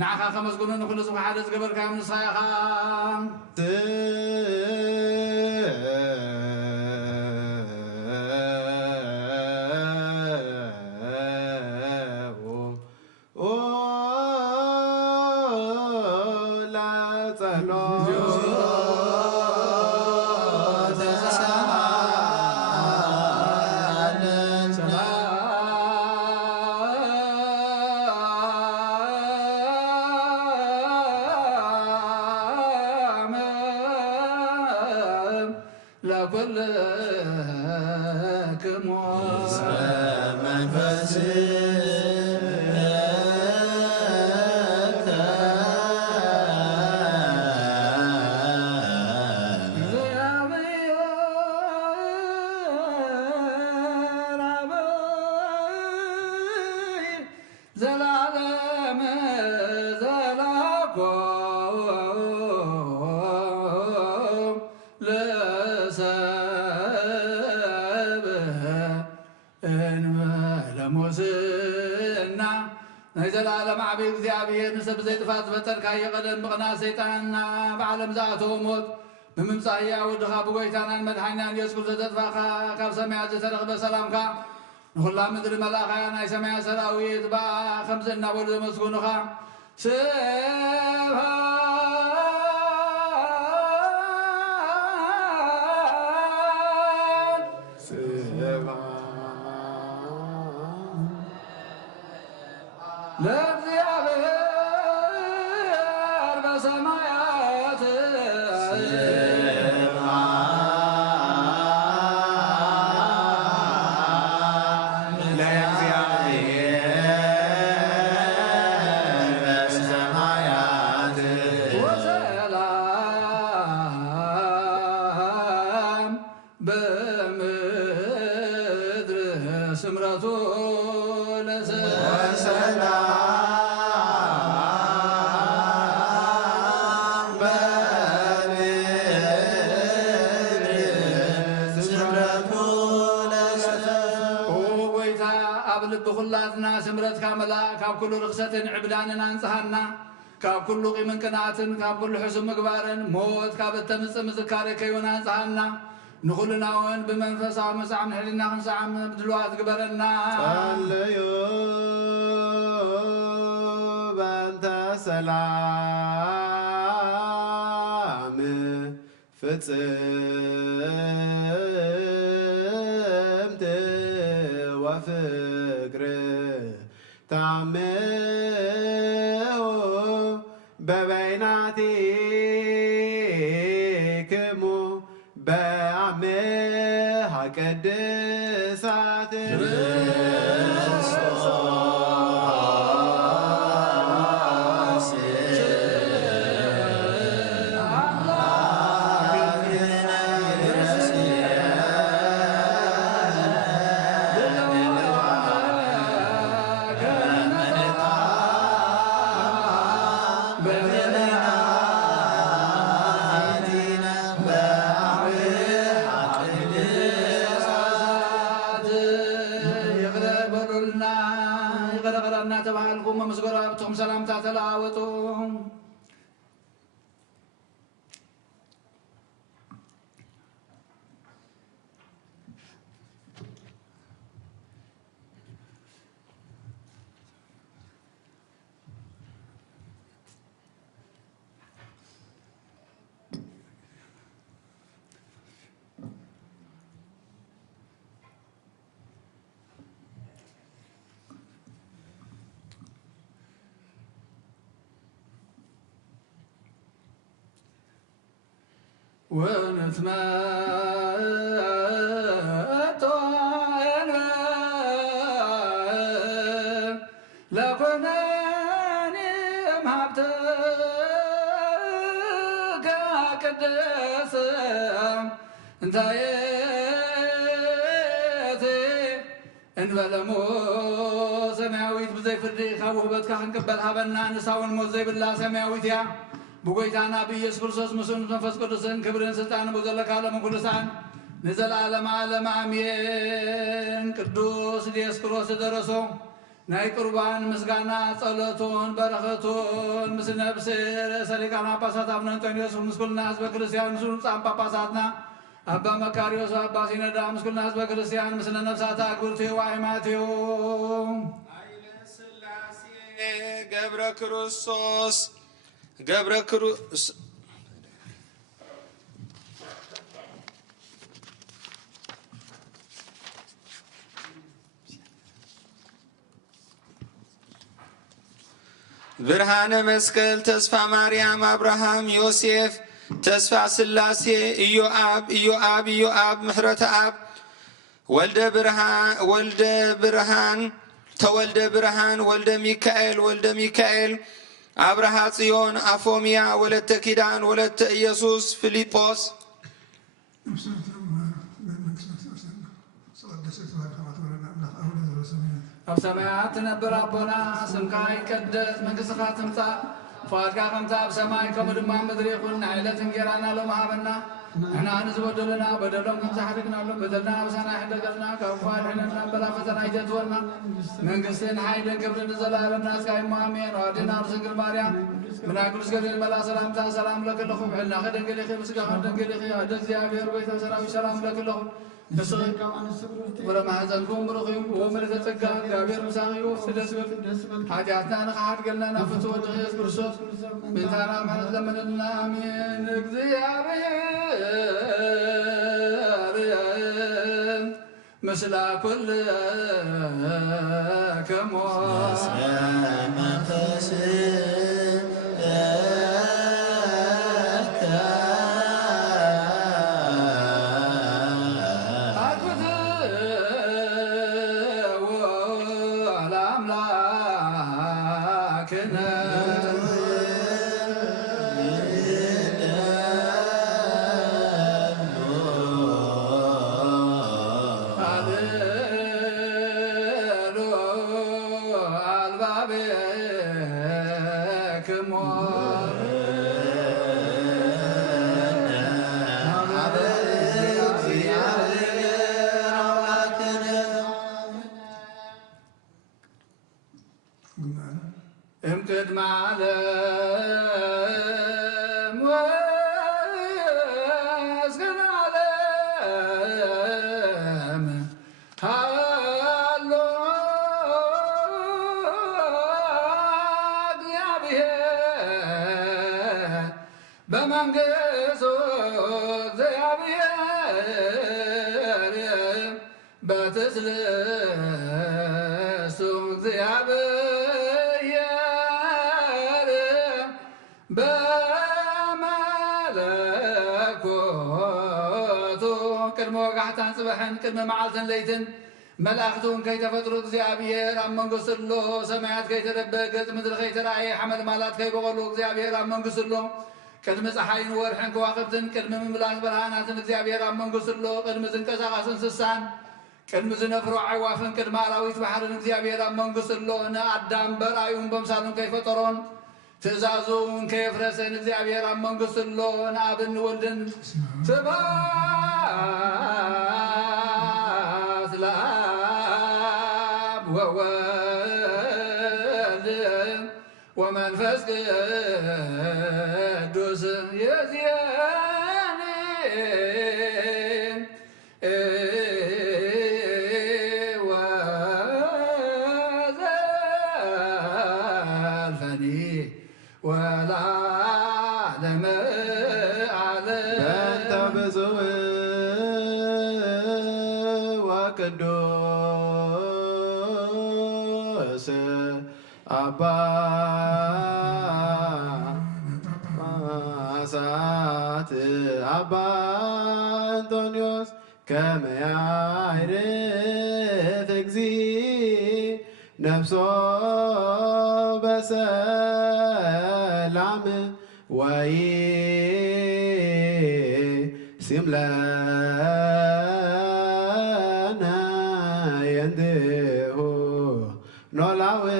ንዓኻ ከመስግኑ ንኩሉ ሰብ ሓደ ዝገበርካዮም ንስኻ ኢኻ ኩልክሙ መንፈስ ዘላለም ዘላኮ ለሰብእ እንበለ ሙስና ናይ ዘላለም ዓብይ እግዚአብሔር ንሰብ ዘይጥፋት ዝፈጠርካ የቀደም ብቕናት ሰይጣንና ብዓለም ዝኣተወ ሞት ብምምፃእ ሕያው ወድኻ ብጎይታናን መድሓኒናን ኢየሱስ ክርስቶስ ዘጥፋእካ ካብ ሰማያት ዝተረኽበ ሰላምካ ንኩላ ምድሪ መላእኽያ ናይ ሰማያት ሰራዊት በኣ ከምዚ እናበሉ ዘመስግኑኻ ለእግዚአብሔር በሰማያት ወሰላም በምድር ስምረቱ ብኹላትና ስምረትካ መላእ ካብ ኩሉ ርክሰትን ዕብዳንን አንጽሃና ካብ ኩሉ ቂምን ቅንዓትን ካብ ኩሉ ሕሱም ምግባርን ሞት ካብ እተምፅእ ምዝካረ ከይውን አንጽሃና ንኹልና እውን ብመንፈሳዊ መሳዕም ሕሊና ክንሰዓም ድልዋት ግበረና ጸለዩ በእንተ ሰላም ፍጽምት ወፍቅር ታምሁ በበይናቲክሙ በአምሃ ቅድሳት ተባልኩም መስገራ ብትኩም ሰላምታ ተለዋወጡ ونتمتع لكنني مهبتك قدس انت ياتي انبلمو سماويت بزي فردي خوبتك خنقبل هبنا نساون موزي بالله سماويت يا بقيتانا بيس كرسوس مسون نفس كرسن كبرن سلطان بوزلك عالم كرسان نزل عالم عالم عمين قدوس ديس كروس درسو ناي قربان مسغانا صلاتون بركتون مس نفس سليقانا باسات ابن انطونيوس مسكلنا حزب كريستيان مسون صام باساتنا ابا مكاريوس ابا سيندا مسكلنا حزب كريستيان مسن نفسات اغورتي وايماتيو ኃይለ ሥላሴ ገብረ ክርስቶስ ገብረ ክርስቶስ ብርሃነ መስቀል ተስፋ ማርያም አብርሃም ዮሴፍ تسفع سلاسي إيوآب محرة آب ولد برهان تولد برهان ولد ميكائيل أبرها صيون أفوميا ولد كيدان ولد إيسوس فيليبوس أب سماعات نبر ربنا سمكا يكدس من قصفات تمسا فاتكا خمسا أب سماعي كمد ما مدري قلنا عيلة انجرانا لو مهابنا احنا نزود لنا بدلهم خمسا حرقنا لهم بدلنا بسنا حدا قلنا كوفال حنا بلا فتنا يجتولنا من قصين حايدا قبل نزلال الناس كاي مامين وادينا رسنقل ماريا من أقولس قبل الملا سلام لك اللخم حلنا خدن قلي خي مسكا خدن قلي خي عدد زيابير بيتا سلام لك اللخم نسغي ولا ما هزنكم برخيم ومن تتقى غابير مساغي وفدس حاجاتنا نخاط قلنا نفس وجهيس برسوس من ثانا محل زمننا امين اغزيابين مثل كل كموس امكد معلم واسكن علم هالو يا بيه بمنقصو يا بيه بتسلسو يا بيه كلمة وقعتان صباحا كلمة معالتن ليتن ملاختون كي تفتروا እግዚአብሔር አመንግስሎ ሰማያት كي تدبقت ምድር كي ترأي حمل مالات كي بغلو እግዚአብሔር አመንግስሎ ቅድሚ ፀሓይን ወርሕን ከዋክብትን ቅድሚ ምምላስ ብርሃናትን እግዚአብሔር አመንግስሎ ቅድሚ ዝንቀሳቀስ እንስሳን ቅድሚ ዝነፍሩ ዓዕዋፍን ቅድሚ አራዊት ባሕርን እግዚአብሔር አመንግስሎ ንአዳም በራእዩን በምሳሉን ከይፈጠሮን ትእዛዙን ከየፍረሰን እግዚአብሔር አመንግስሎ ንአብን ወልድን ስብሐት ለአብ ወወልድ ወመንፈስ ቅዱስ የዚያኔ ወዘልፈኒ ወለዓለመ ዓለም በእንተ ብፁዕ ወቅዱስ አባ ማሳት አባ አንጦንዮስ ከመ ያዕርፍ እግዚእ ነፍሶ በሰላም ወይሲም ለነ የንድሁ ኖላውሔር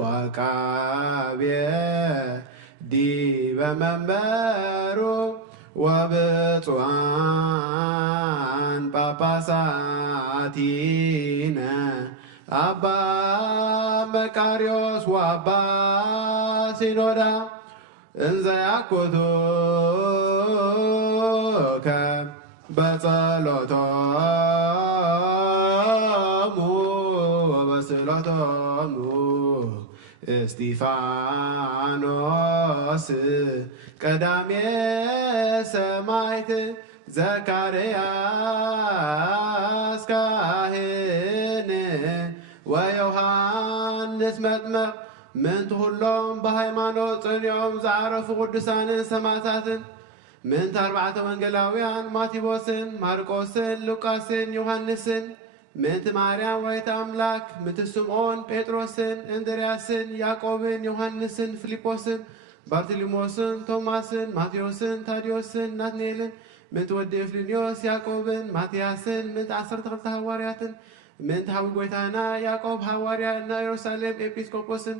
ወቃቤ ዲበ መንበሩ ወብፁዓን ጳጳሳቲነ አባ መቃርዮስ ወአባ ሲኖዳ እንዘ ያኩቱከ በጸሎቶሙ ወበስእሎቶሙ እስጢፋኖስ ቀዳሜ ሰማዕት ዘካርያስ ካህን ወዮሐንስ መጥምቅ من تهلهم بهيمانوت صنيعهم زعرفوا قدسان سماتاتن من تربعة وانجلاويان ماتيبوسن ماركوسن لوكاسن يوحنسن من تماريان ويت أملاك من تسمعون بيتروسن اندرياسن ياقوبن يوحنسن فيليبوسن بارتليموسن توماسن ماتيوسن تاديوسن ناتنيلن من تودي فلينيوس ياقوبن ماتياسن من تعصر تغلط هوارياتن من تحاول قويتانا ياقوب هوارياتنا يروساليم إبيسكوبوسن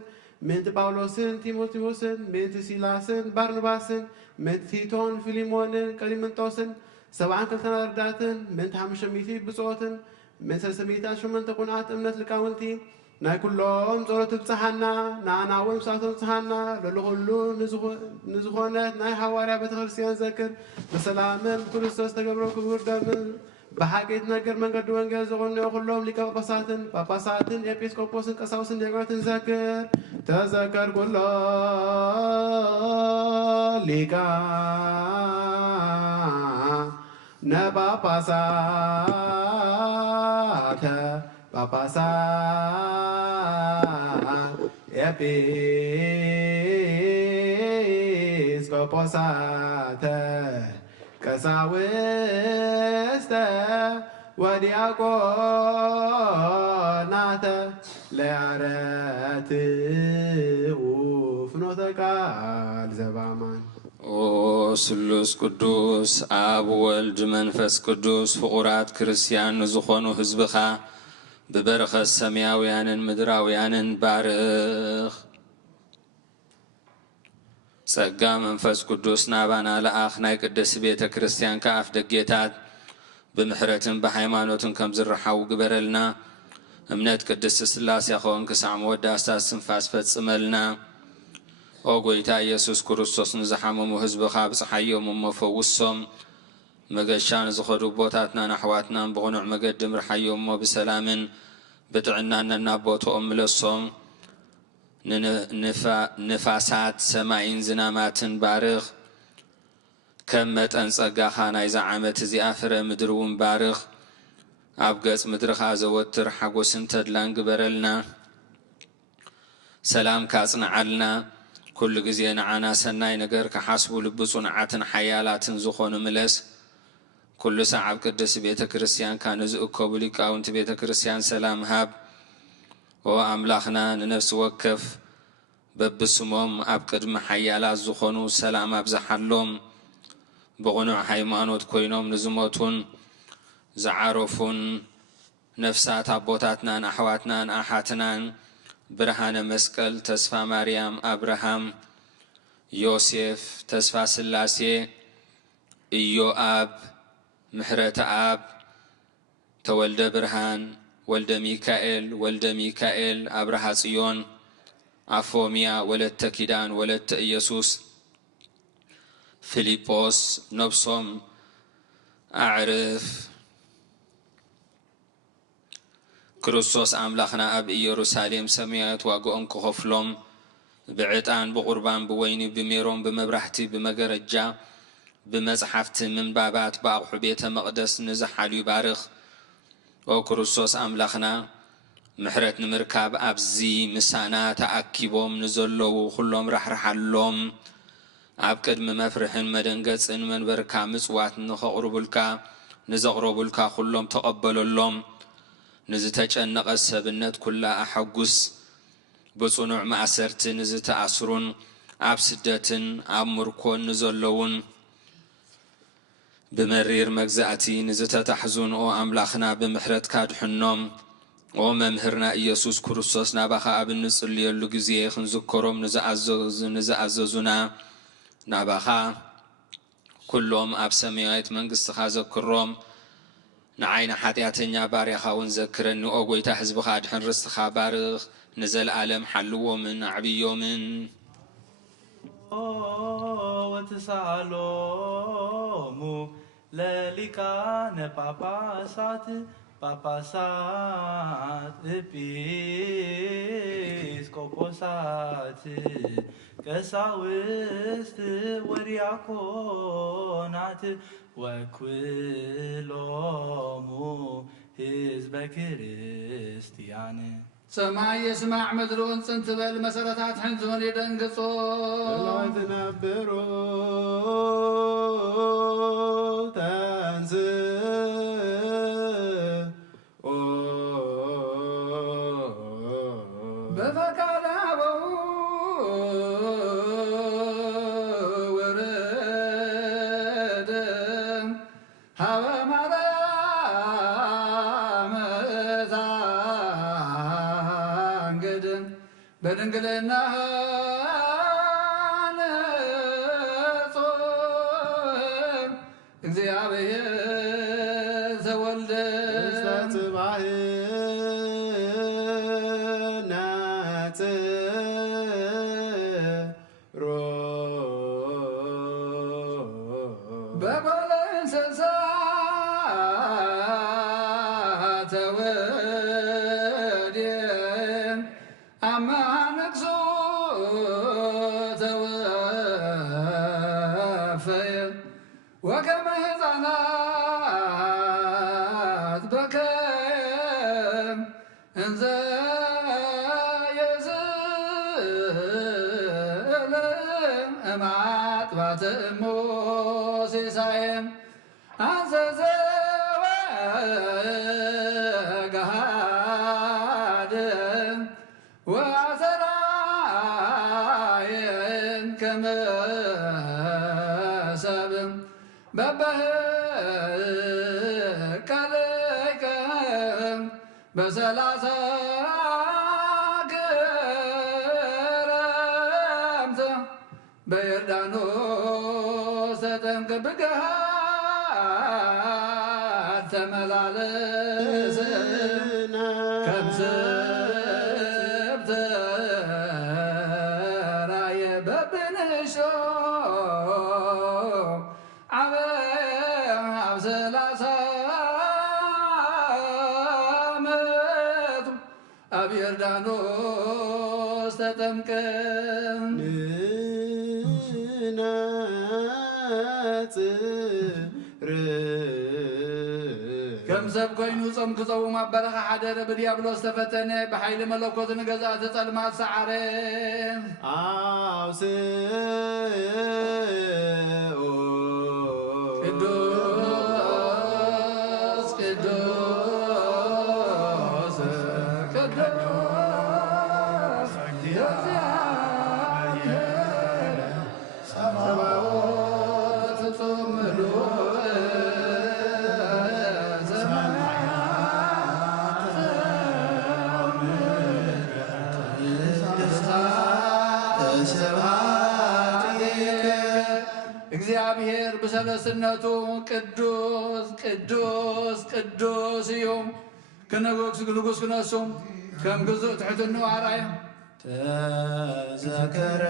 من باولوسن تيموتيوسن من سيلاسن بارنباسن من تيتون فيليمونن كليمنتوسن سبعان كلتنا رداتن من تحمشميتي بصوتن من سلسميتان شمن تقنعات امنت لكاونتي ناي كلهم صورة بصحنا نانا ومساتهم صحنا للغلو نزخونات ناي حواريا بتغرسيان ذكر بسلامن كريستوس تقبرو كبور دامن بحاجة نجر من قد وانجاز غنى كلهم لك باباساتن إبيسكوبوسن كساوسن ديغراتن ذكر تذكر كل لك نباباسات باباسات إبيسكوبوسات كساوست ودياقونات لعرات وفنوتك الزبامان او سلوس قدوس اب ولد منفس قدوس فقرات كريستيان زخونو حزبخا ببرخ السماويان مدراويان بارخ ጸጋ መንፈስ ቅዱስ ናባና ለአኽ ናይ ቅድስ ቤተ ክርስቲያን ከአፍ ደጌታት ብምሕረትን በሃይማኖትን ከም ዝረሓው ግበረልና እምነት ቅድስ ስላሴ ኾን ክሳዕ መወዳእታ ስንፋስ ፈጽመልና ኦ ጎይታ ኢየሱስ ክርስቶስ ንዝሓመሙ ህዝብኻ ብፀሓዮም መፈውሶም መገሻን ዝኸዱ ቦታትና ናሕዋትና ብቕኑዕ መገዲ ምርሓዮም ብሰላምን ብጥዕናን ናቦቶኦም ምለሶም نفاسات سماين زناماتن بارخ كم متن صقاخا ناي زعامت زيافر مدرون بارخ أبقص مدرخا زوتر حقوسن تدلان قبرلنا سلام كاسنا علنا كل قزين عنا سناي نقر كحاسبو لبسون عاتن حيالاتن زخون ملس كل ساعة قدس بيت كريستيان كان زؤكو بليك أونت بيت كريستيان سلام هاب وأملاخنا ننفس وكف ببسمهم أبقد محيالات زخونو سلام أبزحلهم بغنوع حيمانوت كوينوم نزموتون زعارفون نفسات أبوتاتنا أحواتنا أحاتنا برهان مسكال تسفى مريم أبراهام يوسف تسفى سلاسي إيو آب محرة آب تولد برهان ولد ميكائيل أبرها صيون أفوميا ولد تكيدان ولد إيسوس فيليبوس نبصم أعرف كريستوس أملاخنا أب يروساليم سميات واقوم كخفلهم بعتان بقربان بويني بميرون بمبرحتي بمجرجة بمزحفت من بابات باقو بيت مقدس نزح علي بارخ او كريستوس أملاخنا محرت نمركاب أبزي مسانا تأكيبهم نزلو خلهم رحلهم أبكد مفرحن مدنقص إن من بركا مصوات نخقربلكا نزقربلكا خلهم تقبلوا نزتج النقص بالنت كلها أحقس بصنوع معسرت نزت أسرون أبسدة أمركون نزلون بمرير مجزأتي نزت تحزن أو أملاخنا بمحرت كادحنهم وممهرنا إيسوس كريستوس نبخا أبن نصلي اللجزية خنذكرهم نزعززنا نبخا كلهم أبسميات من قصة ذكرهم نعين حياتنا بارخا ونذكرن أوجي تحزب خاد حنرست خبارخ نزل عالم حلو من عبيو من وتسالومو للكان باباسات إبيسكوبوسات كساوست ورياكونات وكلهم حزب كريستيان ሰማይ የስማዕ ምድሩን ጽንት በል መሰረታት ሕንዝሆን የደንግጾ ትነብሮ ተንስ በፈቃደ አበው ወረደ ሀበ ማርያም ታንግድ በድንግልና ነጾ እግዚአብሔር ዘወልደ በበለ እንስሳ ተወድየ አማነቅሶ ተወፈየ ወከመ ሕፃናት በከም እንዘ የዝለ እማጥባተ እሞ ሲሳየም አንሰዘ ወገሃደ ወአሰራየን ከመ ሰብእ በበህቀለይከ በሰላሳ ክረምት በዮርዳኖስ ተጠምቅ ብገሃድ ተመላለስ ከምስብተ ራየ በብንሾ አብ ሰላሳ ዓመቱ አብ ዮርዳኖስ ተጠምቀ ከም ሰብ ኮይኑ ጾም ክፀውም ኣብ በረኻ ሓደረ ብዲያብሎስ ተፈተነ ብሓይሊ መለኮት ንገዛእቲ ጸልማት ሰዓረ አውስኦ ቅዱስ ቅዱስ ቅዱስ እግዚአብሔር ሰባኦት ፍጹም ምሉእ እግዚአብሔር በሰለስነቱ ቅዱስ ቅዱስ ቅዱስ እዩ ክነጎስ ንጉስ ክነሱ ከም ግዙእ ትሕትኑ ኣርኣያ ተዘከረ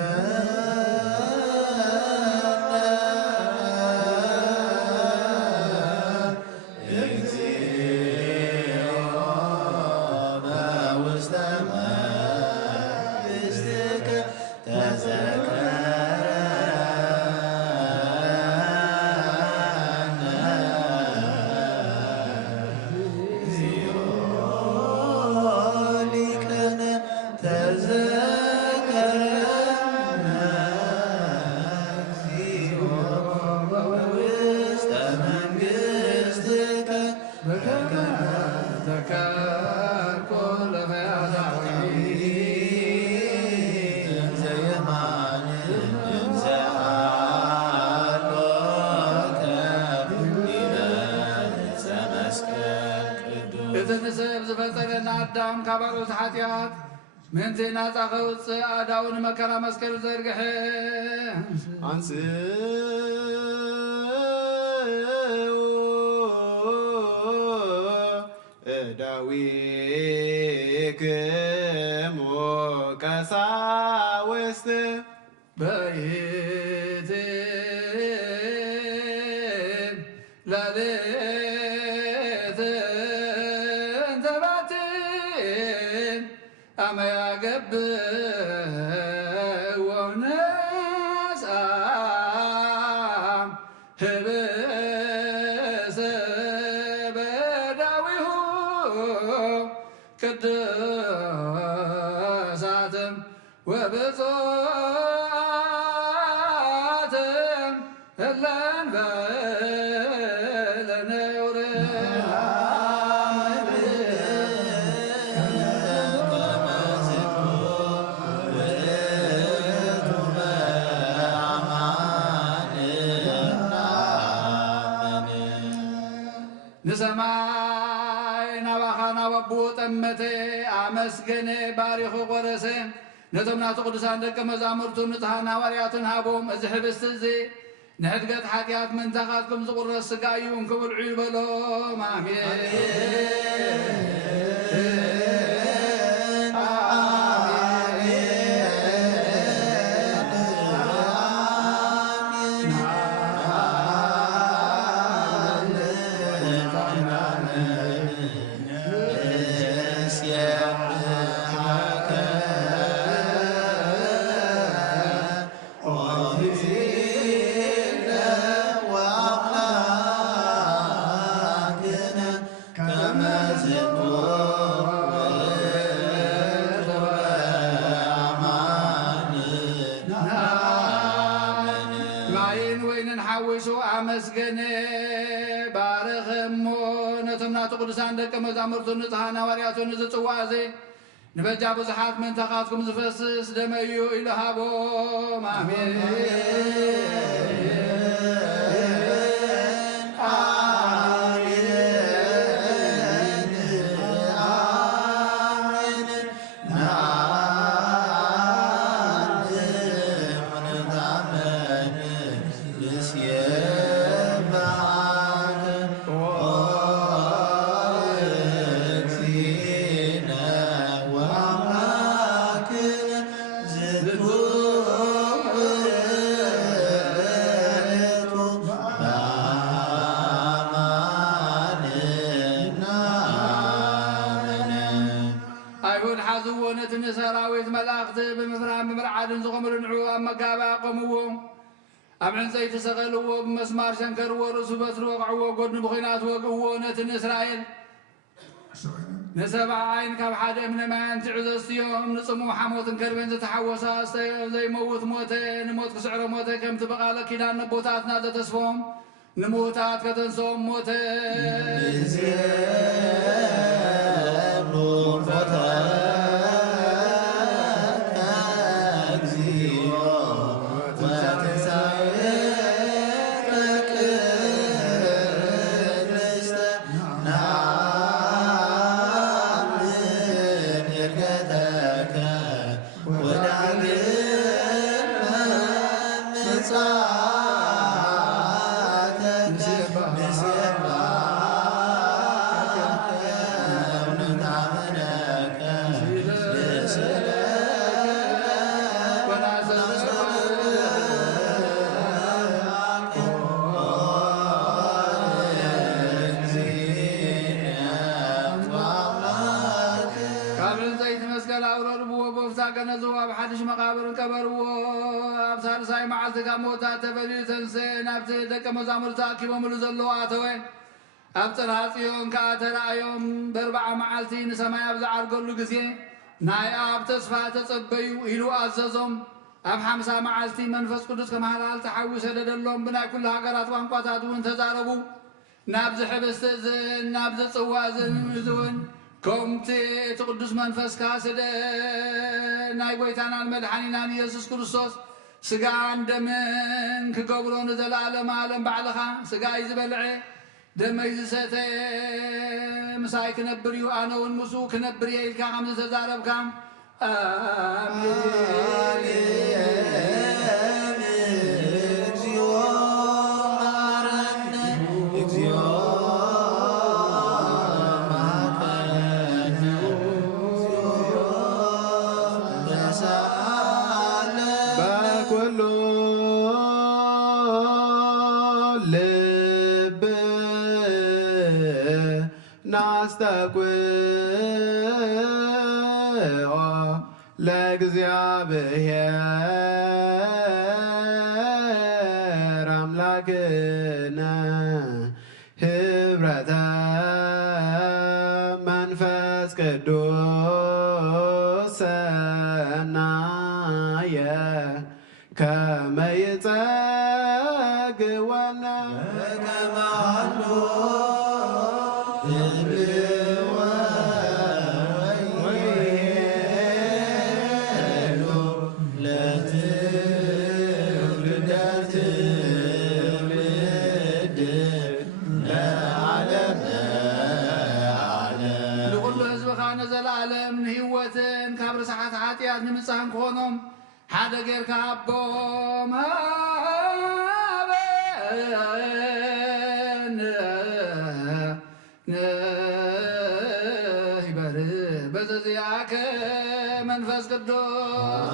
እትንስብ ዝፈጠረና ኣዳም ካብ ኣርዑት ሓጢኣት ምንቲ ናፃ ከውፅእ ኣዳው ንመከራ መስቀል ዘርግሐ አንስኡ እዳዊክሙ ቀሳውስት በይት ላሌት እንተባት አመያገብእ ወነሳ ህብሰ በዳዊሁ ቅዱስ ቅድሳት ወብፁዓት እለን በለነውር ንሰማይ ናባኻና ወቡ ጠመተ አመስገነ ባሪኹ ቆረሰ ነቶም ናቱ ቅዱሳን ደቀ መዛሙርቱ ንጽሓን ሃዋርያትን ሃቦም እዚ ሕብስቲ እዚ ንዕድገት ሓጢኣት መንታኻትኩም ዝቁረስ ስጋ እዩ እንክብልዑ ይበሎም ኣሜን አመስገነ ባረኸሞ ነቶም ናቱ ቅዱሳን ደቀ መዛሙርቱ ንጽሓን ሃዋርያቱን ዝጽዋዕ ዘ ንበጃ ብዙሓት መንተኻትኩም ዝፈስስ ደመ እዩ ኢሉ ሃቦም ኣሜን ሰራዊት መላእክት ብምፍራን ብምርዓድን ዝቆምሉ ንዑ ኣብ መጋባ ቆምዎ ኣብ ዕንፀይቲ ሰቐልዎ ብመስማር ሸንከርዎ ርእሱ በትሪ ወቕዕዎ ጎድኑ ብኹናት ወግእዎ ነቲ ንእስራኤል ንሰብዓ ዓይን ካብ ሓደ እምነ ማያን ትዑ ዘስትዮም ንጽሙም ሓሞትን ከርቤን ዝተሓወሳ ዘይመውት ሞተ ንሞት ክስዕሮ ሞተ ከምቲ በቓለ ኪዳን ነቦታትና ዘተስፎም ንምዉታት ከተንሶም ሞተ ሓድሽ መቃብርን ቀበርዎ ኣብ ሳልሳይ መዓልቲ ካብ ሞታት ተፈልዩ ተንሴ ናብቲ ደቀ መዛሙርቱ ተኣኪቦምሉ ዘለዉ ኣተወ ኣብ ጽርሐ ጽዮን ከዓ ተረኣዮም በ40 መዓልቲ ንሰማይ ኣብ ዝዓርገሉ ግዜ ናይ ኣብ ተስፋ ተጸበዩ ኢሉ ኣዘዞም ኣብ 50 መዓልቲ መንፈስ ቅዱስ ከመሃላል ተሓዊሰ ደደሎም ብናይ ኩሉ ሃገራት ቋንቋታት እውን ተዛረቡ ናብዚ ሕብስቲ እዝን ናብዚ ጽዋ እዝን እውን ከምቲ እቲ ቅዱስ መንፈስ ካስደ ናይ ጎይታናን መድሓኒናን ኢየሱስ ክርስቶስ ስጋን ደምን ክገብሮ ንዘለኣለም ዓለም ባዕልኻ ስጋይ ዝበልዐ ደመይ ዝሰተየ ምሳይ ክነብር እዩ ኣነ እውን ምስኡ ክነብር እየ ኢልካ ከም ዝተዛረብካ ናስተቁዖ ለእግዚአብሔር አምላክነ ህብረተ መንፈስ ቅዱስ ሰናየ ከመ ይጸግወነ ከማሎ ዘለዓለም ንህይወትን ካብ ርስሓት ሓጢኣት ንምፅሓን ክኾኖም ሓደ ጌርካ ኣቦም ይበር በዘዚኣከ መንፈስ ቅዱስ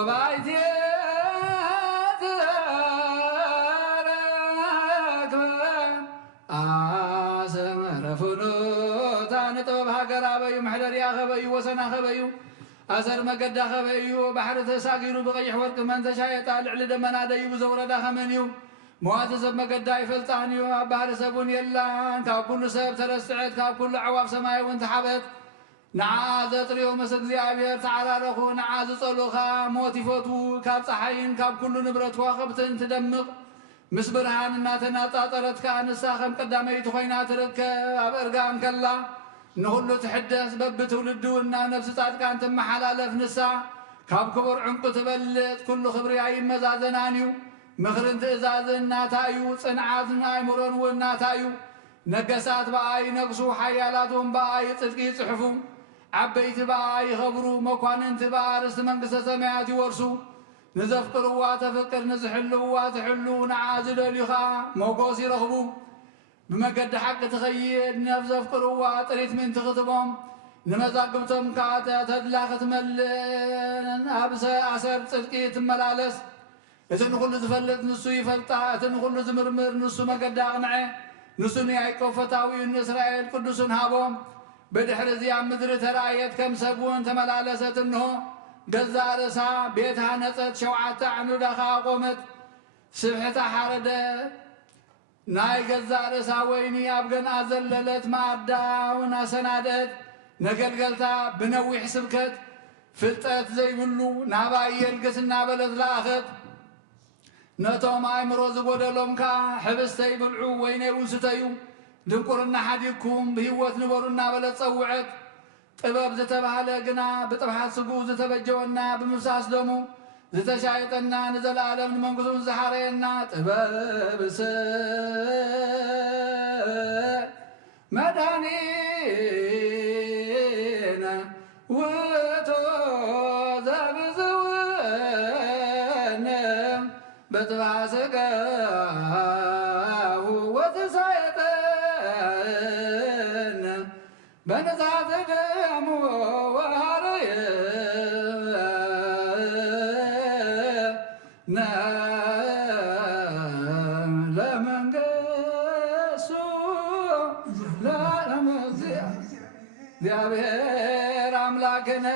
وبعيتي خبيو وسنا خبيو أسر مقدا خبيو بحر تساقيرو بغيح ورق من تشايط لعل دمنا ديو زوردا خمنيو مواتسب مقدا يفلطانيو بحر سبون يلان كاب كل سب ترسعت كاب كل عواف سماي وانت حبت نعاز طريو مسك زيابير تعالى رخو نعاز صلوخا موتيفوتو كاب صحين كاب كل نبرت واخبتن تدمق مس برهان ناتنا طاطرت كان ساخم قدامي تخينا ترك ابرغان كلا نهلو تحدث بب تولدونا نفس صادقان تمحلالف نسا كاب كبر عنق تبلت كل خبري اي مزازنانيو مخرن تزازنا تايو صنعاتنا ايمرون ونا تايو نقسات باي نقسو حيالاتهم باي صدقي صحفو عبيت باي خبرو مكواننت بارس منقس سمايات يورسو نزفقروا تفكر نزحلوا تحلو نعازل لخا موقوس يرخبو بمقد حق تخيل نفس فقروا طريت من تخطبهم نمزاقبتم كاتا تدلاخت ملن ابس اسر صدقي تملالس اتن كل زفلت نسو يفلطا اتن كل زمرمر نسو مقد اقنعه نسو يعقوب فتاوي اسرائيل قدسن هابهم بدحر زيا مدر ترايت كم سبون تملالست انه جزارسا بيتها نصت شوعه عنودها قومت سبحتها حرده ناي جزارسا ويني ابغن ازللت معدا وناسنادت نقلقلتا بنوي حسبكت فلطت زي بلو ناباي القسنا بلت لاخت نتوم ايمرو زغودلوم كا حبستي بلعو ويني وستيو دنقرنا حديكم بهوت نبرنا بلت صوعت طباب زتباله غنا بطبحات سقو زتبجونا بمفساس دمو زتشايطنا نزل عالم منقذون زحارينا طباب مدانينا وتو زبزونا بطباسقاه وتسايطنا بنزات دمو እግዚአብሔር አምላክነ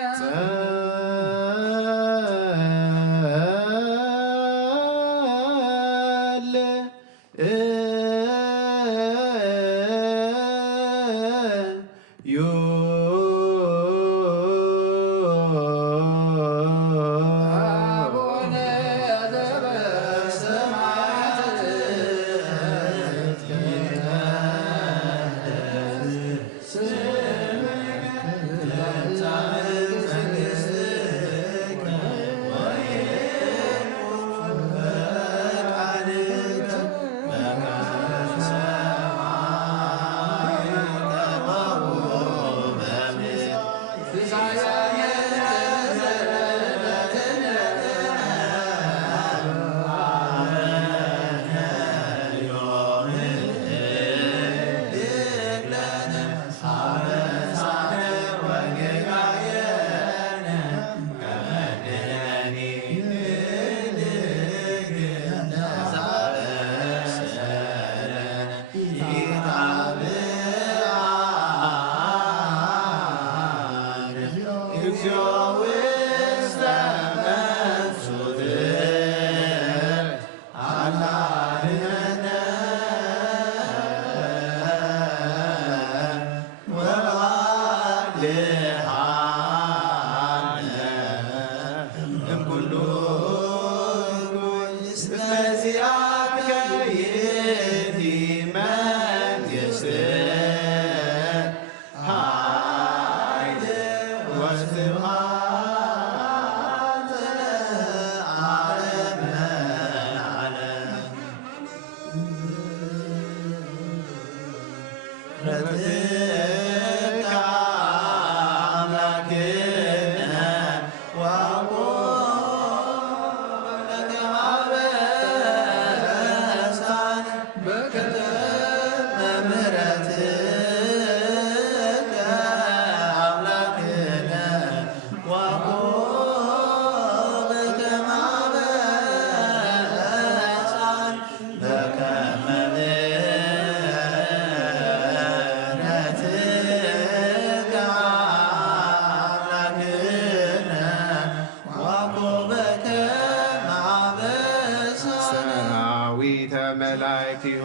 ባይቲሁ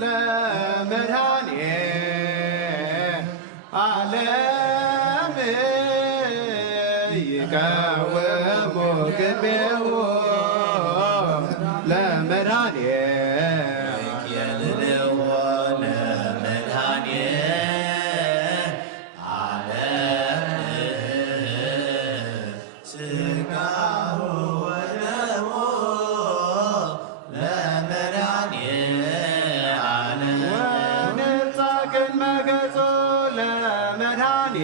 ለመድኃኔ ዓለም ይቀወሙ ቅድሜሁ ለመድኃኔ የልልዎ ለመድኃኔ ዓለም ሥጋሁ ወደሙ ለመድኃኔ ዓለም ወንጻቅን መገጹ ለመድኃኔ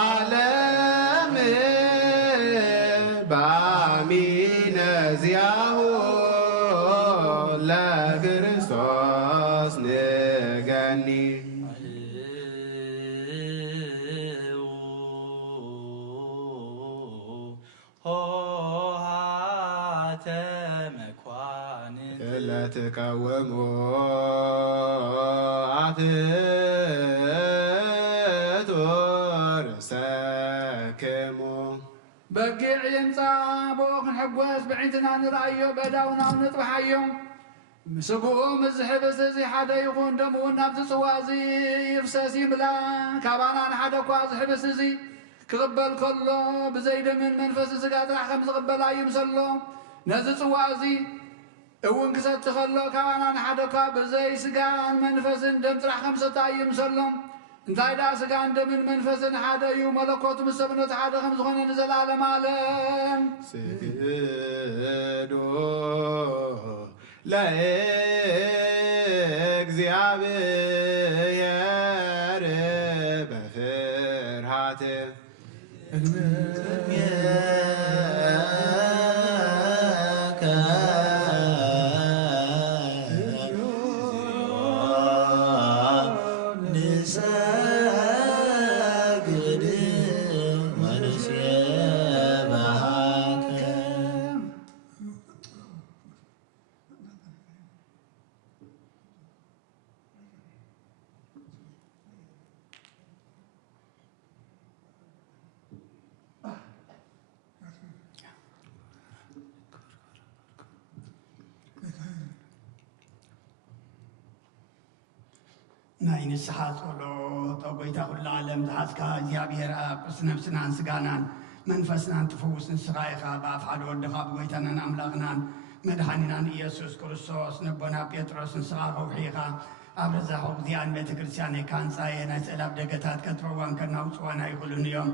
ዓለም በአሚነ ዚአሁ ለክርስቶስ ንገኒ ሆሃተ መኳንን ለትቀወሙ አፍቶ ርእሰክሙ በጊዕ የምፃ ቦ ክንሕጐስ ብዒንትና ንርአዮ በዳውና ንጥበሓዮ ምስጉኡ ምዝሕብስ እዚ ሓደ ይኹን ደምውን ናብዚ ጽዋ እዚ ይፍሰስ ይምላ ካባና ንሓደ እኳ ዝሕብስ እዚ ክቕበል ከሎ ብዘይደምን መንፈስ ስጋ ጥራሕ ከም ዝቕበላ ይምሰሎ ነዚ ጽዋ እዚ እውን ክሰቲ ከሎ ካባና ንሓደ እኳ ብዘይ ስጋን መንፈስን ደም ጥራሕ ከም ሰታ ይምሰሎ እንታይ ዳ ስጋን ደምን መንፈስን ሓደ እዩ መለኮቱ ምስ ሰብነቱ ሓደ ከም ዝኾነ ንዘላለም ዓለም ስግዱ ለእግዚአብሔር በፍርሃት ንሰግድ ወንሴብሐከ ናይ ንስሓ ጸሎት ኣብ ጐይታ ኩሉ ዓለም ዝሓዝካ እግዚኣብሔር ኣብ ቅርሲ ነብስናን ስጋናን መንፈስናን ትፈውስ ንስኻ ኢኻ ብኣፍ ሓደ ወድኻ ብጐይታናን ኣምላኽናን መድሓኒናን ኢየሱስ ክርስቶስ ነቦና ጴጥሮስ ንስኻ ከውሒኻ ኣብ ረዛኸ ግዚኣን ቤተ ክርስቲያን ኢካ ህንፃየ ናይ ስእላብ ደገታት ከጥፈዋን ከናውፅዋና ይኽእሉን እዮም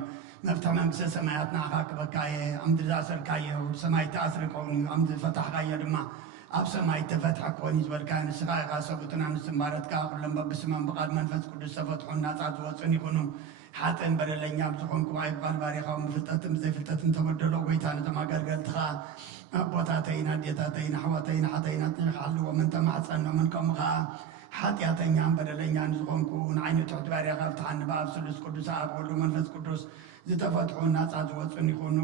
መፍትሒ መንግስተ ሰማያት ንዓኻ ክበካየ ኣምድሪ ዝኣሰርካዮ ብሰማይ ተኣስረ ከውን እዩ ኣምድሪ ዝፈታሕካዮ ድማ ኣብ ሰማይ ተፈትሐ ክኾን እዩ ዝበልካዮ ንስኻ ኢኻ ሰቡትና ንስምባረትካ ኩሎም በብስመን ብቓል መንፈስ ቅዱስ ተፈትሑን ናፃ ዝወፅን ይኹኑ ሓጥን በደለኛ ብዝኾንኩ ኣይ ብቓል ባሪኻውን ብፍልጠትን ብዘይፍልጠትን ተበደሎ ጐይታ ነቶም ኣገልገልትኻ ኣቦታተይን ኣዴታተይን ኣሕዋተይን ሓተይን ኣጥኒኽሓልዎም እንተማሕፀኖምን ከምኡ ከዓ ሓጢኣተኛን በደለኛን ዝኾንኩ ንዓይኒ ትሑት ባሪኻ ብትሓኒ ብኣብ ስሉስ ቅዱስ ኣብ ወልዱ መንፈስ ቅዱስ ዝተፈትሑን ናፃ ዝወፅን ይኹኑ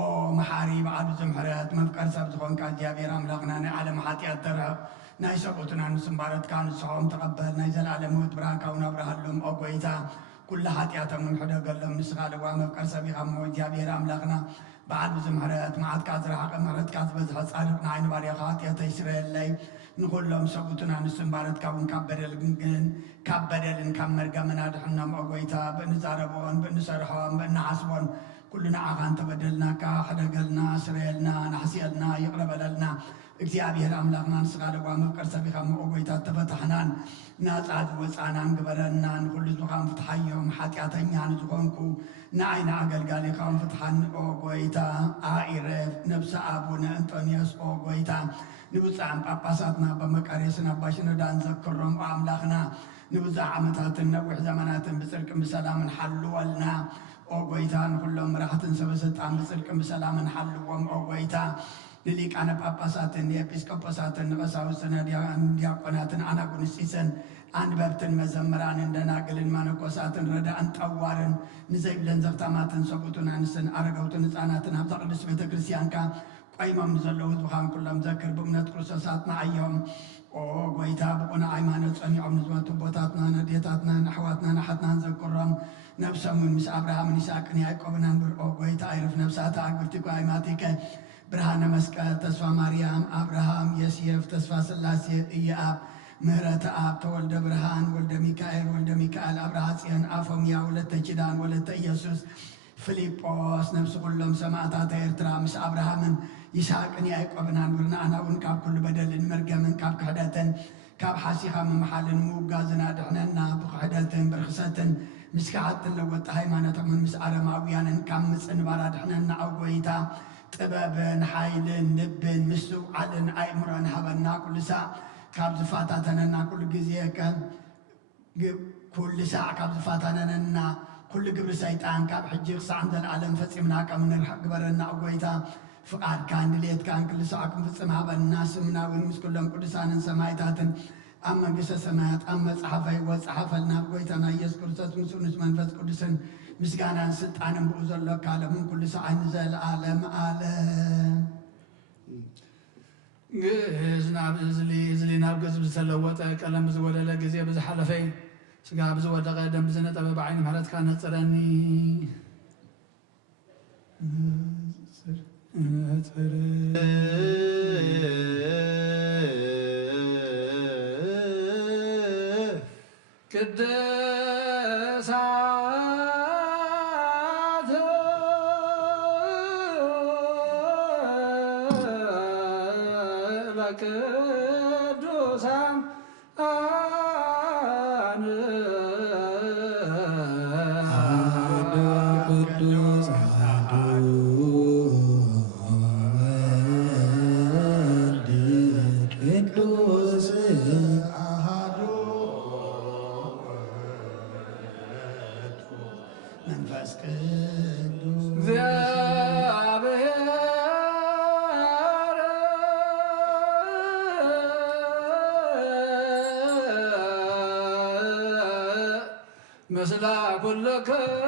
ኦ መሓሪ በዓሉ ዘምሕረት መፍቀር ሰብ ዝኾንካ እግዚኣብሔር ኣምላኽና ናይ ዓለም ሓጢኣት ተርሕቕ ናይ ሰብኡትና ንስምባረትካ ንስሖም ተቐበል ናይ ዘለኣለም ህይወት ብርሃንካውን ኣብርሃሎም ኦ ጐይታ ኩሉ ሓጢኣቶም ንምሕደገሎም ንስኻ ልዋ መፍቀር ሰብ ኢኻ እሞ እግዚኣብሔር ኣምላኽና በዓሉ ዘምሕረት መዓትካ ዝረሓቐ ምሕረትካ ዝበዝሐ ጻድቕ ንዓይኒ ባሪኻ ሓጢአተይ ስረየለይ ንኹሎም ሰብኡትና ንስምባረትካ እውን ካብ በደልን ካብ መርገምን ኣድሕኖም ኦ ጐይታ ብእንዛረቦን ብእንሰርሖን ብእናሓስቦን ኩሉ ንዓኻ እንተበደልናካ ሕደገልና ስረየልና ናሕስየልና ይቕረበለልና እግዚኣብሔር ኣምላኽና ንስኻ ልዋ መፍቀር ሰብ ኢኻ እሞ ኦ ጐይታ ተፈታሕናን ናፃ ዝወፃናን ግበረናን ኩሉ ዝኻን ፍትሓዮም ሓጢኣተኛ ንዝኾንኩ ንዓይኒ ኣገልጋሊኻውን ፍትሓን ኦ ጐይታ ኣኢረፍ ነብሲ ኣቡነ እንጦንዮስ ኦ ጐይታ ንብፃዕን ጳጳሳትና በመቃርየስን ኣባ ሽኖዳን ዘክሮም ኦ ኣምላኽና ንብዛሕ ዓመታትን ነዊሕ ዘመናትን ብፅድቅን ብሰላምን ሓልወልና ኦ ጐይታ ንኩሎም መራሕትን ሰበስልጣን ብፅድቅን ብሰላምን ሓልዎም ኦ ጐይታ ንሊቃነ ጳጳሳትን ንኤጲስቆጶሳትን ንቐሳውስትን ዲያቆናትን ኣናጉንስጢስን ኣንበብትን መዘምራንን ደናግልን መነኮሳትን ረዳእን ጠዋርን ንዘይብለን ዘፍታማትን ሰቡትን ኣንስትን ኣረጋውትን ህፃናትን ኣብታ ቅዱስ ቤተ ክርስቲያንካ ቆይሞም ንዘለዉ ህዝብኻን ኩሎም ዘክር ብእምነት ክርስቶሳት ንዓዮም ኦ ጐይታ ብቁና ሃይማኖት ጸኒዖም ንዝመቱ ቦታትናን ኣዴታትናን ኣሕዋትናን ኣሓትናን ዘክሮም ነብሰሙን ምስ ኣብርሃምን ይስሐቅን ያዕቆብን ኣንብር ኦ ጐይታ ኣይርፍ ነብሳታ ኣግብርቲኮ ኣይማቲከ ብርሃነ መስቀል ተስፋ ማርያም አብርሃም የስየፍ ተስፋ ስላሴ ኢየአብ ምህረተ አብ ተወልደ ብርሃን ወልደ ሚካኤል አብርሃ ጽዮን አፎምያ ወለተ ኪዳን ወለተ ኢየሱስ ፊልጶስ ነፍስ ኩሎም ሰማዕታት ኤርትራ ምስ አብርሃምን ይስሐቅን ያዕቆብን አንብርና አናውን ካብ ኩሉ በደልን መርገምን ካብ ክሕደትን ካብ ሓሲኻ ምምሓልን ምውጋዝን አድሕነና ብክሕደትን ብርክሰትን ምስ ክዓትን ለወጠ ሃይማኖቶምን ምስ አረማውያንን ካብ ምፅንባር አድሕነና ኣብ ጎይታ ጥበብን ሓይልን ልብን ምስ ዝውዓልን ኣእምሮን ሃበና ኩሉ ሳዕ ካብ ዝፋታተነና ኩሉ ግዜ ኩሉ ሳዕ ካብ ዝፋታተነና ኩሉ ግብሪ ሰይጣን ካብ ሕጂ ክሳዕ ዘለዓለም ፈፂምና ከም ንርሕቕ ግበረና ኣብ ጎይታ ፍቃድካ ድሌትካን ክሉ ሳዕ ክንፍፅም ሃበና ስምናውን ምስ ኩሎም ቅዱሳንን ሰማዕታትን ኣብ መንግስተ ሰማያት ኣብ መፅሓፈ ሕይወት ፀሓፈልና ብጎይታና ኢየሱስ ክርስቶስ ምስ ንስ መንፈስ ቅዱስን ምስጋናን ስልጣንን ብኡ ዘሎ ካለምን ኩሉ ሳዕ ንዘለዓለም ዓለም ግእዝ ናብ እዝሊ ናብ ገዝብ ዝተለወጠ ቀለም ብዝወለለ ግዜ ብዝሓለፈይ ስጋ ብዝወደቐ ደም ብዝነጠበ ብዓይኒ ምሕረትካ ነፅረኒ ቅድሳት ለቅዱሳን መንፈስ ቅዱስ እግዚአብሔር ምስላ ኩልክሙ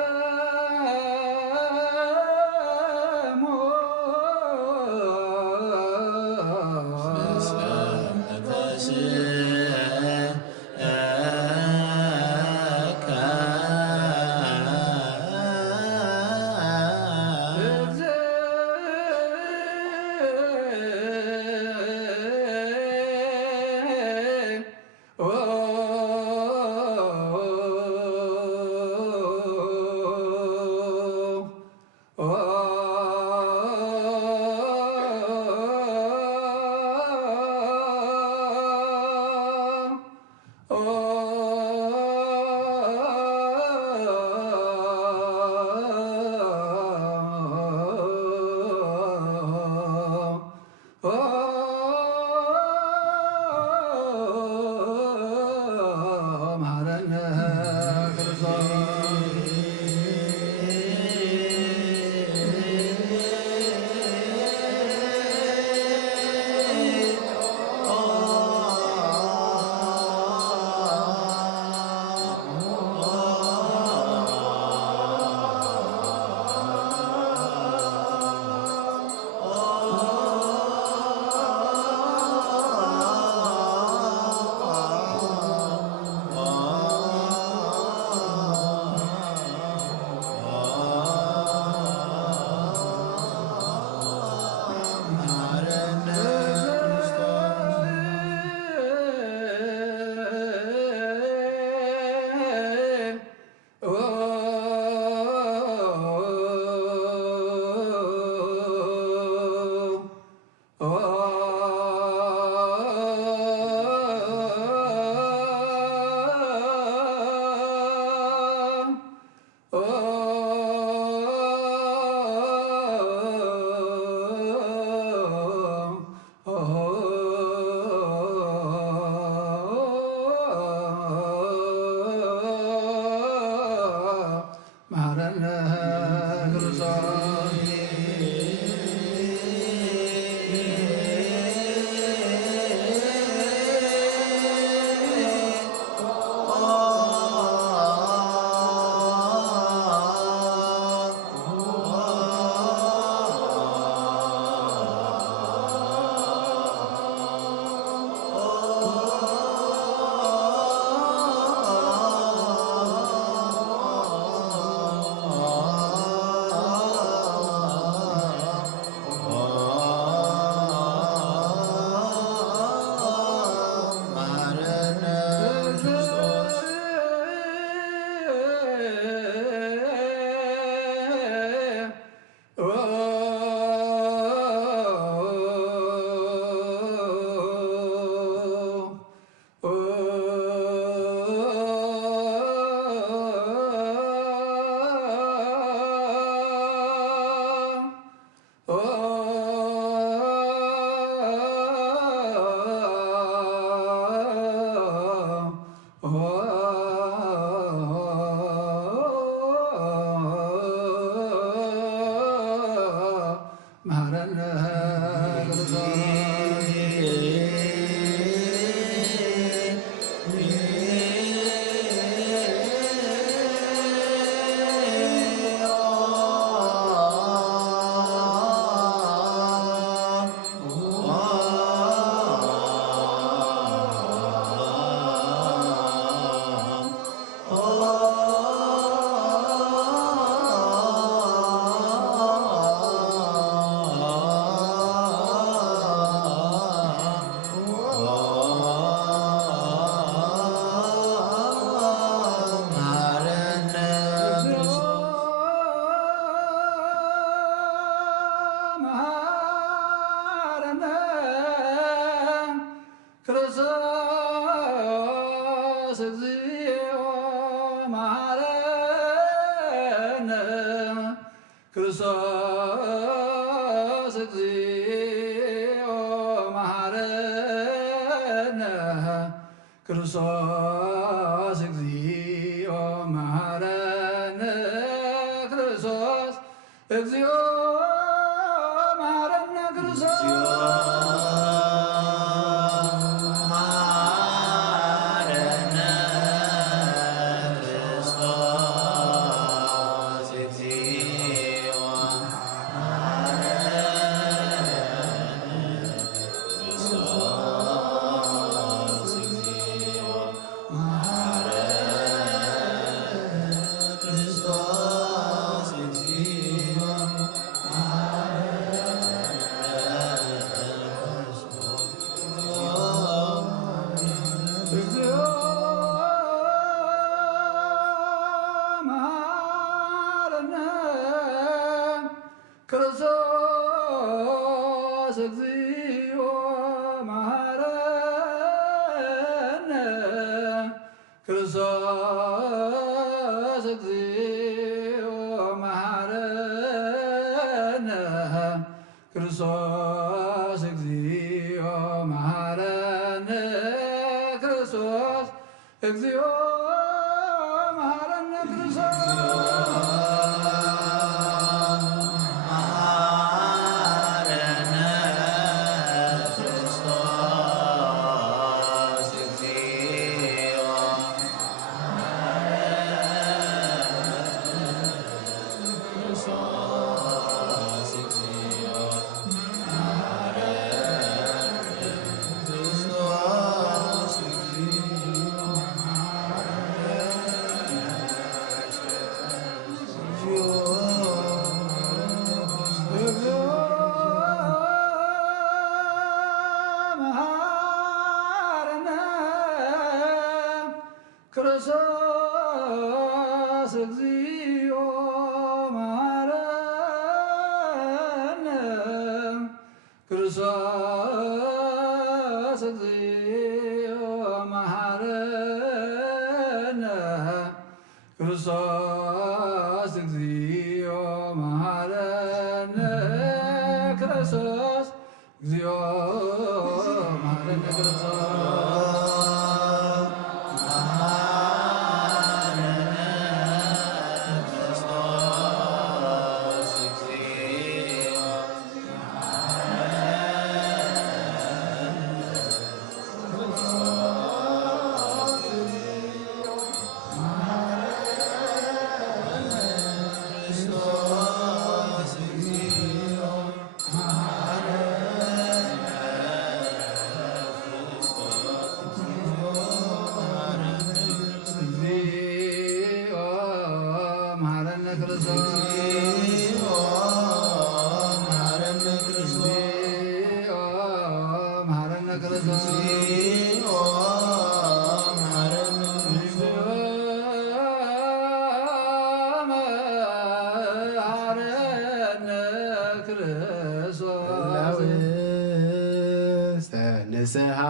ንስሓ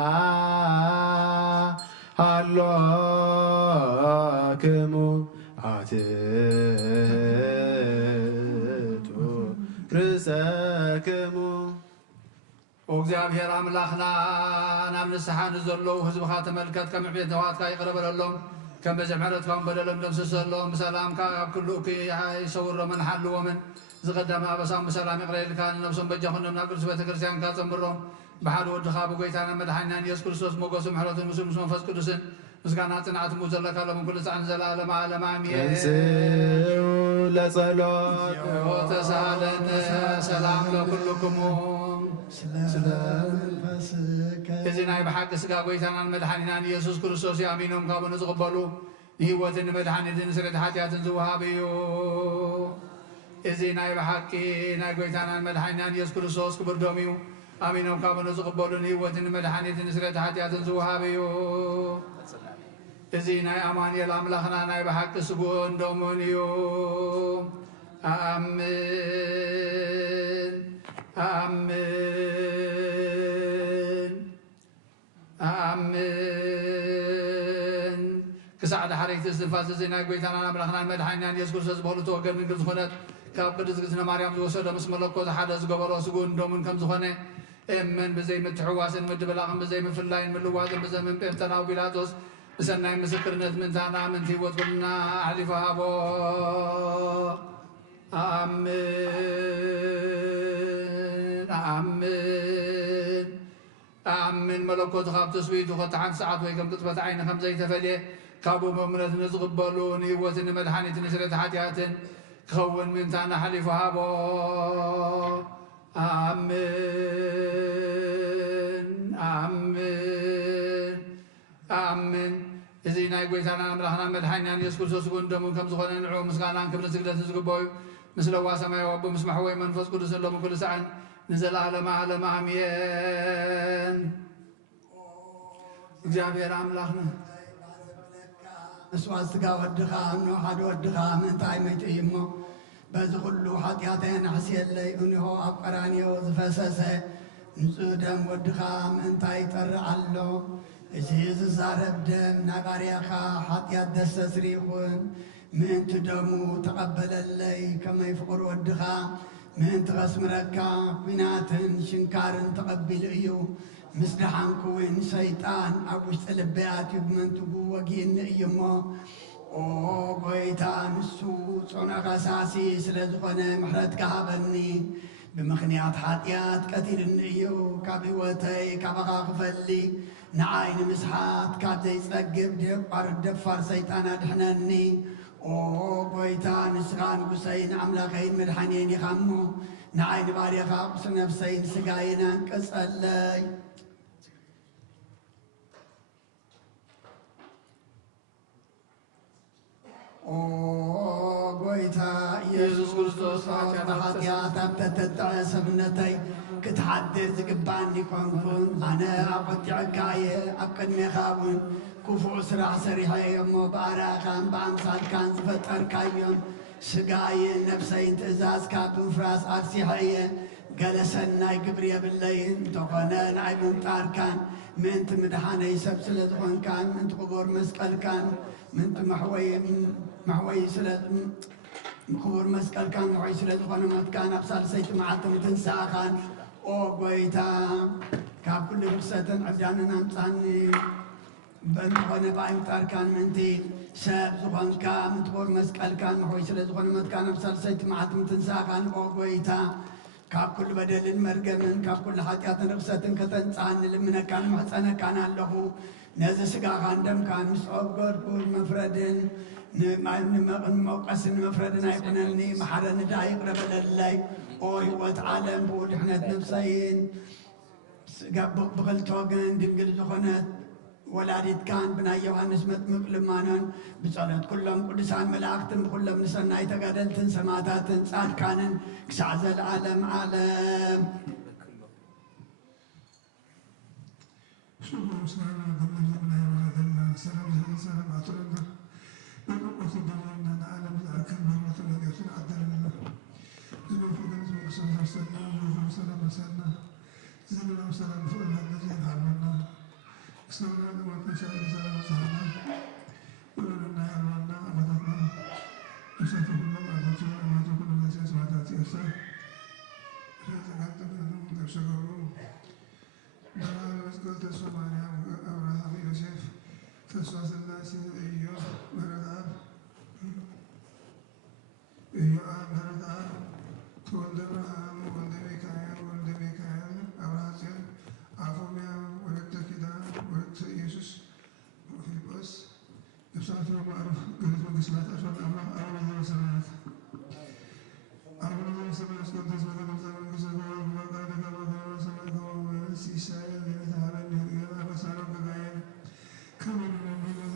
ሃሎክሙ አትጡ ርእሰክሙ እግዚአብሔር አምላኽና ናብ ንስሓ ንዘለዉ ህዝብኻ ተመልከት ከም ዕቤት ነዋትካ ይቕረበለሎም ከም በዚ ምሕረትካውን በደሎም ደምስሰሎም ብሰላምካ ኣብ ኩሉ ይሰውሮምን ሓልዎምን ዝቐዳመ ኣበሳም ብሰላም ይቕረየልካ ንነብሶም በጃኹኖም ናብ ቅዱስ ቤተ ክርስቲያንካ ፀምሮም بحال ودخاب وقيتانا مدحنا يسوع كريستوس موجس محرة المسلم منفس قدسن مسكنا صنعت موزلك لهم كل ساعة زلالة مع الأمامية لصلاة وتسالنا سلام لكلكم سلام الفسك إذن بحق سكا قيتانا مدحنا يسوع كريستوس يامينهم كابون زغبلو ንህይወትን መድኃኒትን ስርየት ኃጢአትን ዝውሃብ እዩ እዚ ናይ ብሓቂ ናይ ጎይታናን መድሓኒናን ኢየሱስ ክርስቶስ ክቡር ደሙ እዩ ኣሚኖም ካብኡ ዝቕበሉ ንህይወትን መድሓኒትን ስርየት ኃጢአትን ዝውሃብ እዩ እዚ ናይ ኣማኑኤል ኣምላኽና ናይ ብሓቂ ስጉኡን ደሙን እዩ ኣሜን ኣሜን ኣሜን ክሳዕ ድሓረይቲ እስትንፋስ እዚ ናይ ጎይታናን ኣምላኽናን መድሓኒናን ኢየሱስ ክርስቶስ ዝበሉ ተወገን ድንግል ዝኾነት ካብ ቅድስት እግዝእትነ ማርያም ዝወሰዶ ምስ መለኮት ሓደ ዝገበሮ ስጉኡን ደሙን ከም ዝኾነ እመን ብዘይ ምትሕዋስን ምድብላቕን ብዘይ ምፍላይን ምልዋጥን ብዘመን ጴንጠናዊ ጲላጦስ ብሰናይ ምስክርነት ምንታና ምንቲ ህይወት ኩልና ኣሕሊፉ ሃቦ ኣሜን ኣሜን ኣሜን መለኮት ካብ ተስቢቱ ክልተ ሰዓት ወይ ከም ቅጥበት ዓይኒ ከም ዘይተፈልየ ካብኡ መእምነት ንዝቕበሉ ንህይወትን ንመድሓኒትን ስርየት ኃጢአትን ክኸውን ምንታና ሓሊፉ ሃቦ ኣሜን ኣሜን ኣሜን እዚ ናይ ጎይታና ኣምላኽና መድሓኒናን ኢየሱስ ክርስቶስ ስጉኡን ደሙን ከም ዝኾነ ንዑ ምስጋናን ክብርን ስግደትን ዝግበዩ ምስ ለዋ ሰማያዊ ኣቦ ምስ ማሕወይ መንፈስ ቅዱስን ሎሚ ኩሉ ሰዓን ንዘለዓለመ ዓለም ኣሜን እግዚአብሔር ኣምላኽና መስዋዕት ስጋ ወድኻ እኖ ሓደ ወድኻ ምንታይ መይትእዩ እሞ በዚ ኩሉ ኃጢአተይ ናሕስየለይ እንሆ ኣብ ቀራንዮ ዝፈሰሰ ንጹህ ደም ወድኻ ምንታይ ይጠርዕ ኣሎ እዚ ዝዛረብ ደም ናይ ባርያኻ ኃጢአት ደሰስሪ ይኹን ምእንቲ ደሙ ተቐበለለይ ከመይ ፍቑር ወድኻ ምእንቲ ኸስምረካ ኩናትን ሽንካርን ተቐቢሉ እዩ ምስ ድሓንኩ እውን ሰይጣን ኣብ ውሽጢ ልበይ ኣትዩ ብመንትጉ ወጊእኒ እዩ እሞ ኦ ጎይታ ንሱ ጾነ ኸሳሲ ስለ ዝኾነ ምሕረት ካሃበኒ ብምኽንያት ኃጢአት ቀቲልኒ እዩ ካብ ህይወተይ ካባኻ ክፈሊ ንዓይ ንምስሓት ካብ ዘይጸግብ ደፋር ሰይጣን ኣድሕነኒ ኦ ጎይታ ንስኻ ንጉሰይን ኣምላኸይን መድሓኒየን ኢኻ እሞ ንዓይ ንባርኻ ቁስ ነፍሰይን ስጋይን አንቅጸለይ ኦ ጎይታ ኢየሱስ ክርስቶስ ኃጢአት ኣብ ተተጥዐ ሰብነተይ ክትሓድር ዝግባአኒ ኮንኩን ኣነ ኣብ ቈጢዕካ እየ ኣብ ቅድሜኻ እውን ክፉእ ስራሕ ሰሪሐ እየ እሞ ብኣርኣኻን ብኣምሳልካን ዝፈጠርካዮም ስጋይን ነፍሰይን ትእዛዝካ ብምፍራስ ኣርሲሐ እየ ገለ ሰናይ ግብሪ የብለይን እንተኾነ ንዓይ ምምጣርካን ምእንቲ ምድሓነይ ሰብ ስለ ዝኾንካን ምእንቲ ክቡር መስቀልካን ምእንቲ መሕወይ ስለ ክቡር መስቀልካን መሕወይ ስለ ዝኾነ ሞትካን ኣብ ሳልሰይቲ መዓልቲ ምትንሳእኻን ኦ ጎይታ ካብ ኩሉ ርክሰትን ዕብዳንን ኣምፃኒ በእንተኾነ ብኣይምጣርካን ምእንቲ ሰብ ዝኾንካ ምትቡር መስቀልካን መሕወይ ስለ ዝኾነ ሞትካን ኣብ ሳልሰይቲ መዓልቲ ምትንሳእኻን ኦ ጎይታ ካብ ኩሉ በደልን መርገምን ካብ ኩሉ ኃጢአትን ርክሰትን ከተንጻእኒ ልምነካን ምሕፀነካን ኣለኹ ነዚ ስጋኻን ደምካን ምስ ኦብጎድኩን መፍረድን ንመውቀስን መፍረድን ኣይኩነኒ መሓረኒ ዳ ይቕረበለለይ ኦ ህይወት ዓለም ብኡ ድሕነት ነፍሰይን ብኽልተ ወገን ድንግል ዝኾነት ወላዲትካን ብናይ ዮሃንስ መጥምቅ ልማኖን ብጸሎት ኩሎም ቅዱሳን መላእክትን ብኩሎም ንሰናይ ተጋደልትን ሰማዕታትን ጻድቃንን ክሳዕ ዘለዓለም ዓለም Come on,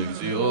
እግዚኦ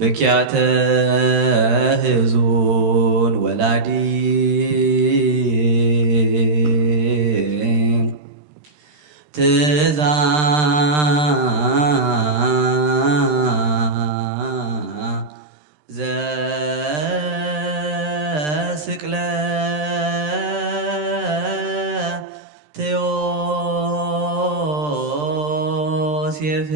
በኪያተ ህዙን ወላዲ ትዛ ዘስቅለ ቴዎሴፍ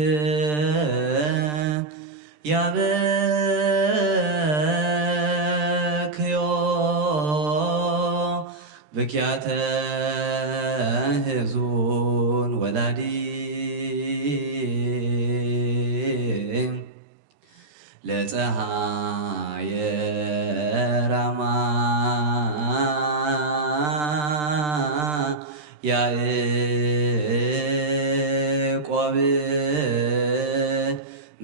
ያበክዮ በኪያተ ህዙን ወላዲ ለፀሐየ ራማ ያዕቆብ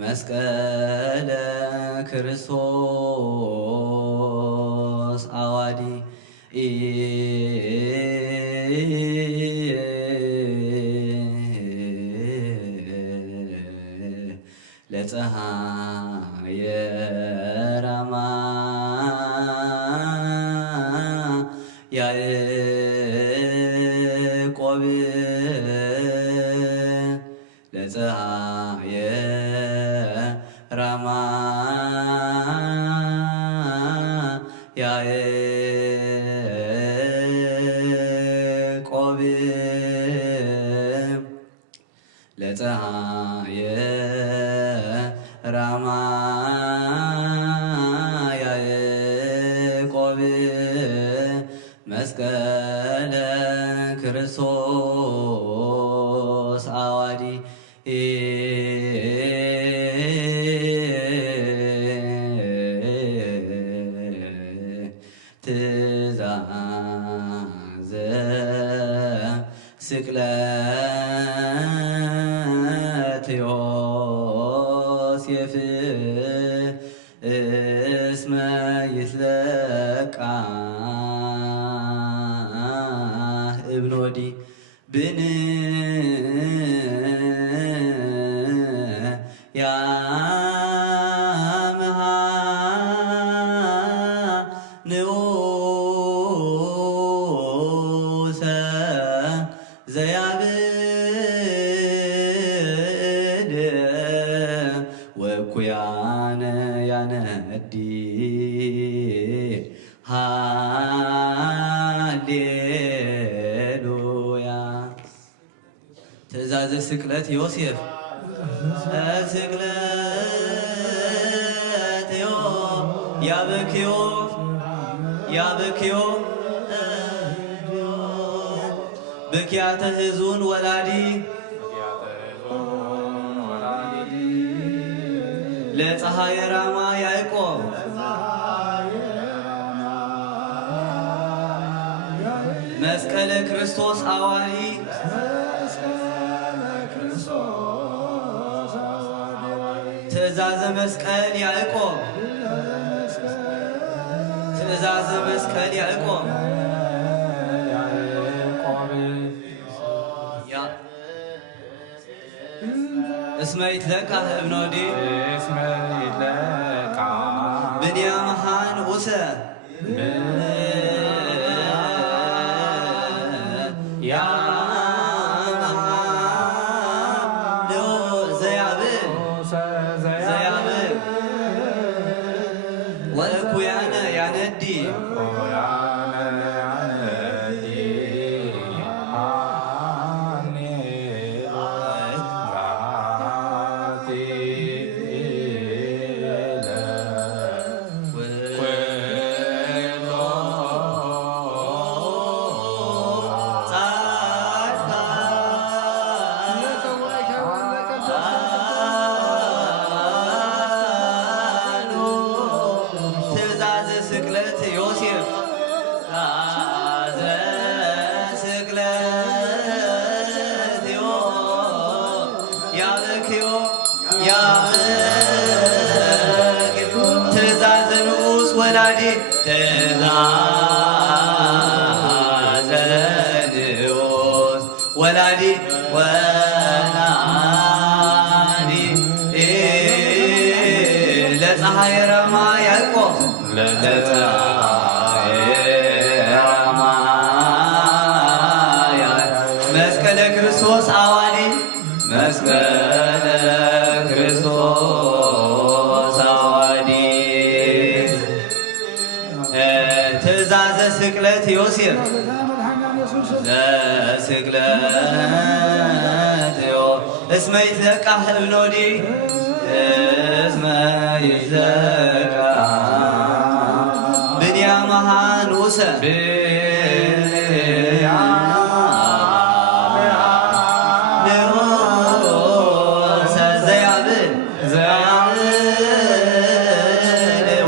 መስቀለ ክርስቶስ አዋዲ ለፀሐየ ራማ ያዕቆብ ለፀሐየ ራማ ያዕቆብ ለፀሐየ ራማ ያዕቆብ መስቀለ ክርስቶስ አዋዲ ትእዛዘ ስቅለት ዮሴፍ እስመ ይትለቃ እብኖዲ ብን ያምሃ ንዑ ወኩያነ ያነዲ ሃሌሉያ። ትእዛዘ ስቅለት ዮሴፍ ስቅለት ያበክዮ ብኪያተ ሕዙን ወላዲ ለፀሐየ ራማ ያዕቆብ መስቀለ ክርስቶስ አዋሊ ትእዛዘ መስቀል ያዕቆብ እስመ ይትለቃ እብኖዲ ብንያምሃን ውሰ ዘያብል ወኩያነ ያነዲ ትእዛዘ ንዑስ ወላዲ ለፀሐየ ራማ ያዕቆብ መስቀለ ክርስቶስ አዋሊ ትእዛዘ ስቅለት ዮሴፍ እስመ ይትለቃ እብኖዲ ብንያምሃን ውሰ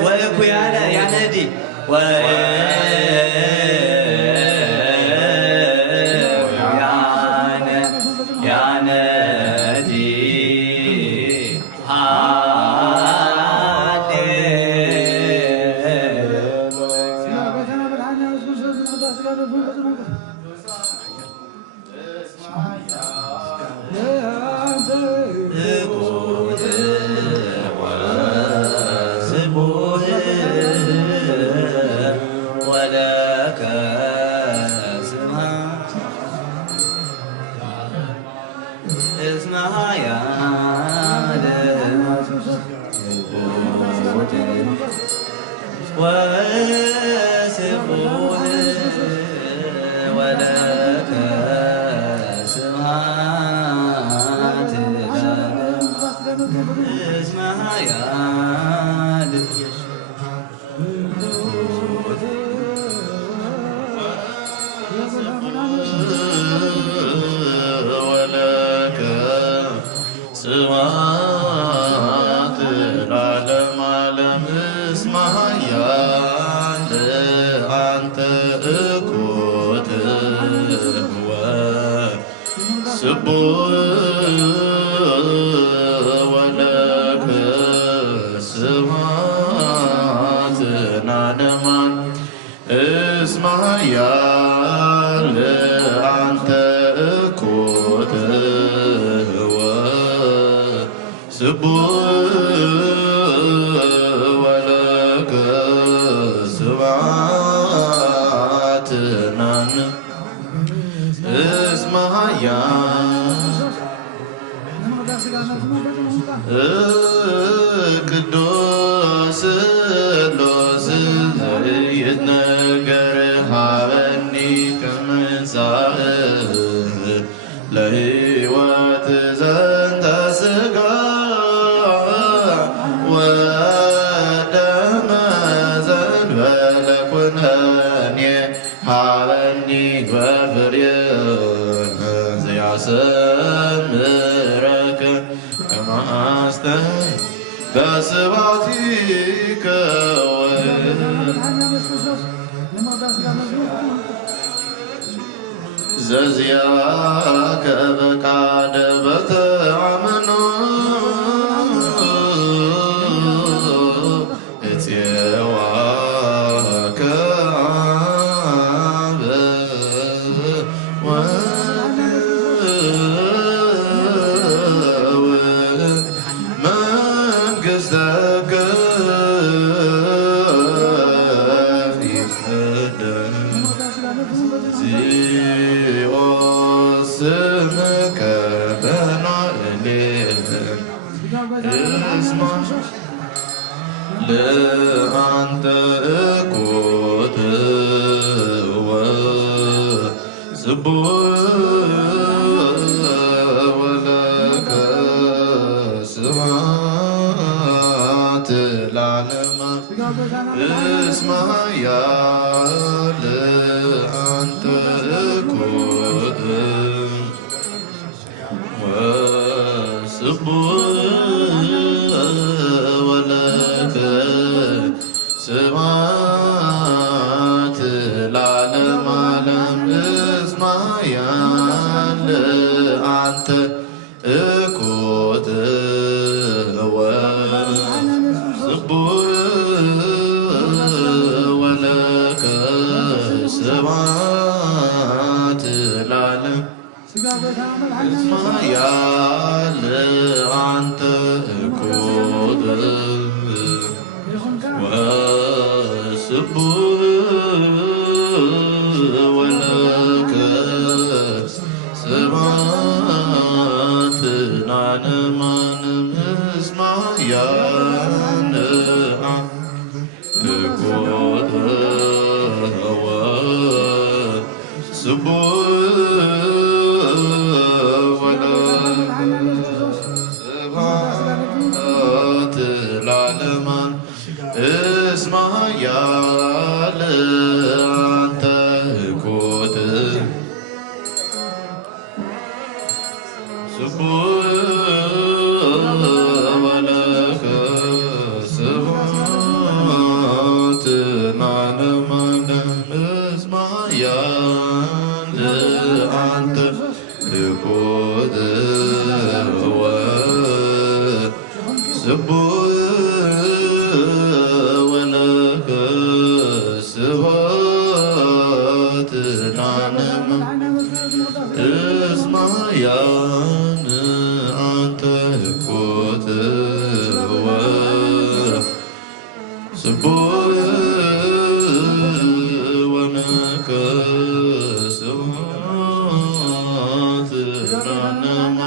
ወኩያነ ያነዲ ቅዱስ ስሉስ ዘይትነገር ሃበኒ ከመንሳእ ለሕይወት ዘንተ ሥጋ ወደመ ዘእንበለ ኩነኔ ሃበኒ በፍሬ ዘያሰምረከ ከመ አስተይ በስብሐቲከ ዘዚአከ በቃደ በተአምኖ እፄዋከ አበ መንግሥተከ እግዚኦ ስምከ በናእሌት እስማ ለአንተ እኩት ወስቡሕ ወለከ ስብሐት ለዓለመ እስማ ያለ አንተ እኩት ወስቡሕ ወለከ ስብሐት ለዓለመ ዓለም እስማ ያለ አንተ እኩት ወስቡሕ ወለከ ስብሐት ለዓለም እስማ ያለ አንተ እኩት ወስቡሕ ወለከ ስብሐት ለዓለመ ዓለም እስማ ያለ እኩት ወስቡሕ ወለከ ስብሐት ለዓለመ እስማ ያለ አንተ እኩት ስቡሕ ወለከ ስብሐት ለዓለመ ዓለም እስማ ያለ አንተ እኩት ወስቡሕ ወለከ ስብሐት ለዓለመ እስማ ያለ አንተ እኩት ወስቡሕ ወለከ ስብሐት ለዓለመ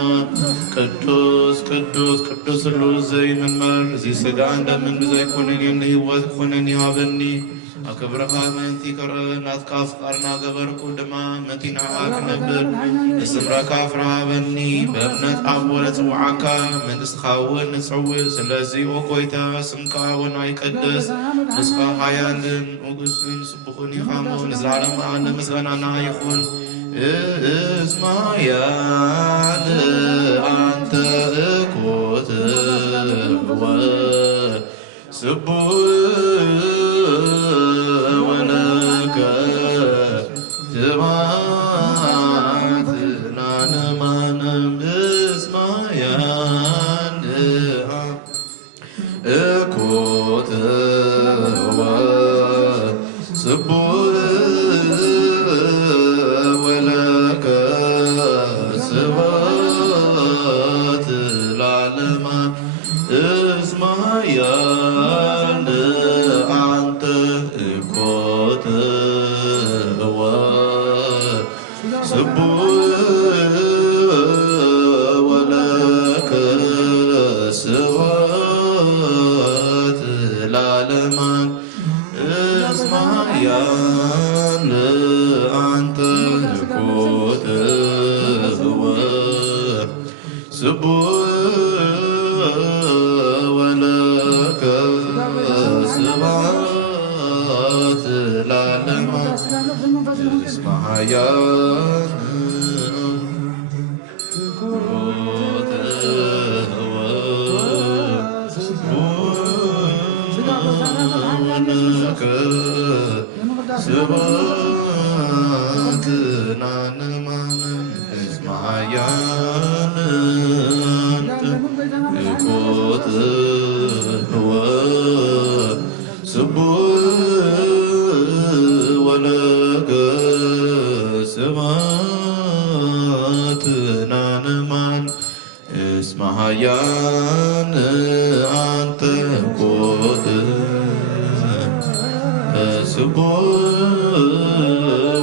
ቅዱስ ቅዱስ ቅዱስ ስሉስ ዘይምመር እዚ ሥጋ እንደምን ዘይኮነኒ ለሕይወት ኮነኒ ሃበኒ አክብረኻ መንቲ ቀረበ ናትካ ፍቃርና ገበርኩ ድማ መቲናኻ ክነብር ንስምረካ ፍርሃበኒ በእምነት ኣብ ወለፅውዓካ መንግሥትኻ እውን ንፅውዕ ስለዚ ኦ ጐይታ ስምካ እውን ኣይቀድስ ንስኻ ሓያልን ንጉስን ስቡኽን ኢኻ እሞ ንዝለዓለመ ዓለም ምስጋናና ይኹን እስማ ያለ አንተ እኩት ወስቡሕ ወለከ ስብሐት ለዓለመ ዓለም እስማ ያለ እኩት ወስቡሕ ወለከ ስብሐት ለዓለመ እስማ ያለ አንተ እኩት ወስቡሕ ወለከ ስብሐት ስብሐት ለዓለመ እስመ ኃያል ስብሐት ለዓለመ እስመ ኃያል ይኩት ስቡሕ ወለከ ስብሐት ለዓለማን እስመ ኃያል አንተ ኮት ስቡሕ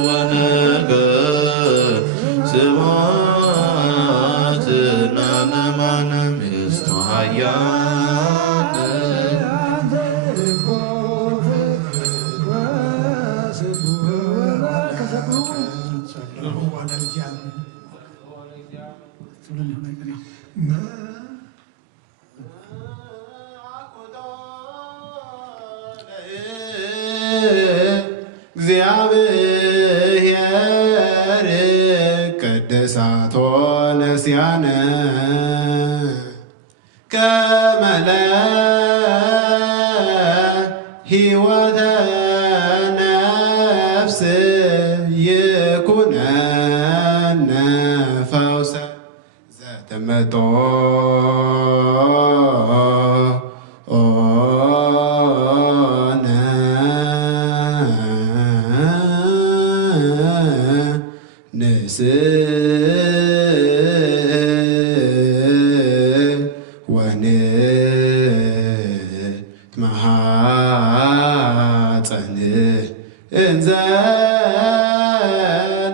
ወለከ ስብሐት ለዓለማን እስመ ኃያል እግዚአብሔር ቅድሳቶ ነስያነ ከመለ ሕይወተ ነፍስ ይኩነነ ፈውሰ ዘተመጦ እንዘ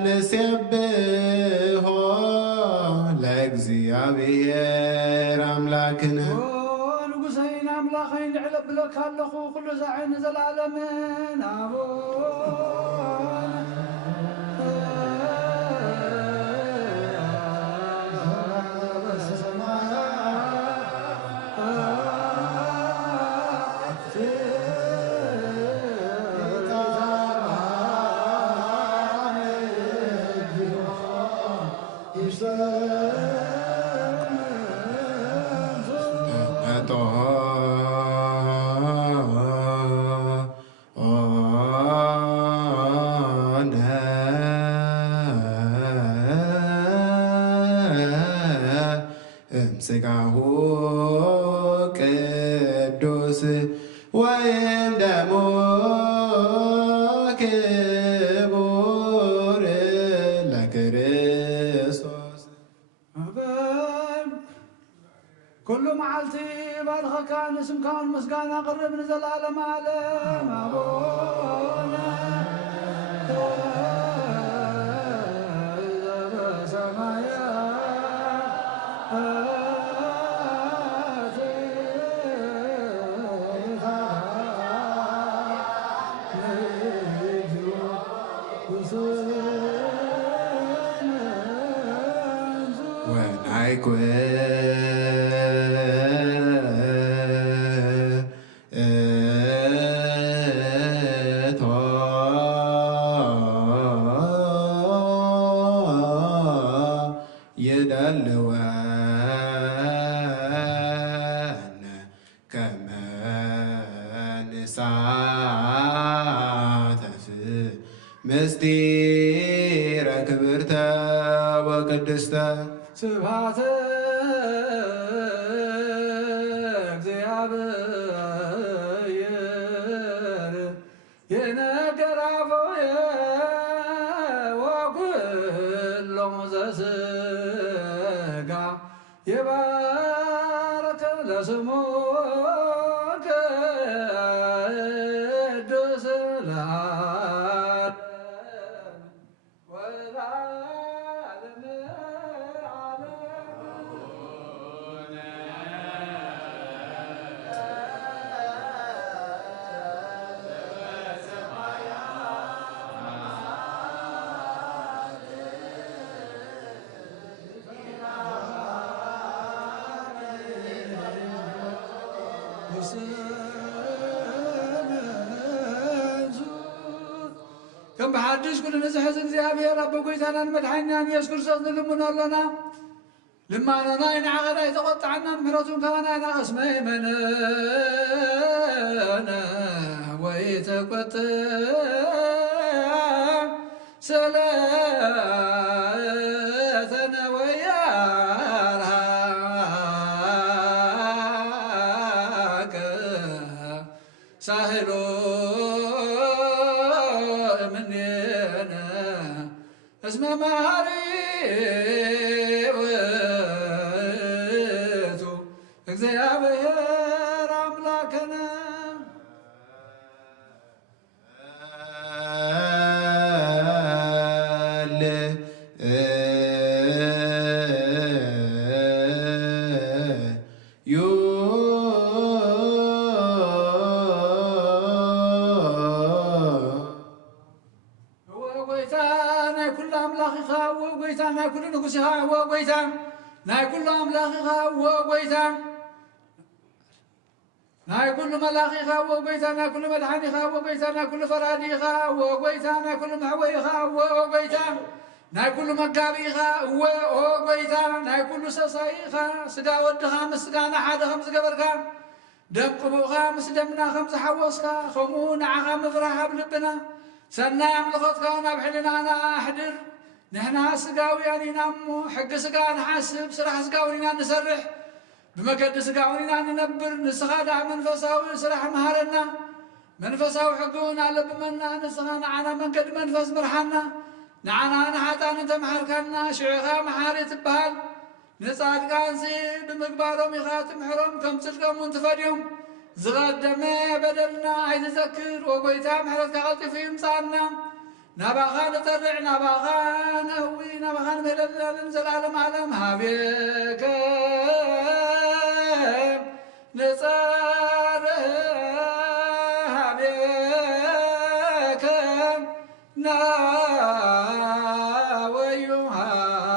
ንሴብሖ ለእግዚአብሔር አምላክነ ንጉሰይን አምላኸይን ልዕለ ብለካ ኣለኹ ኩሉ ዛዕይን ዘለዓለምን እምሥጋሁ ቅዱስ ወይም ደሙ ክቡር ለክርስቶስ ኩሉ መዓልቲ ባርኸካ ንስምካውን ምስጋና ቅርብ ንዘለዓለም ዓለም አቡነ የደልወነ ከመ ንሳተፍ ምስጢረ ክብርተ ወቅድስተ ስብሐተ እግዚአብሔር የነገር አፎየ ወኩሎሙ ዘሥጋ የባረከ ለስሙ ቅዱስ ለዓለም ወለዓለመ ዓለም كم بحدش كل نزحز እግዚአብሔር አብ ጎይታናን መድኃኒናን ኢየሱስ ክርስቶስ ንልምኖሎና ልማኖና ይንዓቐዳ ይተቆጣዕና ምሕረቱን ከመና ይናቐስመ ይመነነ ወይተቆጥ ሰለተነ ወያርሃቀ ሳህሎ እምኔነ እስመ መሃሪ ውእቱ እግዚአብሔር አምላከነ ናይ ኩሉ ንጉስ ኢኻ ወጎይታ ናይ ኩሉ ኣምላኽ ኢኻ ወጎይታ ናይ ኩሉ መላኽ ኢኻ ወጎይታ ናይ ኩሉ መድሓኒ ኢኻ ወጎይታ ናይ ኩሉ ፈራዲ ኢኻ ወጎይታ ናይ ኩሉ መሕወይ ኢኻ ወጎይታ ናይ ኩሉ መጋቢ ኢኻ ወጎይታ ናይ ኩሉ ሰሳይ ኢኻ ስጋ ወድኻ ምስ ስጋና ሓደ ከም ዝገበርካ ደም ቅቡእኻ ምስ ደምና ከም ዝሓወስካ ከምኡ ንዓኻ ምፍራሕ ኣብ ልብና ሰናይ ኣምልኾትካ ናብ ሕሊናና ኣሕድር نحنا سقاوي نامو حق سقا نحاسب سرح سقاوينا نسرح بمكد سقاوينا ننبر نسخادا منفساوي سرح مهارنا منفساوي حقونا لبمنا نسخانا عنا منكد منفس مرحنا نعنا نحاتا انت محركنا شعيخا محاري تبهال نصادقان سي بمقبارهم يخاتم حرم كم تلقم وانتفاديهم زغدمي بدلنا عيد ذكر وقويتا محرتك غلطي في مصارنا نبغان نطلع نبغان نهوي نبغان ملل ننزل عالم عالم هابيك نصار هابيك ناوي هابيك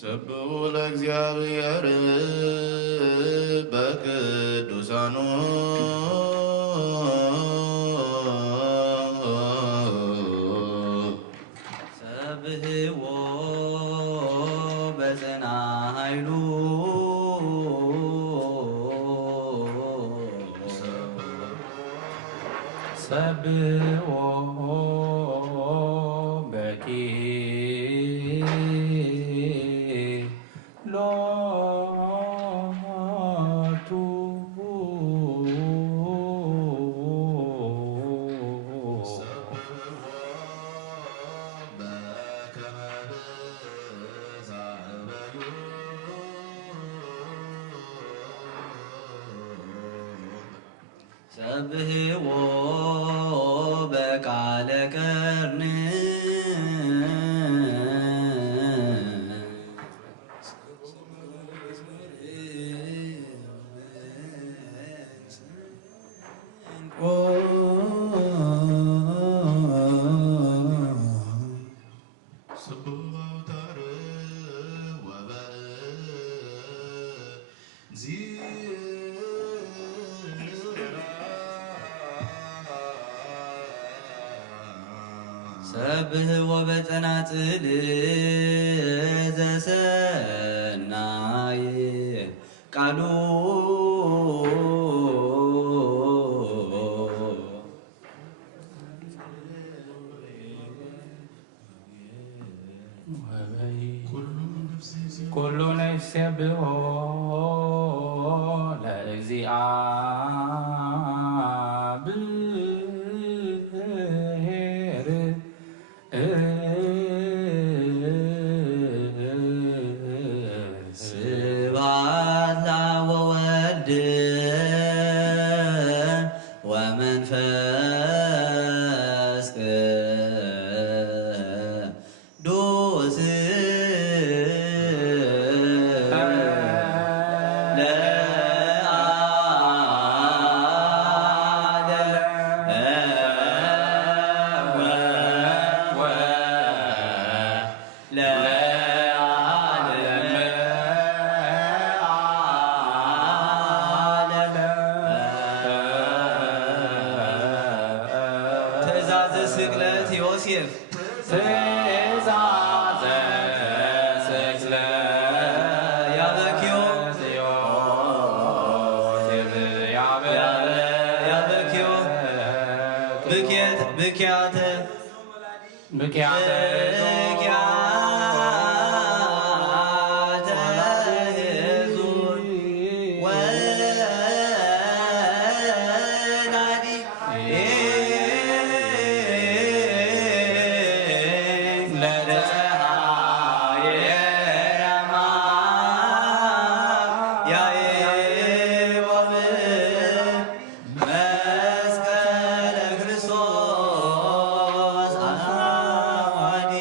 سبحوا لእግዚአብሔር በቅዱሳኑ ሰብህዎ በጽና ኃይሉ ሰብሕዎ ሰብህዎ በቃለ ቀርን ሰብህ ወበጸናጽል ዘሰናይ ቃሉ ኩሉ ነፍስ የብሖ ለእግዚአብሔር ስብሐት ለአብ ወወልድ ወመንፈስ ቅዱስ ትእዛዘ ስቅለት ዮሴፍ ትእዛዘ ስቅለት ያበኪዮ ያበኪዮ ብኪያተ ብኪያተ ሕዙን ወላዲ መስቀለ ክርስቶስ አዋዲ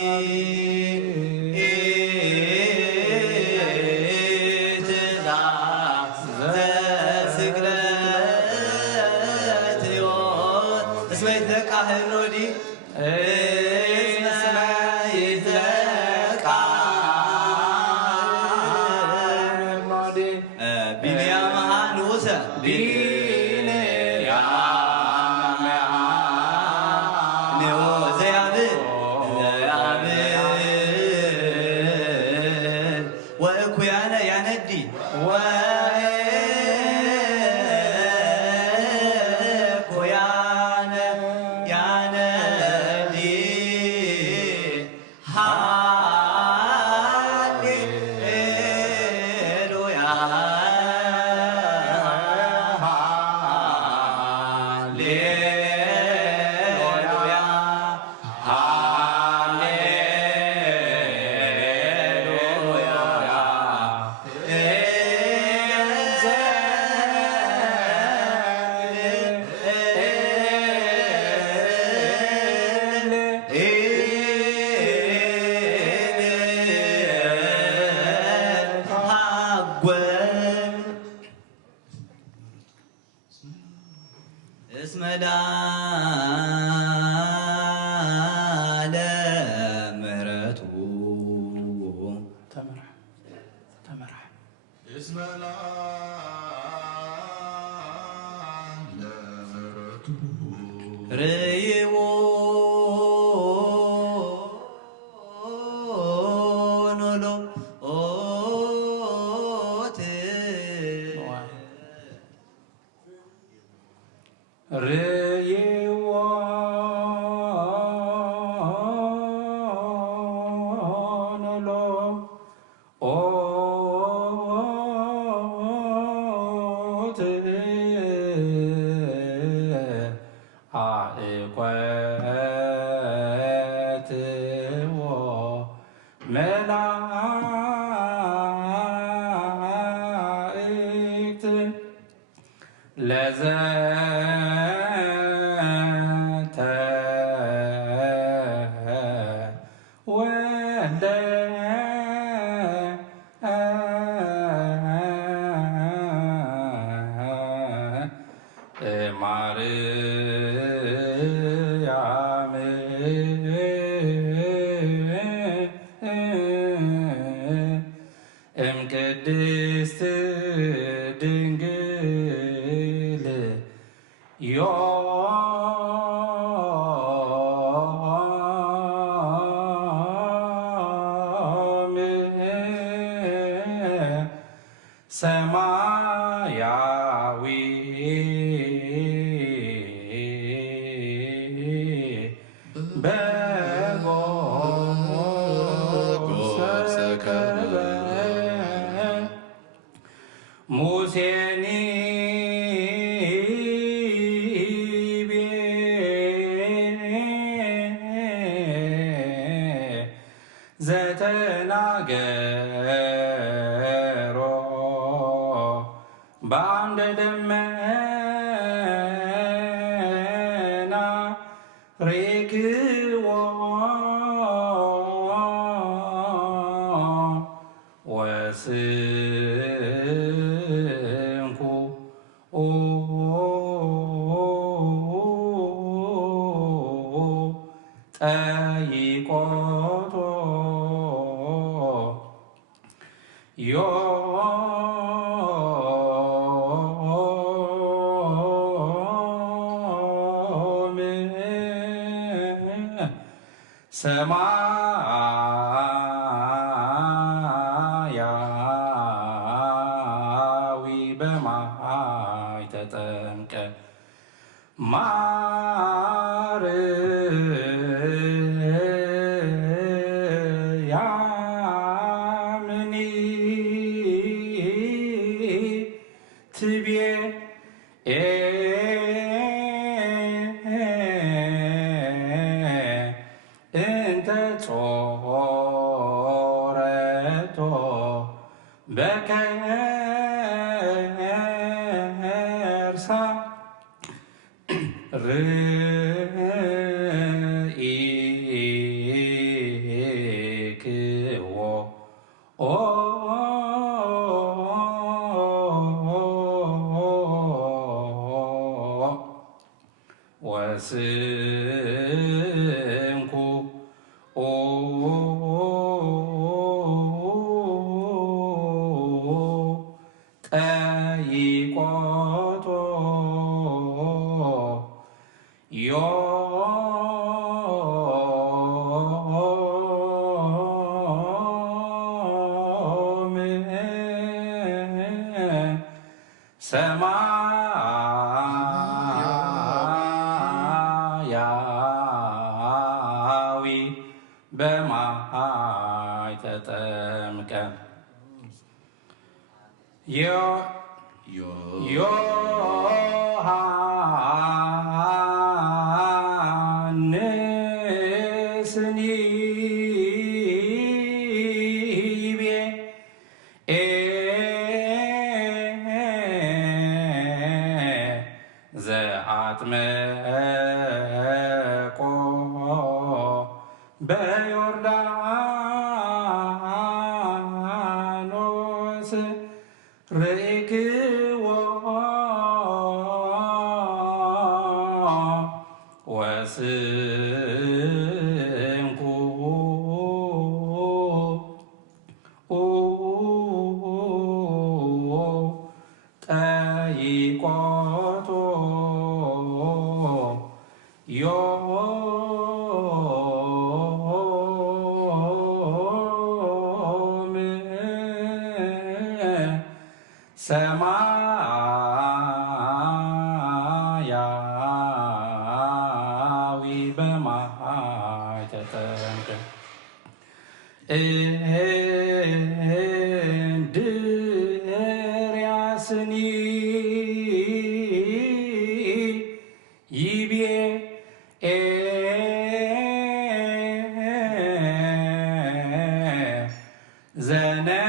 ትእዛዘ ስቅለት እስመ ይትለቃህ ኖዲ እስመ ይትለቃህ ኖዲ ቢንያም ንዑሰ ወእኩያነ ያነዲ ወእኩያነ ያነዲ ሃሌሉያ ሃሌሉያ እስመ ዳለ ምሕረቱ እስመ ርይዎ ኖሎ ኦት ርይዎ ኖሎ ኦት አእቆትዎ መላእክት ለዘንተ ወልደ ማርያም እምቅድስት ድንግል ሰማያዊ በጎሰከበ ሙሴኒ ዘተናገሮ በአምደ ደመና ሬክዎ ወስንኩ ጠይቆቶ ዮም ሰማያዊ በማይ ተጠምቀ ማርያምኒ ትቤ እንተ ጾረቶ በከርሳ ርኢክዎ ወስንኩ ጠይቆቶ ዮም ሰማያዊ በማይ ተጠምቀ ዮሐንስኒ ይቤ ዘአጥመቆ በዮርዳኖስ ርኢክዎ ወስንኩ ጠይቆቶ ዮም ሰማያዊ በማይ ተጠምቀ እንድርያስኒ ይቤ ዘነገ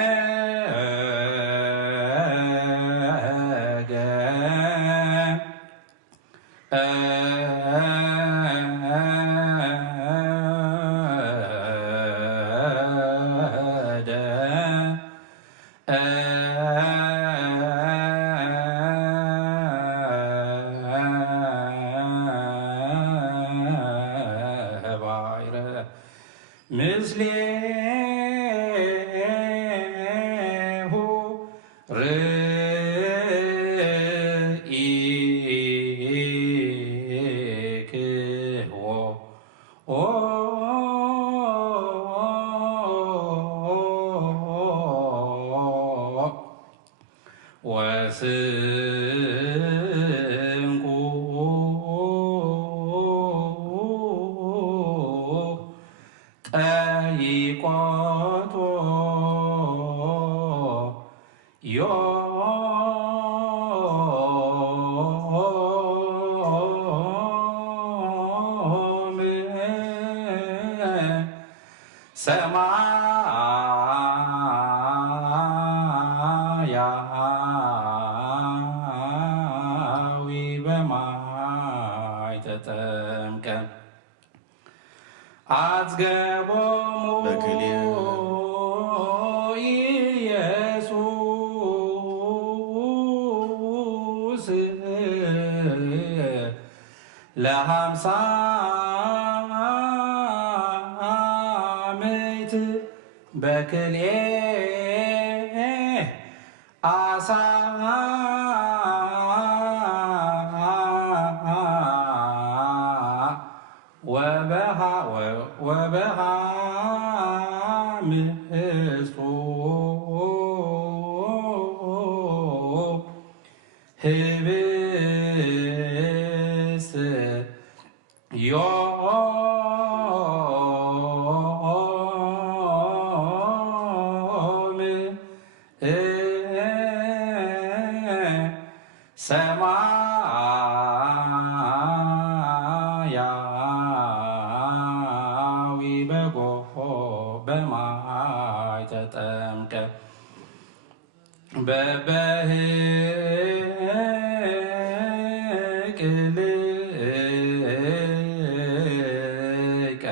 ምስሌሁ ርኢክዎ ወስንቁ ጠይቆቶ ዮም ሰማያዊ በማይ ተጠምቀ አዝገቦሙ ኢየሱስ ለሃምሳ ምዕት በክልኤ አሳ ወበሃ ምስቶ ህብስ ዮም ሰማያዊ በጎሆ በማይ ተጠምቀ በበህቅልቀ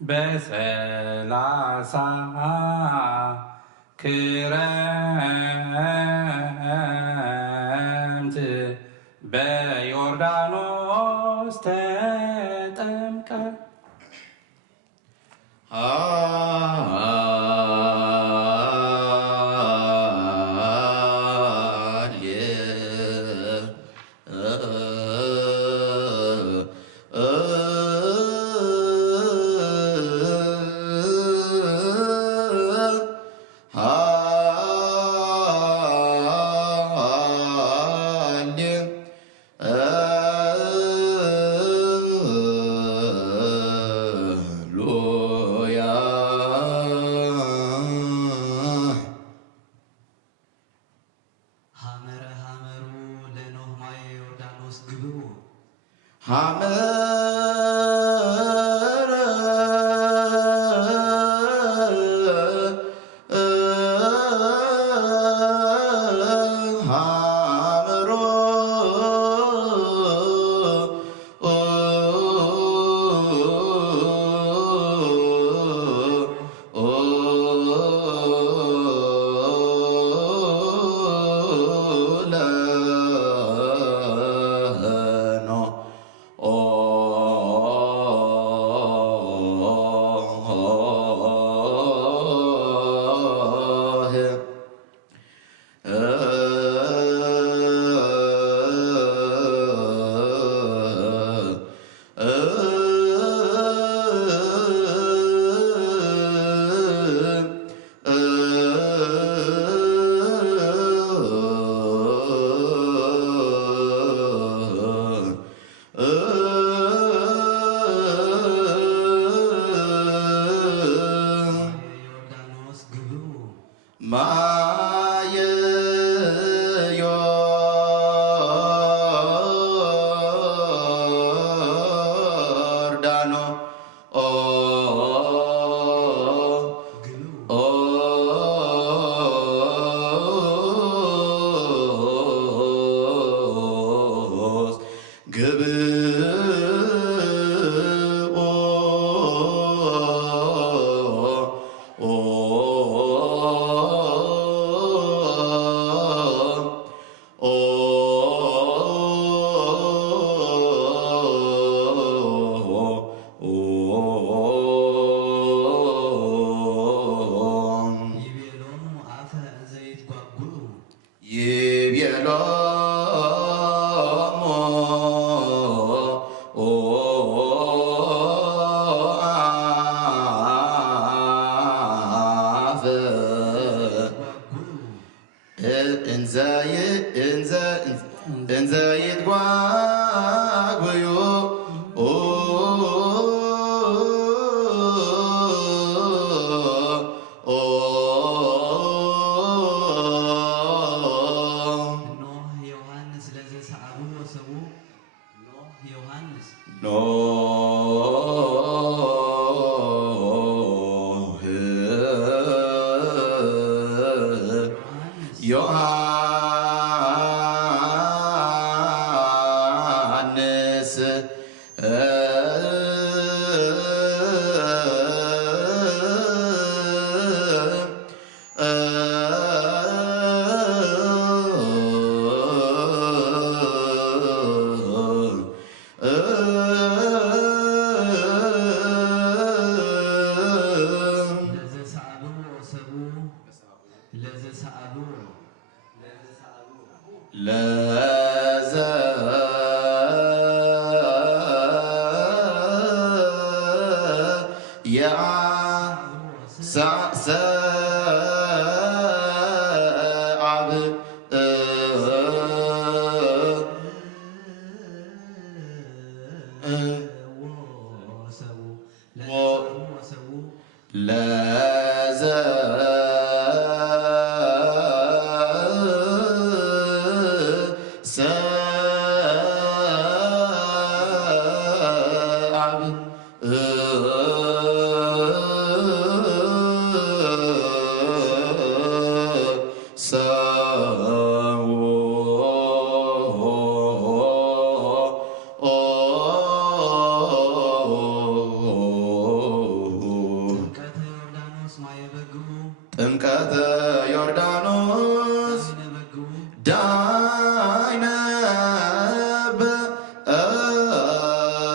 በሰላሳ ክረምት በዮርዳኖስ ተጠምቀ Oh እንዘ ይትጓጉዩ ጥምቀተ ዮርዳኖስ ዳይነ በግኦ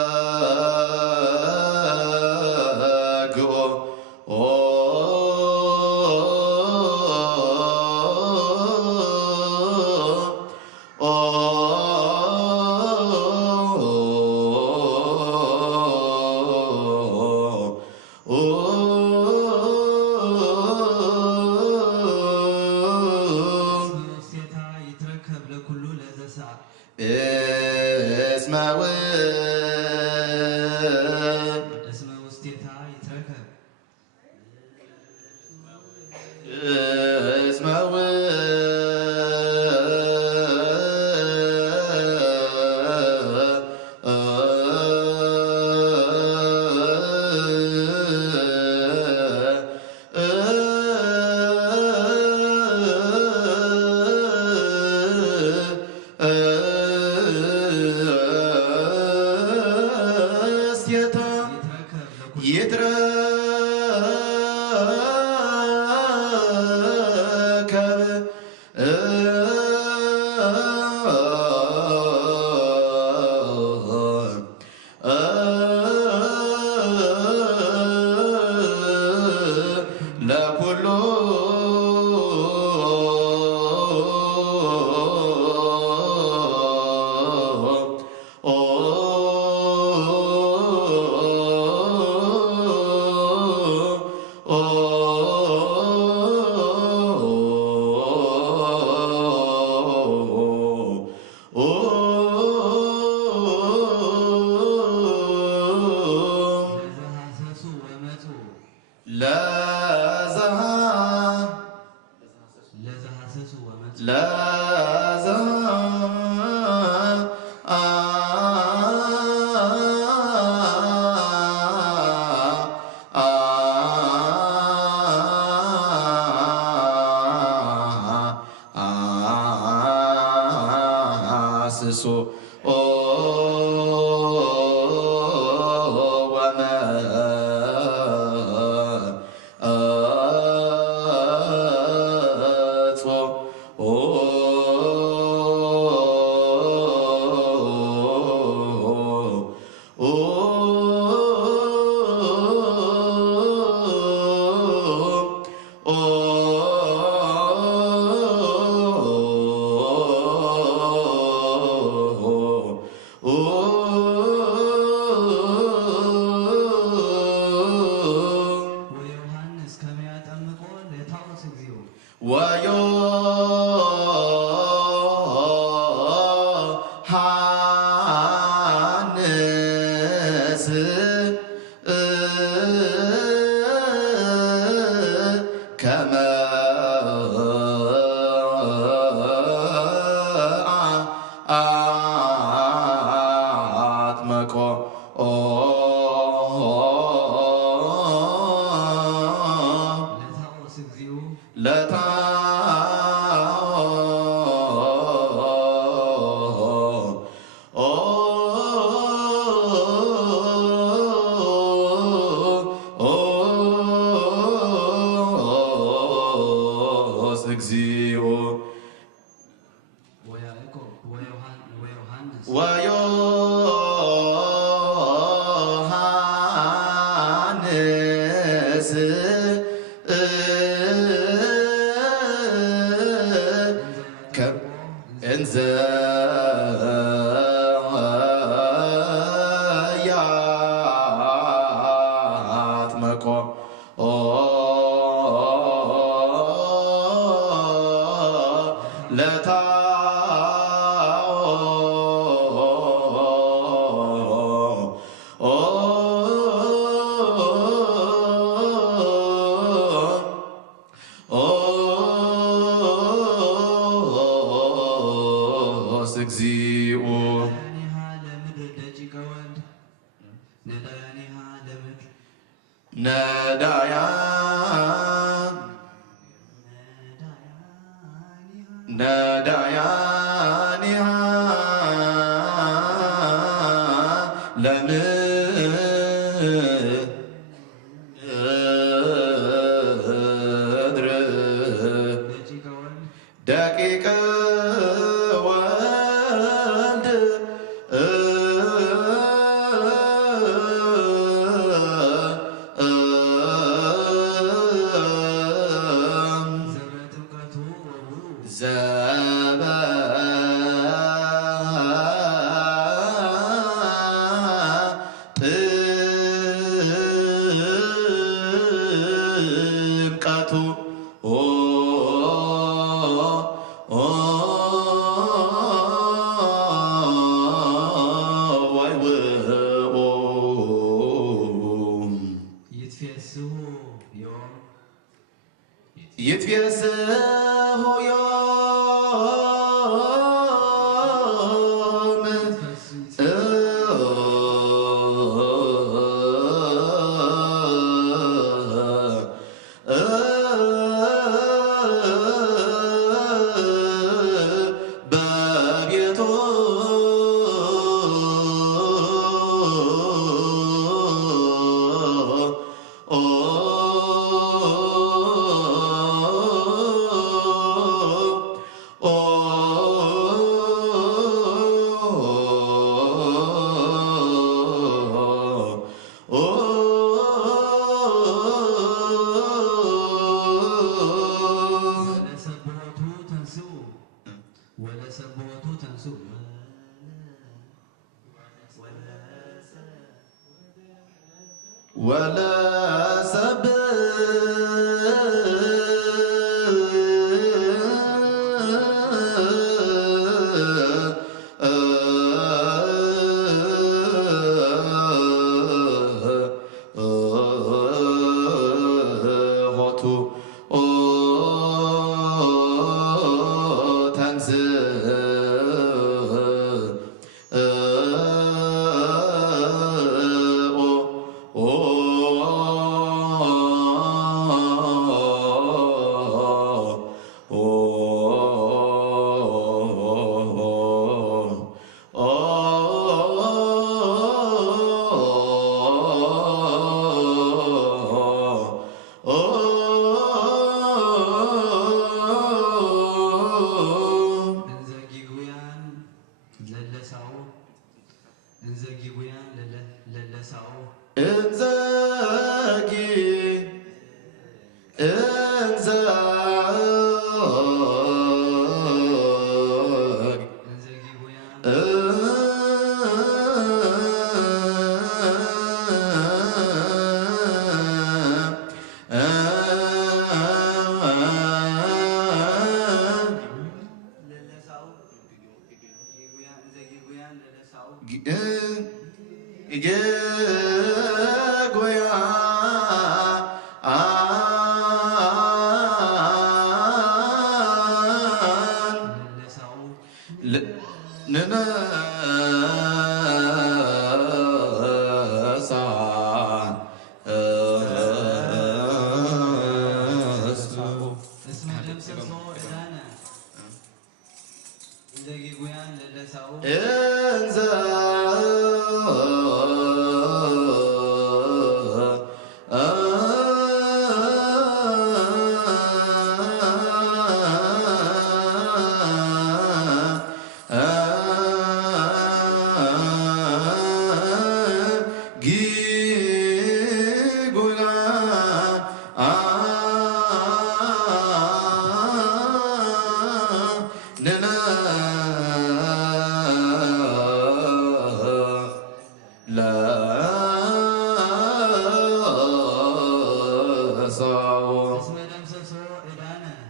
Oh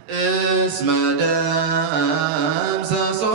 اسم دمسسو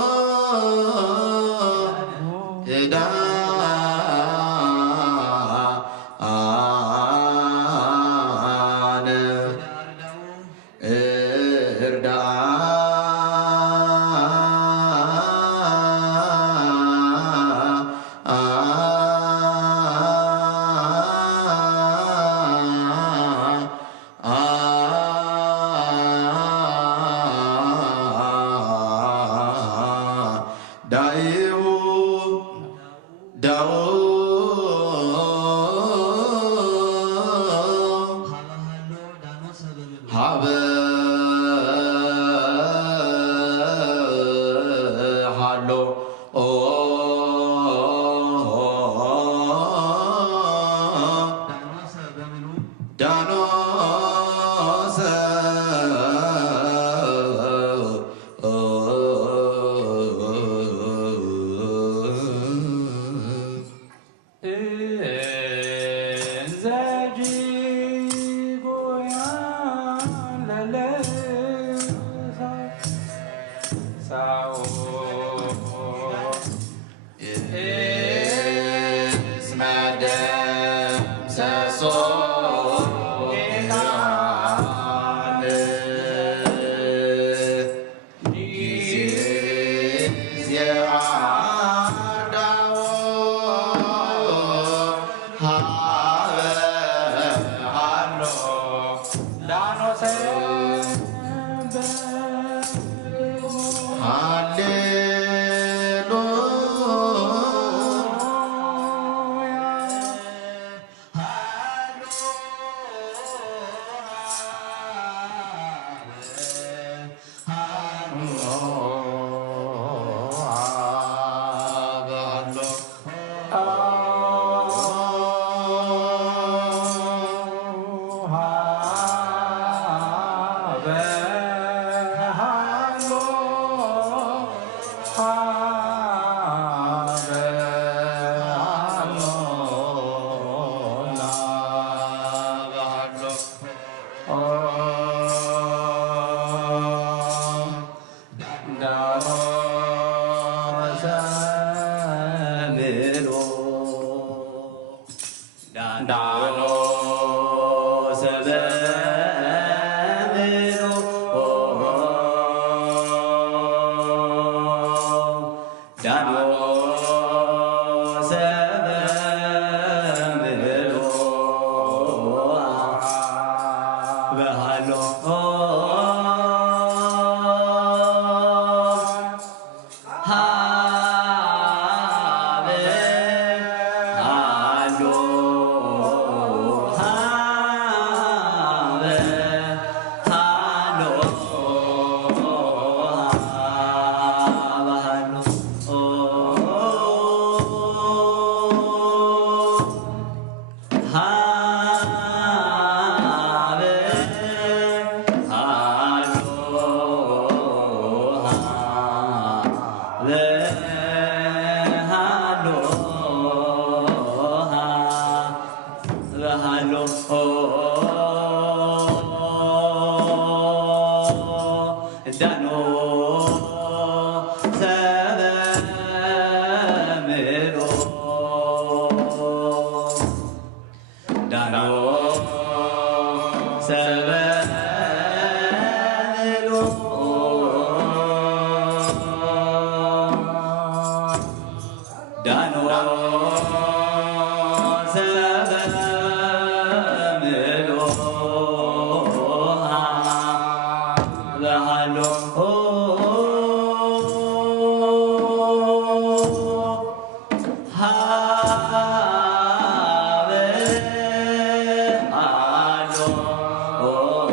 Oh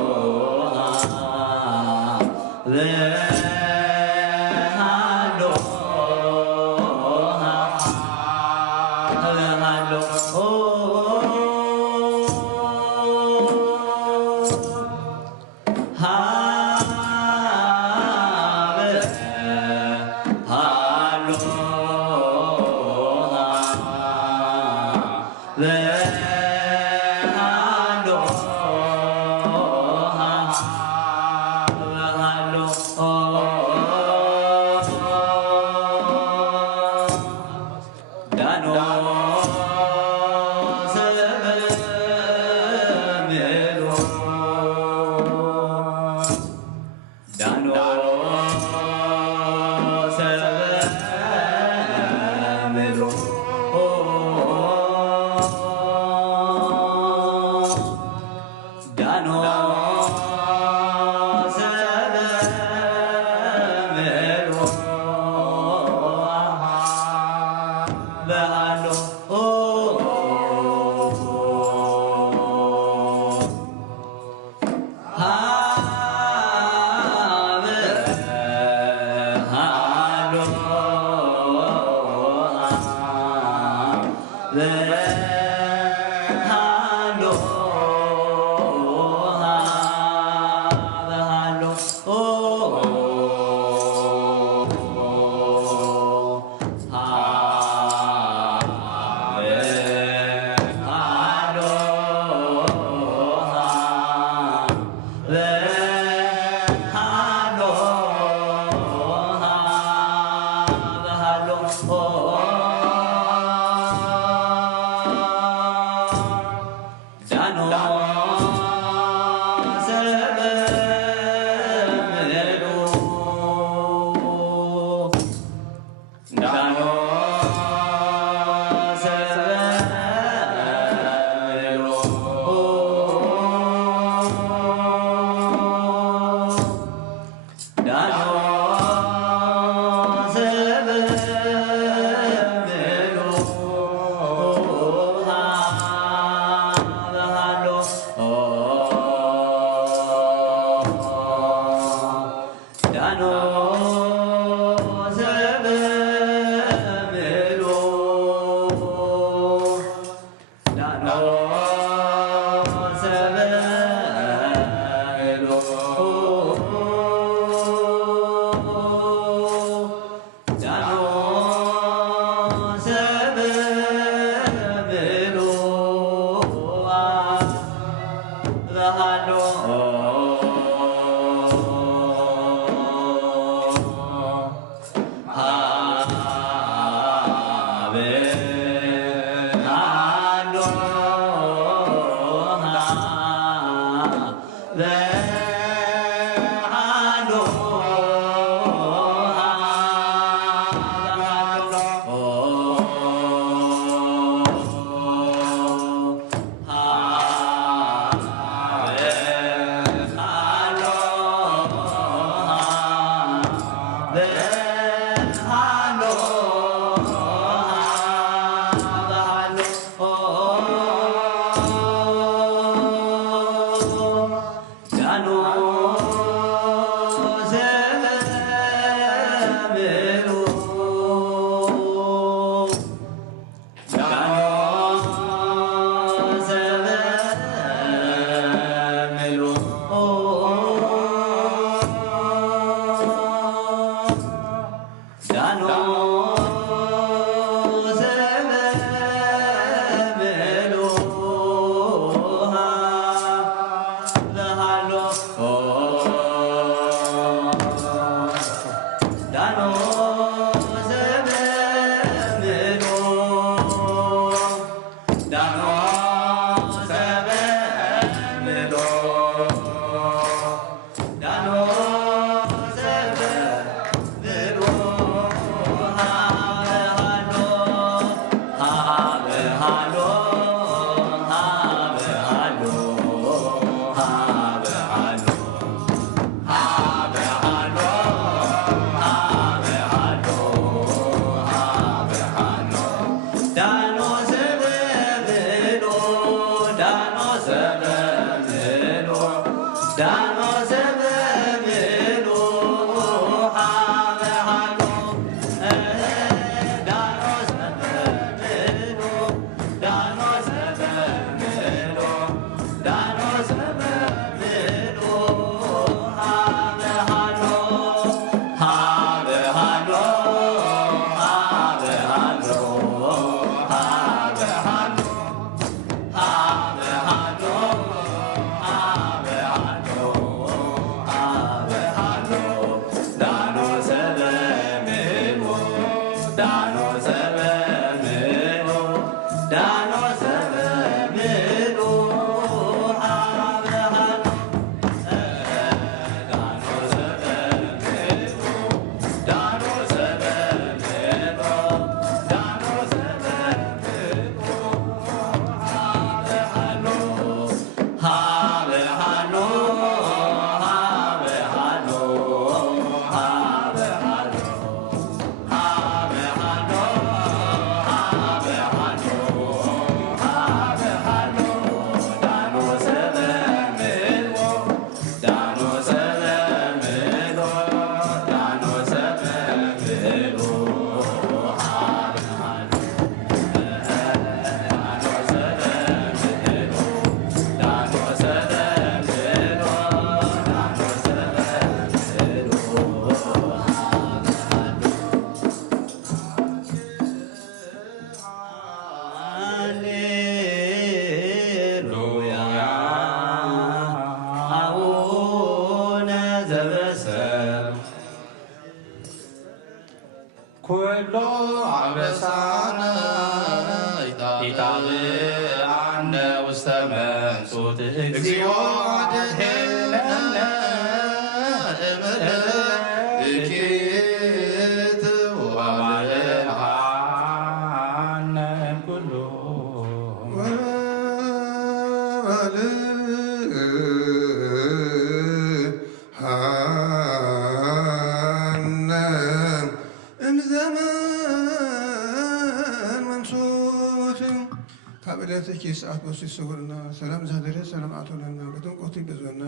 ሰዓት በሱ ይሰውርና ሰላም ዛደረ ሰላም አቶለና በጥምቀቱ ይበዙና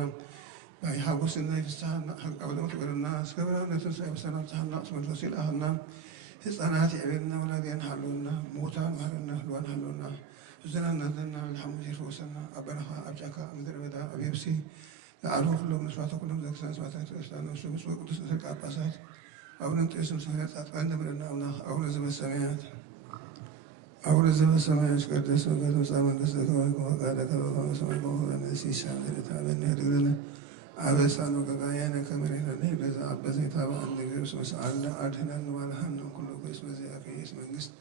ሀጎስና የፍስሐና ሀቃ በለመትበርና እስከ ብርሃነ ትንሣኤ በሰላም ጸሐና አስመልሶ ይልአህና ህፃናት የዕቤልና ወላዲያን ሃሉና ሞታን ማርና ህልዋን ሃሉና እዘናናትና ልሐሙስ ይፈወሰና አበረኻ ኣብ ጫካ ምድረ በዳ ኣብ የብሲ ለዓሉ ኩሎም መስዋዕተ ኩሎም ዘክሳን ስዋዕታት ክርስቲያን ነፍሱ ብፁዕ ቅዱስ ሊቀ ጳጳሳት አቡነ እንጦንስ ምስክረ ጻድቃን ደምረና አምላክ አቡነ ዘበሰማያት አቡነ ዘበሰማያት ይትቀደስ ስምከ ትምጻእ መንግሥትከ ወይኩን ፈቃድከ በከመ በሰማይ ከማሁ በምድር ሲሳየነ ዘለለዕለትነ ሀበነ አበሳነ ወጌጋየነ ከመ ንሕነኒ ለዘአበ ዘይታበአነ እግዚኦ እስመ ሰአልነ አድኅነነ ወባልሐነ ኩሉ እስመ ዚአከ ይእቲ መንግሥት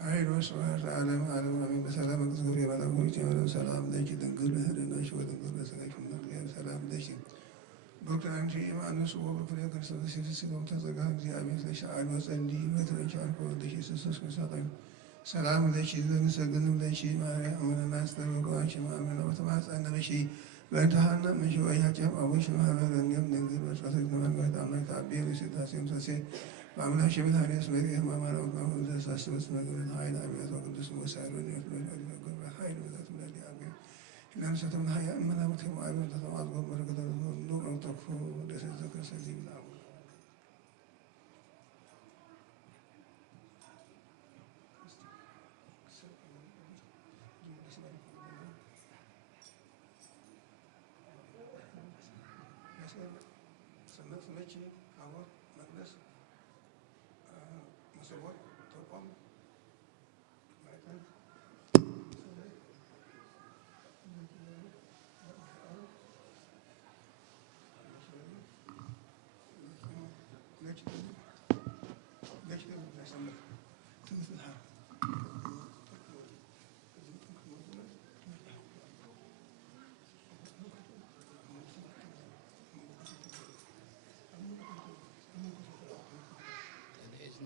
ኃይል ወስብሐት ለዓለመ ዓለም አሜን። በሰላም እግዚአብሔር የመላኩ ሆይ ሰላም ለኪ ድንግል በኅሊናኪ ወድንግል በሥጋኪ እምእግዚአብሔር ሰላም ለኪ ዶክተር አንቺ የማነሱ ወብርኩ ክርስቶስ ሲሲሎም ተዘጋ እግዚአብሔር ለሻአል ወጸንዲ በትረንቻ አልኮ ወደሽ ኢየሱስ ክርስቶስ ሰላም ለኪ ዘንሰግን ለኪ ማርያም አመነና ስተበጓች ማመና ወተማጸነ በሺ በእንተሃና ምሽ ወያጨም አቦሽ ማህበረንም ድንግል በጸሎት ነመንገት አምላክ አብሔር ሲታሴም ተሴ በአምላክ የመድኃኒት መሪር ማማራው ማሁን ዘሳስበስ መግብን ኃይል አብያት ወቅዱስ ወሳይሎን የትመ ኃይል ወዛት ምለዲ አብሔር እናንሰተም ሀያ እመናሙት የማዕበን ተተማዝጎ በረከተ ሁሉ አውጠፉ ደሰት ዘክረሰዚ ብላው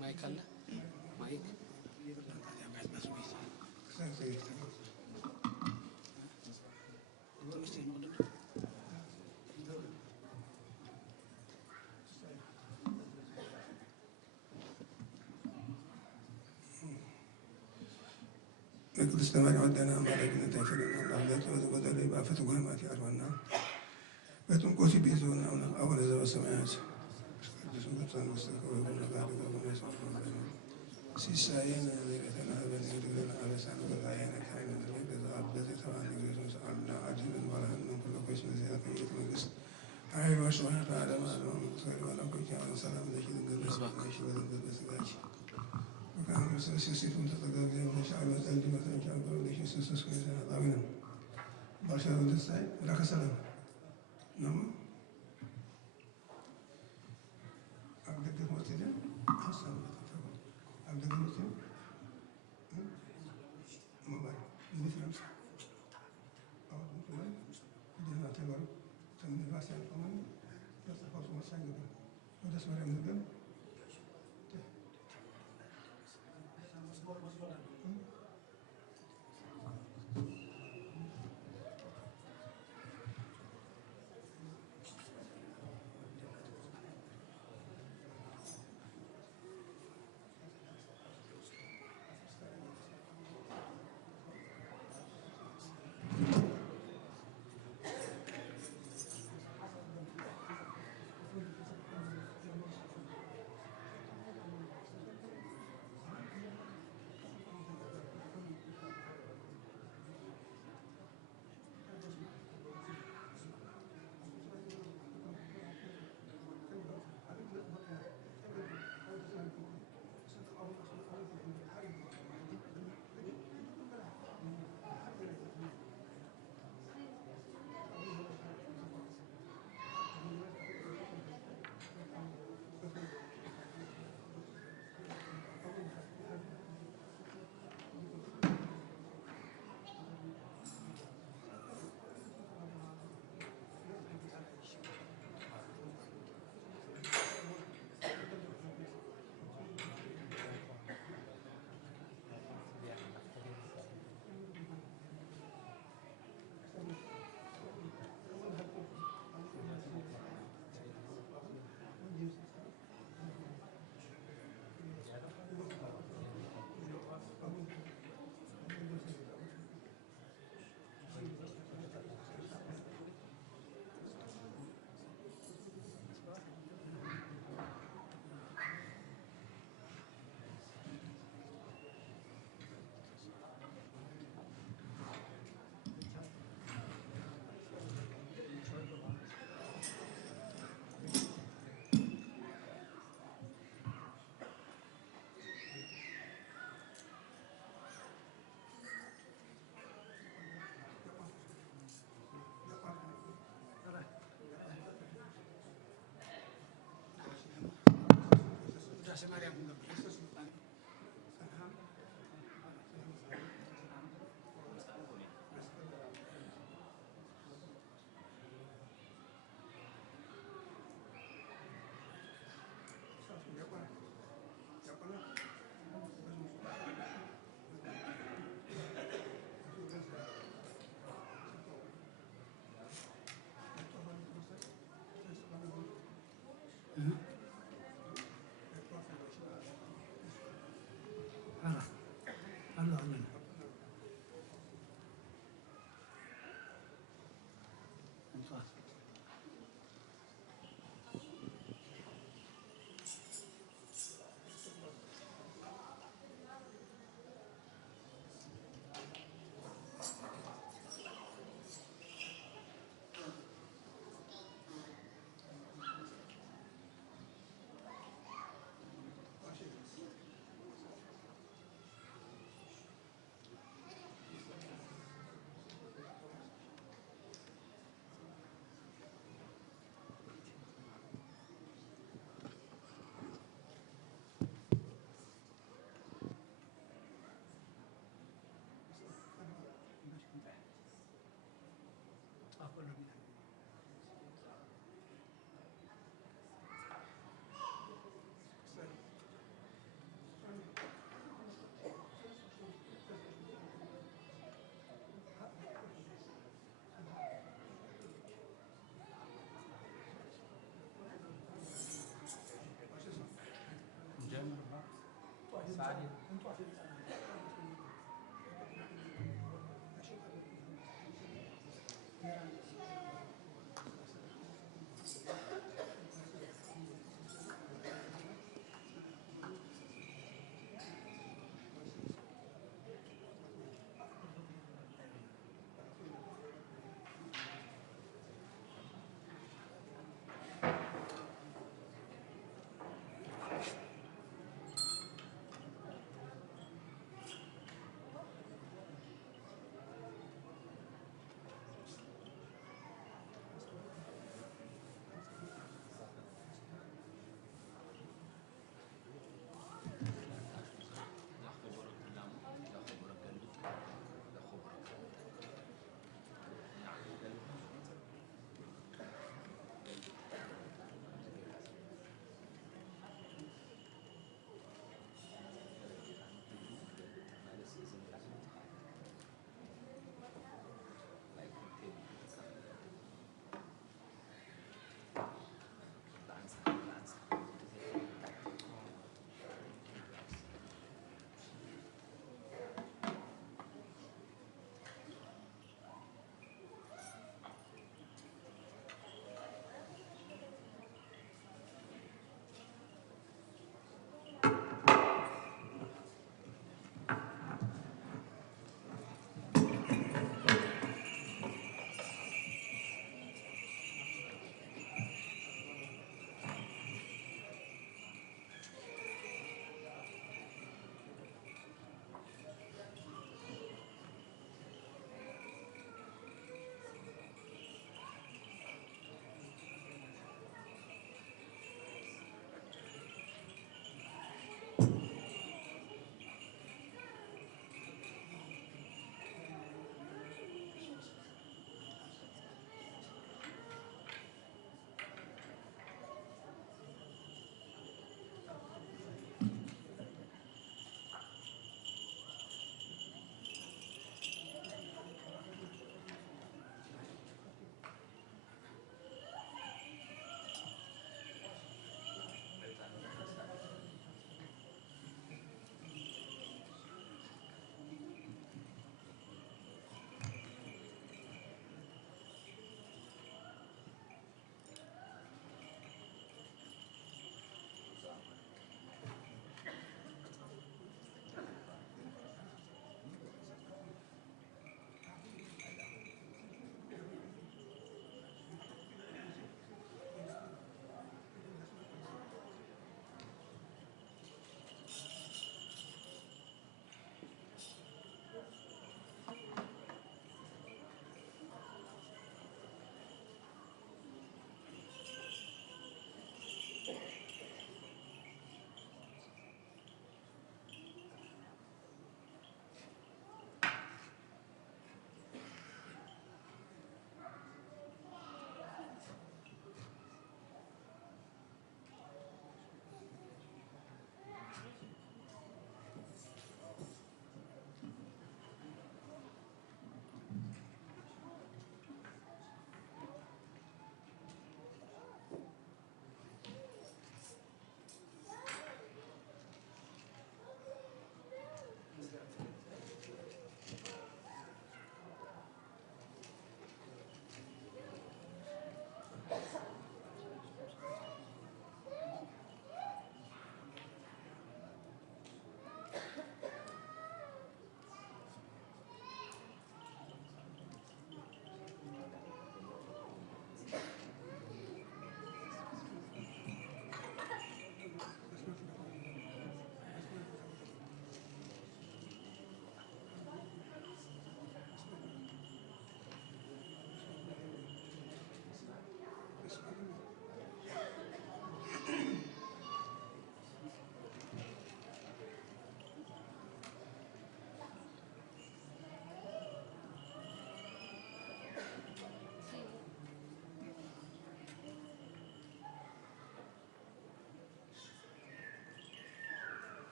ማይክ አለ ማይክ ቅድስት ማርያም ወደና አማላጅነት አይችልም አምላክ ወዘወዘለ በአፈት ጎህማት ያርዋና በጥምቆት ቤዞና አቡነ ዘበሰማያት ሲሳየን ዘይረተና በንግድግን አበሳን በጋየነ ካይነ በዘአበዘ ተባን ጊዜቱን ሰአልና አድህንን ባልህንን ኩለኮች መዚያ ከየት መንግስት ኃይል ወስብሐት ለዓለመ ዓለም ምስለ መለኮት ያለ ሰላም ለኪ ድንግል በስጋሽ በድንግል በስጋሽ ሲሲቱን ተጠጋጊ ለሻዕል ወጸልዲ መተንቻ ለኪ ስስስ አሜን ባሻ ወደሳይ ላከ ሰላም ነው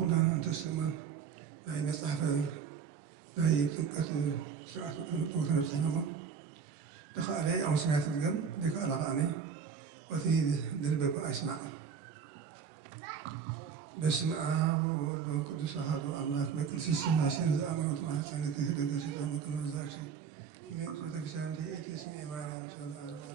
يهودان تسلمان لا يمسح لا يمسك ساعة وثلاث سنوات دخل عليه أو سمعت الجن ذيك ألغاني وفي دربك أسمع بسم الله والقدس هذا أملاك بكل سيستم عشان زعما وطمع سنة هدى سيدا مكان الزاكسي يمسك سنتي إيتي اسمي ما إن شاء الله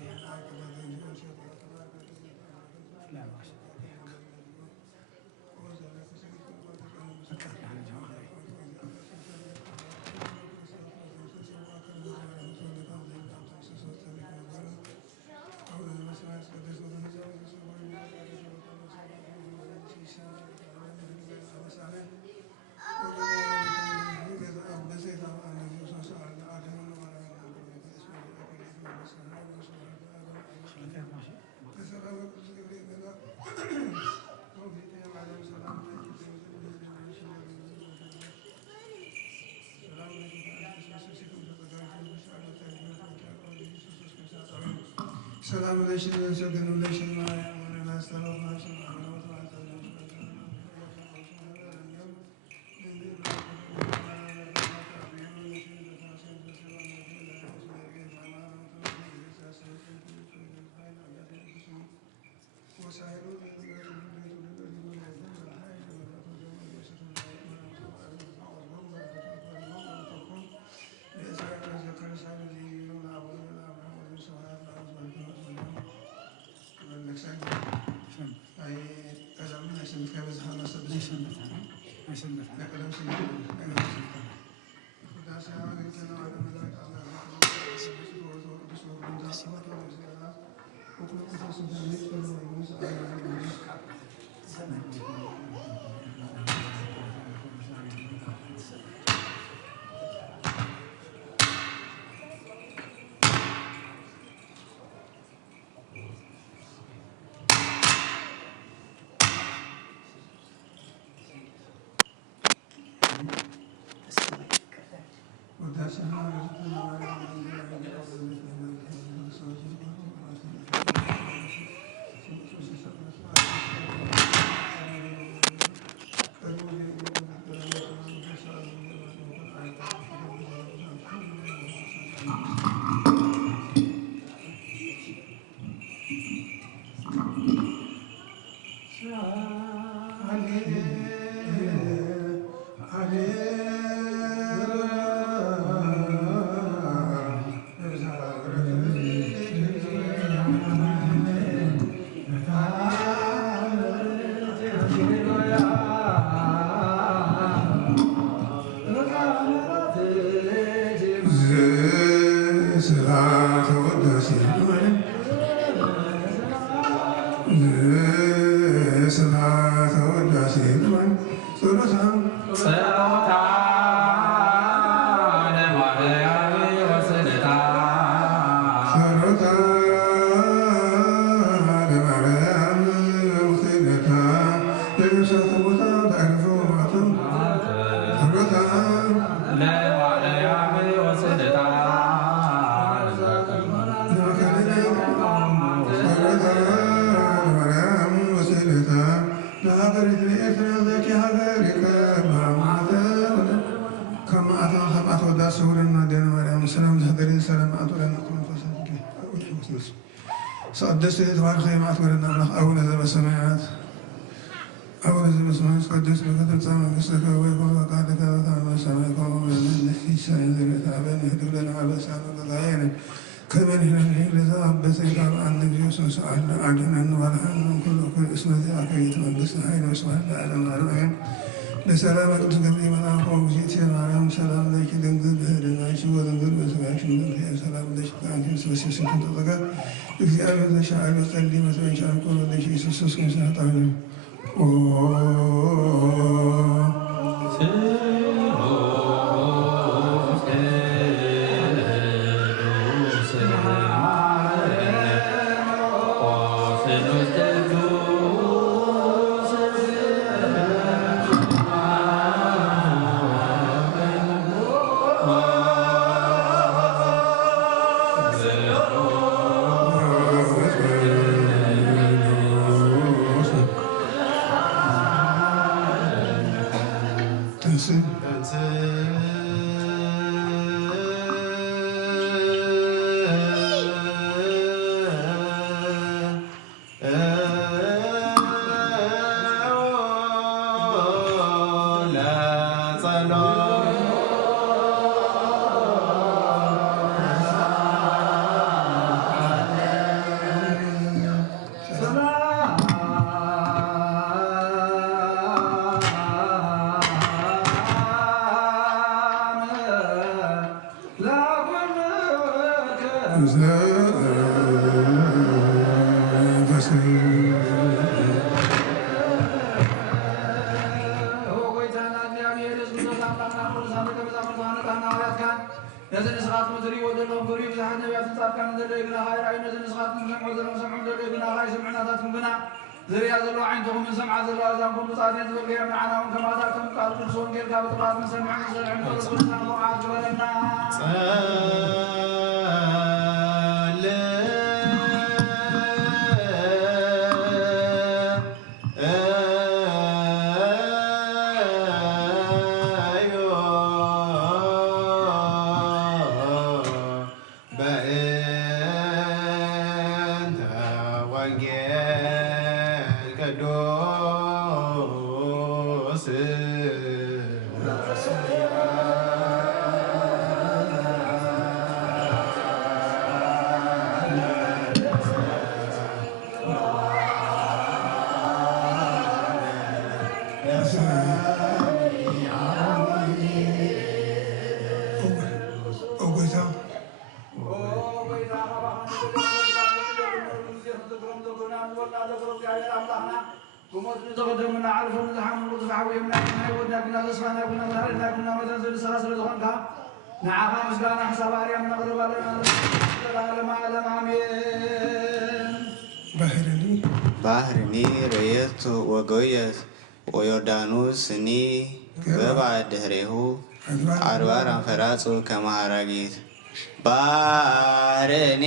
سلام عليكم سيدنا عليكم ما يأمرنا لا استغفر سقدست يتوارى خيمات ولنا الله أولى ذا السماوات أولى ذا السماوات قدست بك تنسى مثلك ويكون وقعدك وكان السماء قوم من في سنة تعبان يهدف لنا عبس عن الغيان كمن هنا الحين لذا عبس قال عن نبي يوسف سألنا عجنا ورحمنا كل اسم ذي عكيت وبس حين واسمه لا أعلم العين لسلامة تقدم على قوم جيتين عليهم سلام لك دنقل بهدنا شو دنقل بسمعش من فيها سلام لك عندي مسوسي سكنت تلقى في أبد شاعر وسلي مثلا شاعر كل ذي شيء سوسكن ساعتين ባህርኒ ረየት ወጎየት ወዮርዳኖስ እኒ በባዕድ ድህሬሁ አድባር አንፈራጹ ከመሃራጊት ባህርኒ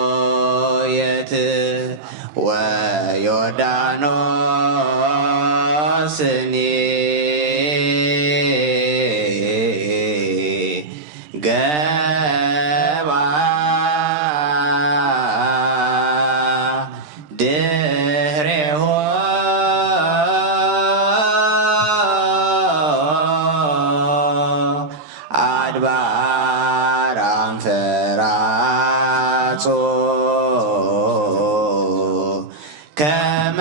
ወጎየት ስኒ ገባ ድኅሬሆ አድባር አንፈራጾ ከመ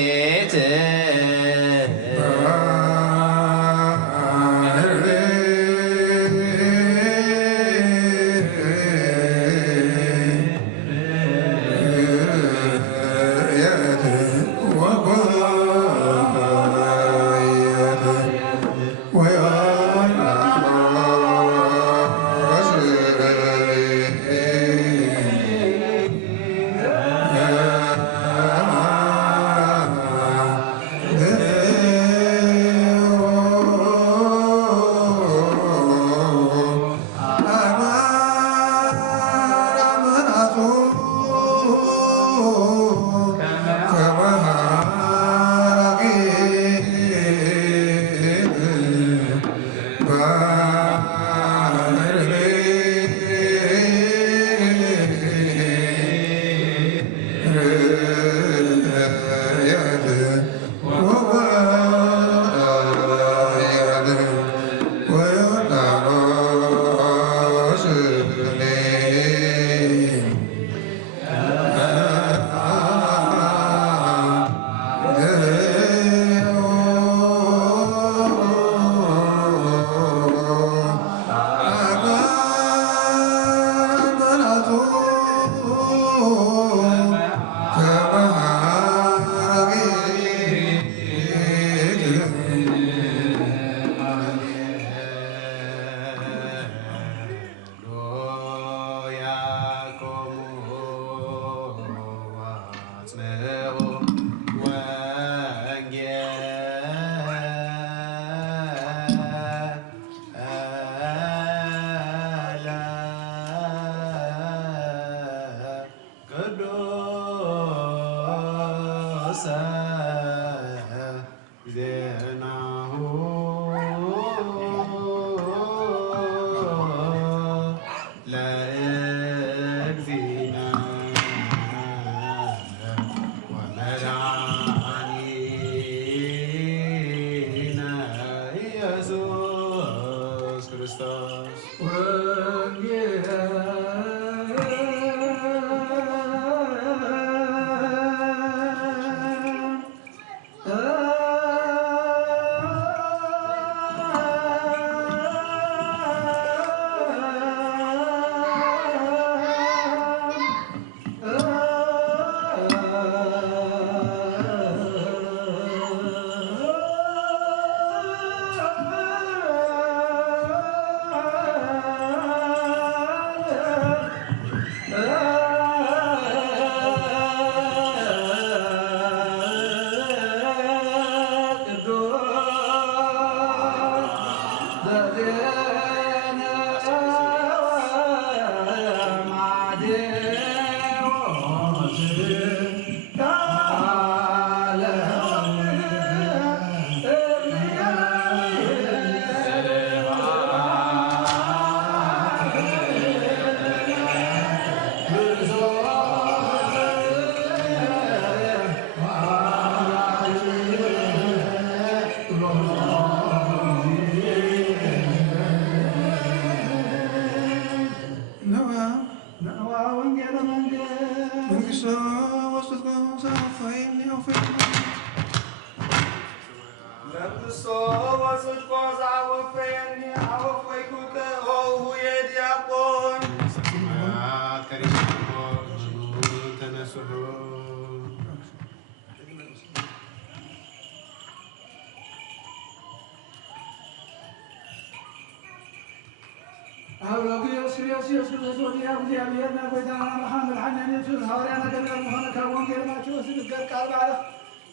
ሐራጂት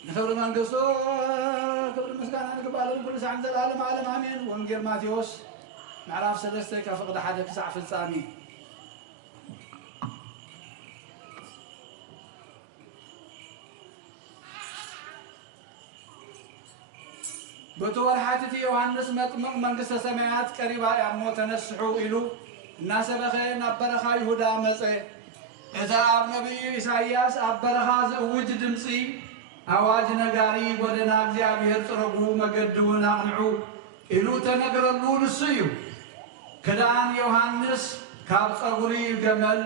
نخبر من قصو كبر مسكان نقبل كل ساعة عند العالم عالم آمين ونقير ماتيوس نعرف سلسته كفقد حدا كسع في السامي بتورحات يوحنس مطمق منقسة سماعات قريبا يعمو تنسحو إلو الناس بخير أبرخا يهودا مسي إذا أب نبي إساياس أبرخا زوج دمسي أواج نقاري ودنا እግዚአብሔር ጥረጉ መገድውን አቅንዑ إلو تنقرلو نسيو كدان يوحنس كاب صغري جمل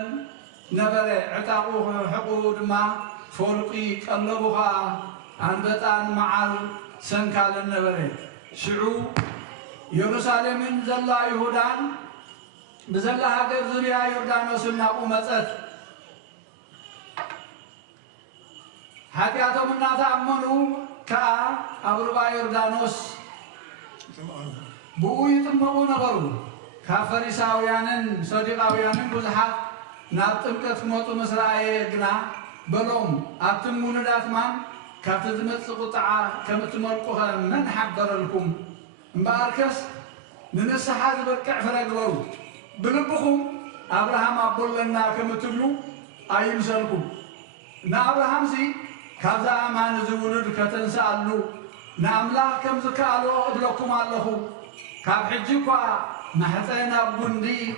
نبر عتاقو حقود ما فولقي قلبوها አንበጣን መዓል ሰንካል ነበር ሽዑ ኢየሩሳሌምን ዘላ ይሁዳን በዘላ ሀገር ዙሪያ ዮርዳኖስና ቁመጸት ኃጢአቶምና ታመኑ ከአብርባ ዮርዳኖስ ብኡይ ጥመቁ ነበሩ ከፈሪሳውያንን ሰዲቃውያንን ብዙሓት ናብ ጥምቀት ክመጡ ምስራኤ ግና በሎም አትሙንዳት ማን كاتزمت قطعة كم تمرقها من حبر لكم مباركس من السحاب بركع فرقلو بلبكم أبراهام أقول لنا كم تبلو أيم سلكم نا أبراهام زي كذا ما نزولد كتنسألو نا أملا كم زكالو أبلكم الله كاب حجكوا نحتاج نبغندي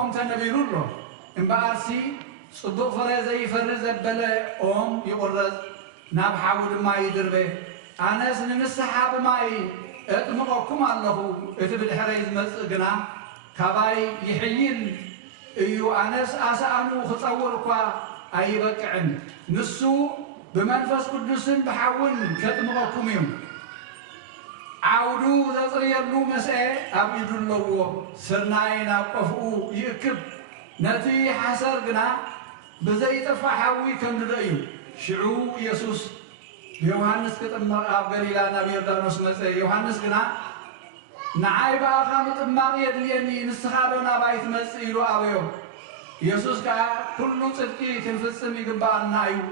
أم تنبيرو مبارسي صدق فرزي فرز بلا أم يقرز ناب حاول ما يدربه أنا سنن السحاب ماي أتمقكم الله أتبد حريز مسجنا كباي يحيين أيو أناس أسأنو خطوركوا أي بكعن نسو بمنفس قدسن بحاول كتمقكم يوم عودو ذريلو مسأ أبيدو الله سرناين أقفو يكب نتي حسر جنا بزي تفحوي كم دايو شعو يسوس يوحنس كتمر أب غليلا نبي يردانوس مسأ يوحنس جنا نعاي بأخا متماغ يدليني نسخابنا بايت مسأ يلو أبيو يسوس كا كل صدقي تنفسم يقبعنا أيو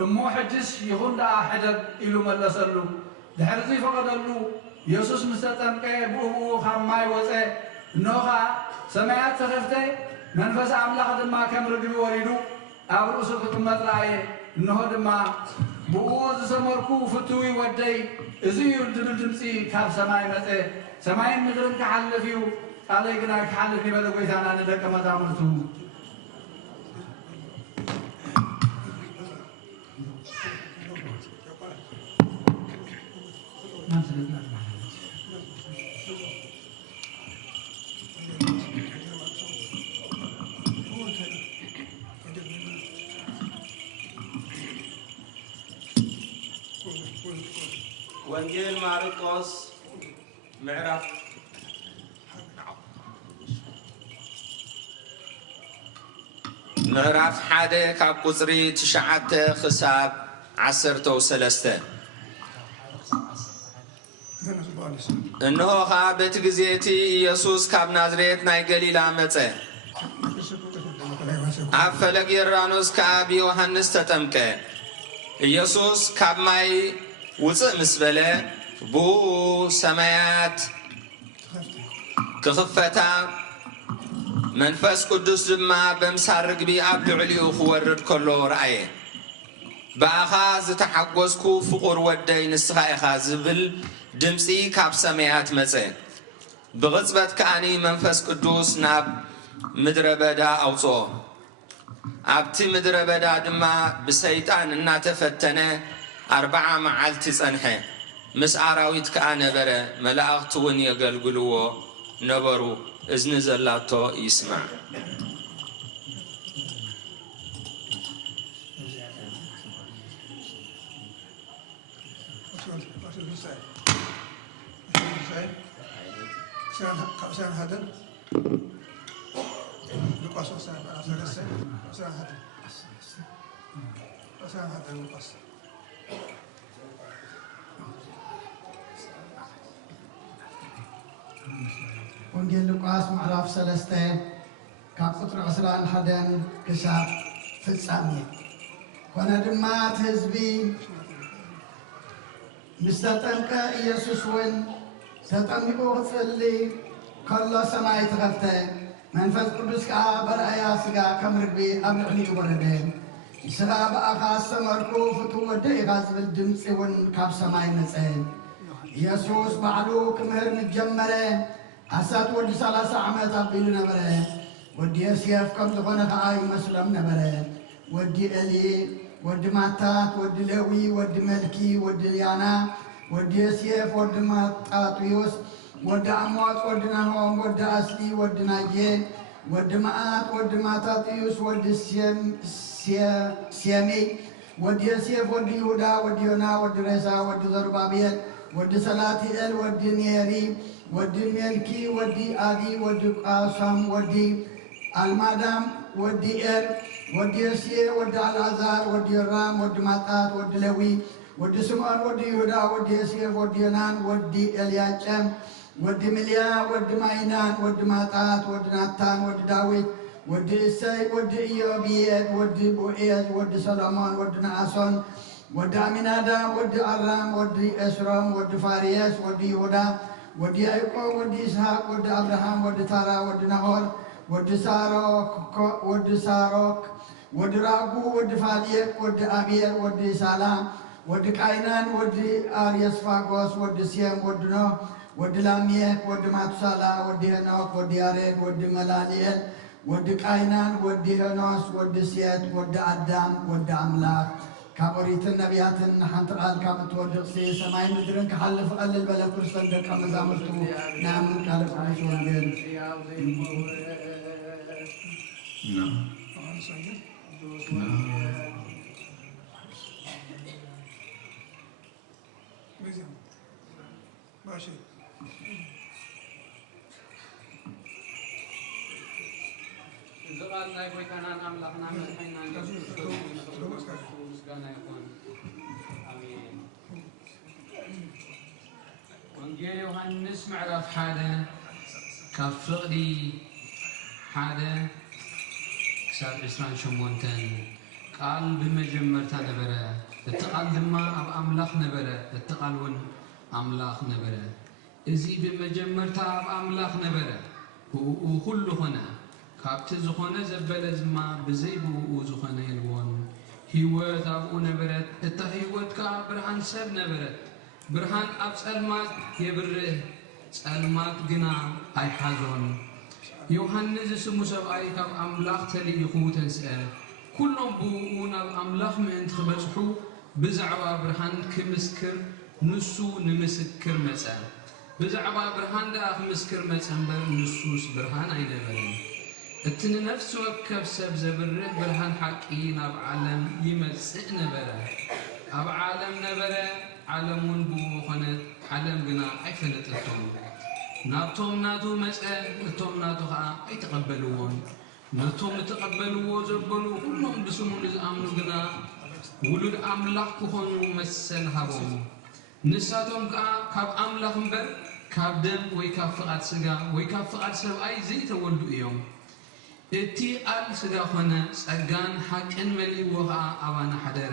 أمو حجس يخون دا حدد إلو ملسلو دحرزي فقدلو يسوس مستطن كي بوهو خماي وزي نوخا سمايات تخفتي منفس عملاق دما كم رقبي وريدو أبرو سكتم مطرعي إنه دما بوز سمركو فتوي ودي إزيو الدبل جمسي كاب سماي متى سماي مدرم كحلفيو عليكنا كحلفي بدا قويتانا ندك مزامرتو وانجيل ماركوس معرف معرف حادة كاب قصري تشعت خساب عسرته وسلسته إنه خابت جزيتي يسوس كاب نازريت ناي قليلا متى عفلق يرانوس كاب يوحنس تتمكه يسوس كاب ماي وصل مسبلة بو سمايات كخفتا منفس قدس لما بمسارق بي قبل عليو خورد كله رأيه بأخاز تحقوزكو فقور ودين السخاء خازبل دمسي كاب سمايات مزين بغزبت كاني منفس قدس ناب مدربدا أوصو أبتي مدربدا دما بسيطان الناتفتنه 4 معالت صنحه مس عراويت كأنبره ملائكتون يغلغلوه نبرو اذن زلاتو يسمع كأسان هذا لقاس أسان هذا لقاس ወንጌል ሉቃስ ምዕራፍ 3 ካብ ቁጥሪ 21 ክሳብ ፍጻሜ ኮነ ድማ እቲ ህዝቢ ምስ ተጠምቀ ኢየሱስ እውን ተጠሚቁ ክጽልይ ከሎ ሰማይ ተኸፍተ መንፈስ ቅዱስ ከዓ በረአያ ስጋ ከም ርግቢ ኣብ ልዕሊኡ ወረደ ንስኻ በኣኻ ዝተመርኩ ፍቱው ወደኢኻ ዝብል ድምፂ እውን ካብ ሰማይ መፀ ኢየሱስ ባዕሉ ክምህር ንጀመረ ኣሳት ወዲ 30 ዓመት ኣቢሉ ነበረ ወዲ ዮሴፍ ከም ዝኾነ ከዓ ይመስሎም ነበረ ወዲ ኤሊ ወዲ ማታት ወዲ ሌዊ ወዲ መልኪ ወዲ ያና ወዲ ዮሴፍ ወዲ ማጣጥዮስ ወዲ አሞጽ ወዲ ናሆም ወዲ አስሊ ወዲ ናጄ ወዲ ማአት ወዲ ማጣጥዮስ ወዲ ሴሜ ወዲ ዮሴፍ ወዲ ይሁዳ ወዲ ዮና ወዲ ሬሳ ወዲ ዘሩባቤል ወዲ ሰላቲኤል ወዲ ኔሪ ወዲ ሜልኪ ወዲ አዲ ወዲ ቃሳም ወዲ አልማዳም ወዲ ኤር ወዲ ዮሴ ወዲ አልዓዛር ወዲ ዮራም ወዲ ማጣት ወዲ ሌዊ ወዲ ስምዖን ወዲ ይሁዳ ወዲ ዮሴፍ ወዲ ዮናን ወዲ ኤልያቄም ወዲ ሚልያ ወዲ ማይናን ወዲ ማጣት ወዲ ናታን ወዲ ዳዊት ወዲ እሰይ ወዲ ኢዮቤድ ወዲ ቦዔዝ ወዲ ሰሎሞን ወዲ ነአሶን ወዲ አሚናዳብ ወዲ አራም ወዲ ኤስሮም ወዲ ፋርየስ ወዲ ይሁዳ ወዲ ያዕቆብ ወዲ ይስሐቅ ወዲ አብርሃም ወዲ ታራ ወዲ ናሆር ወዲ ሳሮክ ወዲ ራጉ ወዲ ፋሌቅ ወዲ አቤር ወዲ ሳላ ወዲ ቃይናን ወዲ አርየስፋጎስ ወዲ ሴም ወዲ ኖህ ወዲ ላሜክ ወዲ ማቱሳላ ወዲ ሄኖክ ወዲ ያሬድ ወዲ መላልኤል ወዲ ቃይናን ወዲ ሄኖስ ወዲ ሴት ወዲ አዳም ወዲ አምላክ ካብ ኦሪትን ነቢያትን ሓንቲ ቃል ካብ እትወድቕ ሰማይ ምድርን ክሓልፍ ቀልል በለ ክርስቶስ ደቀ መዛሙርቱ ንኣምን ቃል ቅዱስ ወንጌል زغالنا يبويتنا أملاكنا مدحينا مسكانا يكون آمين وانجيل يوحنس معرف حدا كفقدي حدا كساب إسران شمونتن قال بمجمرتا نبرا التقال دما أب أملاك نبرا التقالون أملاك نبرا إزي بمجمرتا أب أملاك نبرا وكل هنا ካብቲ ዝኾነ ዘበለ ዝማ ብዘይ ብኡ ዝኾነ የልዎን ህይወት ኣብኡ ነበረት እታ ህይወት ከዓ ብርሃን ሰብ ነበረት ብርሃን ኣብ ጸልማት የብርህ ጸልማት ግና ኣይሓዞን ዮሐንስ ስሙ ሰብኣይ ካብ ኣምላኽ ተልኢኹ ተንስአ ኩሎም ብኡ ናብ ኣምላኽ ምእንቲ ክበጽሑ ብዛዕባ ብርሃን ክምስክር ንሱ ንምስክር መጸ ብዛዕባ ብርሃን ደኣ ክምስክር መጸ እምበር ንሱስ ብርሃን ኣይነበረን እትን ነፍስ ወከፍ ሰብ ዘብርህ ብርሃን ሓቂ ናብ ዓለም ይመጽእ ነበረ ኣብ ዓለም ነበረ ዓለሙን ብኡ ኾነት ዓለም ግና ኣይፈለጠቶም ናብቶም ናቱ መጸ እቶም ናቱ ከዓ ኣይተቐበልዎን ነቶም እተቐበልዎ ዘበሉ ኩሎም ብስሙ ንዝኣምኑ ግና ውሉድ ኣምላኽ ክኾኑ መሰል ሃቦም ንሳቶም ከዓ ካብ ኣምላኽ እምበር ካብ ደም ወይ ካብ ፍቓድ ሥጋ ወይ ካብ ፍቓድ ሰብኣይ ዘይተወልዱ እዮም እቲ ቃል ሥጋ ኾነ ጸጋን ሓቅን መሊእዎ ከዓ ኣባና ሓደረ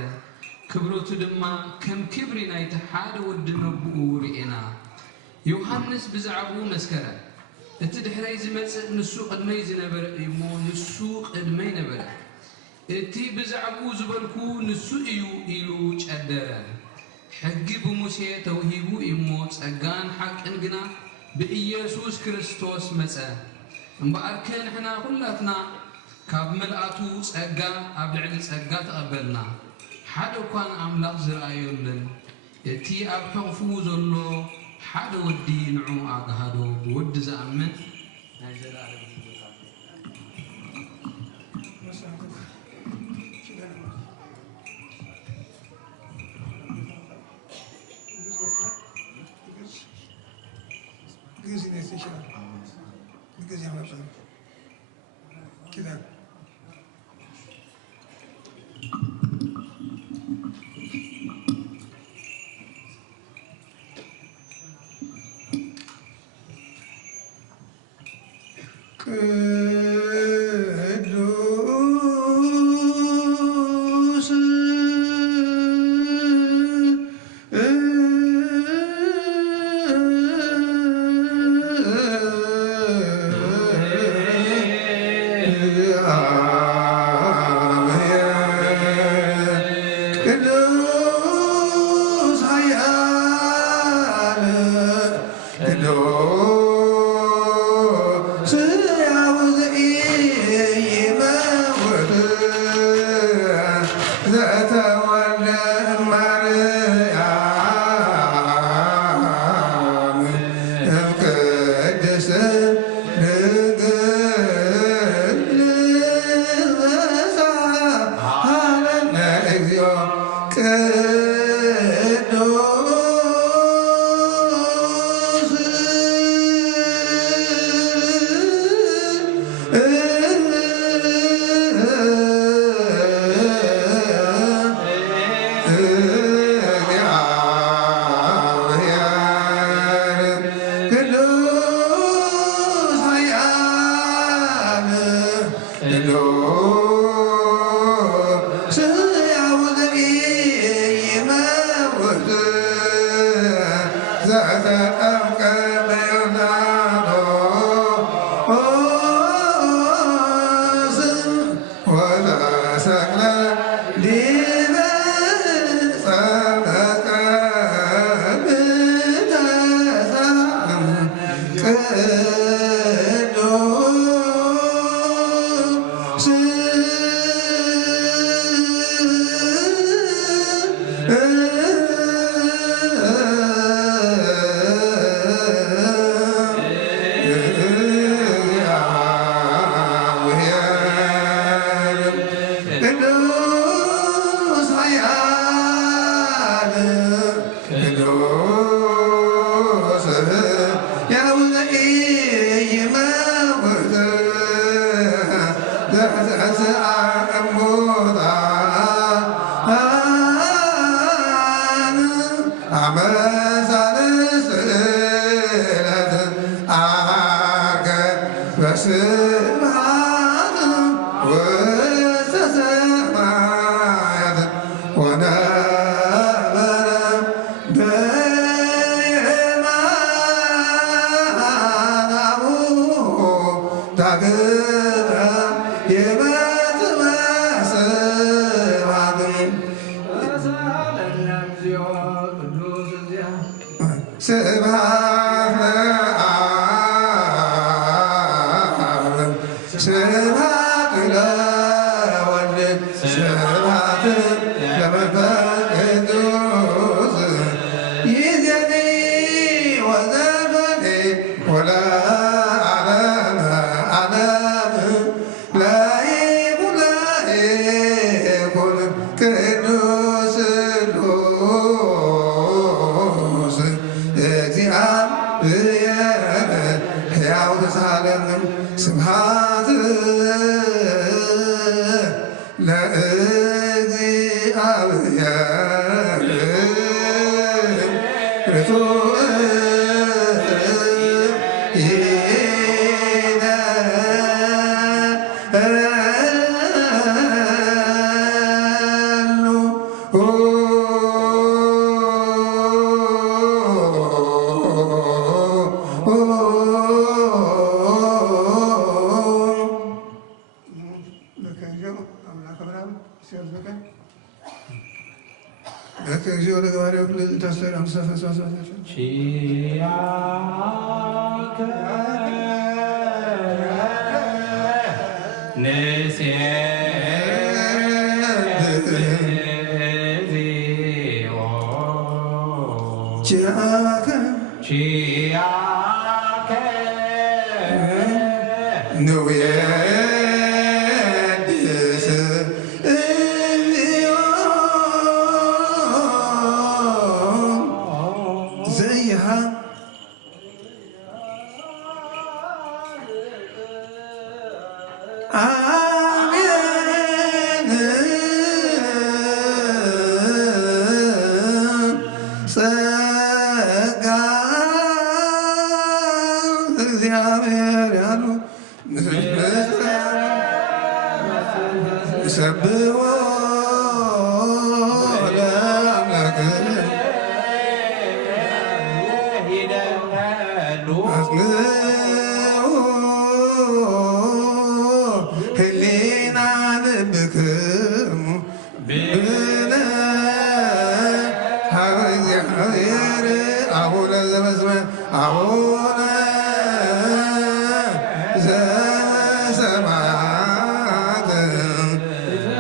ክብሮቱ ድማ ከም ክብሪ ናይቲ ሓደ ወዲ ነብኡ ርኤና ዮሐንስ ብዛዕባኡ መስከረ እቲ ድሕረይ ዝመጽእ ንሱ ቅድመይ ዝነበረ እሞ ንሱ ቅድመይ ነበረ እቲ ብዛዕባኡ ዝበልኩ ንሱ እዩ ኢሉ ጨደረ ሕጊ ብሙሴ ተውሂቡ እሞ ጸጋን ሓቅን ግና ብኢየሱስ ክርስቶስ መጸ እምበኣርከ ንሕና ኩላትና ካብ መልኣቱ ጸጋ ኣብ ልዕሊ ጸጋ ተቐበልና ሓደ እኳ ንኣምላኽ ዝረኣየሉን እቲ ኣብ ሕቑፉ ዘሎ ሓደ ወዲ ንዑ ኣጋሃዶ ብወዲ ዝኣምን ናይ ዘለኣለም كذا قدوس هيا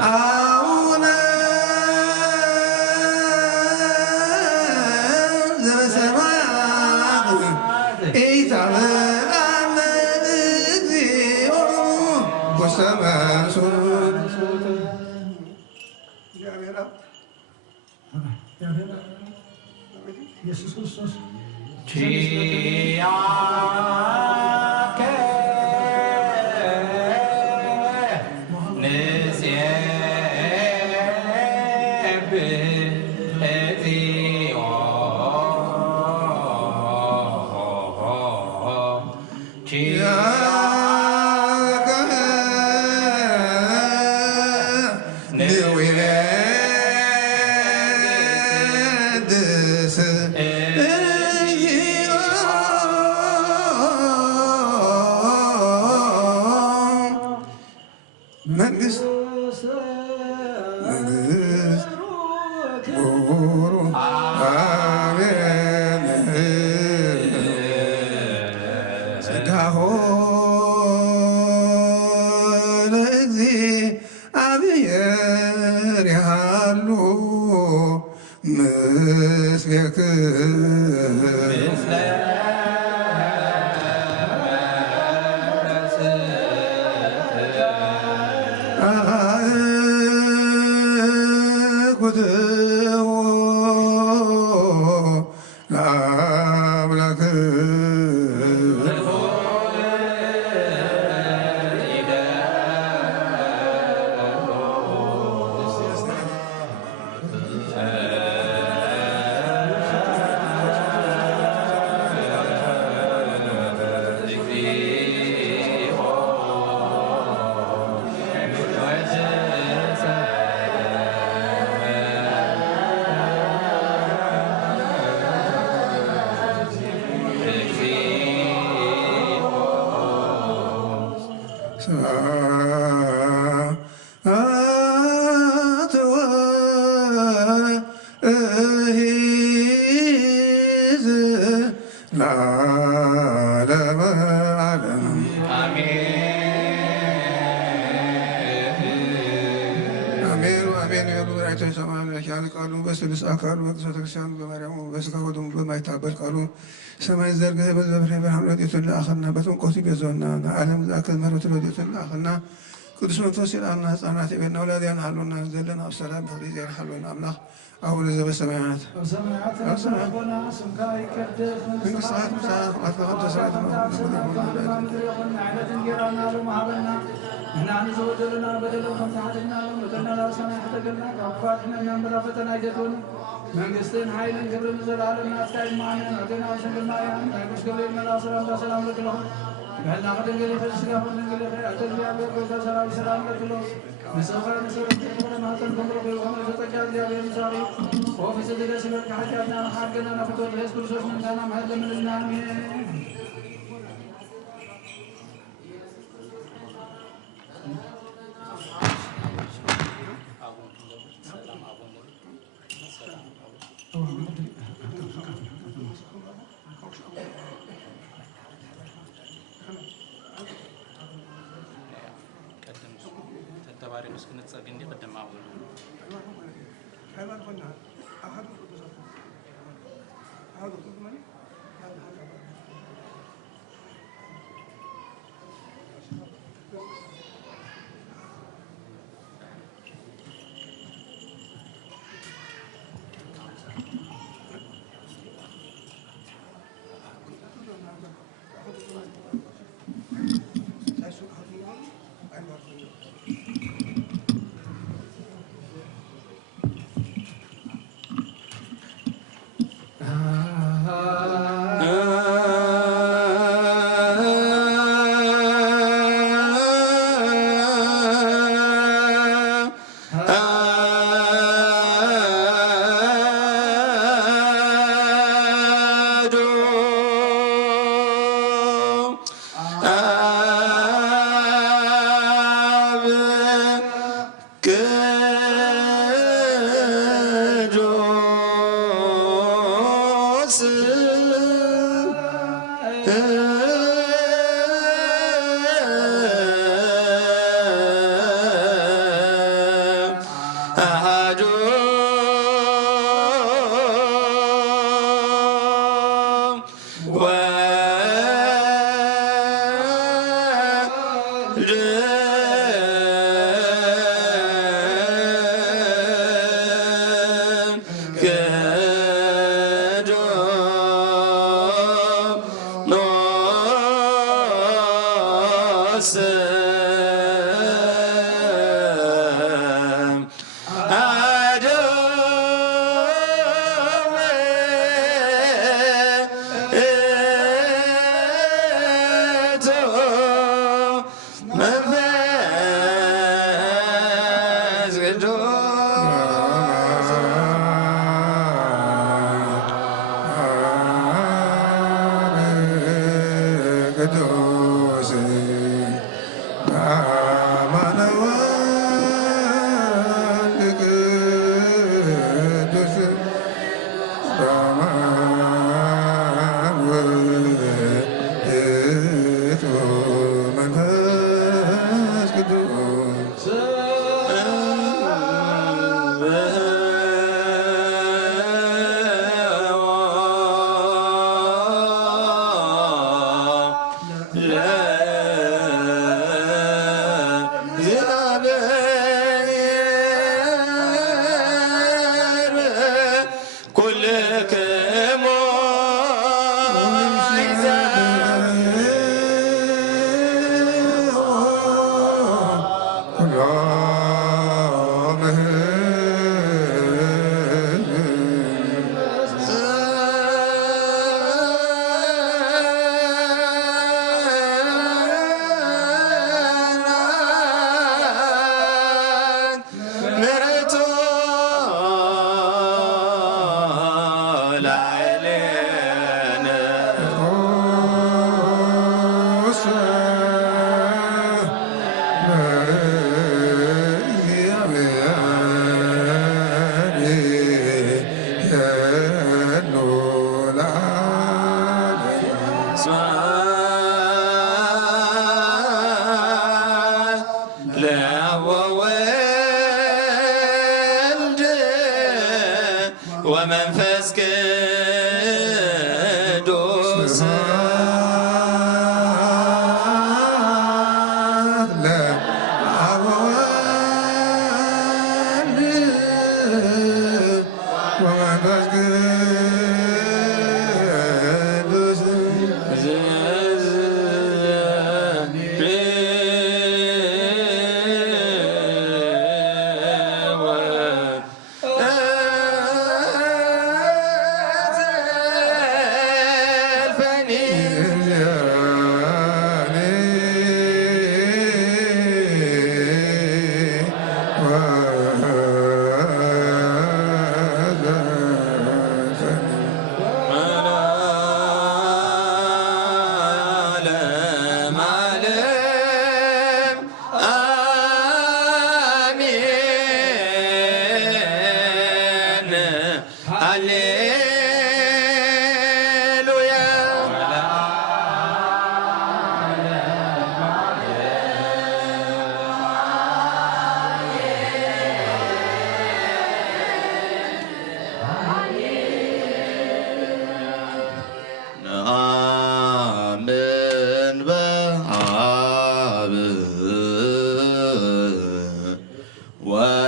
Auna እግዚአብሔር አብ ኢየሱስ ክርስቶስ ሰማይ ዘርግህ በዘብሬ በሐምለት የቱላ አኸና በተንቆቲ ቤዞና ዓለም ዛከል መሮት ወዲቱላ አኸና ቅዱስ መንፈስ ይላልና ሕፃናት የቤና ወላዲያን ሀሉና ዘለና ሰላም በሪ ዘር ሀሉና አምላክ አሁን ዘበሰማያት ሰማያትና ስምካ ይቀደስ መንግሥትህ ትምጣ ወተቀደስ እንጀራና ለማህበና እናን ዘወደልና በደለም ከምታህልና ለምተና ለሰማይ ተገና ካፋትና ያምራ ፈተና ይደቶን መንግስትን ኃይልን ክብርን ዘላለም ናፍታይ ማንን አገና ሰማያን ንጉስ ገብርኤል መልአክ ሰላም ለክለው በላ ከድንግል የተስጋ ድንግል እግዚአብሔር በሰላም ሰላም ለክለው ንሰፈር ንሰረት ተከረ ማተን ከምሮ በሆነ ዘጠቃ እግዚአብሔር ዛሬ ኦፊስ ድረስ በቃ ኃጢአትና ሀገና ነፍቶ ኢየሱስ ክርስቶስ መንጋና ማለምንና አሜን ومنفس قدوس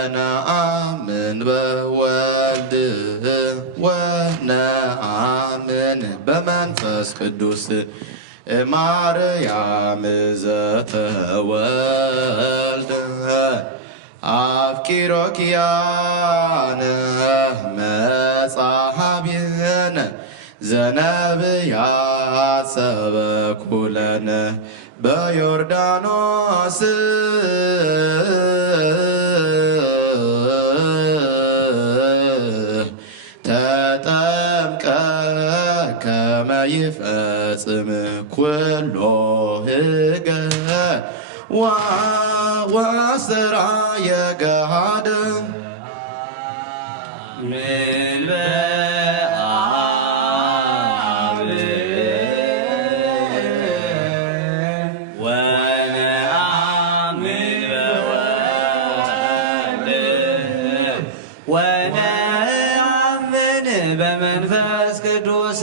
ونآمن بوالد ونآمن بمنفس قدوس ማርያም ዘተወልደ አፍቂሮ ኪያነ መጻሐቢነ ዘነብያት ሰበኩለነ በዮርዳኖስ ተጠምቀ ከመ ይፈጽም ኩሎ ሕገ ወአሰራ የገሃደ በመንፈስ ቅዱስ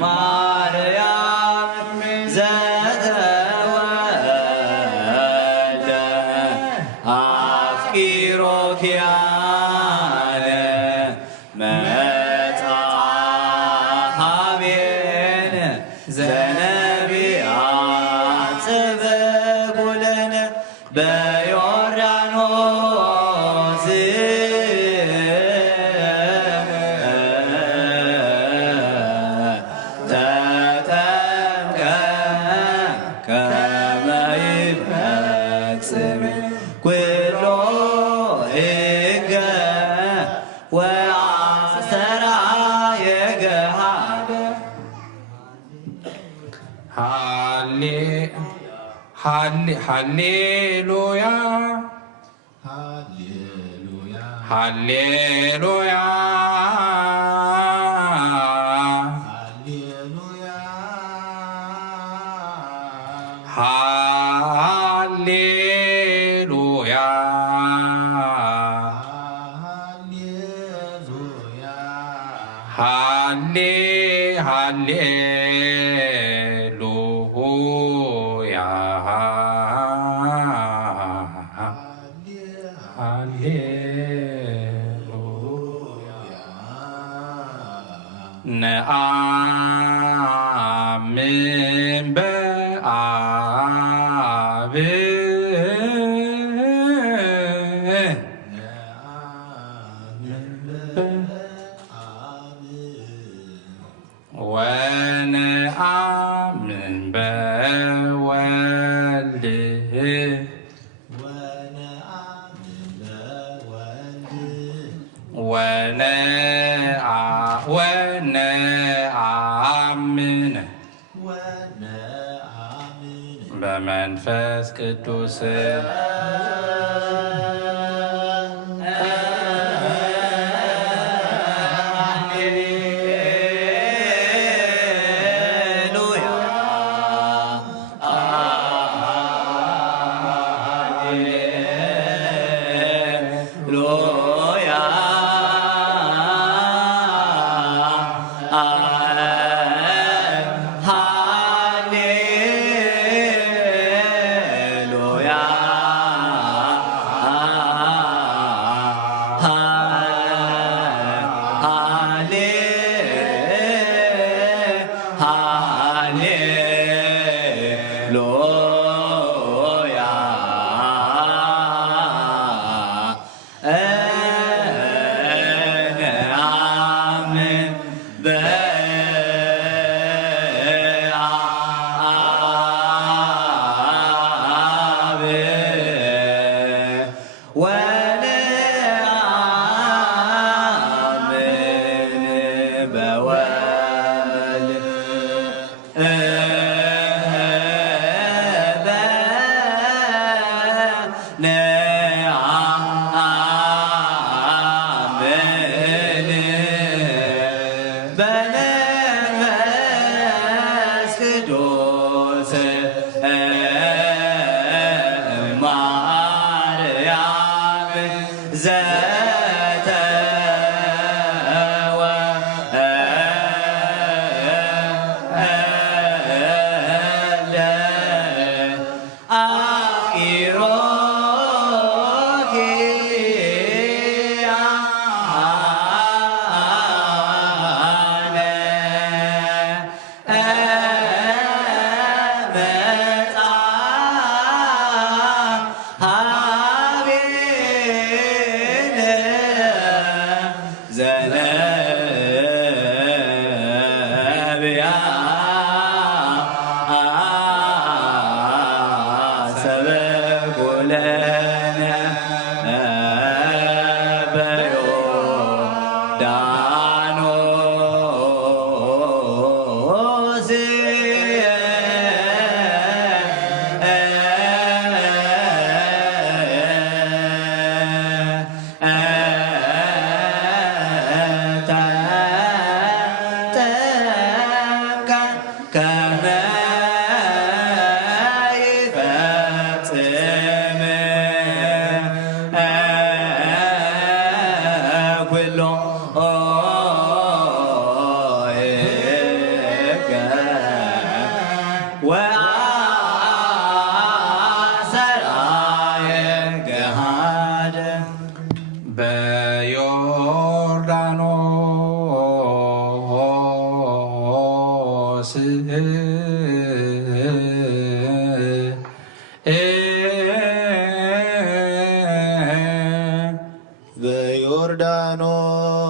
ማርያም ዘተወልደ አፍቂሮ ኪያነ መጻሐቤነ ዘነቢያት ሰበኩለነ በዮርዳኖስ ሃሌሉያ ሃሌሉያ ሃሌሉያ ሃሌ ሃሌሉያ ነአምን በአብ ወነአምን በወልድ ወነአምን በመንፈስ ቅዱስ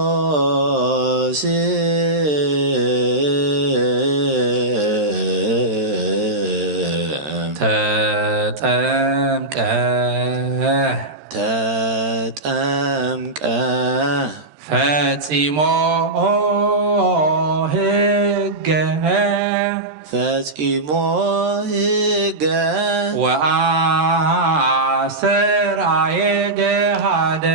በዮርዳኖስ ተጠምቀ ፈጽሞ ሕገ ወአስተርአየ ገሃደ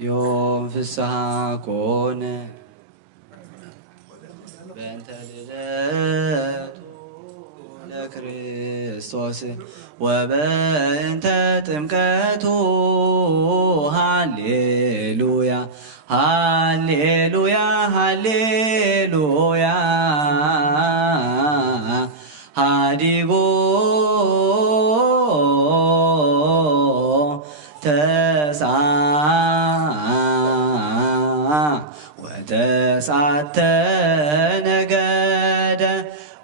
ዮም ፍስሐ ኮነ በእንተ ልደቱ ለክርስቶስ ወበእንተ ጥምቀቱ ሃሌሉያ ሃሌሉያ ሃሌሉያ ሃዲጎ ወተሳተ ነገደ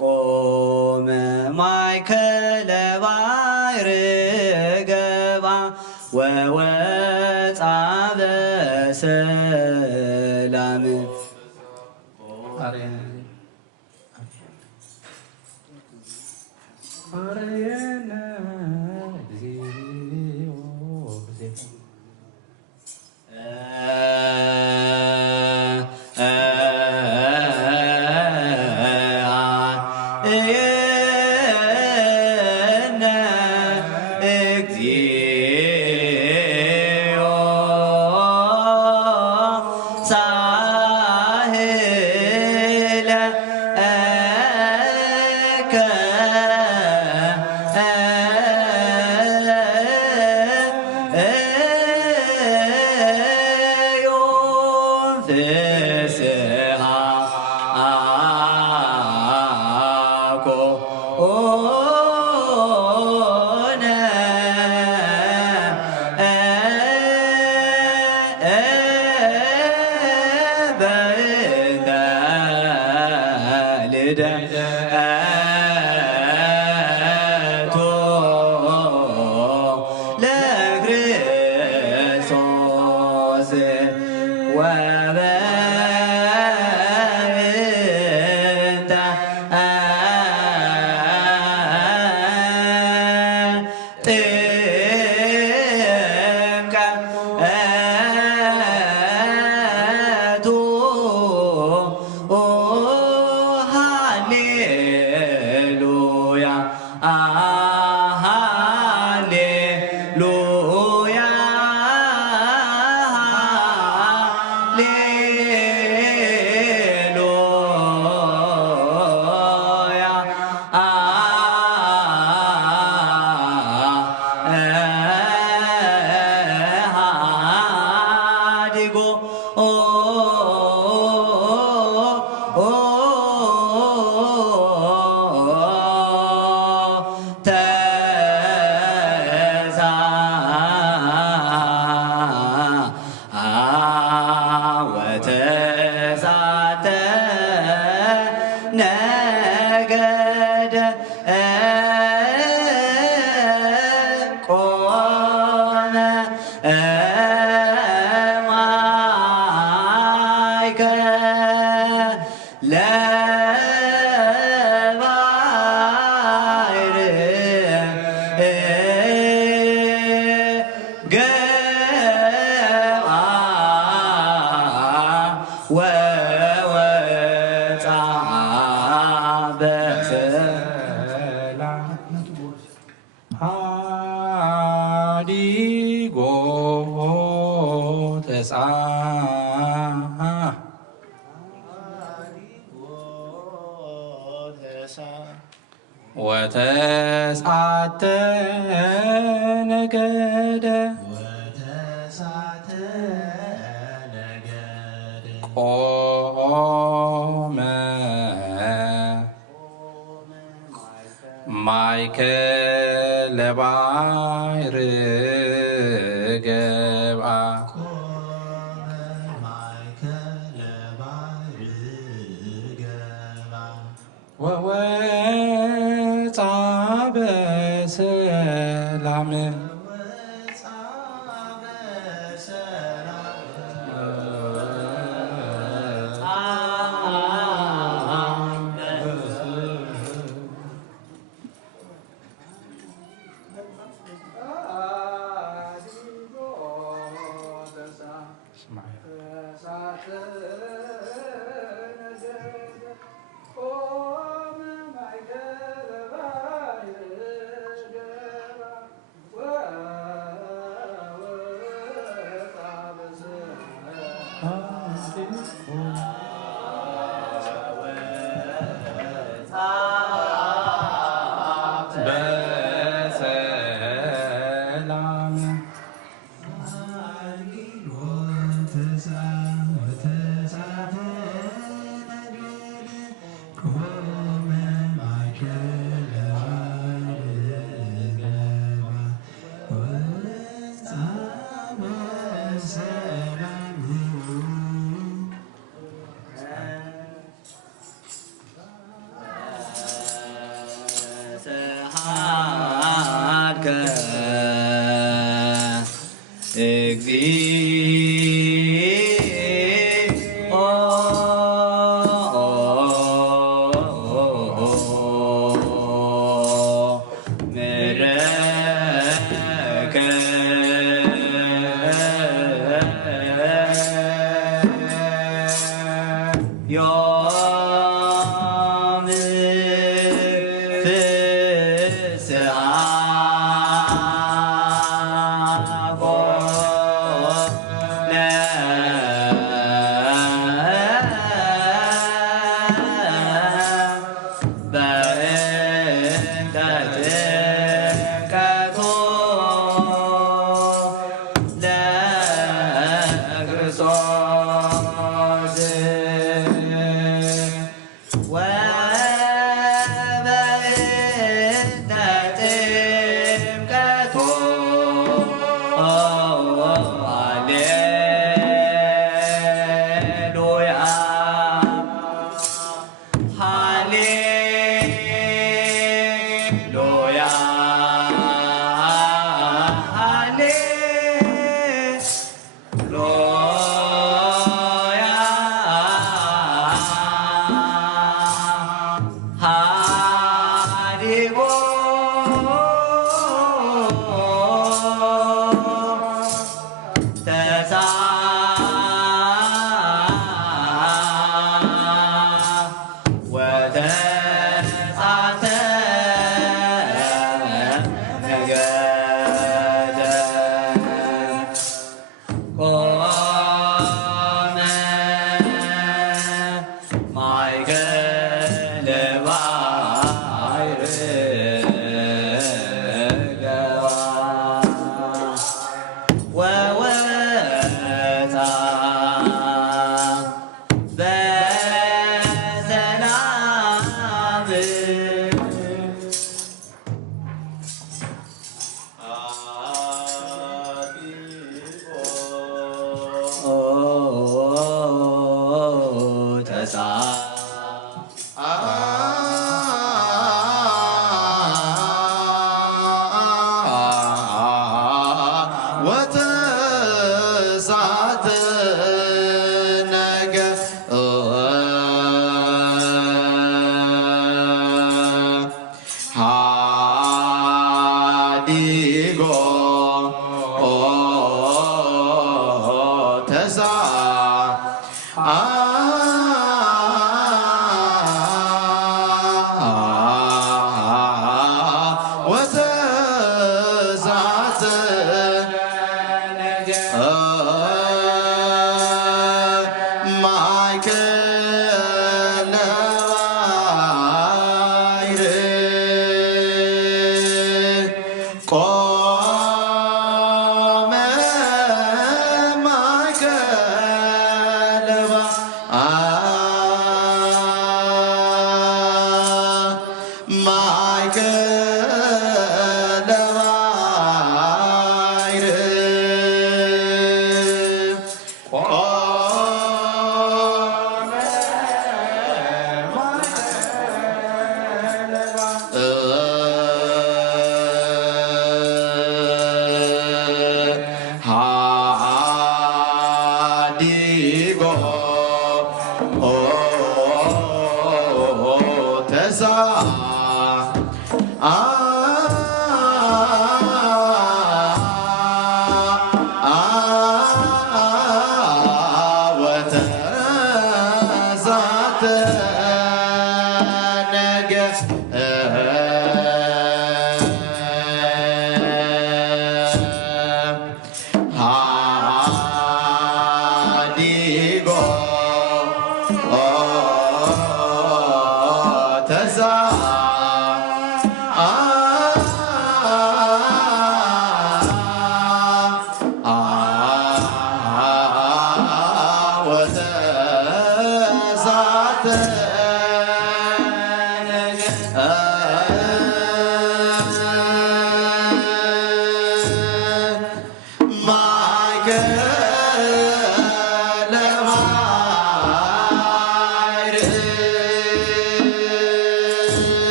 ቆመ ማእከለ ባሕር ገባ ወወፃ በሰላም ወተስዓተ ነገደ ቆመ ማእከለ ባሕር ገብአ ወወፃ በሰላም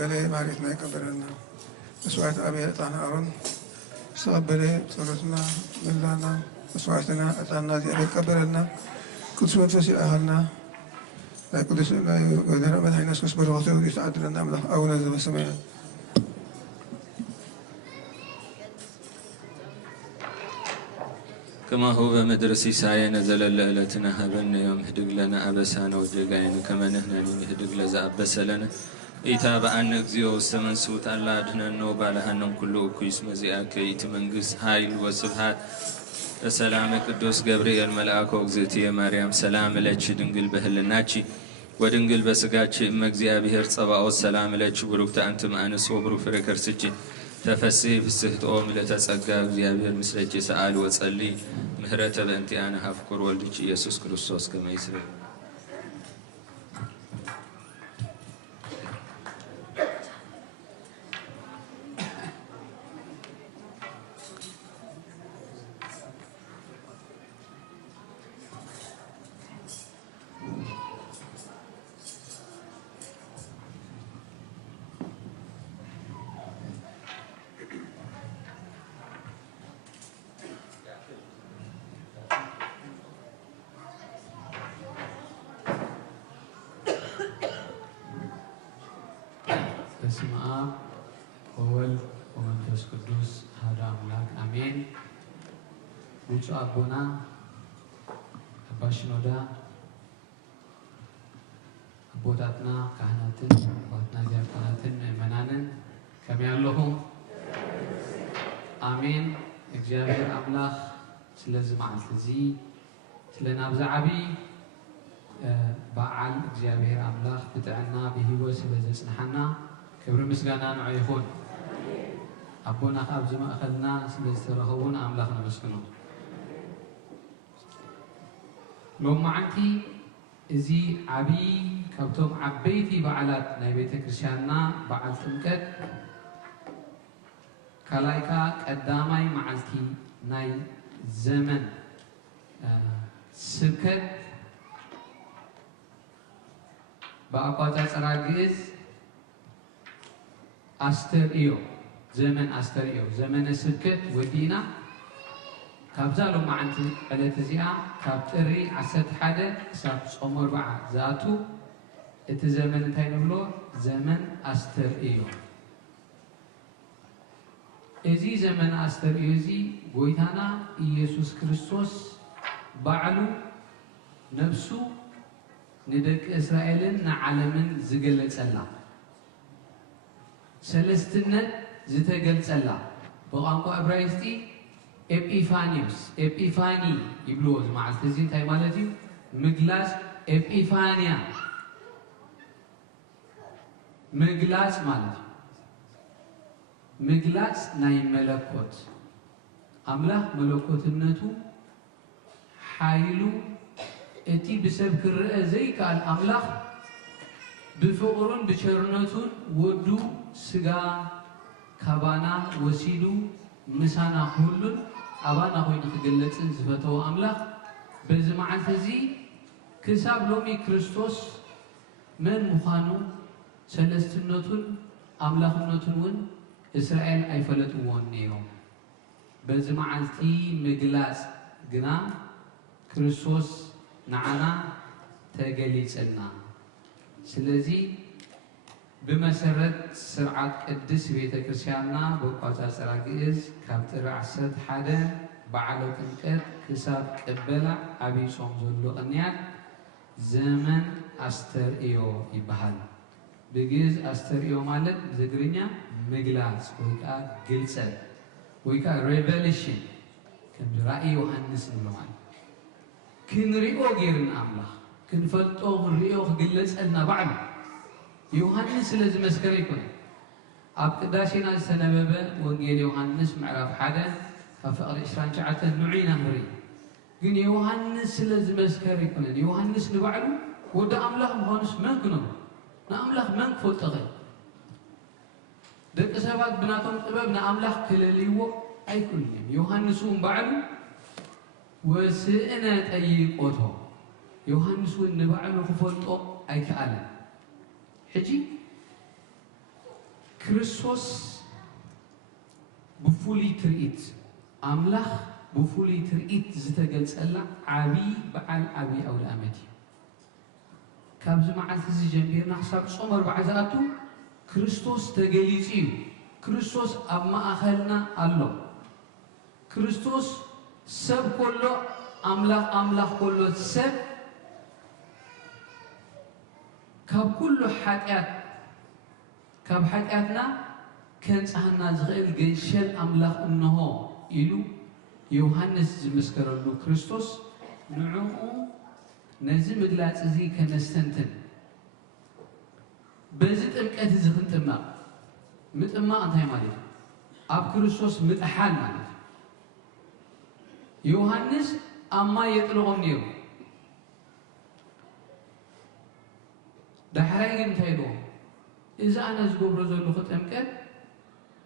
تقبلي معرفتنا يقبلنا مسوعة أبي أطعنا أرون تقبلي صلاتنا ملانا مسوعتنا أطعنا زيادة يقبلنا قدس منفسي أهلنا لا قدس لا يقدر من حين نسكس بالغطاء ويسعد لنا ملح أو نزل السماء كما هو بمدر سيساينا زلل ليلتنا هبنا يوم هدق لنا أبسانا وجقاينا كما نحن نهدق لزا أبس لنا إيتاب عن نكزيو السمن سوت الله دهنا نوبالها نم كله كويس مزيئك يتمنقس هايل وسبحات السلام قدوس جبريل ملائكة وزيتي مريم سلام لك دنقل بهلناتشي ودنقل بسقاتشي مجزي بهر صباح والسلام لك بروك أنت معنا صبر وفركر سجي تفسي في السهت أوم لتسقى زي بهر مسلك سأل وتصلي مهرة بأنتي أنا هفكر والدك يسوع كريستوس كما يسري በስመ አብ ወወልድ ወመንፈስ ቅዱስ አሐዱ አምላክ አሜን። ብፁዕ አቡና አባ ሽኖዳ አቦታትና ካህናትን አባትና ዲያቆናትን ምእመናንን ከመይ ኣለኹም? አሜን። እግዚአብሔር አምላክ ስለዚ መዓልቲ እዚ ስለ ናብዚ ዓብይ በዓል እግዚአብሔር አምላክ ብጥዕና ብሂወት ስለ ዘጽንሐና ክብሪ ምስጋና ንዑ ይኹን። ኣቦና ካብዚ ማእኸልና ስለ ዝተረኸቡን ኣምላኽ ነመስግኖ። ሎም መዓልቲ እዚ ዓብይ ካብቶም ዓበይቲ በዓላት ናይ ቤተ ክርስቲያንና በዓል ጥምቀት ካላይካ ቀዳማይ መዓልቲ ናይ ዘመን ስብከት በአቋጻጽራ ግዕዝ አስተርእዮ ዘመን አስተርእዮ ዘመነ ስብከት ወዲና ካብዛሎ መዓልቲ ዕለት እዚኣ ካብ ጥሪ 11 ክሳብ ጾም 4 ዝኣቱ እቲ ዘመን እንታይ ንብሎ ዘመን አስተርእዮ። እዚ ዘመን አስተርእዮ እዚ ጎይታና ኢየሱስ ክርስቶስ ባዕሉ ነፍሱ ندك إسرائيل نعلمن زجل سلا سلستنا زتجل سلا بقانقو إبراهيستي إبيفانيوس إبيفاني يبلوز مع التزين تاي مالتي مجلاس إبيفانيا مجلاس مالتي مجلاس ناي ملكوت أملاك ملكوت النتو حايلو اتي بسبب كرئة زي كان أملاخ بفقرون بشرنتون ودو سجا كابانا وسيلو مسانا كلن أبانا خوي نتقلت زفتو أملاخ بزمعة زي كساب لومي كريستوس من مخانو سلستنتون أملاخنتون إسرائيل أي فلتوون نيوم بزمعة تي مجلاس جنا كريستوس نعنا تجليسنا سلزي بمسرة سرعة قدس بيت كريستياننا بقاطع سراجيز كابتر عسد حدا بعلو تنقد كساب قبلة أبي صوم زلو أنيات زمن أسترئيو يبهل بجيز أسترئيو مالت زغرينيا مجلاس ويكا جلسة ويكا ريفيليشن كم رأي يوحنس نلوان كنريو غيرن أملاخ كنفلطو نريو خجلس لنا بعد يوحنس لازم مسكر يكون أب قداشنا السنببة وانجيل يوحنس معرف حدا كفقر إشران شعته نعينا هري قن يوحنس لازم مسكر يكون يوحنس نبعله ودا أملاخ مخانس من كنو نا أملاخ من كفلط غير دك سبات بناتهم طباب نا أملاخ كلاليو أي كلهم يوحنسون بعده وسئنا تأيقوته يوحنس ونبعل خفلطو أي كألا حجي كريستوس بفولي ترئيت أملاخ بفولي ترئيت زتقل سألا عبي بعل عبي أو الأمتي كابز معلت زي جنبيرنا حساب صمر بعزاتو كريستوس تقليتيو كريستوس أما أخلنا الله كريستوس سب كله أملاخ كله سب كاب كله حاجاتنا كان صحنا زغير جيشل أملاخ إنه إلو يوحنس زمسكرلو كريستوس نعوم نزل مجلات زي كنستنتن بزت أمكات زخنت ما متأما أنتي مالي أب كريستوس متأحال مالي يوحنس أما يطلقون نيو دحري نتايلو إذا أنا زقوم رزول لخط أمكات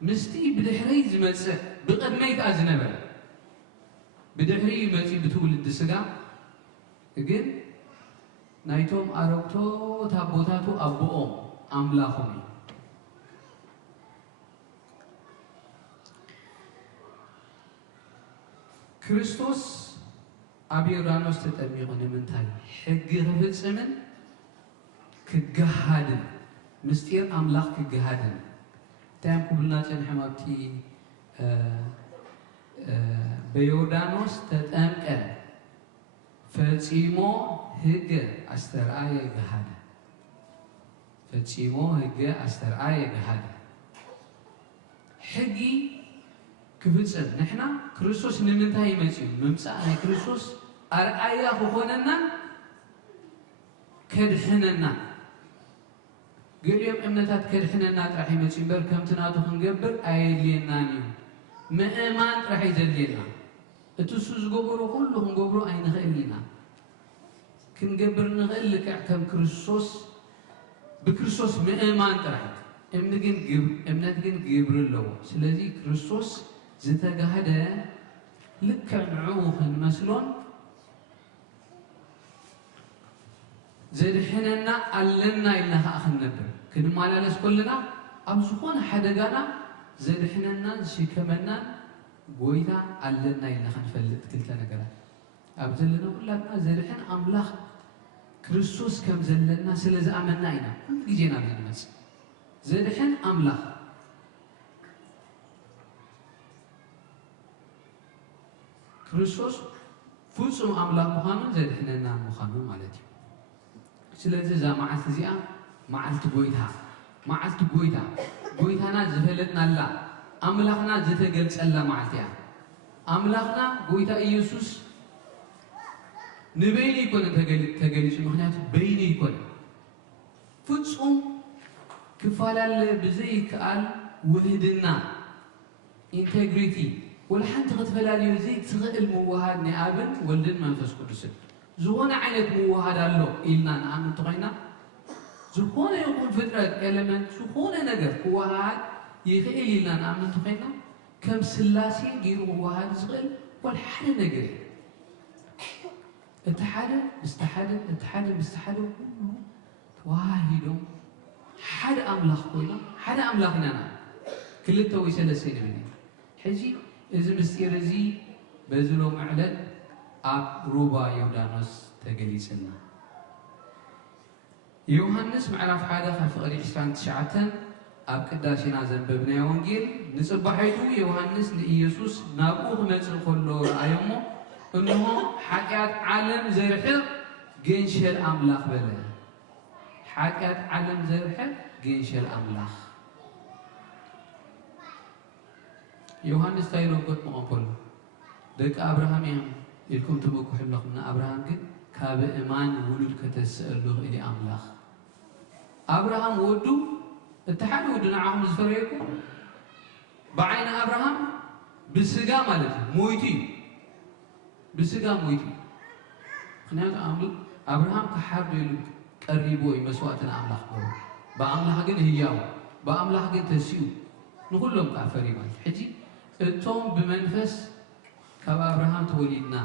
مستي بدحري زمسة بقدميت أزنبه بدحري ماشي بتولد السجا لكن نايتهم أروتو تابوتاتو أبوهم أملاهم كريستوس أبي رانوس تتأميغن من تاي حق غفت سمن كجهادن مستير أملاخ كجهادن تام قبلنا تنحمابتي بيوردانوس تتأمك فتصيمو هج أسترعي جهادن فتصيمو هج أسترعي جهادن حقي كفتسن نحنا كريستوس نمنتهي ماشي ممسأنا كريستوس أرأيا خوننا كدحننا قل يوم امنتات كدحننا راح يمشي بر كم تنادو خنقبر ايلينا نيو ما ايمان راح يزلينا اتسوس قبرو كلهم قبرو اين خيلنا كنقبر نغل لك كم كريستوس بكريستوس ما ايمان راح امنت جن قبر له سلازي كريستوس زتجاهده لك نعوخ مسلون زدحننا علنا إلها أخن نبر كن ما لالس كلنا أمسخون حدا قانا زدحننا شكمنا قويتا علنا إلها نفلت كلتنا قانا أبزلنا كلنا زدحن أملاخ كريستوس كم زلنا سلز أمنا إنا كل جينا بنمس زدحن أملاخ كريستوس فوسم أملاخ مخانون زدحننا مخانون مالتي سلازي زا معلت زيا معلت قويتها زفلتنا لا أملاخنا زتقلت ألا معلتها أملاخنا قويتا إيسوس نبيني يكون تقليش مخنيات بيني يكون فتصم كفالا بزي كقال وهدنا integrity والحنت غتفلا ليو زي تغل موهاد نقابل ولدن منفس قدسن زغونا عينت موهاد اللو إلنا نعمل تغينا زغونا يكون فترة element زغونا نقر موهاد يخيل إلنا نعمل تغينا كم سلاسي غير موهاد زغل والحد نقر اتحادة بستحادة واحدهم حد أملاخ كوينا حد أملاخنا كلتا ويسلسين مني حجي إذا مستيرزي بزلو معلن أب روبا يودانوس تقليسنا يوحنس معرف حدا خفقري عشران تشعتن أب قداشنا زنببنا يونجيل نصبحيتو يوحنس لإيسوس نابوه مزل خلو رأيمو إنه حكات عالم زرحق جنش الأملاخ بلا حكات عالم زرحق جنش الأملاخ يوحنس تايلو قد مقبل دك أبراهام يلكم تبوك حملقنا أبراهام كد كاب إيمان ولد كتسألوه إلي أملاخ أبراهام ودو اتحاد ودنا عام زفريكو بعين أبراهام بالسجا مالته مويتي بالسجا مويتي خنايات أبراهام كحرب يلو قريبو مسواتنا أملاخ برو بأملاخ جن هياو بأملاخ جن تسيو نقول لهم كافري مال حجي التوم بمنفس كاب أبراهام توليدنا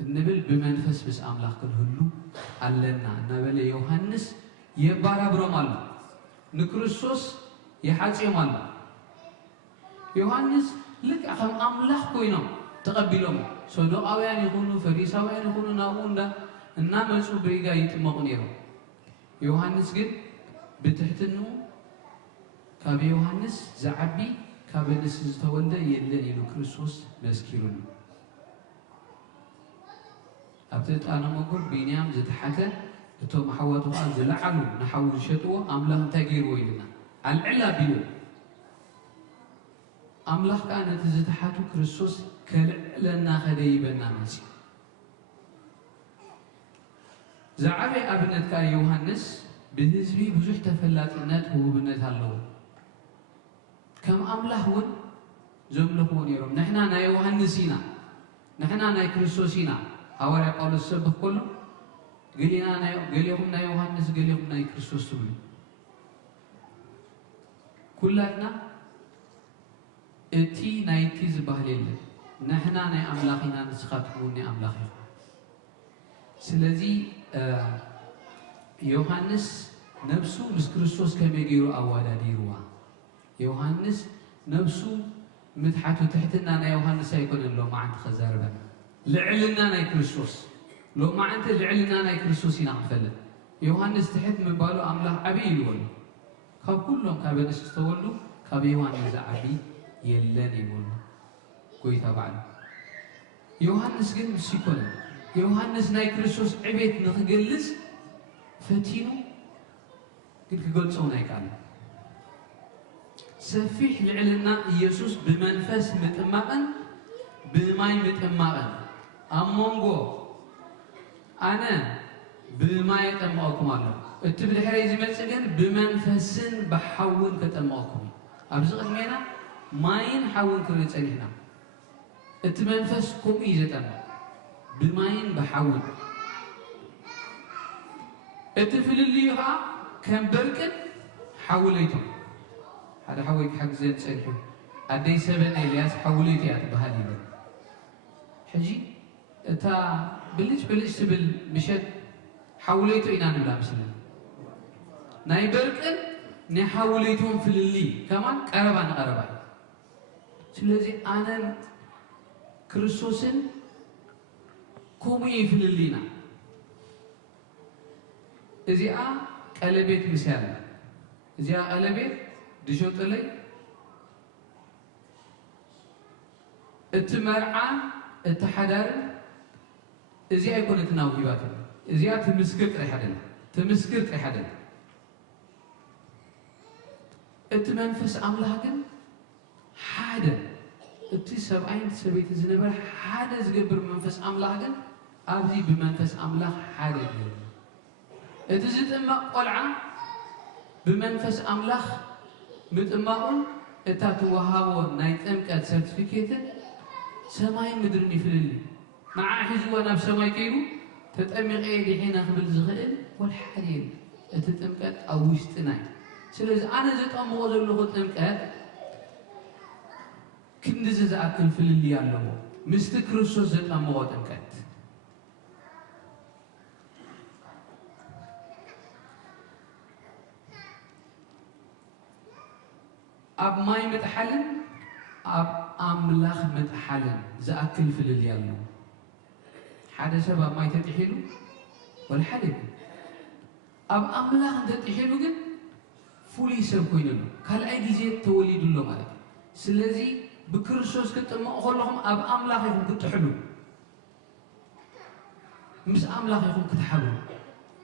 النبل بمنفس بس أملاخ كلهلو علنا نبل يوحنس يبارا برمال نكريستوس يحاجي مال يوحنس لك أخم أملاخ كوينو تقبلهم صدقاويان يكونوا فريساويان يكونوا ناقوندا النام يسوع بريجا يتمغنيرو يوحنس قد بتحتنو كابي يوحنس زعبي كابنس زتولد يلن يلو كريستوس مسكيرون أبتدأ أنا مقول بينيام زت حتى توم حواتو قال زلعلو نحاول شتوه أملاخ تغيير ويلنا العلا بيو أملاخ كانت زت حتو كريستوس كلنا خدي بنا مسي زعبي أبنت كا يوحنس بالنسبة بزح تفلات النت هو بنت هاللو كم أملاخ ون زملخون يروم نحنا نا يوحنسينا نحنا نا كريستوسينا أوري قول السبب كله قليهم نا يوحنس قليهم نا كريستوس تبلي كلنا اتي نايتي زبهليل نحنا نا أملاخنا نسخاتكم نا أملاخي سلازي يوحنس نفسه مس كريستوس كم يجيرو أوادا ديروا يوحنس نفسه متحته تحتنا نا يوحنس يكون لو ما عند خزاربا لعلنا نا كريستوس لو ما عند لعلنا نا كريستوس ينعفل يوحنس تحت من بالو أملاح أبي يقول كاب كلهم كابنس استولوا كاب يوحنس أبي يلن يقول كوي تبعنا يوحنس قل مسيكون يوحنس نا كريستوس عبيت نخجلس فتينو قلت قلت صونا يكال سفيح لعلنا يسوس بمنفس متأمّن بماي متأمّن أمونغو أنا بماي تأمّأكم الله التبدي حريزي متسجن بمنفسن بحاول كتأمّأكم أبزغ المينا ماين حاول كريت أجهنا التمنفس كم إيجتنا بماين بحاول التفل اللي يقع كان بركن حوليته هذا حويك حق زين سألحه أدي سبن إلياس حوليته بهالي حجي تا بلش تبل مشت حوليته إنا نبلا مسلم ناي بركن نحوليتهم في اللي كمان قربان سلازي أنا كريستوسن كومي في اللينا إذا قلبت مثال إذا قلبت دشوت لي التمرعة التحدار إذا يكون تناوبات إذا تمسكت أي حدا التمنفس أملاكن حدا التسب عين سبيت زنبر حدا زقبر منفس أملاكن أبدي بمنفس أملاك حدا إتزيد إما قلعة بمنفس أملاخ متأمّون إتاتوهاو نايت أمكات سيرتيفيكيتن سماي مدرني في الليل مع حزوانا بسماي كيلو تتأمّق إيدي حين أخبل زغئل والحالين إتتأمكات أوشتناي سلازي أنا زيت أمو غزر لغت أمكات كندز زأكل في الليل يالله مستكرسو زيت أمو غزر أمكات أب ماي متحلن أب أملاخ متحلن زأكل في الليالو حدا سبب ماي تتحلو والحلب أب أملاخ تتحلو جن فولي سبكوينلو كل أي جزء توليد له مالك سلازي بكرسوس كنت ما أقولهم أب أملاخ يكون كتحلو مش أملاخ يكون كتحلو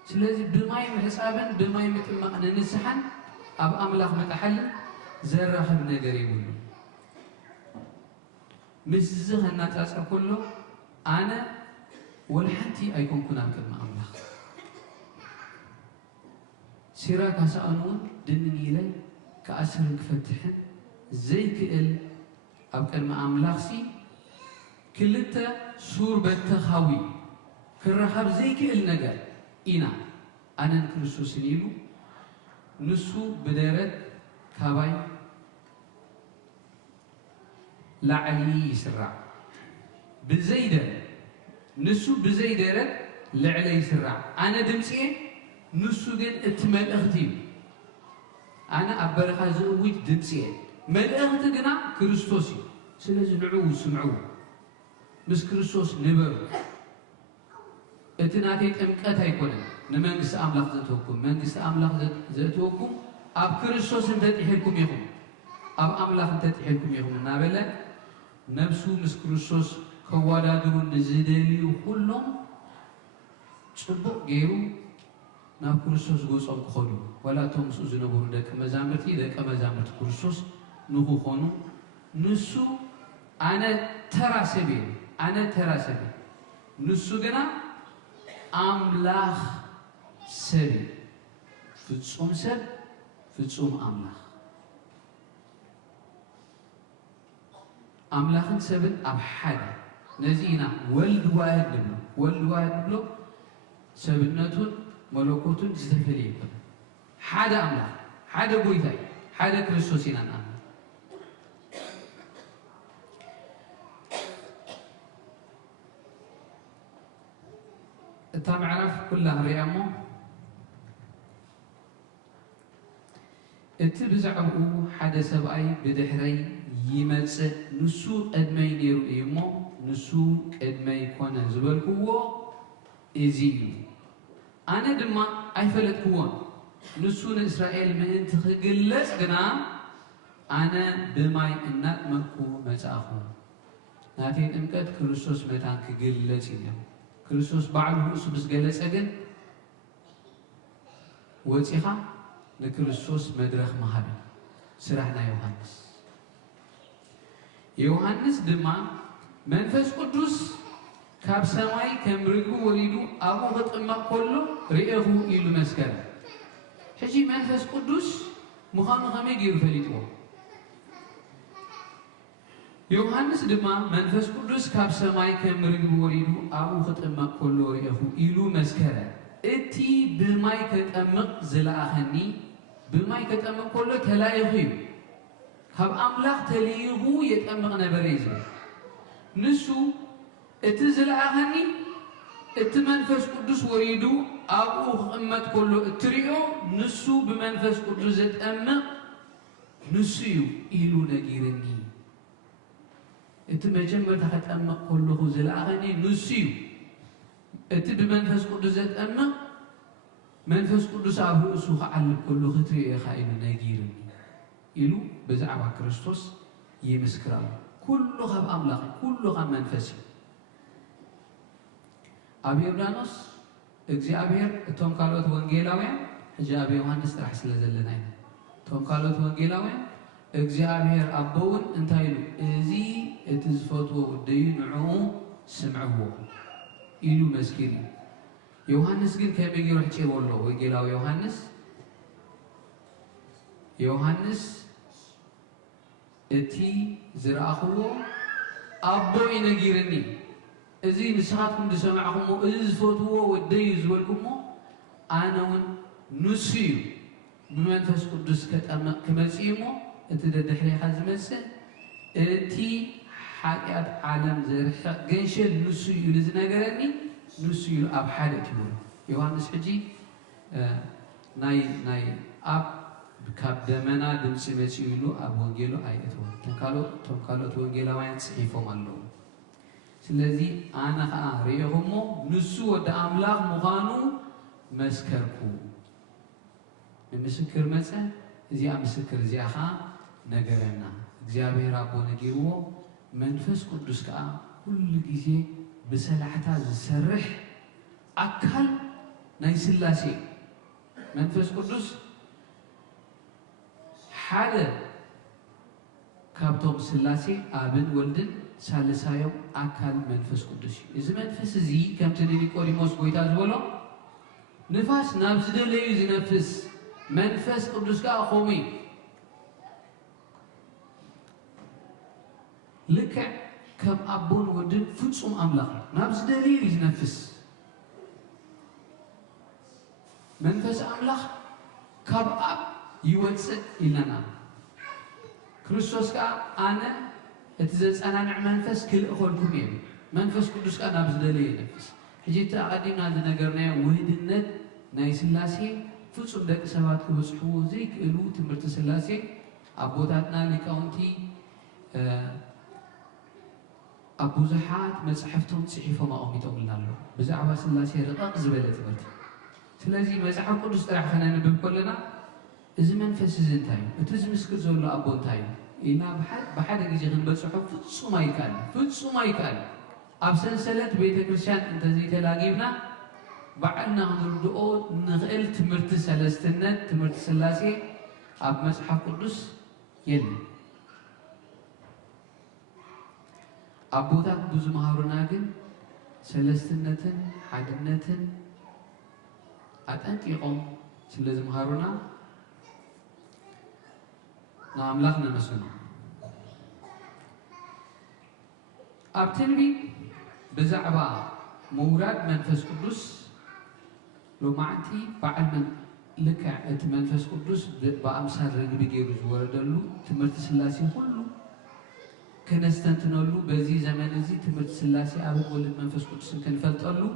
سلازي بماي محسابن بماي متما أنا نسحن أب أملاخ متحلن زرخ بنجر يقول مسزه الناس أسأل كله أنا والحتي أيكون كنا كلمة أملاخ سيرا كاسأنون دنني لي كأسر كفتحن زي كإل أب كلمة أملاخ سي كلتا سور بتخاوي كالرخاب زي كإل نجار إنا أنا كريستوس نيلو نسو بدارت كاباي لعلي يسرع بزيدة نسو بزيدة لعلي يسرع أنا دمسي نسو جن اتمال أختيم أنا أبرخ زوج دمسي مال أخت جنا كريستوسي سلز نعو سمعو مس كريستوس نبر اتناتي أمكات هيكونه نمنجس أملاك زتوكم منجس أملاك زتوكم أب كريستوس انتت يحلكم يخم أب أملاك انتت يحلكم يخم نابلا نفسو مس كريستوس كوادا درون نزيدلي وكلهم ጽቡቅ ገይሩ ናብ ክርስቶስ ጎጾም ክኾኑ ወላቶም ምስኡ ዝነበሩ ደቀ መዛሙርቲ ክርስቶስ ንክኾኑ ንሱ ኣነ ተራ ሰብ እየ ኣነ ተራ ሰብ ንሱ ግና ኣምላኽ ሰብ ፍጹም ሰብ ፍጹም ኣምላኽ ኣምላኽን ሰብን ኣብ ሓደ ነዚ ኢና ወልድ ዋሕድ ንብሎ ወልድ ዋሕድ ንብሎ ሰብነቱን መለኮቱን ዝተፈልየ ይኮነ ሓደ ኣምላኽ ሓደ ጎይታ እዩ ሓደ ክርስቶስ ኢና ንኣምን እታ ምዕራፍ ኩላ ንሪኣ እሞ እቲ ብዛዕባኡ ሓደ ሰብኣይ ብድሕረይ ይመጽእ ንሱ ቅድመይ ነይሩ እዩ እሞ ንሱ ቅድመይ ኮነ ዝበልክዎ እዚ እዩ ኣነ ድማ ኣይፈለጥክዎን ንሱ ንእስራኤል ምእንቲ ክግለጽ ግና ኣነ ብማይ እናጥመቅኩ መጽኣኹ ናተይ ጥምቀት ክርስቶስ መታን ክግለጽ እዩ ክርስቶስ ባዕሉ ርእሱ ምስ ገለጸ ግን ወፂኻ ንክርስቶስ መድረኽ መሃብ ስራሕና ዮሐንስ ድማ መንፈስ ቅዱስ ካብ ሰማይ ከም ርግቡ ወሪዱ ኣብኡ ክጥመቕ ከሎ ርኢኹ ኢሉ መስከረ ሕጂ መንፈስ ቅዱስ ምዃኑ ከመይ ገይሩ ፈሊጥዎ ዮሐንስ ድማ መንፈስ ቅዱስ ካብ ሰማይ ከም ርግቡ ወሪዱ ኣብኡ ክጥመቕ ከሎ ርኢኹ ኢሉ መስከረ እቲ ብማይ ከጠምቕ ዝለኣኸኒ ብማይ ከጠምቕ ከሎ ተላኢኹ እዩ ካብ ኣምላኽ ተለይኹ የጠምቕ ነበረ እዩ ዝብል ንሱ እቲ ዝለኣኸኒ እቲ መንፈስ ቅዱስ ወሪዱ ኣብኡ ክቕመጥ ከሎ እትሪኦ ንሱ ብመንፈስ ቅዱስ ዘጠምቕ ንሱ እዩ ኢሉ ነጊርኒ እቲ መጀመርታ ከጠምቕ ከለኹ ዝለኣኸኒ ንሱ እዩ እቲ ብመንፈስ ቅዱስ ዘጠምቕ መንፈስ ቅዱስ ኣብ ርእሱ ክዓልብ ከሎ ክትሪኦ ኢኻ ኢሉ ነጊርኒ ኢሉ ብዛዕባ ክርስቶስ ይምስክር ኣሎ ኩሉ ካብ ኣምላኽ ኩሉ ካብ መንፈስ እዩ ኣብ ዮርዳኖስ እግዚኣብሔር እቶም ካልኦት ወንጌላውያን ሕጂ ኣብ ዮሐንስ ጥራሕ ስለ ዘለና ኢና እቶም ካልኦት ወንጌላውያን እግዚኣብሔር ኣቦውን እንታይ ኢሉ እዚ እቲ ዝፈትዎ ወደዩ ንዕኡ ስምዕዎ ኢሉ መስኪር እዩ ዮሐንስ ግን ከመይ ገይሩ ሕጪቦ ኣሎ ወንጌላዊ ዮሐንስ እቲ ዝረኣኽዎ ኣቦ ይነጊርኒ እዚ ንስኻትኩም ዝሰማዕኹሞ እዚ ዝፈትዎ ወደዩ ዝበልኩሞ ኣነ እውን ንሱ እዩ ብመንፈስ ቅዱስ ከጠምቕ ክመጽእ እሞ እቲ ደድሕሪኻ ዝመጽእ እቲ ሓጢኣት ዓለም ዘርሕቕ ገንሸል ንሱ እዩ ዝነገረኒ ንሱ እዩ ኣብ ሓደ ትብሎ ዮሐንስ ሕጂ ናይ ኣብ ካብ ደመና ድምፂ መጽኡ ኢሉ ኣብ ወንጌሉ ኣይእትዎን እቶም ካልኦት ወንጌላውያን ጽሒፎም ኣለዉ ስለዚ ኣነ ከዓ ርኢኹሞ ንሱ ወዲ ኣምላኽ ምዃኑ መስከርኩ ንምስክር መፀ እዚኣ ምስክር እዚኣ ከዓ ነገረና እግዚኣብሔር ኣቦ ነጊርዎ መንፈስ ቅዱስ ከዓ ኩሉ ግዜ ብሰላሕታ ዝሰርሕ ኣካል ናይ ስላሴ መንፈስ ቅዱስ ሓደ ካብቶም ስላሴ ኣብን ወልድን ሳልሳዮም ኣካል መንፈስ ቅዱስ እዩ እዚ መንፈስ እዚ ከምቲ ንኒቆዲሞስ ጎይታ ዝበሎ ንፋስ ናብ ዝደለዩ ዝነፍስ መንፈስ ቅዱስ ከዓ ከምኡ እዩ ልክዕ ከም ኣቦን ወድን ፍጹም ኣምላኽ ናብ ዝደለዩ ዝነፍስ መንፈስ ኣምላኽ ካብ ኣብ ይወፅእ ኢለና ክርስቶስ ከዓ ኣነ እቲ ዘጸናንዕ መንፈስ ክልእኸልኩም እየ መንፈስ ቅዱስ ከዓ ናብ ዝደለየ ይነፍስ ሕጂ እቲ ኣቐዲምና ዝነገርናዮ ውህድነት ናይ ስላሴ ፍጹም ደቂ ሰባት ክበጽሕዎ ዘይክእሉ ትምህርቲ ስላሴ ኣቦታትና ሊቃውንቲ ኣብ ብዙሓት መጽሕፍቶም ጽሒፎም ኣቐሚጦምልና ኣለዉ ብዛዕባ ስላሴ ርቐቕ ዝበለ ትምህርቲ ስለዚ መጽሓፍ ቅዱስ ጥራሕ ከነንብብ ከለና እዚ መንፈስ እዚ እንታይ እዩ እቲ ዝምስክር ዘሎ ኣቦ እንታይ እዩ ኢልና ብሓደ ግዜ ክንበጽሖ ፍጹም ኣይከኣልን ኣብ ሰንሰለት ቤተ ክርስቲያን እንተዘይተላጊብና بعدنا هنردو نغيل تمرت سلستنة تمرت سلاسي أب مسحة قدس يلي أبوتات بزو مهارونا جن سلستنة حدنة أتأنكيقهم سلز مهارونا نعملقنا مسونا أبتنبي بزعبا مورد منفس قدس لو معنتي بعد من لكع منفس قدس بأمثال رجل جيروز وردلو تمرت سلاسي كله كنستنتنلو بزي زمان زي تمرت سلاسي أبو ولد منفس قدس كنفلتلو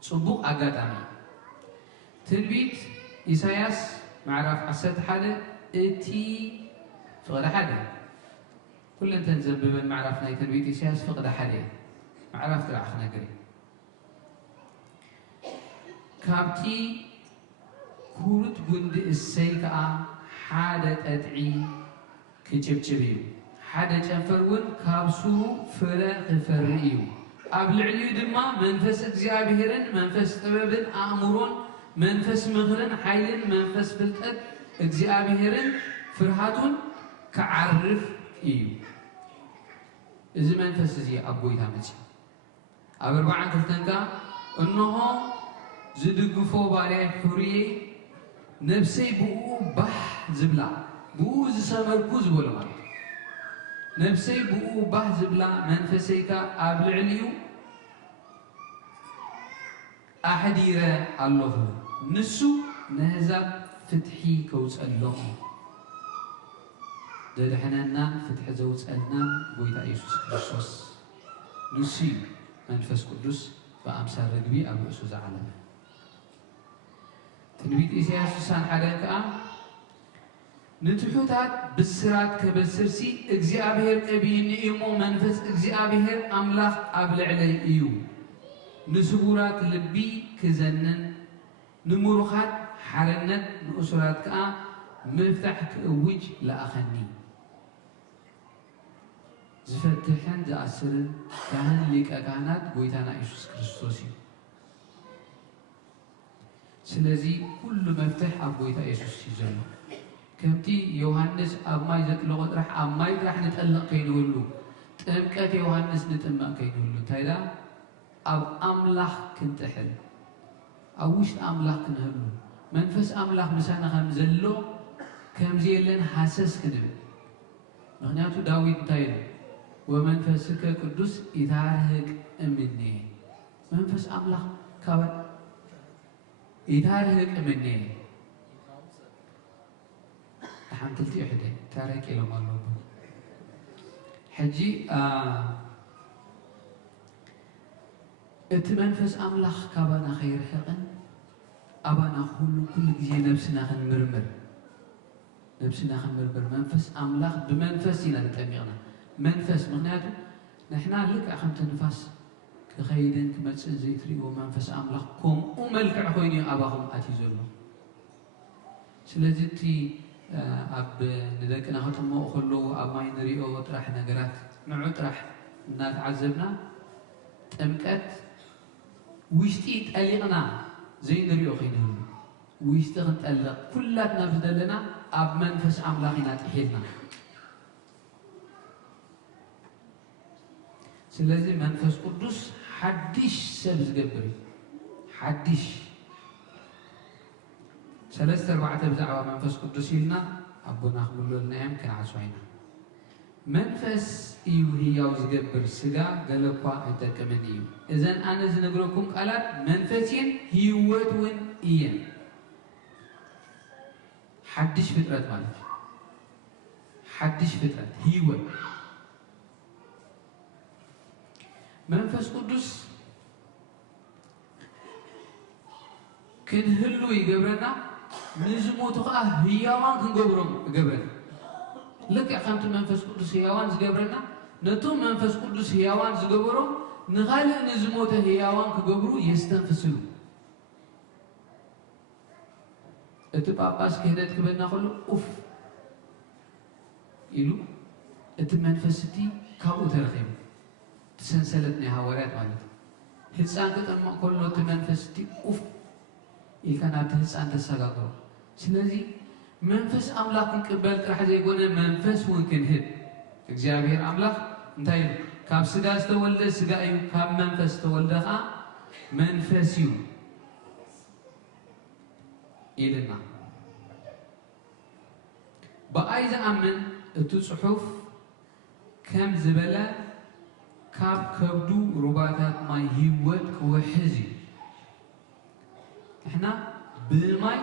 صبوق أقادامي تنبيت إساياس معرف عسد حدا إتي فقد حدا كل أنت نزبب المعرفنا تنبيت إساياس فقد حدا معرف ترعخنا قريب كابتي كورت جند السيكا حادة أدعي كجبجبيو حادة جنفرون كابسو فرق فرقيو قبل عليو دما منفس اجزابهرن منفس طببن أمرون منفس مغرن حيلن منفس فلتت اجزابهرن فرهاتون كعرف إيو إذا منفس زي أبوي تامتي أبربعان تلتنكا إنه زدقفو باري حوريه نفسي بقو بح زبلا بقو زسمركو زبولا مالك نفسي بقو بح زبلا منفسيكا قبل عليو أحد يرى الله نسو نهزب فتحي كوز الله دلحنانا فتح زوز ألنا بويتا يسوس كريستوس نسي منفس قدس بأمثال رجبي أبو أسوس عالم تنبيت إسياس سان حداك نتحوتات بالسرات كبسرسي اجزابهر قبين إيمو منفس اجزابهر أملاخ قبل علي إيو نسبورات لبي كزنن نمرخات حرنت نأسرات كا مفتح كأوج لأخني زفتحن زأسرن كهن ليك أكانات قويتانا إيسوس كريستوسي سلازي كل مفتاح أبويتا يسوس يزلو كمتي يوحنس أما يزلو راح أما راح نتألق كينولو تمكت يوحنس نتأمق كينولو تايدا أب أملاح كنت حل أوش أملاح كنهلو منفس أملاح مسانا خمزلو كم زيلن حاسس كنب مغنياتو داويد تايدا ومنفسك قدس إدارهك أمني منفس أملاح كابت إدارهك مني حمتلتي إحدى تارك إلى مالوب حجي اتمنفس أملاخ كابانا خير حقن أبانا كل جزء نفسنا خنمرمر نفسنا خنمرمر منفس أملاخ بمنفسنا نتأميرنا منفس مغنياتو نحنا لك أخمت نفس كخيدن كمتسن زيتري ومنفس أملاخ كوم وملك عخويني أباهم أتيزولو سلازتي أب ندكنا هتمو أخلو أما ينريو طرح نجرات نوع طرح نتعذبنا تمكت ويشتي تقلقنا زي نريو خينهم ويشتي نتقلق كلنا بدلنا أب منفس أملاخنا تحيلنا سلازي منفس قدس حدش سبز قبري حدش ثلاثة أربعة بزعوا منفس قدس لنا أبونا خملو النعم كان عسوينا منفس إيو هي وزقبر سجا قلبوا أنت كمان إيو إذن أنا زنقولكم قالت منفسين هيوت وين إيان حدش فطرة مالك حدش فطرة هيوت منفس قدس كنهلو يقبرنا نزموتو هيوان كنقبرهم قبرنا لك أخمت منفس قدس هيوان زقبرنا نتو منفس قدس هيوان زقبرهم نغالي نزموتو هيوان كقبرو يستنفسلو اتباباس كهدت كبرنا خلو أوف يلو اتمنفستي كابو ترخيم تسنسلتني هاورات مالت ህፃን ክጠምቕ ከሎ እቲ መንፈስ ኡፍ ኢልካ ናብቲ ህፃን ተሰጋግሮ ስለዚ መንፈስ አምላክ ክንቅበል ጥራሕ ዘይኮነ መንፈስ እውን ክንህብ እግዚአብሔር አምላክ እንታይ እዩ ካብ ስጋ ዝተወልደ ስጋ እዩ ካብ መንፈስ ዝተወልደ ኸዓ መንፈስ እዩ ኢልና ብኣይ ዝኣምን እቲ ጽሑፍ ከም ዝበለ ካብ ከብዱ ሩባታት ማይ ህይወት ክውሕዝ እዩ ንሕና ብማይ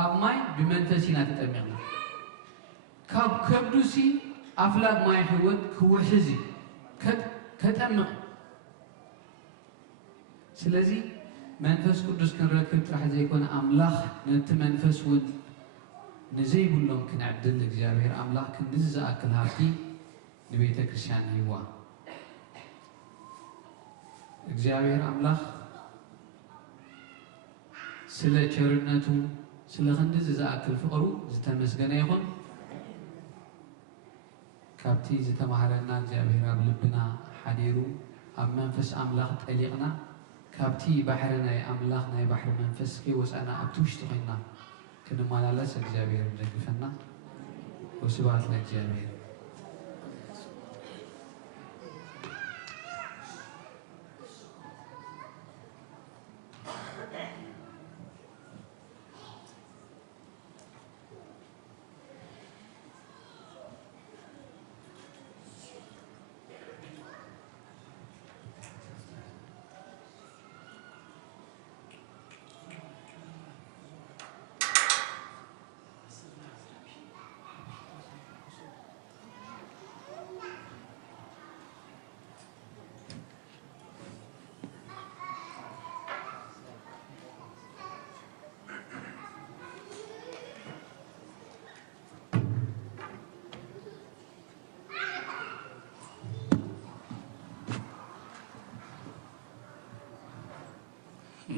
ኣብ ማይ ብመንፈስ ኢና ተጠሚቕና ካብ ከብዱሲ ኣፍላግ ማይ ህይወት ክውሕዝ እዩ ከጠምቕ ስለዚ መንፈስ ቅዱስ ክንረክብ ጥራሕ ዘይኮነ ኣምላኽ ነቲ መንፈስ እውን ንዘይብሎም ክንዕድል እግዚአብሔር አምላክ ክንድዚ ዝኣክል ሃብቲ ንቤተ ክርስቲያን ሂዋ እግዚአብሔር አምላክ ስለ ቸርነቱ ስለ ክንድዚ ዝኣክል ፍቅሩ ዝተመስገነ ይኹን ካብቲ ዝተማሃረና እግዚአብሔር ኣብ ልብና ሓዲሩ ኣብ መንፈስ አምላክ ጠሊቕና ካብቲ ባሕሪ ናይ አምላክ ናይ ባሕሪ መንፈስ ከይወፃእና ኣብቲ ውሽጢ ኮይና ክንመላለስ እግዚአብሔር ደግፈና ወስብሐት ለእግዚአብሔር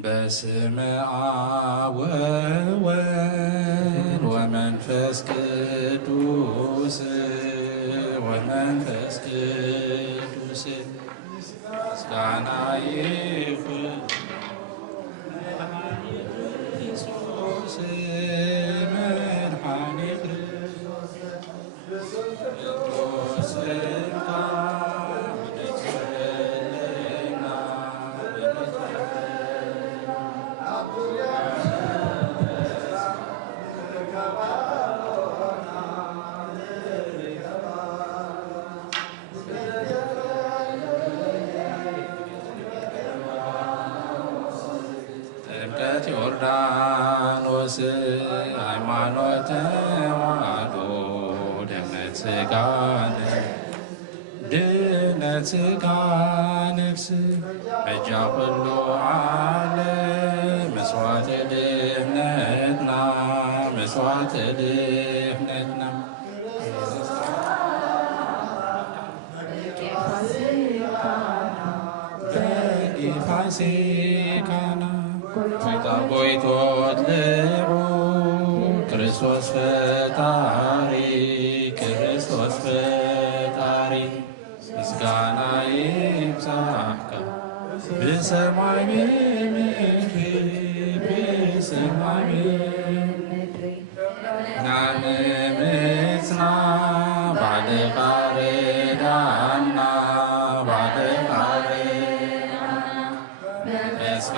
በስመ አብ ወወልድ ወመንፈስ ቅዱስ ምስጋና ይሁን ኢየሱስ መድኃኒት ክርስቶስ ዮርዳኖስ ሃይማኖተ ተዋሕዶ ድነት ሥጋ ነፍስ መጃ ኩሉ ዓለም መስዋዕተ ድህነትና ፋሲካና ጎይቶት ልዑል ክርስቶስ ፈጣሪ ምስጋና ይብዛካ በሰማይ ናንምፅና ባዕልኻ ርዳእና ተስፋ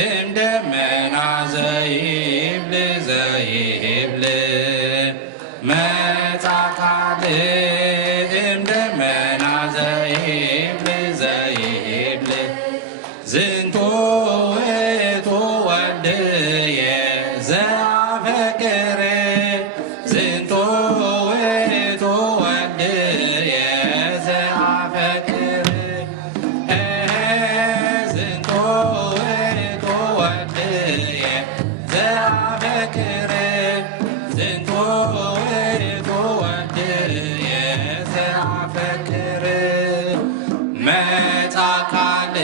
እምደመና ዘይብል መጻ ካልእ እምደመና ዘይብል ዝንቱ ውእቱ ወልድየ ዘአፈቅር ዝንቱ ውእቱ ወልድየ ዘአፈቅር ዘአፈቅር መጻካል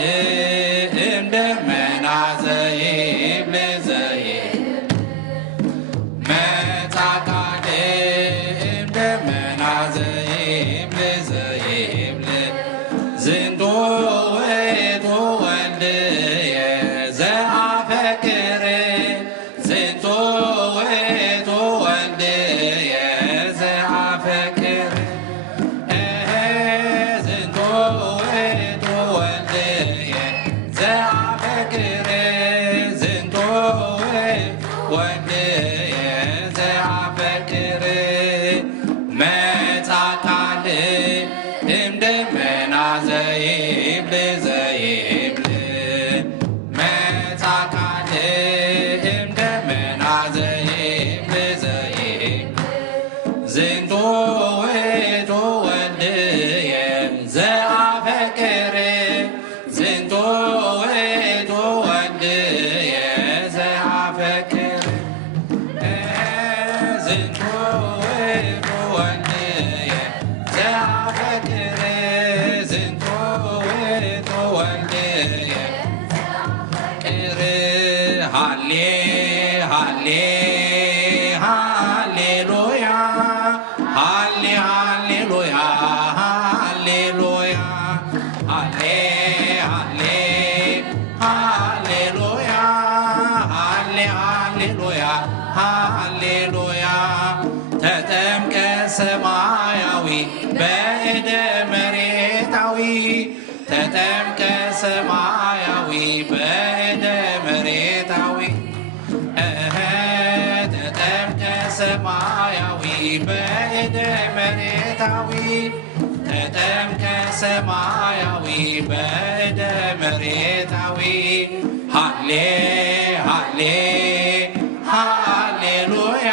እንደመና ዘይብል መጻካል እንደመና ዘይብል ዝንቶ ውእቱ ወልድየ ዘአፈቅር ዝንቶ ውእቱ ወልድየ ዘአፈቅር ዝንቶ ውእቱ ወልድየ ዘአፈቅር ዝንቶ ውእቱ ወልድየ ዘአፈቅር መጻካል እምደመና ዘይብል መጻካል እምደመና ዘይብል ዝንቶ ውእቱ ወልድየ ዘአፈቅር ዝንቶ ውእቱ ወልድየ ዘአፈቅር ዝንቶ ውእቱ ወልድየ ዘአፈቅር ዝንቶ ውእቱ ወልድየ ቅር ሃሌ ሃሌ ሃሌሉያ ሃሌ ሃሌሉያ ሃሌሉያ ሃሌ ሃሌ ሃሌሉያ ሃሌ ሃሌሉያ ሃሌሉያ ተጠምቀ ሰማያዊ በእደ መሬታዊ ተጠምቀ ሰማያዊ በእደ መሬታዊ ተጠምቀ ሰማያዊ በእደ መሬታዊ ተጠምቀ ሰማያዊ በእደ መሬታዊ ሃሌ ሃሌ ሃሌሉያ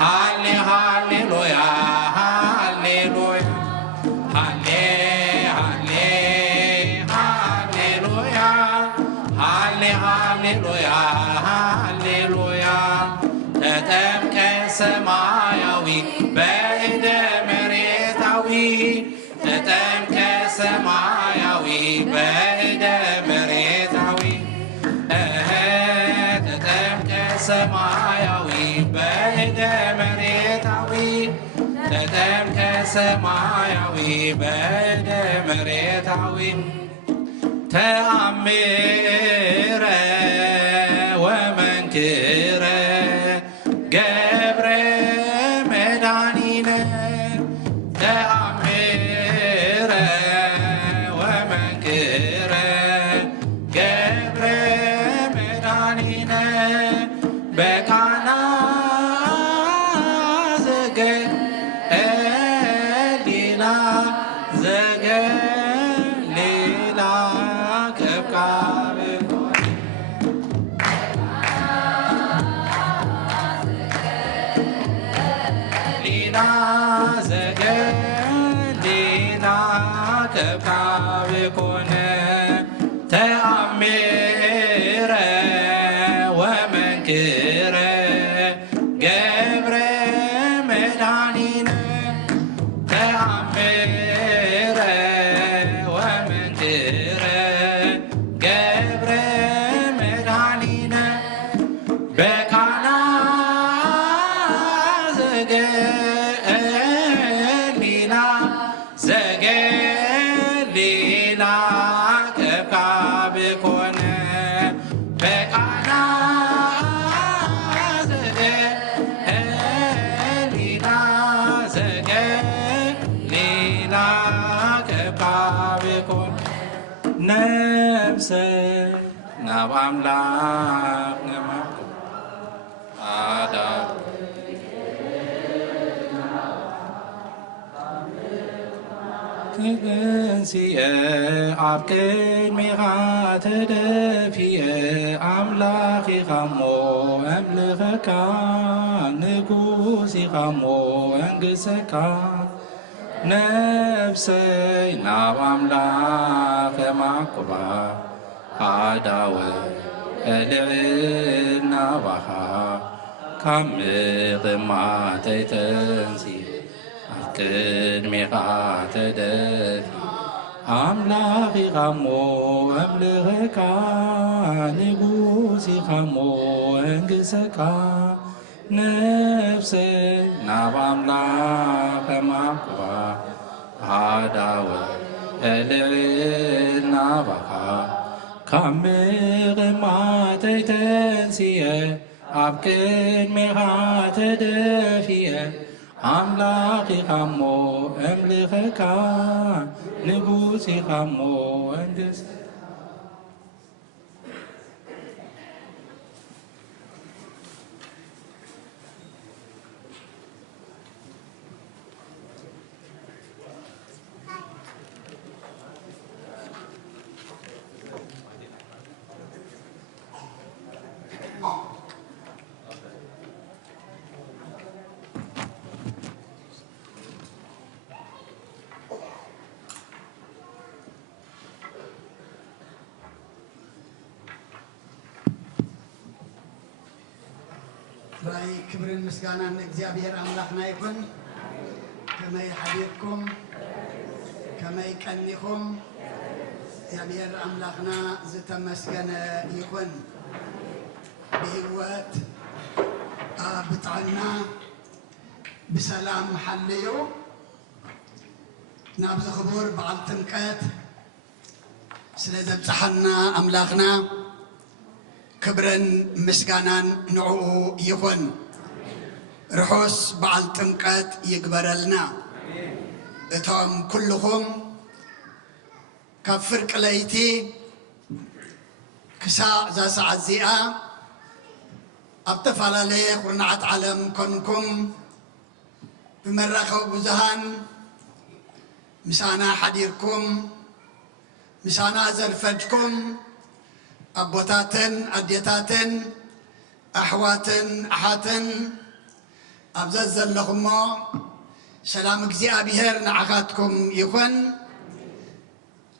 ሃሌ ሃሌሉያ ሃሌሉያ ሃሌ ሃሌ ሃሌሉያ ሃሌ ሃሌሉያ ሃሌሉያ ተጠምቀ ሰማያዊ በእደ መሬታዊ ተጠምቀ ሰማያዊ በእደ መሬታዊ ተጠምቀ ሰማያዊ በእደ መሬታዊ ተጠምቀ ሰማያዊ በእደ መሬታዊ ተአምረ ወመንክረ ገብረ መድኃኒነ ተአምረ ወመንክረ ገብረ መድኃኒነ በቃና ዘገሊላ ዘገሊላ ከብካብ ሊላ ዘገሊላ ከብካብ ኮነ ተአምረ ወመንክረ ገብረ መድኃኒነ ተአምረ ወመንክረ ገብረ መድኃኒነ በቃና ዘገሊላ ዘገሊላ ከብካብ ኮነ በቃና ዘገሊላ ዘገሊላ ከብካብ ኮነ ነፍሰ ናብ አምላክ ነማኩ አዳ ትንሣኤ ኣብ ቅድሚኻ ተደፊአ ኣምላኺኻ እሞ ኣምልኸካ ንጉሲኻ እሞ ኣንግሰካ ነፍሰይ ናብ ኣምላኽ ማኩባ ኣዳወ እልዕል ናባኻ ካብ ምቕማተይ ተንሥእ ኣብ ቅድሜኻ ተደፊ ኣምላኺኻ እሞ ኣምልኸካ ንጉሲኻ እሞ እንግሰካ ነፍሰይ ናብ ኣምላኽ ማዕቁባ ዓዳወ እልዕል ናባኻ ካብ ምቕማጠይ ተንስየ ኣብ ቅድሜኻ ተደፊየ ኣምላኺኻ እሞ ኣምልኸካ ንጉሲኻ እሞ እንግሰካ راي كبر المسكانة من እግዚአብሔር አምላክና ይሁን كما يحبيبكم كما يكنيكم እግዚአብሔር አምላክنا ዝተመስገነ ይሁን بهوات بتعنا بسلام حليو نابز خبور بعض تمكات سلازم صحنا أملاخنا كبرن مسكانان نعو يخون رحوس بعض تمكات يقبر لنا اتهم كلهم كفرق ليتي كساع ذا ساعة زيئة أبتفال عليك ورنعت علم كونكم بمرخو بزهان مسانا حديركم مسانا زرفجكم أبوتاتن أديتاتن أحواتن أحاتن أبزز لهم سلام እግዚአብሔር نعخاتكم يكون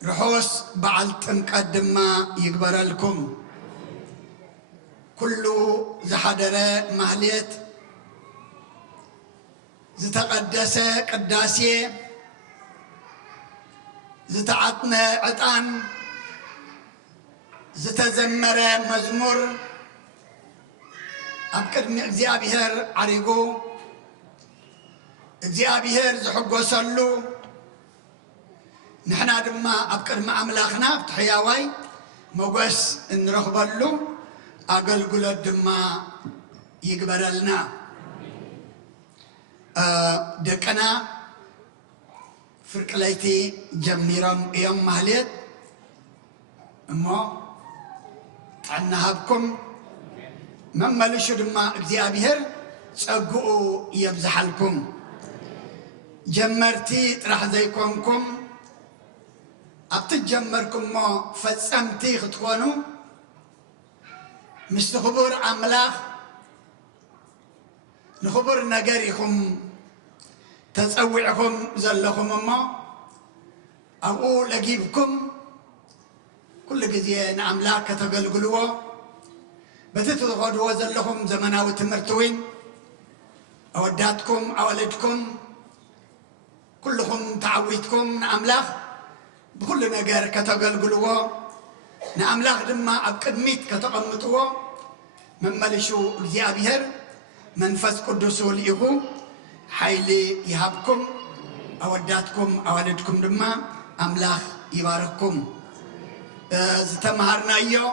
رحوس بعلت مقدم يقبر لكم كله زحدر مهليت زتقدس قداسي زتعطنا عطان زتزمر مزمور أبكرني እግዚአብሔር عريقو እግዚአብሔር زحقوسلو نحنا دما أبكر ما أملاخنا بتحياوي موقس نرخبلو أقلقلو دما يقبرلنا دكنا فرقليتي جميرم يوم مهليت أما تعنهابكم مملشو دما እግዚአብሔር ጸጉኡ يبزحلكم جمرتي راح زيكونكم أبتجمركم ما فسمتي خطوانو مستخبر أملاخ نخبر نجاريكم تسويعكم زلكم ما أقول أجيبكم كل جزيان أملاك كتقلقلوا بتتغدوا زلكم زمنا وتمرتوين أوداتكم أولدكم كلكم تعويتكم أملاك بكل نجار كتقلقلوا نأملاك دما أبكدميت كتقمتوا من ملشو እግዚአብሔር منفس قدوس ليهو حيلي يهبكم أوداتكم أولدكم دما أملاك يبارككم زتمهرنا إيو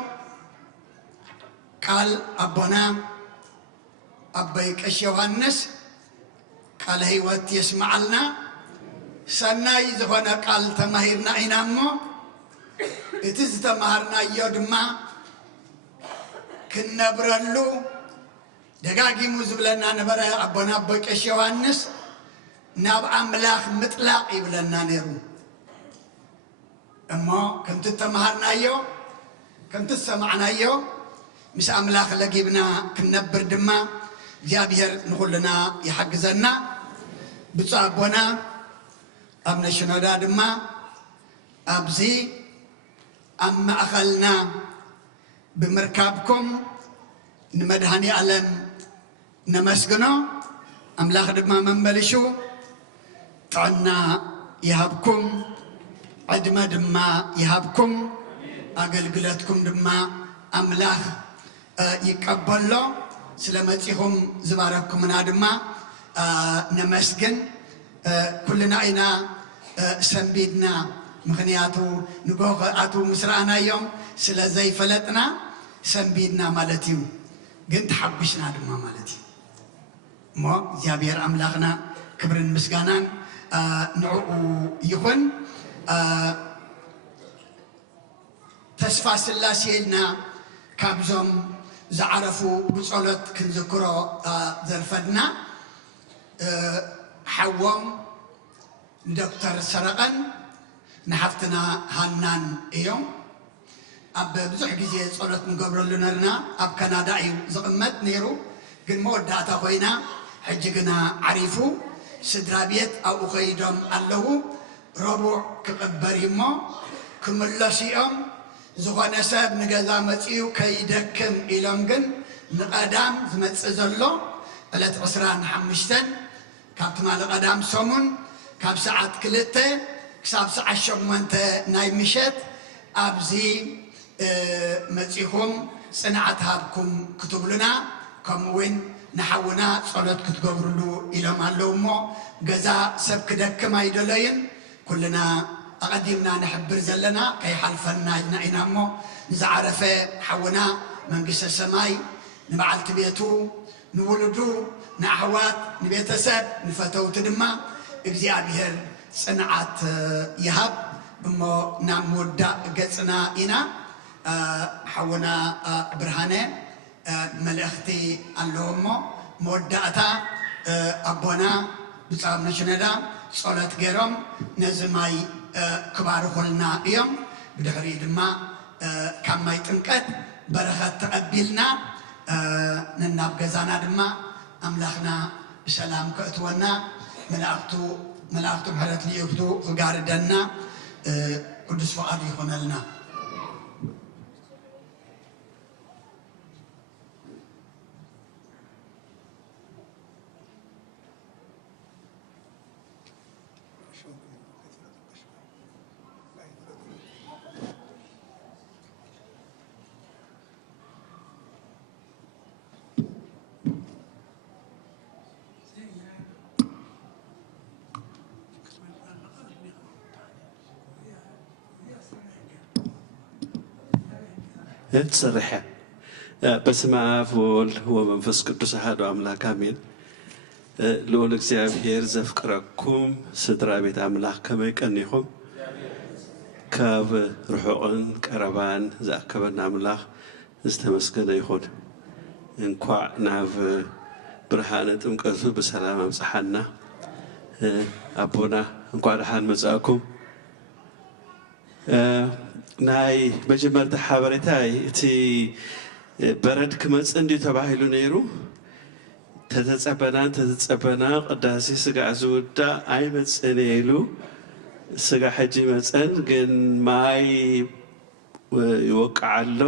قال أبونا أبيك أشيوهنس قال هيوات يسمع لنا سناي زخونا قال تمهرنا إنامو إتز تمهرنا إيو دما كنا برلو دقاقي مزبلنا نبرا أبونا أبيك أشيوهنس ناب أملاك مطلق يبلنا نيرو أما كنت تمهرنا إيو كنت سمعنا إيو مش أملاك لقيبنا كنبر دما እግዚአብሔር نقولنا يحجزنا بتصابنا أمن الشنودا دما أبزي أما أخلنا بمركبكم نمدهني ألم نمسكنا أملاك دما من بلشو طعنا يهبكم عدما دما يهبكم أقلقلتكم دما أملاخ يقبل له سلامتهم زباركم من دما نمسكن كلنا أينا سنبيدنا مخنياتو نقول أتو مسرعنا يوم سلا زي فلتنا سنبيدنا مالتيو قد حبشنا دما مالتي ما زيابير أملاخنا كبر المسكانان نعو يخون تسفى سلاسيلنا كابزم زعرفوا بصولت كنذكروا ذرفدنا حوام دكتور سرقن نحفتنا هنان يوم أب بزح جزء صولت مقبر لنا أب كندا زقمت نيرو قل مودة خوينا حجقنا عريفو سدرابيت أو خيدم الله ربع كقبريمو كملاسيهم زغنا سب نجزا متيو كيدكم إلامجن نقدام زمتزلو ثلاث عسران حمشتن كابت مال قدام سومن كاب ساعات كلته كساب ساعة شمنت نايمشت أبزي متيهم صنعت هابكم كتب لنا كموين نحونا صلت كتقبرلو إلى معلومه جزا سب كدكم أيدلين كلنا أقدمنا نحبر زلنا كي حلفنا نعينامو نزعرفه حونا من قس السماي نبعلت بيتو نولدو نحوات نبيت سب نفتو تدما إجزيابير صنعت يهب بمو نعمودا قصنا إنا حونا برهانه ملأختي اللهم مودعتا أبونا بصاب نشندا صلاة جرام نزماي كبار خلنا يوم بدهري دما كم ما يتنكت بركة تقبلنا نناب جزانا دما أملاخنا بسلام كأتونا ملاقتو بحرت لي يكتو خجار دنا قدس فؤادي خنلنا تصرحه بسم أفول هو منفس قدس هذا أملاك آمين لون እግዚአብሔር ዘፍቅረኩም ስድራ ቤት አምላክ ከመይ ቀኒኹም ካብ ርሑቕን ቀረባን ዝኣከበና አምላክ ዝተመስገነ ይኹን እንኳዕ ናብ ብርሃነ ጥምቀቱ ብሰላም ኣምጽሓና ኣቦና እንኳዕ ደሓን መጻእኩም ናይ መጀመርታ ሓበሬታይ እቲ በረድ ክመጽእ እንዲ ተባሂሉ ነይሩ ተተጸበና ቅዳሴ ስጋዕ ዝውዳእ ኣይመጽእን ኢሉ ስጋዕ ሕጂ መጸን ግን ማይ ይወቅዕ ኣሎ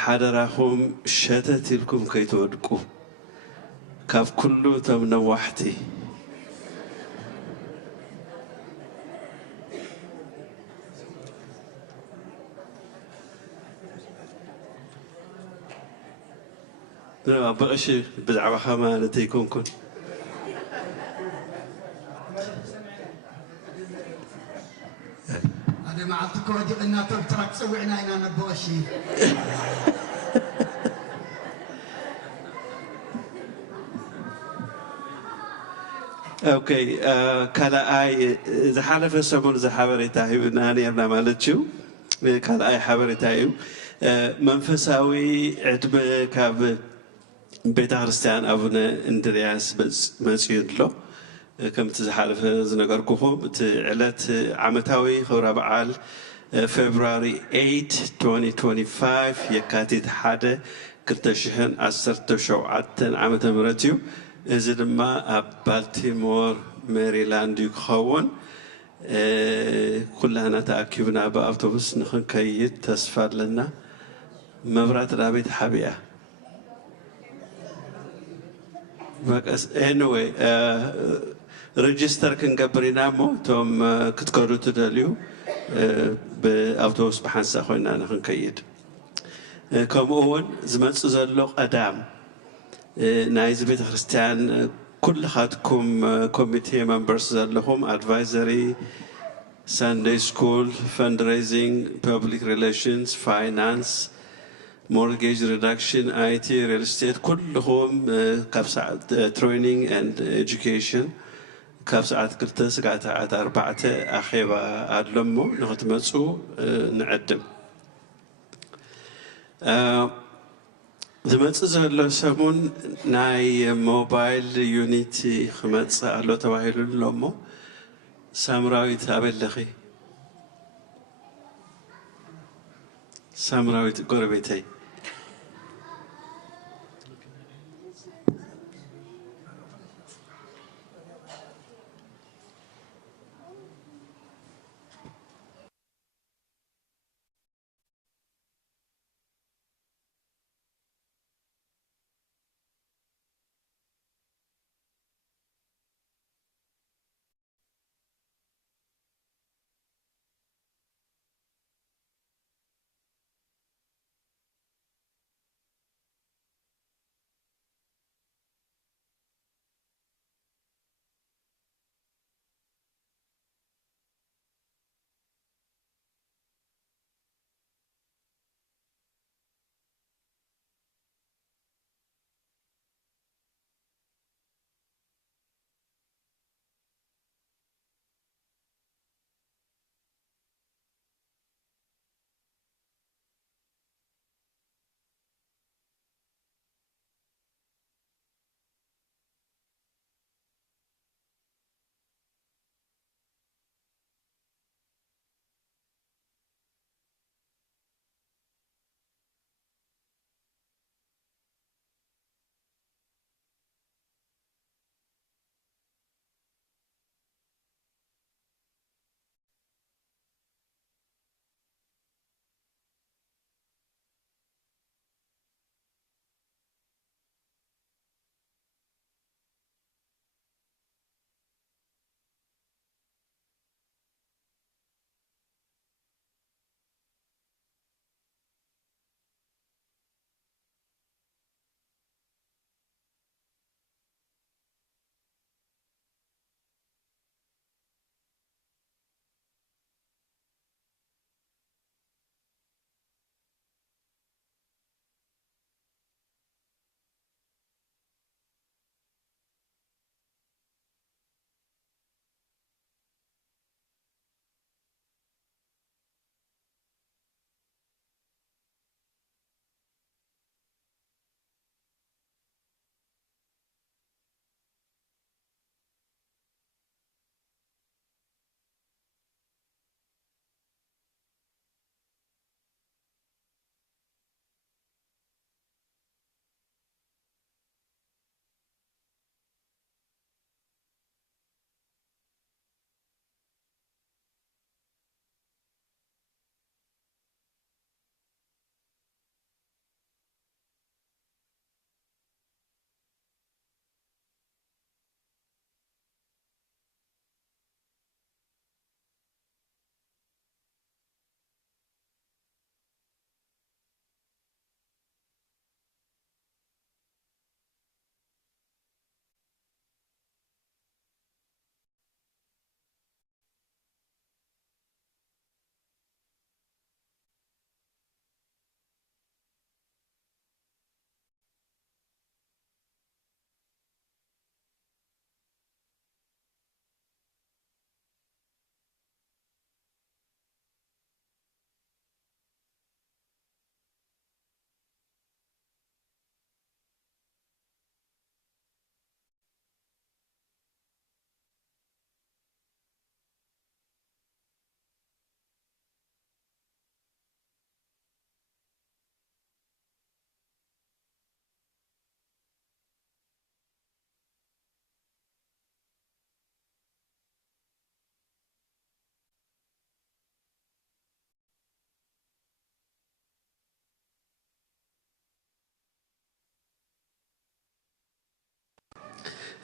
ሓደራኹም ሸተት ኢልኩም ከይትወድቁ ካብ ኩሉ እቶም ነዋሕቲ بقش بدعوة خما لتيكون كن هذا مع التكودي قلنا تبترك سوينا هنا نبوشي اوكي كلا اي اذا حلف السمون اذا حبري تايو ناني انا مالتشو كلا اي حبري تايو منفساوي عدم كاب بيت كريستيان أبونا إندرياس مسجد له كم تزحلف زنقركوهم تعلت عمتاوي خورا بعال فبراير 8 2025 يكاتيت حدا كرتشهن 10 عمت مرتيو إذا ما بالتيمور ماريلاند يخون كلنا تأكيبنا بأوتوبوس نخن كيت تسفر لنا مبرات رابط حبيا anyway ريجستر كنقبرنا مو توم كتكرروا تدليو بأوتوبوس بحنسا خوينا نخن كيد كم أول زمان سوزلق أدام نايز بيت خريستيان كل خاتكم كوميتي ممبرز لهم advisory Sunday school fundraising public relations finance mortgage reduction IT real estate كلهم كبسعة training and education كبسعة كلتا سقعة أربعة أخيبة أدلمو نختمسو نعدم زمت زهلو سمون ناي موبايل يونيتي خمت سألو تواهيلو لومو سامراوي تابلخي سامراوي قربتي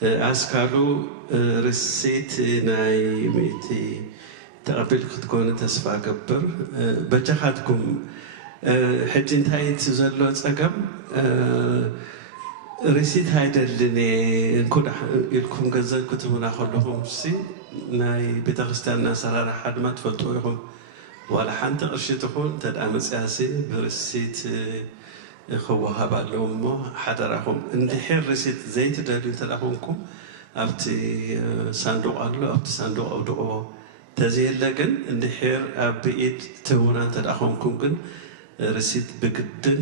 ኣስካሉ ርሲት ናይ ሚእቲ ተቐቢል ክትኮኑ ተስፋ ገብር በጃኻትኩም ሕጂ እንታይ እቲ ዘሎ ፀገም ርሲት ኣይደልን እንኩዳ ኢልኩም ገንዘብ ክትህቡና ከለኹም ናይ ቤተክርስትያንና ኣሰራርሓ ድማ ትፈልጥዎ ኢኹም ዋላ ሓንቲ ቅርሺ ትኹን ተድኣ መፅያሲ ብርሲት ክወሃብ ኣለዎ እሞ ሓደራኹም እንድሕር ርሲት ዘይትደልዩ እንተደኣ ኣብቲ ሳንዱቕ ኣሎ ኣብቲ ሳንዱቕ ኣውድቕዎ ተዘየለ ግን እንድሕር ኣብ ብኢድ ትህቡና እንተደኣ ኮንኩም ግን ርሲት ብግድን